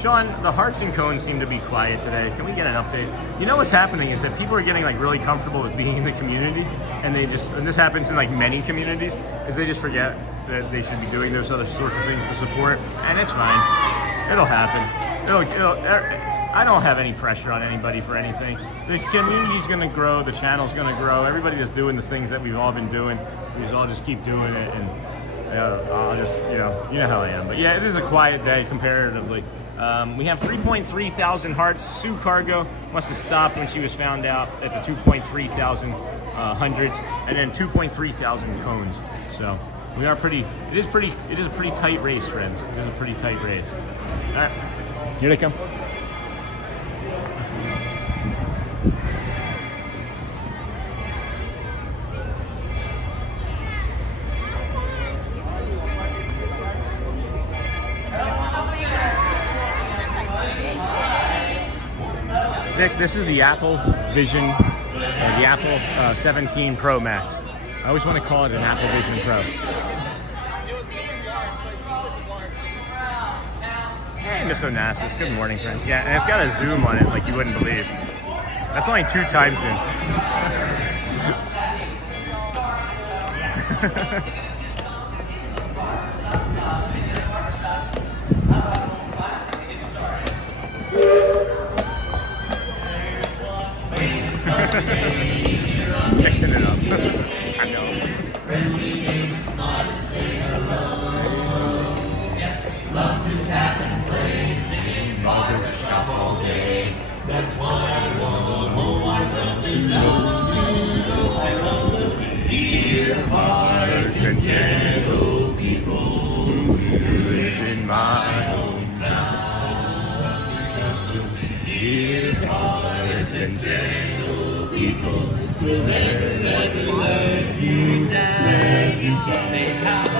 Sean, the hearts and cones seem to be quiet today. Can we get an update? You know what's happening is that people are getting like really comfortable with being in the community, and and this happens in like many communities, is they just forget that they should be doing those other sorts of things to support, and it's fine. It'll happen. I don't have any pressure on anybody for anything. The community's gonna grow, the channel's gonna grow. Everybody that's doing the things that we've all been doing, we just all just keep doing it, and I'll just, you know how I am. But yeah, it is a quiet day comparatively. We have 3.3 thousand hearts. Sue Cargo must have stopped when she was found out at the 2.3 thousand hundreds, and then 2.3 thousand cones. So we are pretty. It is a pretty tight race, friends. It is a pretty tight race. All right, here they come. Next, this is the Apple Vision, the Apple 17 Pro Max. I always want to call it an Apple Vision Pro. Hey, Miss Onassis. Good morning, friend. Yeah, and it's got a zoom on it like you wouldn't believe. That's only 2 times in. Mixing it up. I know. Love to tap and play, singing barbershop all day. That's why I want the whole wide world to know. I love those dear hearts and gentle people who live in my hometown. Dear hearts and gentle people who never let you down. They have a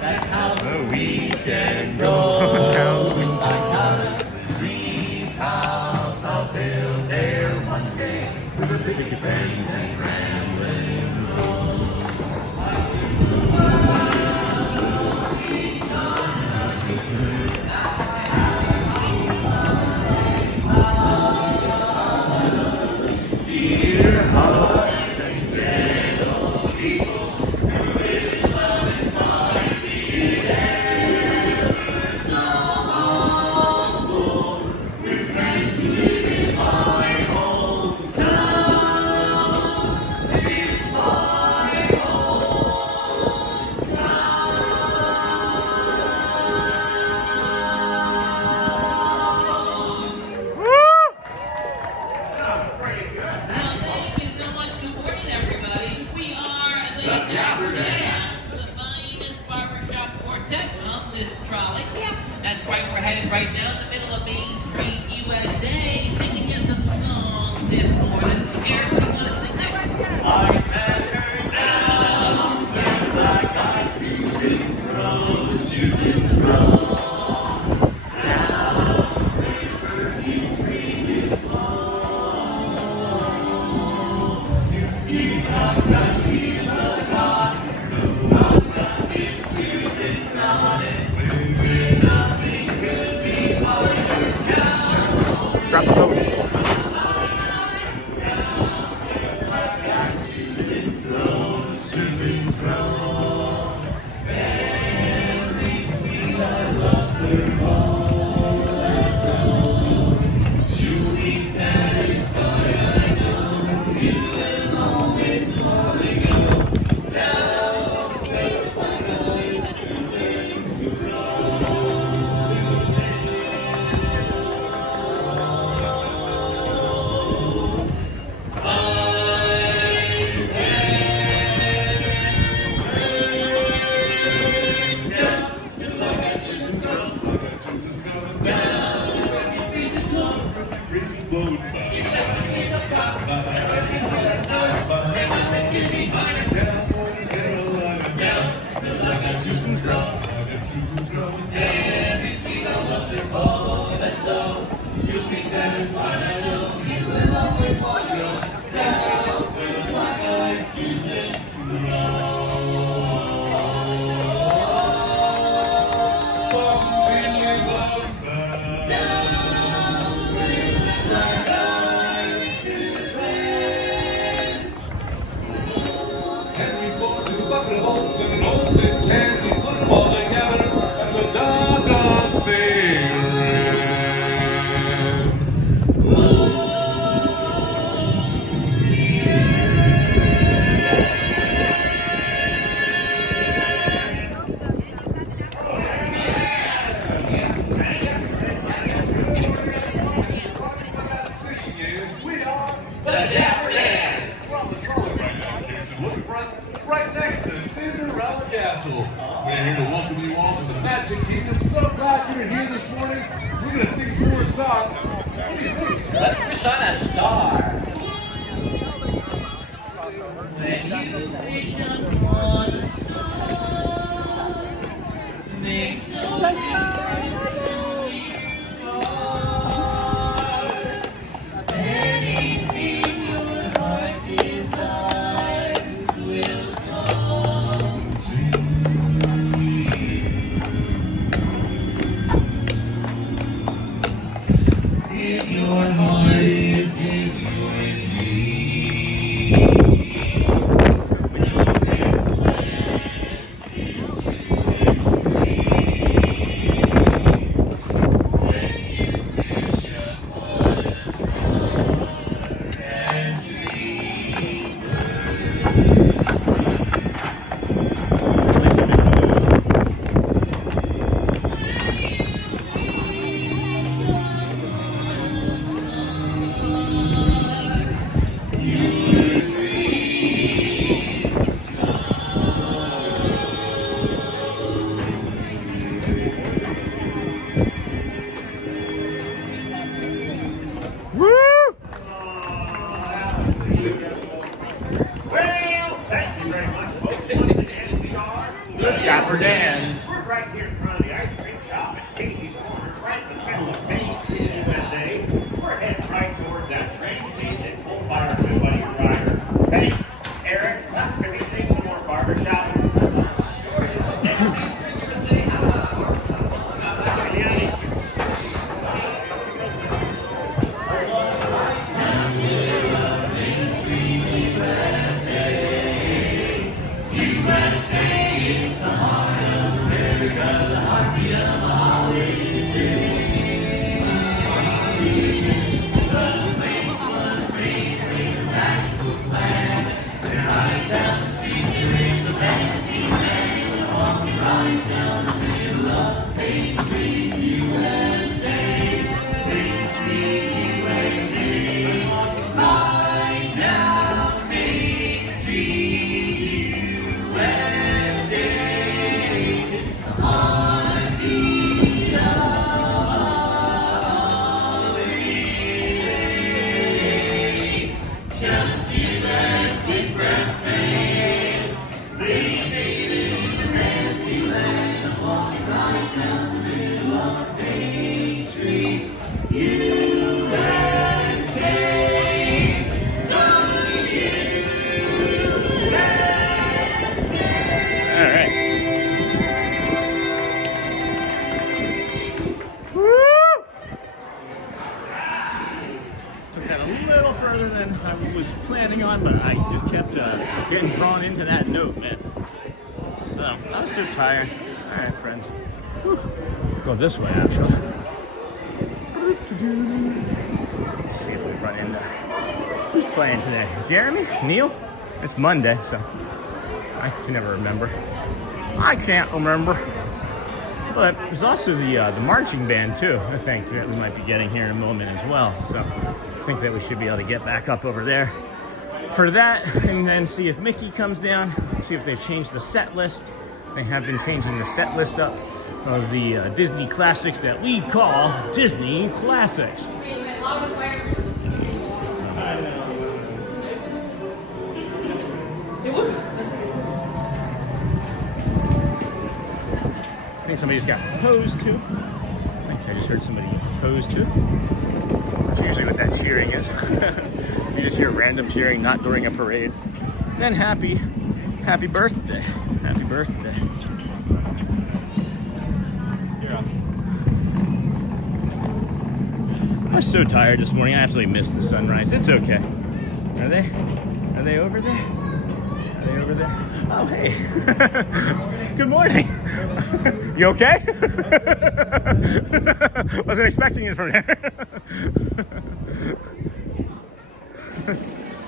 that's how the weekend goes. Like us, 3 house I'll build there one day with a big fence and rambling dear hearts and gentle people. Dapper Dans, the finest barbershop quartet on this trolley. Yeah, that's right, we're headed right down the middle of Main Street, USA, singing us some songs this morning. Eric, what do you want to sing next? I met her down where the black eyed Susan grows, Susan's grows. Drop the phone. Susan's grown, very sweet, I love her all. You'll be satisfied, I know. You will always want to go down where the black-eyed Susan's grown. Susan's grown, every sweet I love her all, that's so. You'll be satisfied, I know. You will always want to go down where the black-eyed Susan's And we bought 2 bucket of oats and an old tin can. We put them all together, and with We're here to welcome you all to the Magic Kingdom. So glad you're here this morning. We're going to sing some more songs. What do you think? Let's push on a star. When you wish upon a star, makes no difference who you are. Anything your heart desires will come to you. If your heart is in your dream, Dapper Dans. We're right here in front of the ice cream shop at Casey's Corner, right in the middle of Main Street, USA. We're heading right towards that train station, pulled by our good buddy driver. Hey, Eric, can we sing some more barbershop? Getting drawn into that note, man. So I was so tired. All right, friends. Whew. Go this way, actually. Let's see if we run into. Who's playing today? Jeremy? Neil? It's Monday, so I can never remember. I can't remember. But there's also the marching band too. I think that we might be getting here in a moment as well. So I think that we should be able to get back up over there for that, and then see if Mickey comes down, see if they've changed the set list. They have been changing the set list up of the Disney classics that we call Disney classics. I think somebody just got proposed to. I think I just heard somebody proposed to. That's usually what that cheering is. You just hear random cheering, not during a parade. Then happy birthday. Happy birthday. I was so tired this morning. I absolutely missed the sunrise. It's okay. Are they over there? Are they over there? Oh, hey. Good morning. You okay? Wasn't expecting it from there.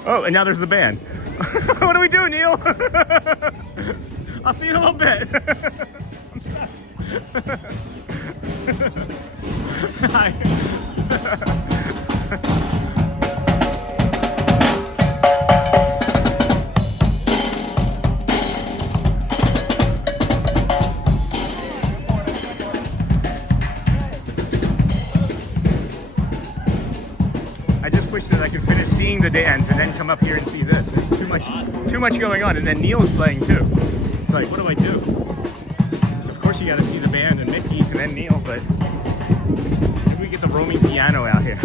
Oh, and now there's the band. What do we do, Neil? I'll see you in a little bit. I'm stuck. Hi. just so that I can finish seeing the dance and then come up here and see this. There's too much going on, and then Neil's playing too. It's like, what do I do? So of course you got to see the band and Mickey and then Neil, but maybe we get the roaming piano out here.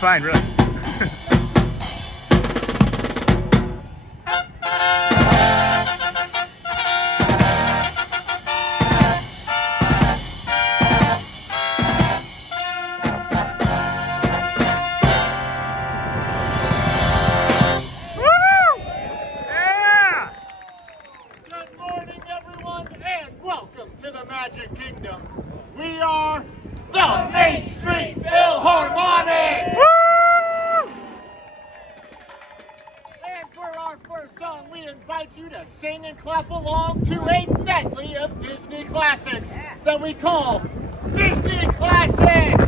Fine, really. Good morning, everyone, and welcome to the Magic Kingdom. We are the Main Street Philharmonic! And for our first song, we invite you to sing and clap along to a medley of Disney classics that we call Disney Classics!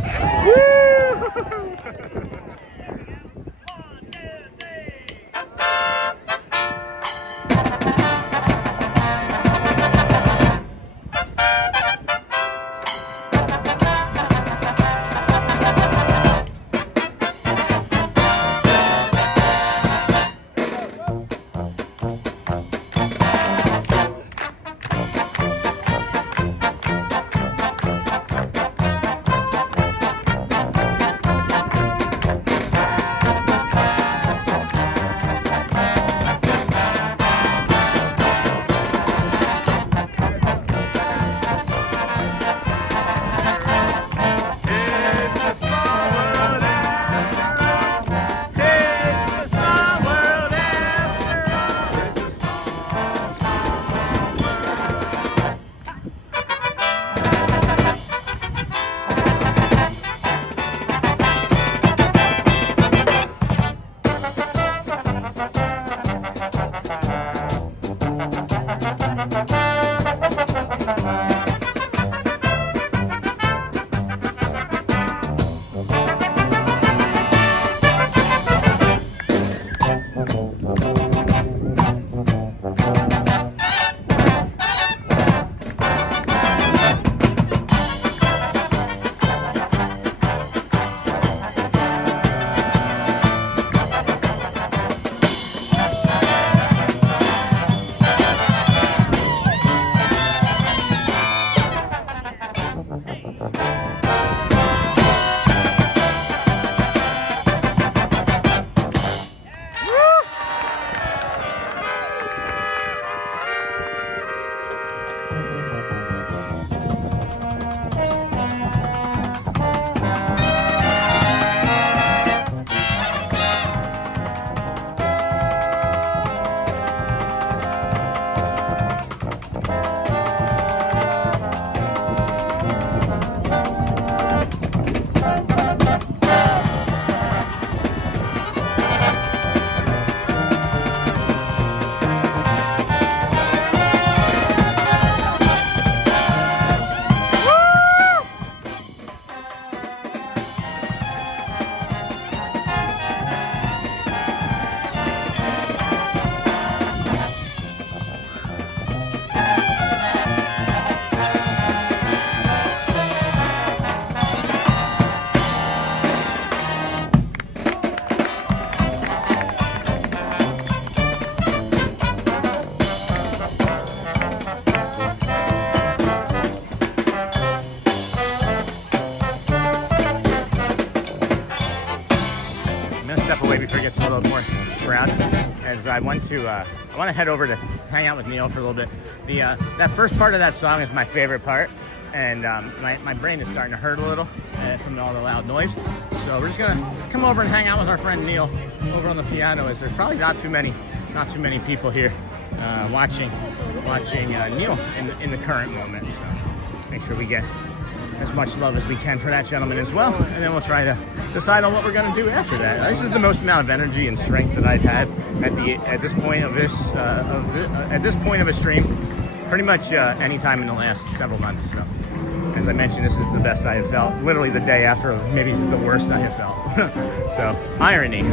Step away before it gets a little more around as I want to head over to hang out with Neil for a little bit. That first part of that song is my favorite part, and my brain is starting to hurt a little from all the loud noise. So we're just gonna come over and hang out with our friend Neil over on the piano, as there's probably not too many people here watching Neil in the current moment. So make sure we get as much love as we can for that gentleman as well, and then we'll try to decide on what we're going to do after that. This is the most amount of energy and strength that I've had at this point of a stream, pretty much any time in the last several months. So, as I mentioned, this is the best I have felt. Literally the day after, maybe the worst I have felt. So irony.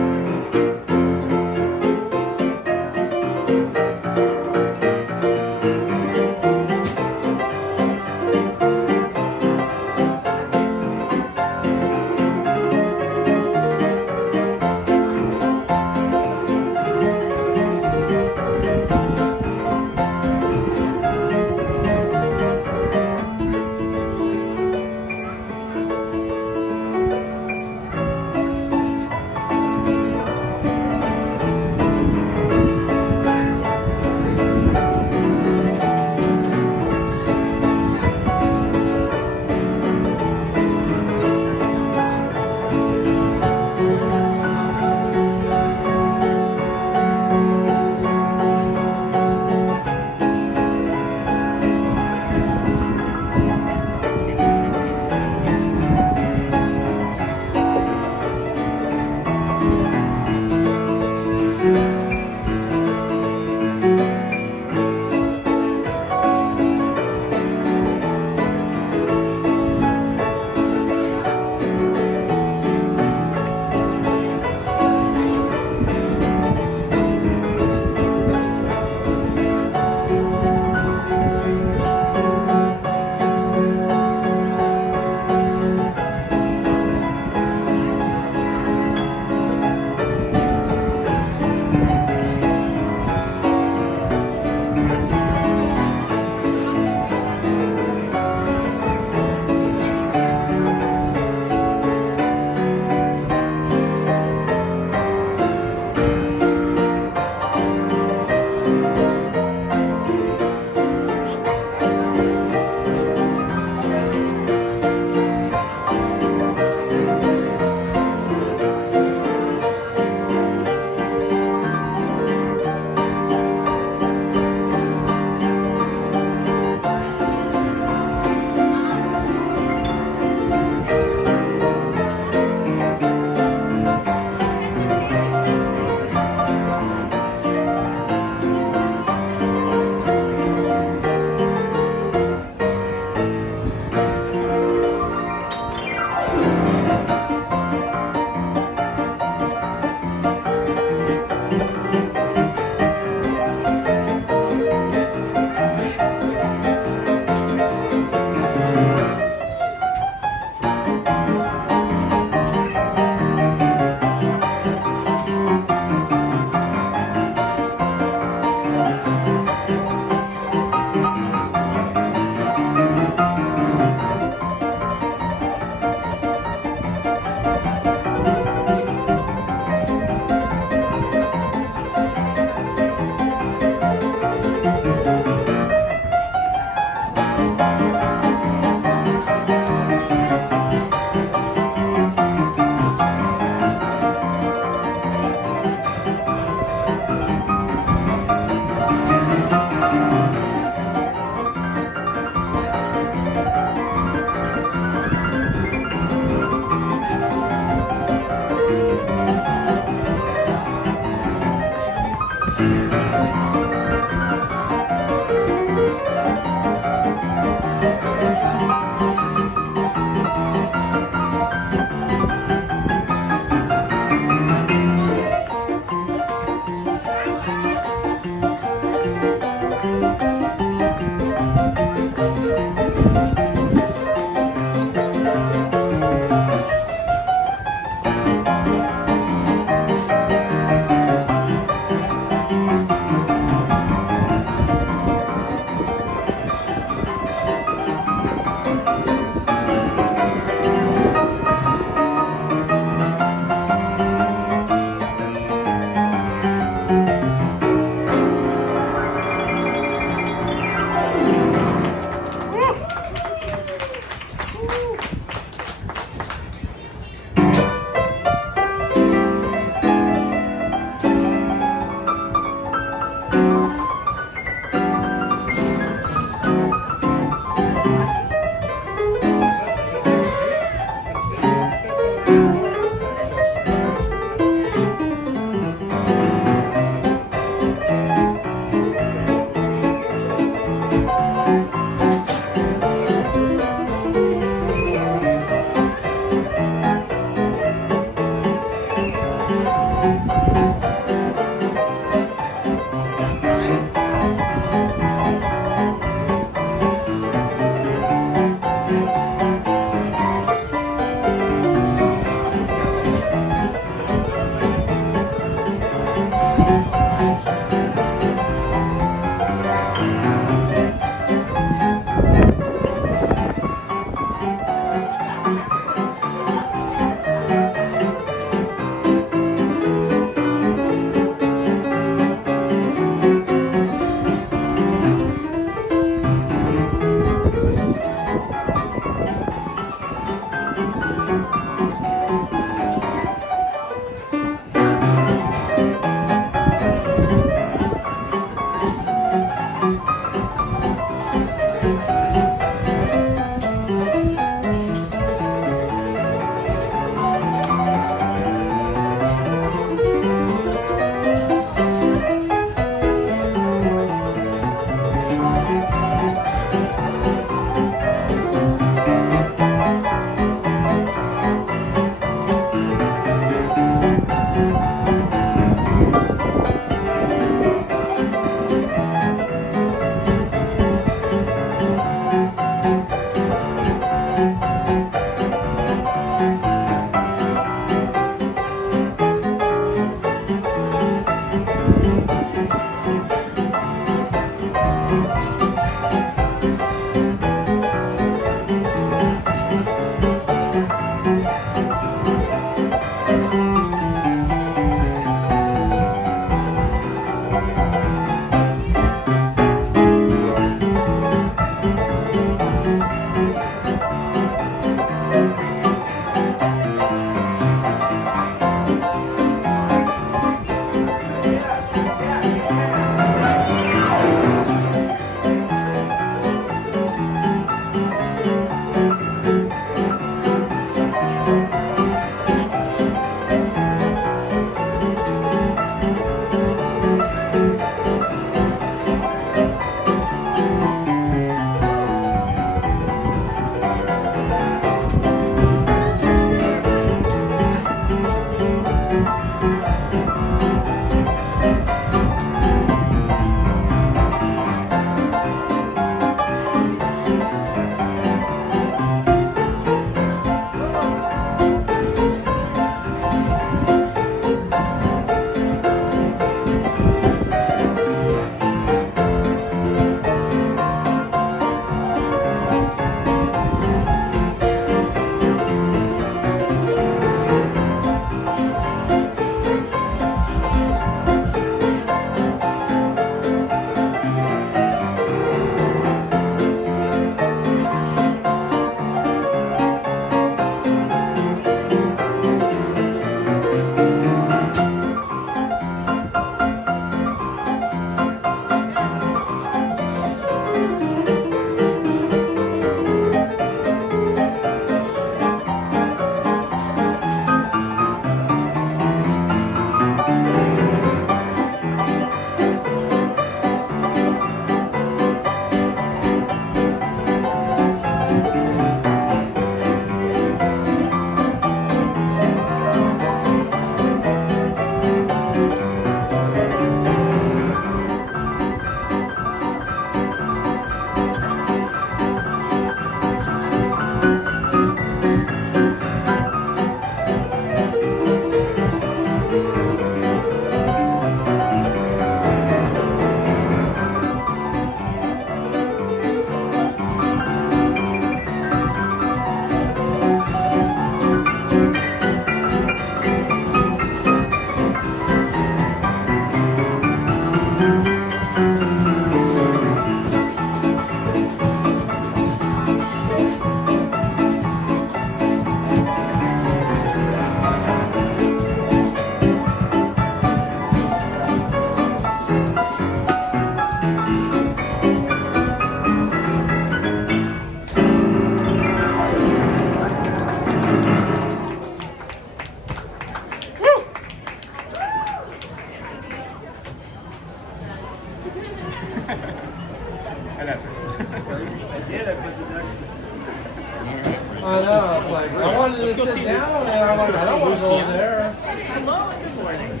know. It's like I wanted to sit down, and I'm like, I don't want to go over there. Hello, good morning.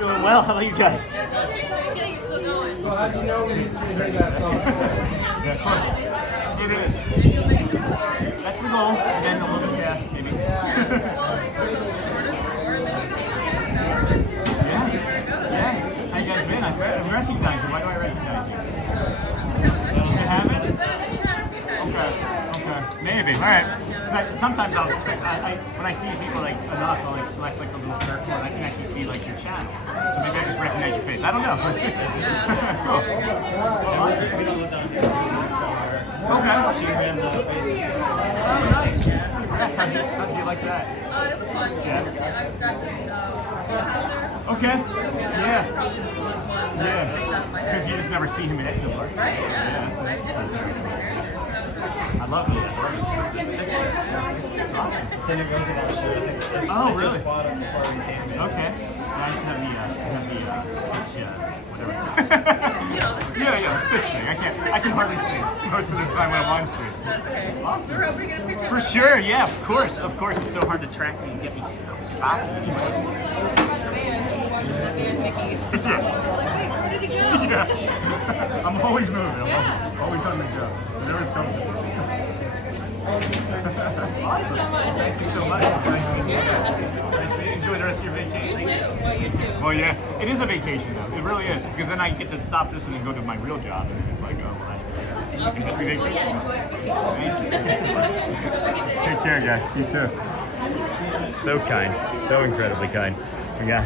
Doing well. How about you guys? So how do you know when you hear that song? Yeah, of course. It is. That's the goal. And then a little bit past, maybe. Yeah. How you guys been? I recognize you. Why do I recognize you? You haven't? Okay. Maybe. All right. Sometimes when I see people like enough, I'll like select like a little circle and I can actually see like your channel. So maybe I just recognize your face. I don't know. That's cool. Okay. She ran the faces. Oh, nice. Congrats. How did you like that? It was fun. Yeah. I got to meet Okay. Yeah. Because you just never see him in it anymore. Right. Yeah. I love it. It's awesome. It's in a Roosevelt show. Oh, really? Spot him before we came in. Okay. I have the stitch, whatever. Yeah, stitch thing. I can hardly think most of the time when I'm on street. Awesome. We're hoping to get a picture. For sure, yeah, of course. It's so hard to track me and get me stopped. Yeah. I'm always moving. I'm always on the go. Whatever's comfortable. Thank you so much. Thank you so much. Nice to enjoy the rest of your vacation. You too. Well, yeah, it is a vacation though. It really is, because then I get to stop this and then go to my real job, and it's like, oh, well, it can just be vacation. Thank you. Take care, guys. You too. So kind, so incredibly kind. We got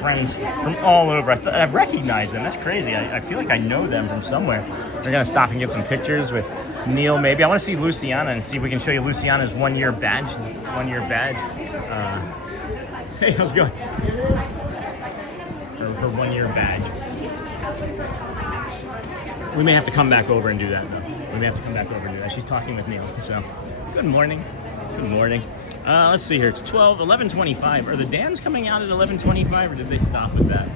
friends from all over. I recognize them. That's crazy. I feel like I know them from somewhere. We're gonna stop and get some pictures with Neil, maybe. I want to see Luciana and see if we can show you Luciana's one-year badge. Hey, how's it going? Her one-year badge. We may have to come back over and do that, though. We may have to come back over and do that. She's talking with Neil. So, good morning. Good morning. Let's see here. It's 11:25. Are the Dans coming out at 11:25, or did they stop with that?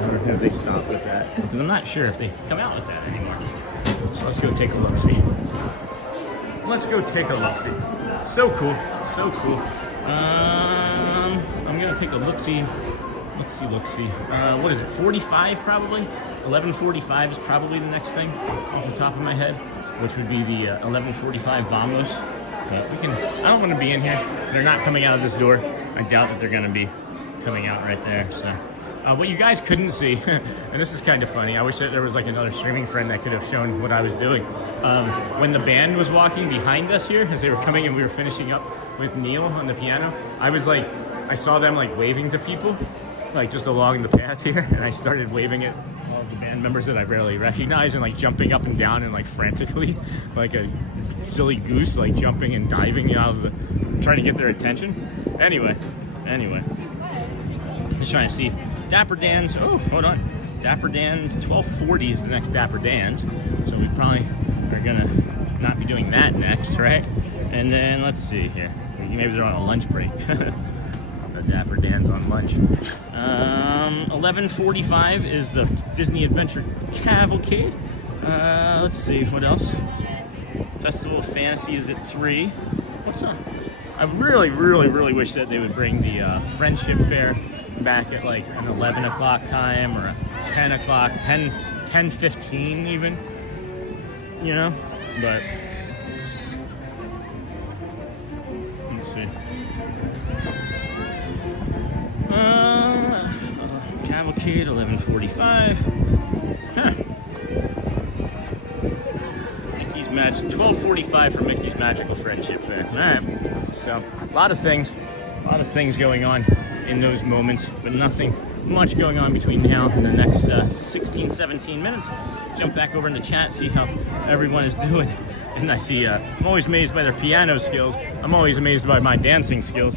Or have they stopped with that? Because I'm not sure if they come out with that anymore. So let's go take a look. See. Let's go take a look. See. So cool. So cool. I'm gonna take a look. See. Look. See. What is it? 45 probably. 11:45 is probably the next thing off the top of my head, which would be the 11:45 Vamos. I don't want to be in here. They're not coming out of this door. I doubt that they're going to be coming out right there. So, what you guys couldn't see, and this is kind of funny. I wish that there was like another streaming friend that could have shown what I was doing. When the band was walking behind us here, as they were coming and we were finishing up with Neil on the piano, I saw them like waving to people, like just along the path here, and I started waving at all the band members that I barely recognize and like jumping up and down and like frantically, like a silly goose, like jumping and diving out of trying to get their attention. Anyway, just trying to see Dapper Dans. Oh, hold on, Dapper Dans 12:40 is the next Dapper Dans, so we probably are gonna not be doing that next, right? And then let's see here, maybe they're on a lunch break. The Dapper Dans on lunch. 11:45 is the Disney Adventure Cavalcade. Let's see, what else? Festival of Fantasy is at 3. What's up? I really wish that they would bring the Friendship Faire back at like an 11 o'clock time or a 10 o'clock, 10:15 even, you know, but let's see. Cavalcade 11:45. Huh. Mickey's Magic 12:45 for Mickey's Magical Friendship Faire. All right. So a lot of things going on in those moments, but nothing much going on between now and the next 16-17 minutes. Jump back over in the chat, see how everyone is doing. And I see, I'm always amazed by their piano skills. I'm always amazed by my dancing skills.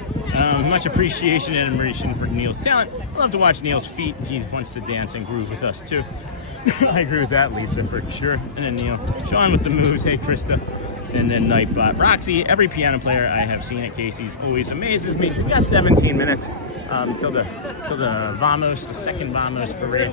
Much appreciation and admiration for Neil's talent. I love to watch Neil's feet. He wants to dance and groove with us too. I agree with that, Lisa, for sure. And then Neil. Sean with the moves. Hey, Krista. And then Nightbot. Roxy, every piano player I have seen at Casey's always amazes me. We got 17 minutes till the Vamos, the second Vamos parade.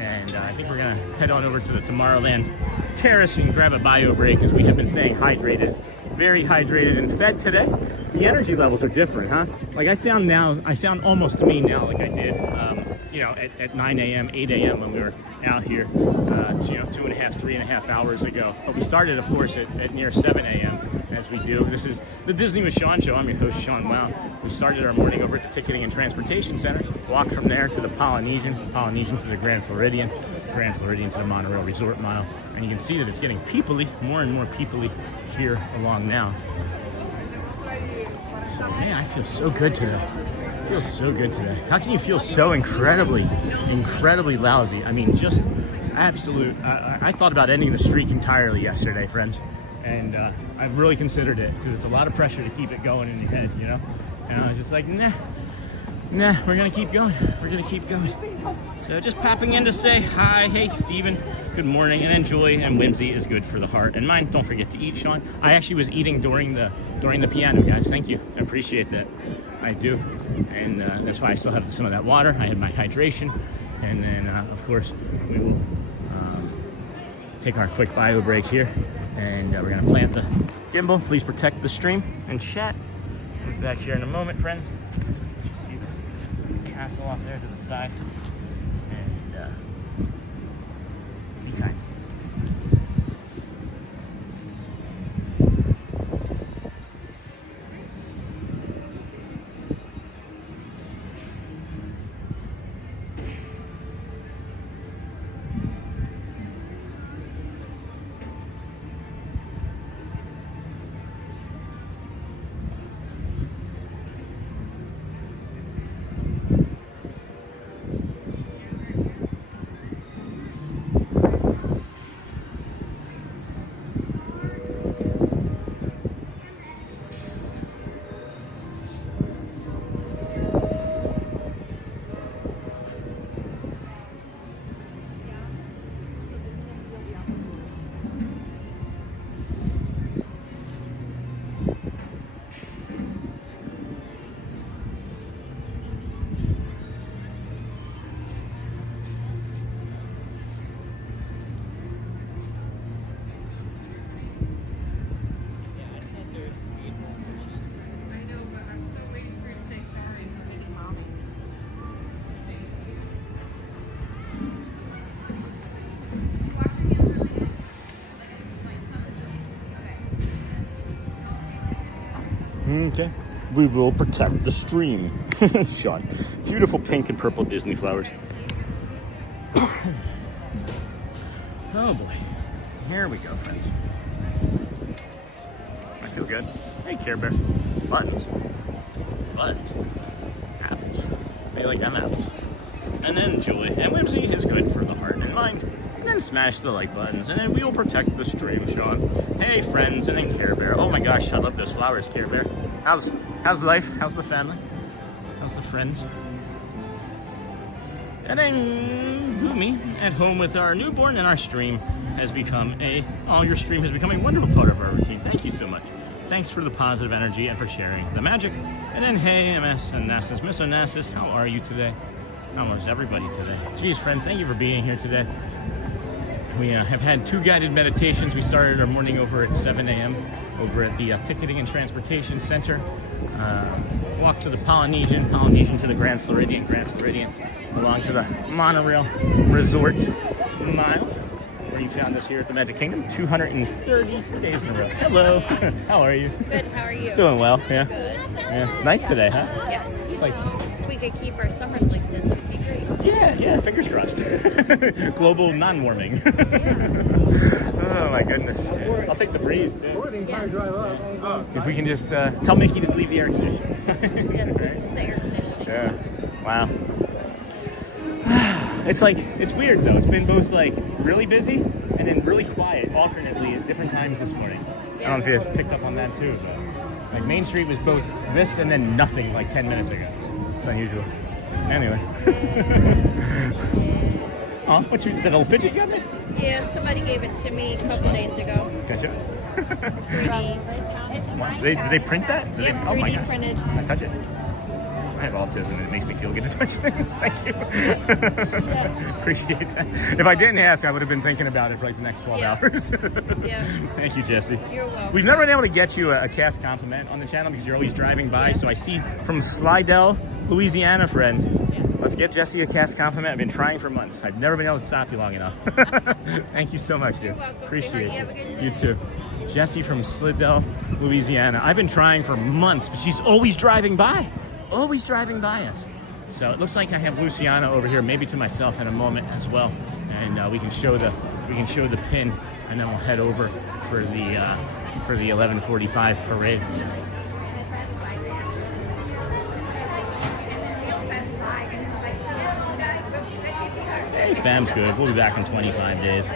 And I think we're going to head on over to the Tomorrowland Terrace and grab a bio break, as we have been staying hydrated very hydrated and fed today. The energy levels are different, huh? Like I sound almost to me now like I did, you know, at 9 a.m., 8 a.m. when we were out here, you know, 3.5 hours ago. But we started, of course, at near 7 a.m. as we do. This is the Disney with Sean show. I'm your host, Sean Wow. We started our morning over at the Ticketing and Transportation Center, walked from there to the Polynesian to the Grand Floridian to the Monorail Resort Mile. And you can see that it's getting peoply, more and more peoply here along now. So, man, I feel so good today. I feel so good today. How can you feel so incredibly lousy? I mean, just absolute. I thought about ending the streak entirely yesterday, friends. And I really considered it because it's a lot of pressure to keep it going in your head, you know? And I was just like, nah, we're gonna keep going. We're gonna keep going. So just popping in to say hi. Hey, Steven, good morning. And then joy and whimsy is good for the heart and mind. Don't forget to eat, Sean. I actually was eating during the piano, guys. Thank you. I appreciate that. I do. And that's why I still have some of that water. I had my hydration. And then, of course, we will take our quick bio break here. And we're going to plant the gimbal. Please protect the stream and chat. We'll be back here in a moment, friends. You see the castle off there to the side. And be kind. Okay. We will protect the stream. Sean. Beautiful pink and purple Disney flowers. Oh boy. Here we go, friends. I feel good. Hey, Care Bear. Buttons. Apples. They like them apples. And then joy and whimsy is good for the heart and mind. And then smash the like buttons. And then we will protect the stream, Sean. Hey, friends. And then Care Bear. Oh my gosh, I love those flowers, Care Bear. How's life? How's the family? How's the friends? And then Gumi at home with our newborn, and our stream has become your stream has become a wonderful part of our routine. Thank you so much. Thanks for the positive energy and for sharing the magic. And then hey, MS and Nassus, Miss Onassis, how are you today? How is everybody today? Geez, friends, thank you for being here today. We have had 2 guided meditations. We started our morning over at 7 a.m. over at the Ticketing and Transportation Center. Walked to the Polynesian to the Grand Floridian, along to the Monorail Resort Mile, where you found us here at the Magic Kingdom 230 days in a row. Hello, how are you? Good, how are you? Doing well, yeah. Good. Yeah, it's nice today, huh? Yes. Like, if we could keep our summers like this, it would be great. Yeah, fingers crossed. Global non-warming. Oh my goodness. Yeah. I'll take the breeze too. Yes. If we can just tell Mickey to leave the air conditioner. Yes, this is the air conditioning. Yeah. Wow. It's weird though. It's been both like really busy and then really quiet alternately at different times this morning. I don't know if you picked up on that too, but like Main Street was both this and then nothing like 10 minutes ago. It's unusual. Anyway. Oh, is that a little fidget you got there? Yeah, somebody gave it to me a couple days ago. Gotcha. 3D. Did they print that? Yep, Oh my 3D gosh. printed. Can I touch it? I have autism and it makes me feel good to touch things. Thank you. Appreciate that. If I didn't ask, I would have been thinking about it for like the next 12 hours. Thank you, Jesse. You're welcome. We've never been able to get you a cast compliment on the channel because you're always driving by. So I see from Slidell, Louisiana, friend. Let's get Jesse a cast compliment. I've been trying for months. I've never been able to stop you long enough. Thank you so much, dude. You're welcome, Appreciate sweetheart. it. You have a good day. You too. Jesse from Slidell, Louisiana. I've been trying for months, but she's always driving by. Always driving by us. So it looks like I have Luciana over here, maybe to myself in a moment as well. And we can show the pin, and then we'll head over for the 11:45 parade. Hey, fam's good. We'll be back in 25 days.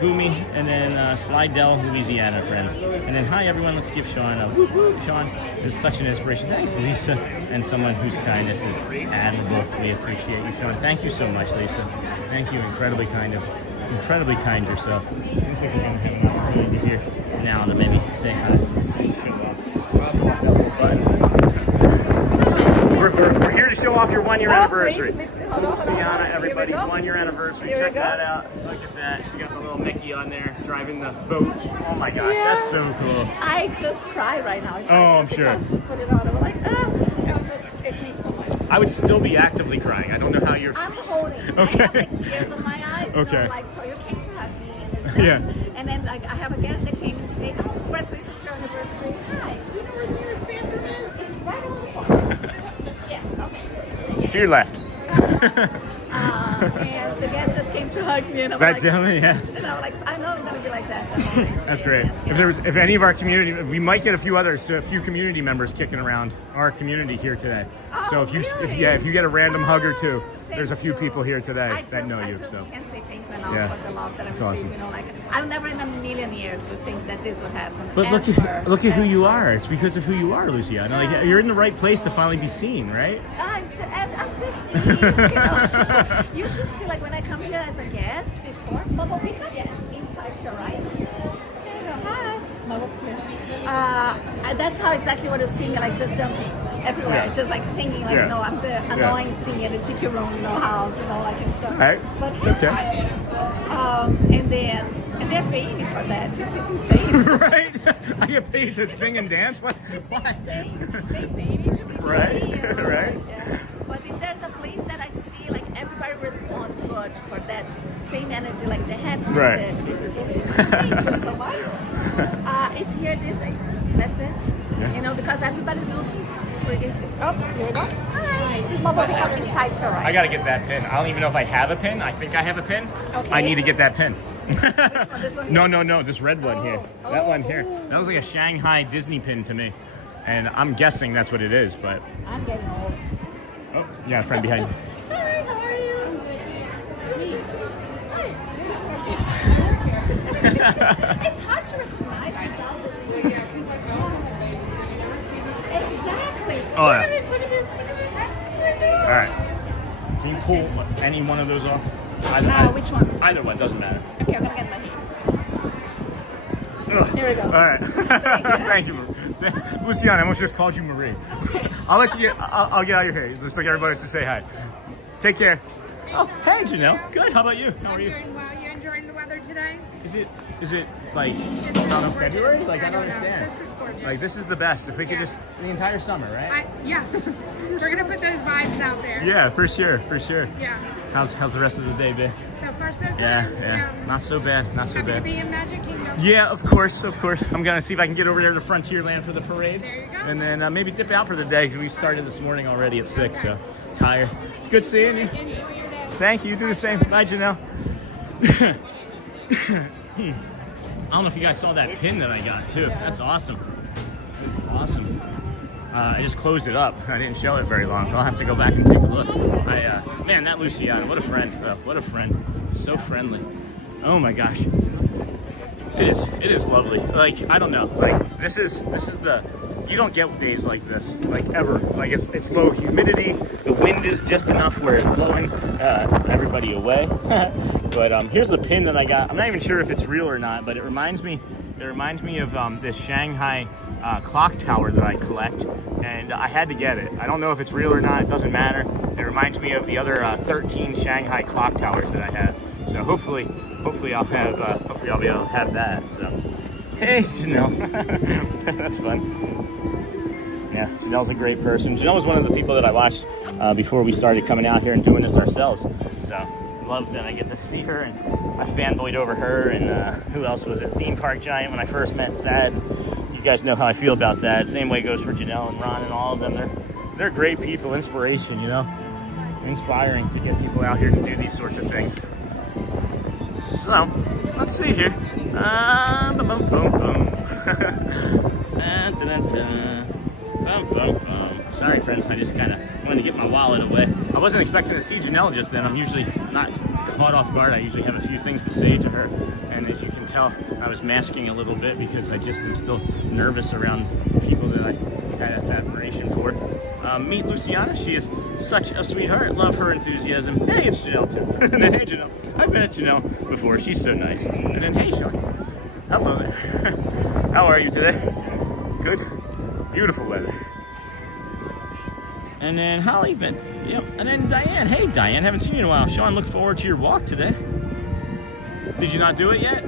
Gumi, and then Slidell, Louisiana, friends. And then hi, everyone. Let's give Sean a whoop whoop. Sean is such an inspiration. Thanks, Lisa, and someone whose kindness is admirable. We appreciate you, Sean. Thank you so much, Lisa. Thank you. Incredibly kind yourself. Looks like we're going to have an opportunity here now to maybe say hi and show off. We're here to show off your 1 year anniversary. Luciana, everybody, 1 year anniversary. Check that out. Look at that. She got the little Mickey on there driving the boat. Oh my gosh, that's so cool. I just cry right now. It's I'm sure. Because she put it on. I'm like, it means so much. I would still be actively crying. I don't know how you're. I'm holding. Okay. I have like tears in my eyes. Okay. I'm like, so you came to hug me. And Yeah. And then like I have a guest that came and said, oh, congratulations for your anniversary. Hi. Do you know where the nearest bathroom is? It's right on the corner. Yes. Okay. To your left. And the guest just came to hug me, and I'm That like, gentleman, yeah. And I'm like, I know I'm gonna be like that. That's great. If any of our community, we might get a few community members kicking around our community here today. So if you get a random hug or two, there's a few people here today that know you. So can't say thank you enough for the love that I've received. Awesome. You know, like I never in a million years would think that this would happen. But look at who you are. It's because of who you are, Luciana. Like you're in the right place to finally be seen, right? I'm just me, you know. You should see, like when I come here as a guest before. Momo Pika? Yes. Inside your right. There you go. Hi. Momo Pika. That's how exactly what you see me, like just jumping everywhere, just like singing, like you know, I'm the annoying singer, the chicky room, you know, house, you know, like and stuff. All right. But it's okay. And they're paying me for that. It's just insane. Right? I get paid to sing and dance? What? It's insane. They pay me to be Right. here, you know, Right. yeah. But if there's a place that I see, like everybody respond good for that same energy, like they had. Right. Thank you so much. It's here at Disney. That's it. Yeah. You know, because everybody's looking for it. Oh, here we go. Hi. Somebody come inside your right. I gotta get that pin. I don't even know if I have a pin. I think I have a pin. Okay. I need to get that pin. This one here? No, this red one here. That one here. That was like a Shanghai Disney pin to me. And I'm guessing that's what it is, but. I'm getting old. Oh, yeah, a friend behind you. Hi, how are you? It's hard to recognize without the Exactly. Oh, yeah. Look at this. All right. Can you pull any one of those off? Which one? Either one, doesn't matter. Okay, I'm gonna get my hand. Ugh. Here we go. All right. Thank you. Luciana, I almost just called you Marie. I'll let you get. I'll get out of your hair. Looks like everybody wants to say hi. Take care. Oh, hey, Janelle. Good. How about you? How are you? Doing well. You enjoying the weather today? Is it like around in February? Like I don't understand. This is gorgeous. Like this is the best. If we could just the entire summer, right? Yes. We're gonna put those vibes out there. Yeah, for sure, for sure. Yeah. How's the rest of the day been? So far, so good. Yeah. Not so bad. Not so Happy to bad. be in Magic Kingdom. Yeah, of course. I'm gonna see if I can get over there to Frontierland for the parade. There you go. And then maybe dip out for the day because we started this morning already at 6, so tired. Good seeing you. Enjoy your day. Thank you. You do the same. Bye, Janelle. I don't know if you guys saw that pin that I got too. That's awesome. It's awesome. I just closed it up. I didn't show it very long. I'll have to go back and take a look. Man, that Luciana, what a friend. What a friend. So friendly. Oh my gosh. It is lovely. Like, I don't know. Like, this is the, you don't get days like this, like ever. Like it's low humidity. The wind is just enough where it's blowing everybody away. But here's the pin that I got. I'm not even sure if it's real or not, but it reminds me of this Shanghai clock tower that I collect, and I had to get it. I don't know if it's real or not. It doesn't matter. It reminds me of the other 13 Shanghai clock towers that I have. So hopefully I'll be able to have that. So, hey, Janelle, that's fun. Yeah, Janelle's a great person. Janelle was one of the people that I watched before we started coming out here and doing this ourselves. So, love that I get to see her, and I fanboyed over her. And who else was it? Theme Park Giant when I first met Thad. You guys know how I feel about that. Same way goes for Janelle and Ron and all of them. They're great people, inspiration, you know, inspiring to get people out here to do these sorts of things. So let's see here. Boom, boom, boom. Sorry, friends. I just kind of wanted to get my wallet away. I wasn't expecting to see Janelle just then. I'm usually not caught off guard. I usually have a few things to say to her, and as you can tell, I was masking a little bit because I just am still nervous around people that I have admiration for. Meet Luciana. She is such a sweetheart. Love her enthusiasm. Hey, it's Janelle too. And then hey, Janelle. I've met Janelle before. She's so nice. And then hey, Sean. Hello there. How are you today? Good. Beautiful weather. And then Holly, yep. And then Diane. Hey, Diane, haven't seen you in a while. Sean, look forward to your walk today. Did you not do it yet?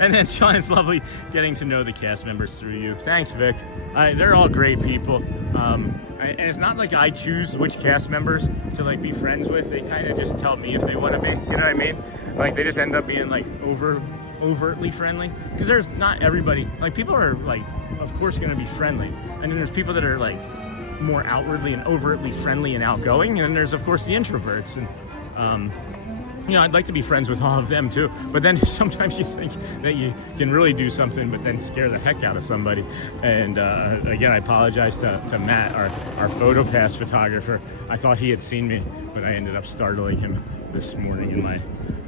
And then Sean, it's lovely getting to know the cast members through you. Thanks, Vic. They're all great people. And it's not like I choose which cast members to like be friends with. They kind of just tell me if they want to be. You know what I mean? Like they just end up being like overtly friendly. Because there's not everybody. Like people are like, of course, going to be friendly. And then there's people that are like more outwardly and overtly friendly and outgoing, and then there's of course the introverts, and you know, I'd like to be friends with all of them too, but then sometimes you think that you can really do something but then scare the heck out of somebody. And again, I apologize to Matt, our PhotoPass photographer. I thought he had seen me, but I ended up startling him this morning, and my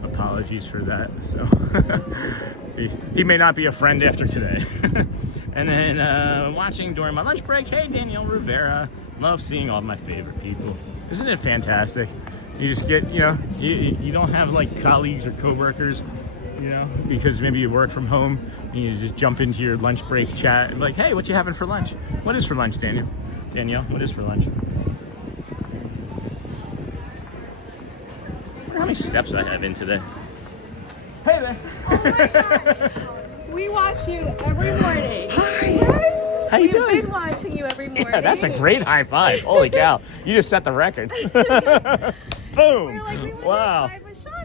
apologies for that. So he may not be a friend after today. And then watching during my lunch break, hey, Danielle Rivera. Love seeing all my favorite people. Isn't it fantastic? You just get, you know, you don't have like colleagues or coworkers, you know, because maybe you work from home and you just jump into your lunch break chat and like, hey, what you having for lunch? What is for lunch, Danielle? Danielle, what is for lunch? I wonder how many steps I have in today. Hey there. Oh my God. We watch you every morning. Hi. How you doing? We've been watching you every morning. Yeah, that's a great high five. Holy cow. You just set the record. Boom. Like, wow.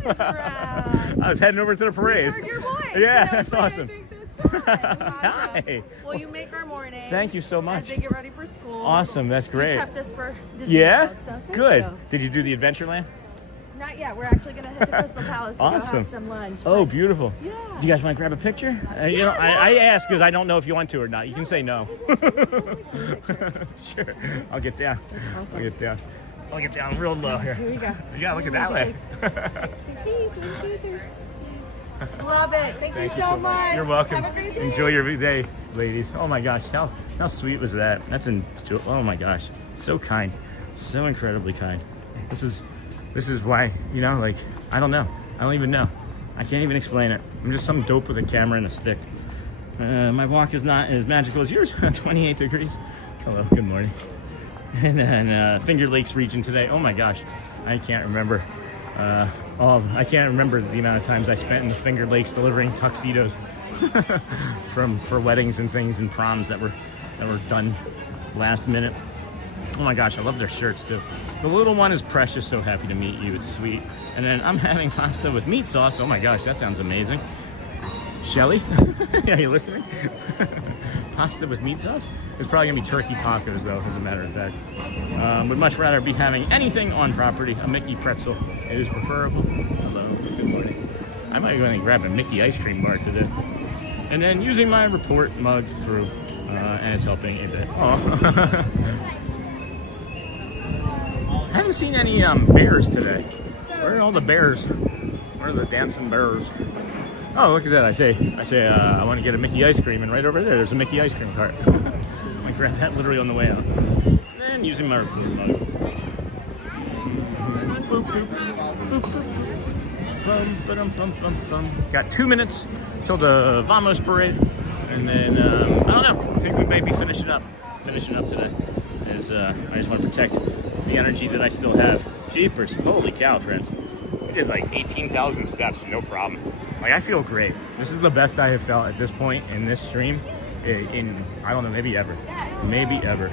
I was heading over to the parade. We heard your voice. Yeah, that's awesome. Hi. Well, you make our morning. Thank you so much. As they get ready for school. Awesome. That's great. We prepped this for Disney Yeah? World, so Good. you. Did you do the Adventureland? Not yet. We're actually going to head to Crystal Palace to go have some lunch. Oh, beautiful. Yeah. Do you guys want to grab a picture? You know, I ask because I don't know if you want to or not. You can say no. Sure. I'll get down. Awesome. I'll get down. I'll get down real low here. Here we go. You gotta look at that way. Love it. Thank you so much. You're welcome. Have a great day. Enjoy your day, ladies. Oh my gosh, how sweet was that? Oh my gosh, so kind, so incredibly kind. This is why, you know, like, I don't know. I don't even know. I can't even explain it. I'm just some dope with a camera and a stick. My walk is not as magical as yours. 28 degrees. Hello, good morning. And then Finger Lakes region today. Oh my gosh, I can't remember. I can't remember the amount of times I spent in the Finger Lakes delivering tuxedos for weddings and things and proms that were done last minute. Oh my gosh, I love their shirts too. The little one is Precious, so happy to meet you. It's sweet. And then I'm having pasta with meat sauce. Oh my gosh, that sounds amazing. Shelly, are you listening? Pasta with meat sauce? It's probably gonna be turkey tacos though, as a matter of fact. Would much rather be having anything on property. A Mickey pretzel is preferable. Hello, good morning. I might go and grab a Mickey ice cream bar today. And then using my report mug through, and it's helping a bit. Oh. I haven't seen any bears today. Where are all the bears? Where are the dancing bears? Oh, look at that. I say, I want to get a Mickey ice cream, and right over there's a Mickey ice cream cart. I might grab that literally on the way out. And using my report mug. Boop, boop, boop, boop. Bum, ba-dum, bum, bum, bum. Got 2 minutes till the Vamos parade. And then, I don't know, I think we may be finishing up today. As, I just want to protect the energy that I still have. Jeepers, holy cow, friends. We did like 18,000 steps, no problem. Like, I feel great. This is the best I have felt at this point in this stream in I don't know, maybe ever. Maybe ever.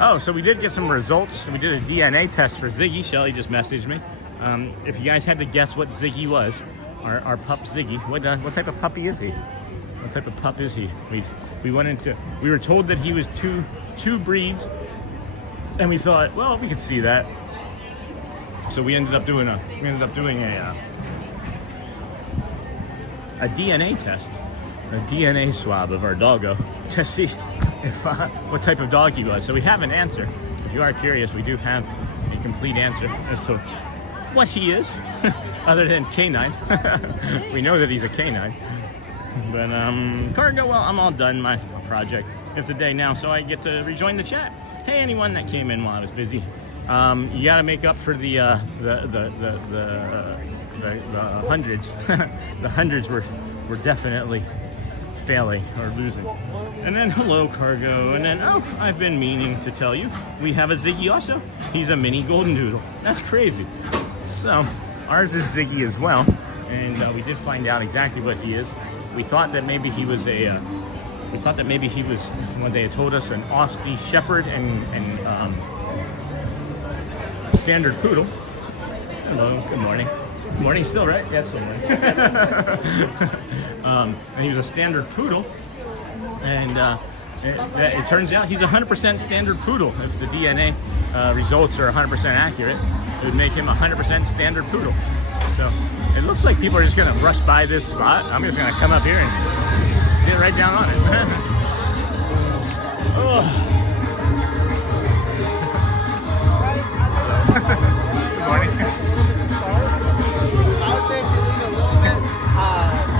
Oh, so we did get some results. We did a DNA test for Ziggy. Shelly just messaged me. If you guys had to guess what Ziggy was, our pup Ziggy, what type of puppy is he? What type of pup is he? We were told that he was two breeds, and we thought, well, we could see that. So we ended up doing a DNA test, a DNA swab of our doggo to see if what type of dog he was. So we have an answer. If you are curious, we do have a complete answer as to what he is, other than canine. We know that he's a canine. But cargo, well, I'm all done my project of the day now, so I get to rejoin the chat. Hey, anyone that came in while I was busy, you got to make up for the hundreds. The hundreds were definitely failing or losing. And then hello cargo, and then I've been meaning to tell you we have a Ziggy also. He's a mini golden doodle. That's crazy. So ours is Ziggy as well, and we did find out exactly what he is. We thought that maybe he was when they had told us, an Aussie Shepherd and standard poodle. Hello, good morning. Good morning still, right? Yes, good morning. And he was a standard poodle, and it turns out he's 100% standard poodle. If the DNA results are 100% accurate, it would make him 100% standard poodle. So it looks like people are just gonna rush by this spot. I'm just gonna come up here and sit right down on it. Oh. Good morning.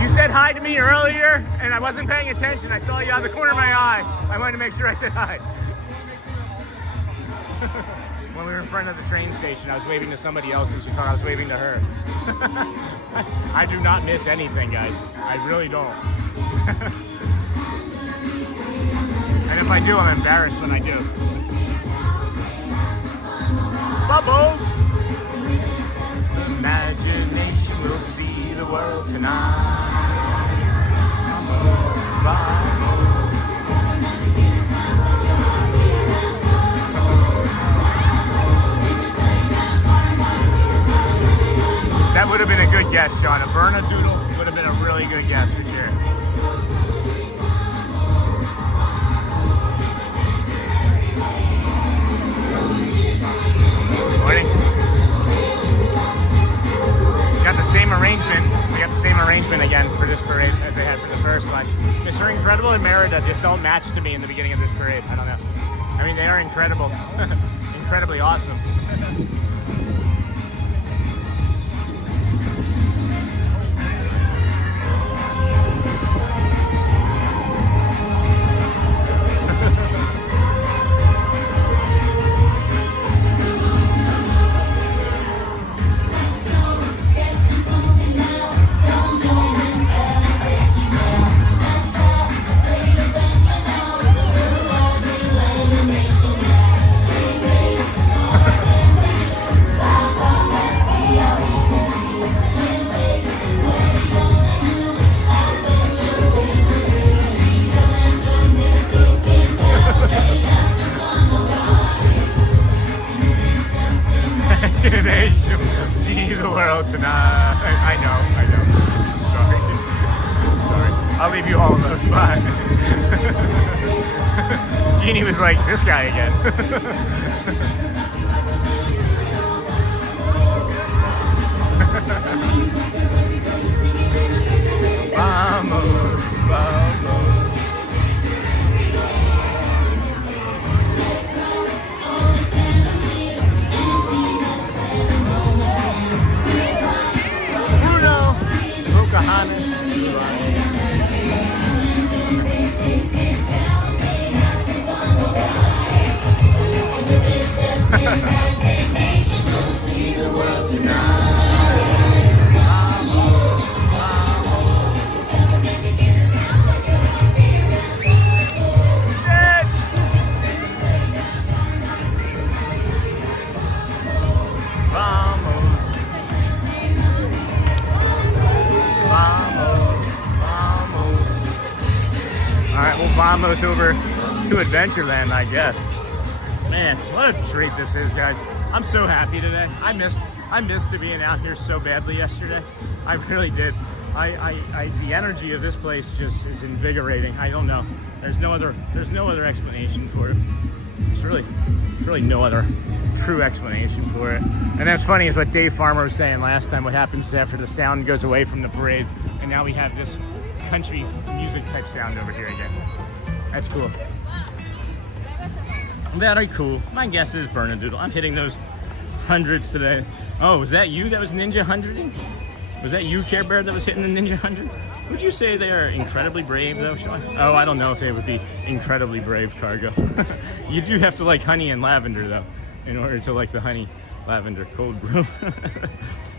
You said hi to me earlier, and I wasn't paying attention. I saw you out of the corner of my eye. I wanted to make sure I said hi. When we were in front of the train station, I was waving to somebody else, and she thought I was waving to her. I do not miss anything, guys. I really don't. And if I do, I'm embarrassed when I do. Bubbles! Imagination will see the world tonight. That would have been a good guess, Sean. A Bernedoodle would have been a really good guess for sure. Morning. Got the same arrangement. We got the same arrangement again for this parade as they had for the first one. Mr. Incredible and Merida just don't match to me in the beginning of this parade. I don't know. I mean, they are incredible. Incredibly awesome. See the world tonight. I know. Sorry. I'll leave you all alone. Bye. Jeannie was like, this guy again. Vamos, vamos. right, we'll vamos over to Adventureland, I guess. Man, what a treat this is, guys. I'm so happy today. I missed being out here so badly yesterday. I really did. The energy of this place just is invigorating. I don't know. There's no other explanation for it. There's really no other true explanation for it. And that's funny is what Dave Farmer was saying last time. What happens after the sound goes away from the parade, and now we have this country music type sound over here again. That's cool. Very cool. My guess is Bernadoodle. I'm hitting those hundreds today. Oh, was that you that was ninja hundreding? Was that you, Care Bear, that was hitting the ninja 100? Would you say they are incredibly brave, though, Sean? Oh, I don't know if they would be incredibly brave, Cargo. You do have to like honey and lavender, though, in order to like the honey lavender cold brew.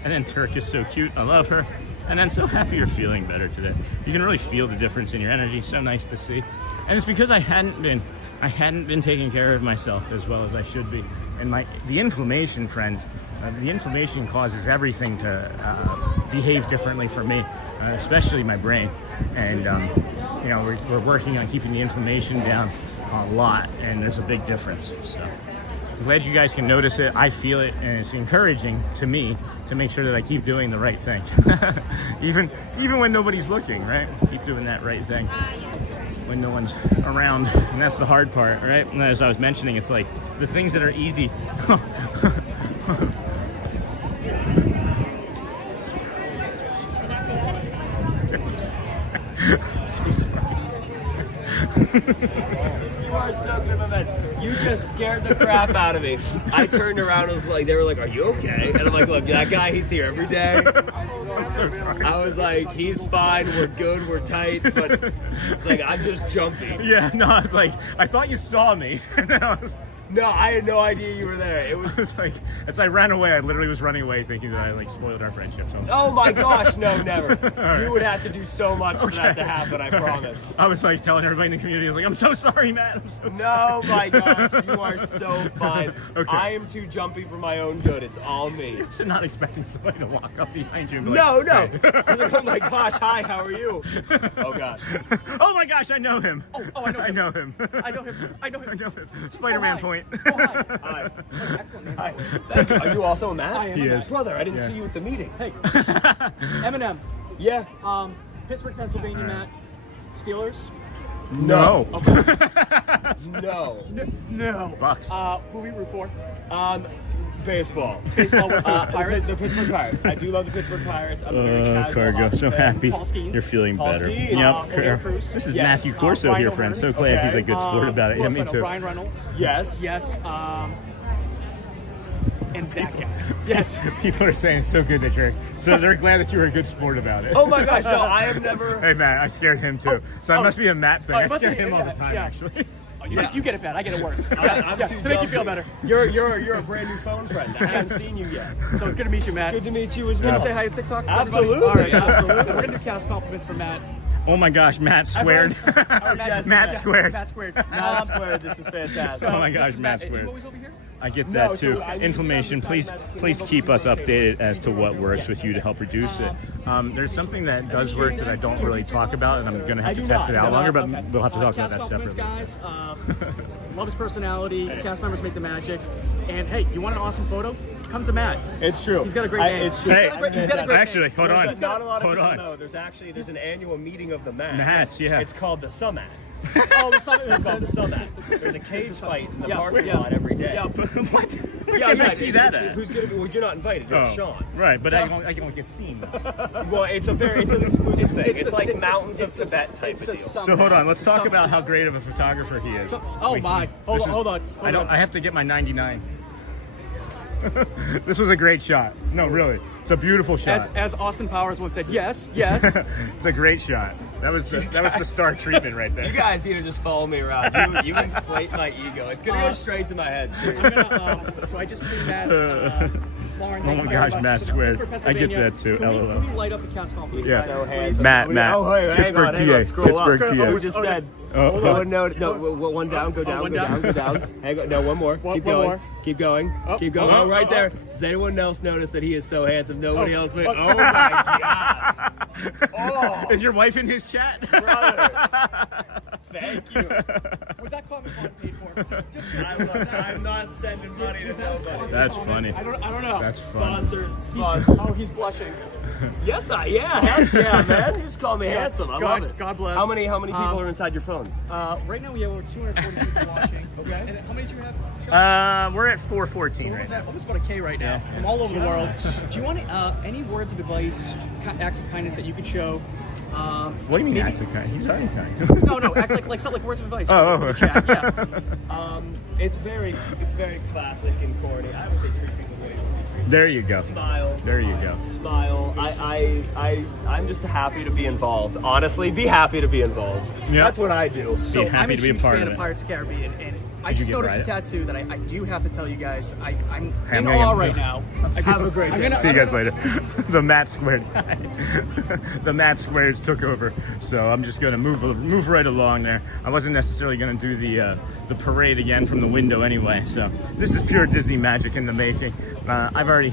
And then Turk is so cute. I love her. And then so happy you're feeling better today. You can really feel the difference in your energy. So nice to see. And it's because I hadn't been taking care of myself as well as I should be. And the inflammation, friends, the inflammation causes everything to behave differently for me, especially my brain. And you know, we're working on keeping the inflammation down a lot, and there's a big difference. So I'm glad you guys can notice it. I feel it, and it's encouraging to me to make sure that I keep doing the right thing, even when nobody's looking. Right? Keep doing that right thing when no one's around, and that's the hard part, right? And as I was mentioning, it's like the things that are easy. So sorry. You are so good, my man. You just scared the crap out of me. I turned around and was like, they were like, "Are you okay?" And I'm like, "Look, that guy, he's here every day." I'm so sorry. I was like, "He's fine. We're good. We're tight." But it's like I'm just jumpy. Yeah, no, it's like I thought you saw me, and then I was. No, I had no idea you were there. It was like, as I ran away, I literally was running away thinking that I like spoiled our friendship. So oh my gosh, no, never. Right. You would have to do so much for that to happen, I promise. I was like telling everybody in the community, I was like, I'm so sorry, Matt. I'm so sorry. No, my gosh, you are so fine. Okay. I am too jumpy for my own good. It's all me. You're not expecting somebody to walk up behind you and be no, like, no. Hey. I was like, oh my gosh, hi, how are you? Oh gosh. Oh my gosh, I know him. Oh, I know him. I know him. I know him. Spider-Man point. Oh, hi. Hi. Oh, excellent name. Hi. Thank you. Are you also a Matt? I am. He a Matt. is. Brother, I didn't Yeah. see you at the meeting. Hey. Eminem. Yeah. Pittsburgh, Pennsylvania, Matt. Steelers. No. No. No. Bucks. Who we root for? Baseball. Baseball. What's the Pirates? The Pittsburgh Pirates. I do love the Pittsburgh Pirates. I'm a very casual Cargo, hockey so fan. happy. Paul Skeens. You're feeling Paul better. Skeens. Yep. Cruz. This is Yes. Matthew Corso Ryan here, O'Hearn. friend. So glad he's a good sport about it. Who Yeah, else me I know? too. Ryan Reynolds. Yes. Yes. And that guy. Yes. People are saying it's so good that they're glad that you were a good sport about it. Oh my gosh, no, I have never. Hey Matt, I scared him too. So it must be a Matt thing. I it must scare be- him all the yeah, time, yeah. actually. Oh, you get it bad. I get it worse. I'm too to make you jumpy. feel better. You're a brand new phone friend. I haven't seen you yet. So good to meet you, Matt. Good to meet you as Can well. you say hi to TikTok? Absolutely. All right, Absolutely. We're gonna do cast compliments for Matt. Oh my gosh, Matt squared. Yes, Matt squared. Matt squared. Matt squared. This is fantastic. Oh my gosh, This is Matt You squared. always over here? I get No, that too. so I usually Inflammation. have Please, this automatic please removal keep us control. updated as to what works with you to help reduce it. There's something that does work that I don't really talk about, and I'm going to have I to do test not. it out longer, but Okay. we'll have to talk about Cast that compliments, separately. guys. Love his personality. Cast members make the magic. And hey, you want an awesome photo? Come to Matt. It's true. He's got a great name. It's true. Hey, He's got a great actually, hold on. There's not a lot of Hold people on. know. There's an annual meeting of the Mats. Mats, yeah. It's called the Sumat. Oh, It's called the Sumat. There's a cage fight in the Yeah, parking yeah. lot every day. Yeah. What? Where Yeah, can I yeah, see that at? Who's gonna be? Well, you're not invited. You're Sean. Right, but I don't get seen. Well, it's an exclusive thing. It's the- like it's the- mountains it's of the- Tibet type it's of the deal. So hold on, let's talk about how great of a photographer he is. Oh my! Hold on. I have to get my 99. This was a great shot. No, really, it's a beautiful shot. As Austin Powers once said, yes, yes. It's a great shot. That was the star treatment right there. You guys need to just follow me around. You inflate my ego. It's gonna go straight to my head. Seriously. I'm gonna, so I just put Matt's Lauren. Oh my gosh, Matt squared. I get that too. LOL. Can we light up the cast compliments? Yeah. So handsome. Matt. Oh, hey, Pittsburgh, hang on, PA. scroll up. Pittsburgh, PA. Who just said? Oh, Oh, no, one down, go down, one go down. down, go down. Hang on, no, one more. Keep one going. more. Keep going. Keep going. Oh, right there. Does anyone else notice that he is so handsome? Nobody else. But, oh my God. Is your wife in his chat? Brother. Thank you. Was that Comic Con paid for? Just I'm not sending money to nobody. That's funny. I don't know. That's fun. Sponsor. Oh, he's blushing. Yes, heck yeah, man. You just call me handsome. I love it. God bless. How many people are inside your phone? Right now we have over 240 people watching. Okay. And how many do you have? We're at 414 right Almost now. almost about a K right now from all over the world. Do you want any words of advice, acts of kindness that you could show? What do you mean acts of kind? He's already kind. No, act like something like words of advice. Oh, for the chat. Yeah. It's very classic and corny. I would say treat people the way you want to be treated. There you go. Smile. There you go. Smile. I'm just happy to be involved. Honestly, be happy to be involved. Yeah. That's what I do. So happy to be a part fan of of it. Pirates of the Caribbean, and I Did you just get noticed a right? tattoo that I do have to tell you guys. I'm Hey, in I'm gonna awe get- right now. Have a great day. See you guys later. The Matt Squared guy. The Matt Squares took over, so I'm just gonna move right along there. I wasn't necessarily gonna do the parade again from the window anyway. So this is pure Disney magic in the making. I've already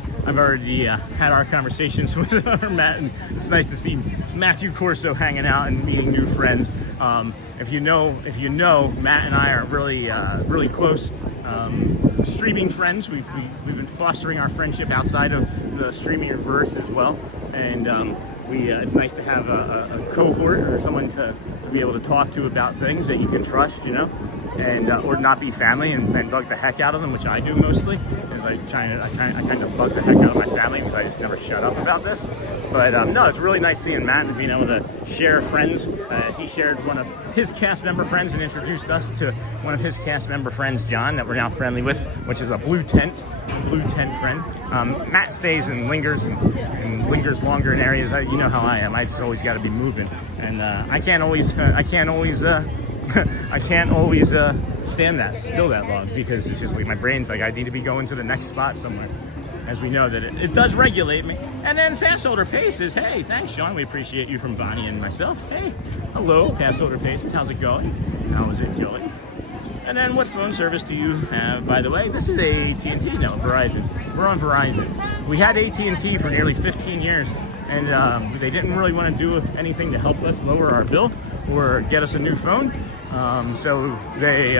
had our conversations with Matt, and it's nice to see Matthew Corso hanging out and meeting new friends. If you know, Matt and I are really close streaming friends. We've been fostering our friendship outside of the streaming verse as well, and it's nice to have a cohort or someone to be able to talk to about things that you can trust, and or not be family and bug the heck out of them, which I do mostly. Because I kind of bug the heck out of my family because I just never shut up about this. But no, it's really nice seeing Matt and being able to share friends. He shared one of his cast member friends and introduced us to one of his cast member friends, John, that we're now friendly with, which is a blue tent friend. Matt stays and lingers and lingers longer in areas. You know how I am. I just always got to be moving, and I can't always stand that still that long, because it's just like my brain's like I need to be going to the next spot somewhere. As we know that it does regulate me. And then Pass Holder Paces. Hey, thanks, Sean. We appreciate you from Bonnie and myself. Hey, hello, Pass Holder Paces. How's it going? How is it going? And then what phone service do you have, by the way? This is AT&T, no, Verizon. We're on Verizon. We had AT&T for nearly 15 years, and they didn't really want to do anything to help us lower our bill or get us a new phone. So they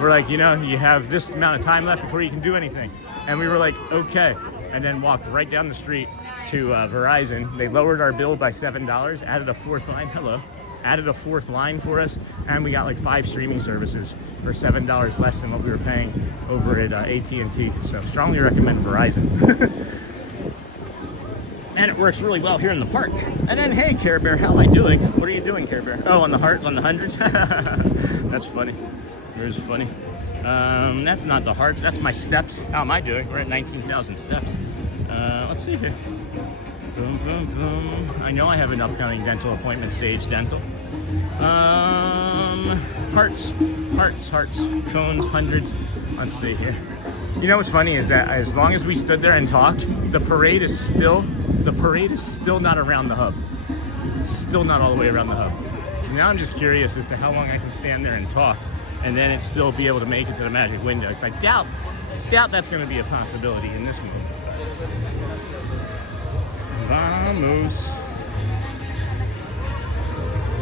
were like, you have this amount of time left before you can do anything. And we were like, okay. And then walked right down the street to Verizon. They lowered our bill by $7, added a fourth line. Added a fourth line for us, and we got like 5 streaming services for $7 less than what we were paying over at AT&T. So strongly recommend Verizon. And it works really well here in the park. And then, hey, Care Bear, how am I doing? What are you doing, Care Bear? Oh, on the hundreds? That's funny. There's funny. That's not the hearts, that's my steps. How am I doing? We're at 19,000 steps. Let's see here. Boom, boom, boom. I know I have an upcoming dental appointment, Sage Dental. Hearts, cones, hundreds. Let's see here. You know what's funny is that as long as we stood there and talked, the parade is still not around the hub. It's still not all the way around the hub. So now I'm just curious as to how long I can stand there and talk and then it still be able to make it to the magic window. Because I doubt that's going to be a possibility in this movie. Vamos.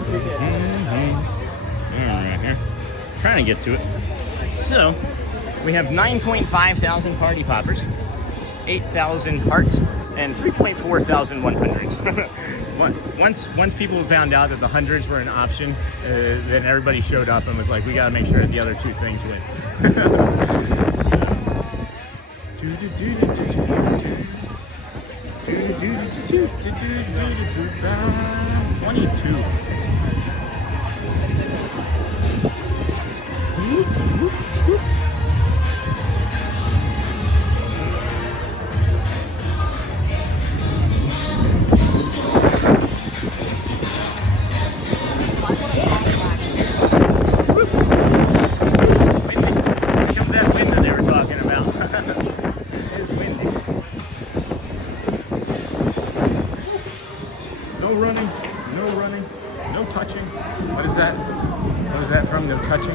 All right, here. Trying to get to it. So, we have 9.5 thousand party poppers, 8,000 hearts, and 3.4 thousand 100s. Once people found out that the hundreds were an option, then everybody showed up and was like, we got to make sure that the other two things win. So, 22. No touching.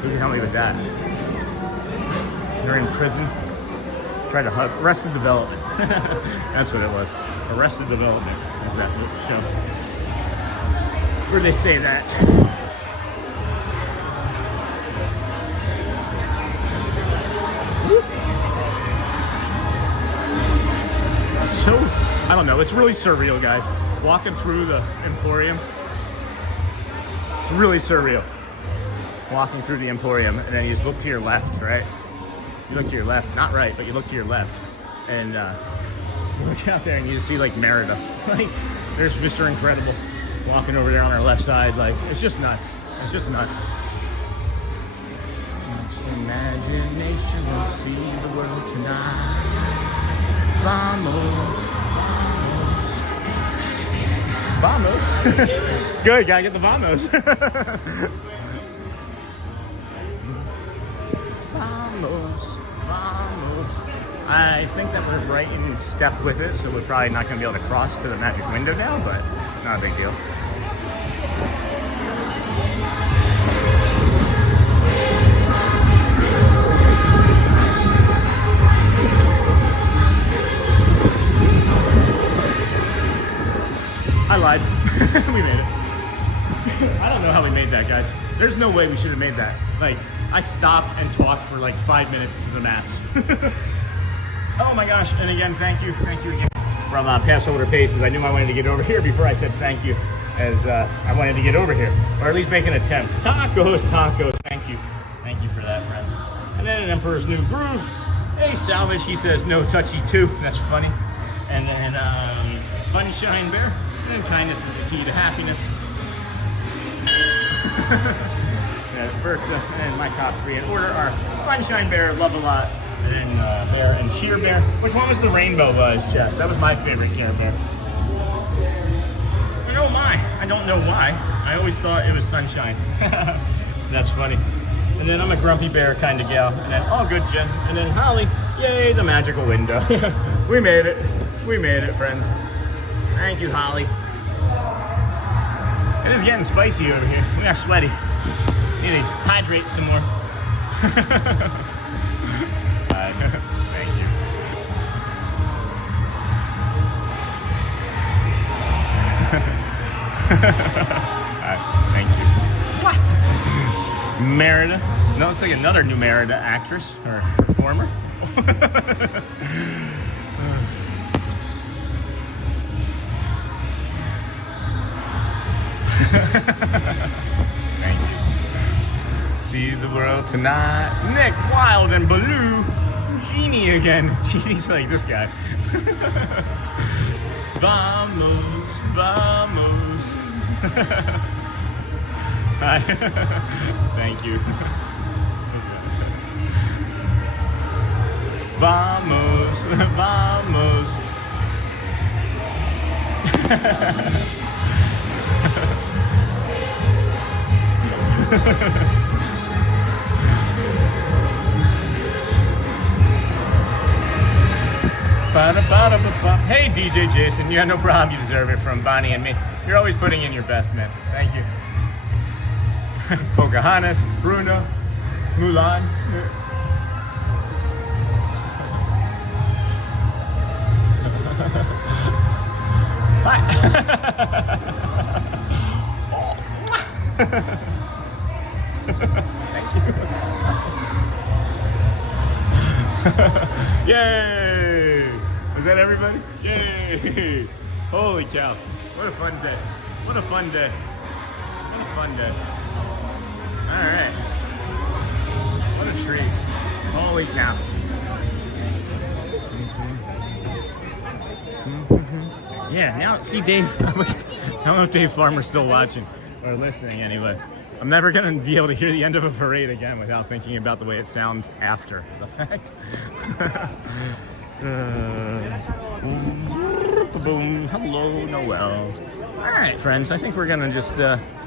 Who can help me with that? They're in prison. Try to hug. Arrested Development. That's what it was. Arrested Development is that show. Where they say that. I don't know. It's really surreal, guys. Walking through the Emporium. It's really surreal. Walking through the Emporium, and then you just look to your left, right? You look to your left, not right, but you look to your left, and you look out there and you just see like Merida. Like, there's Mr. Incredible walking over there on our left side. Like, it's just nuts. It's just nuts. Much imagination will see the world tonight. Vamos. Vamos. Good, gotta get the vamos. Vamos. Vamos. I think that we're right in step with it, so we're probably not going to be able to cross to the magic window now, but not a big deal. I lied. We made it. I don't know how we made that, guys. There's no way we should have made that. Like, I stopped and talked for like 5 minutes to the mats. Oh my gosh, and again, thank you again. From Pass Holder Paces, I knew I wanted to get over here before I said thank you, as I wanted to get over here, or at least make an attempt. Tacos, thank you for that, friends. And then an Emperor's New Groove, a Salvage, he says no touchy too, that's funny. And then Funny Shine Bear, and kindness is the key to happiness. That's Bertha, and my top 3 in order are Sunshine Bear, Love a Lot, and Bear and Cheer Bear. Which one was the Rainbow Chest? That was my favorite Care Bear. I don't know why. I always thought it was Sunshine. That's funny. And then I'm a Grumpy Bear kind of gal. And then all good, Jen. And then Holly, yay, the magical window. We made it. We made it, friends. Thank you, Holly. It is getting spicy over here. We are sweaty. Need to hydrate some more. Thank you. Thank you. Merida. No, it's like another new Merida actress or performer. Thank you. See the world tonight. Nick, Wild, and Baloo. Genie again. Genie's like this guy. Vamos, vamos. Hi. Thank you. Vamos, vamos. Hey DJ Jason, yeah, no problem, you deserve it from Bonnie and me. You're always putting in your best, man. Thank you. Pocahontas, Bruno, Mulan. Hi. Thank you. Yay! Was that everybody? Yay! Holy cow. What a fun day. What a fun day. What a fun day. Alright. What a treat. Holy cow. Yeah, now, see Dave, I don't know if Dave Farmer's still watching or listening anyway. I'm never going to be able to hear the end of a parade again without thinking about the way it sounds after the fact. Hello, Noel. Alright, friends, I think we're going to just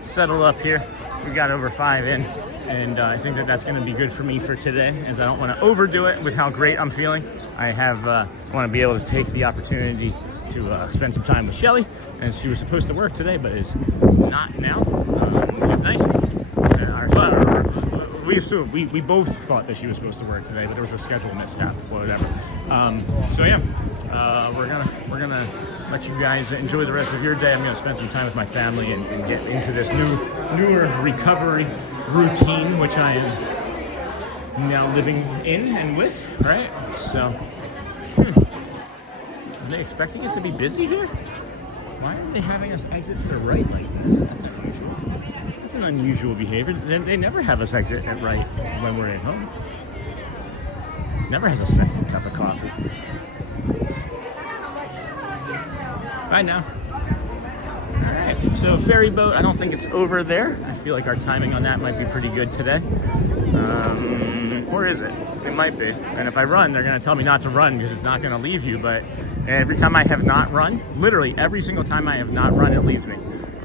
settle up here. We got over 5 in, and I think that's going to be good for me for today, as I don't want to overdo it with how great I'm feeling. I want to be able to take the opportunity to spend some time with Shelly, and she was supposed to work today, but is not now, which is nice. We both thought that she was supposed to work today, but there was a schedule mishap, whatever. So yeah, we're gonna let you guys enjoy the rest of your day. I'm gonna spend some time with my family and get into this newer recovery routine, which I am now living in and with, right? So. Are they expecting it to be busy here? Why are they having us exit to the right like that? That's unusual. That's an unusual behavior. They never have us exit at right when we're at home. Never has a second cup of coffee. Bye now. Alright, so ferry boat, I don't think it's over there. I feel like our timing on that might be pretty good today. Or is it? It might be. And if I run, they're going to tell me not to run because it's not going to leave you. But every time I have not run, literally every single time I have not run, it leaves me.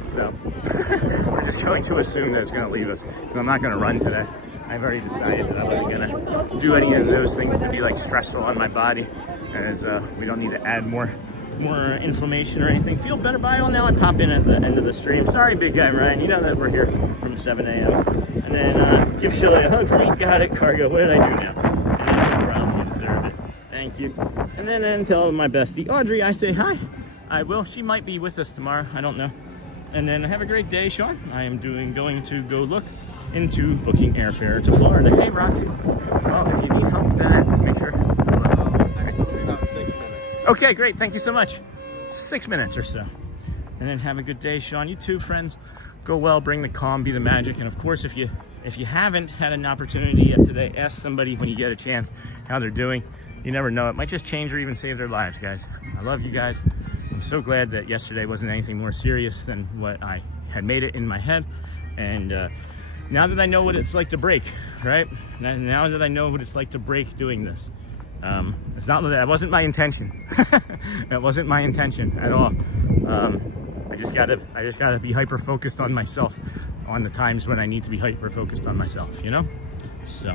So we're just going to assume that it's going to leave us. And I'm not going to run today. I've already decided that I wasn't going to do any of those things to be like stressful on my body, as we don't need to add more inflammation or anything. Feel better by all now. I pop in at the end of the stream. Sorry, big guy Ryan. You know that we're here from 7 a.m. And then give Shirley a hug for me. Got it, Cargo. What did I do now? No problem. You deserve it. Thank you. And then tell my bestie Audrey I say hi. I will. She might be with us tomorrow. I don't know. And then have a great day, Sean. I am going to go look into booking airfare to Florida. Hey, Roxy. Well, if you need help with that, make sure. About 6 minutes. Okay, great. Thank you so much. 6 minutes or so. And then have a good day, Sean. You too, friends. Go well, bring the calm, be the magic. And of course, if you haven't had an opportunity yet today, ask somebody when you get a chance how they're doing. You never know. It might just change or even save their lives, guys. I love you guys. I'm so glad that yesterday wasn't anything more serious than what I had made it in my head. And now that I know what it's like to break, right? Now that I know what it's like to break doing this. It's not that wasn't my intention. That wasn't my intention at all. I just gotta be hyper focused on myself on the times when I need to be hyper focused on myself, you know? So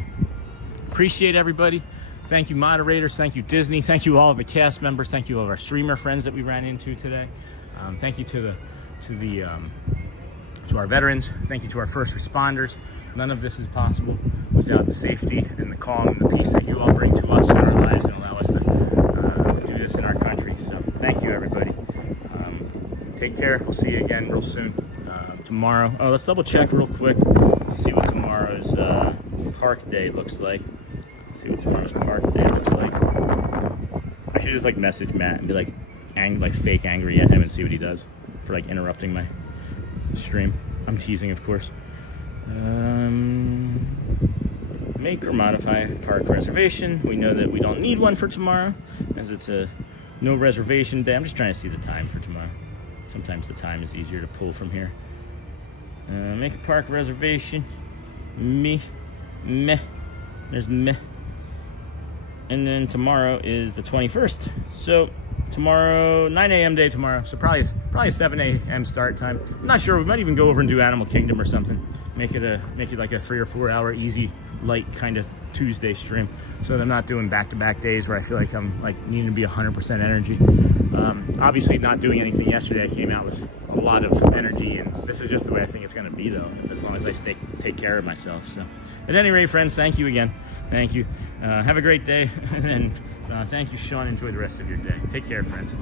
appreciate everybody. Thank you, moderators. Thank you, Disney. Thank you, all of the cast members. Thank you, all of our streamer friends that we ran into today. Thank you to our veterans. Thank you to our first responders. None of this is possible without the safety and the calm and the peace that you all bring to us in our lives and allow us to do this in our country. So thank you, everybody. Take care. We'll see you again real soon. Tomorrow. Oh, let's double check real quick. See what tomorrow's park day looks like. See what tomorrow's park day looks like. I should just like message Matt and be like fake angry at him and see what he does for like interrupting my stream. I'm teasing, of course. Make or modify park reservation. We know that we don't need one for tomorrow as it's a no reservation day. I'm just trying to see the time for tomorrow. Sometimes the time is easier to pull from here. Make a park reservation. Meh. There's meh. And then tomorrow is the 21st. So tomorrow, 9 a.m. day tomorrow. So probably 7 a.m. start time. I'm not sure. We might even go over and do Animal Kingdom or something. Make it like a 3 or 4 hour easy, light kind of Tuesday stream. So that I'm not doing back-to-back days where I feel like I'm like needing to be 100% energy. Obviously not doing anything yesterday. I came out with a lot of energy, and this is just the way I think it's going to be, though, as long as I take care of myself. So at any rate, friends, thank you again. Thank you. Have a great day. And thank you, Sean. Enjoy the rest of your day. Take care, friends.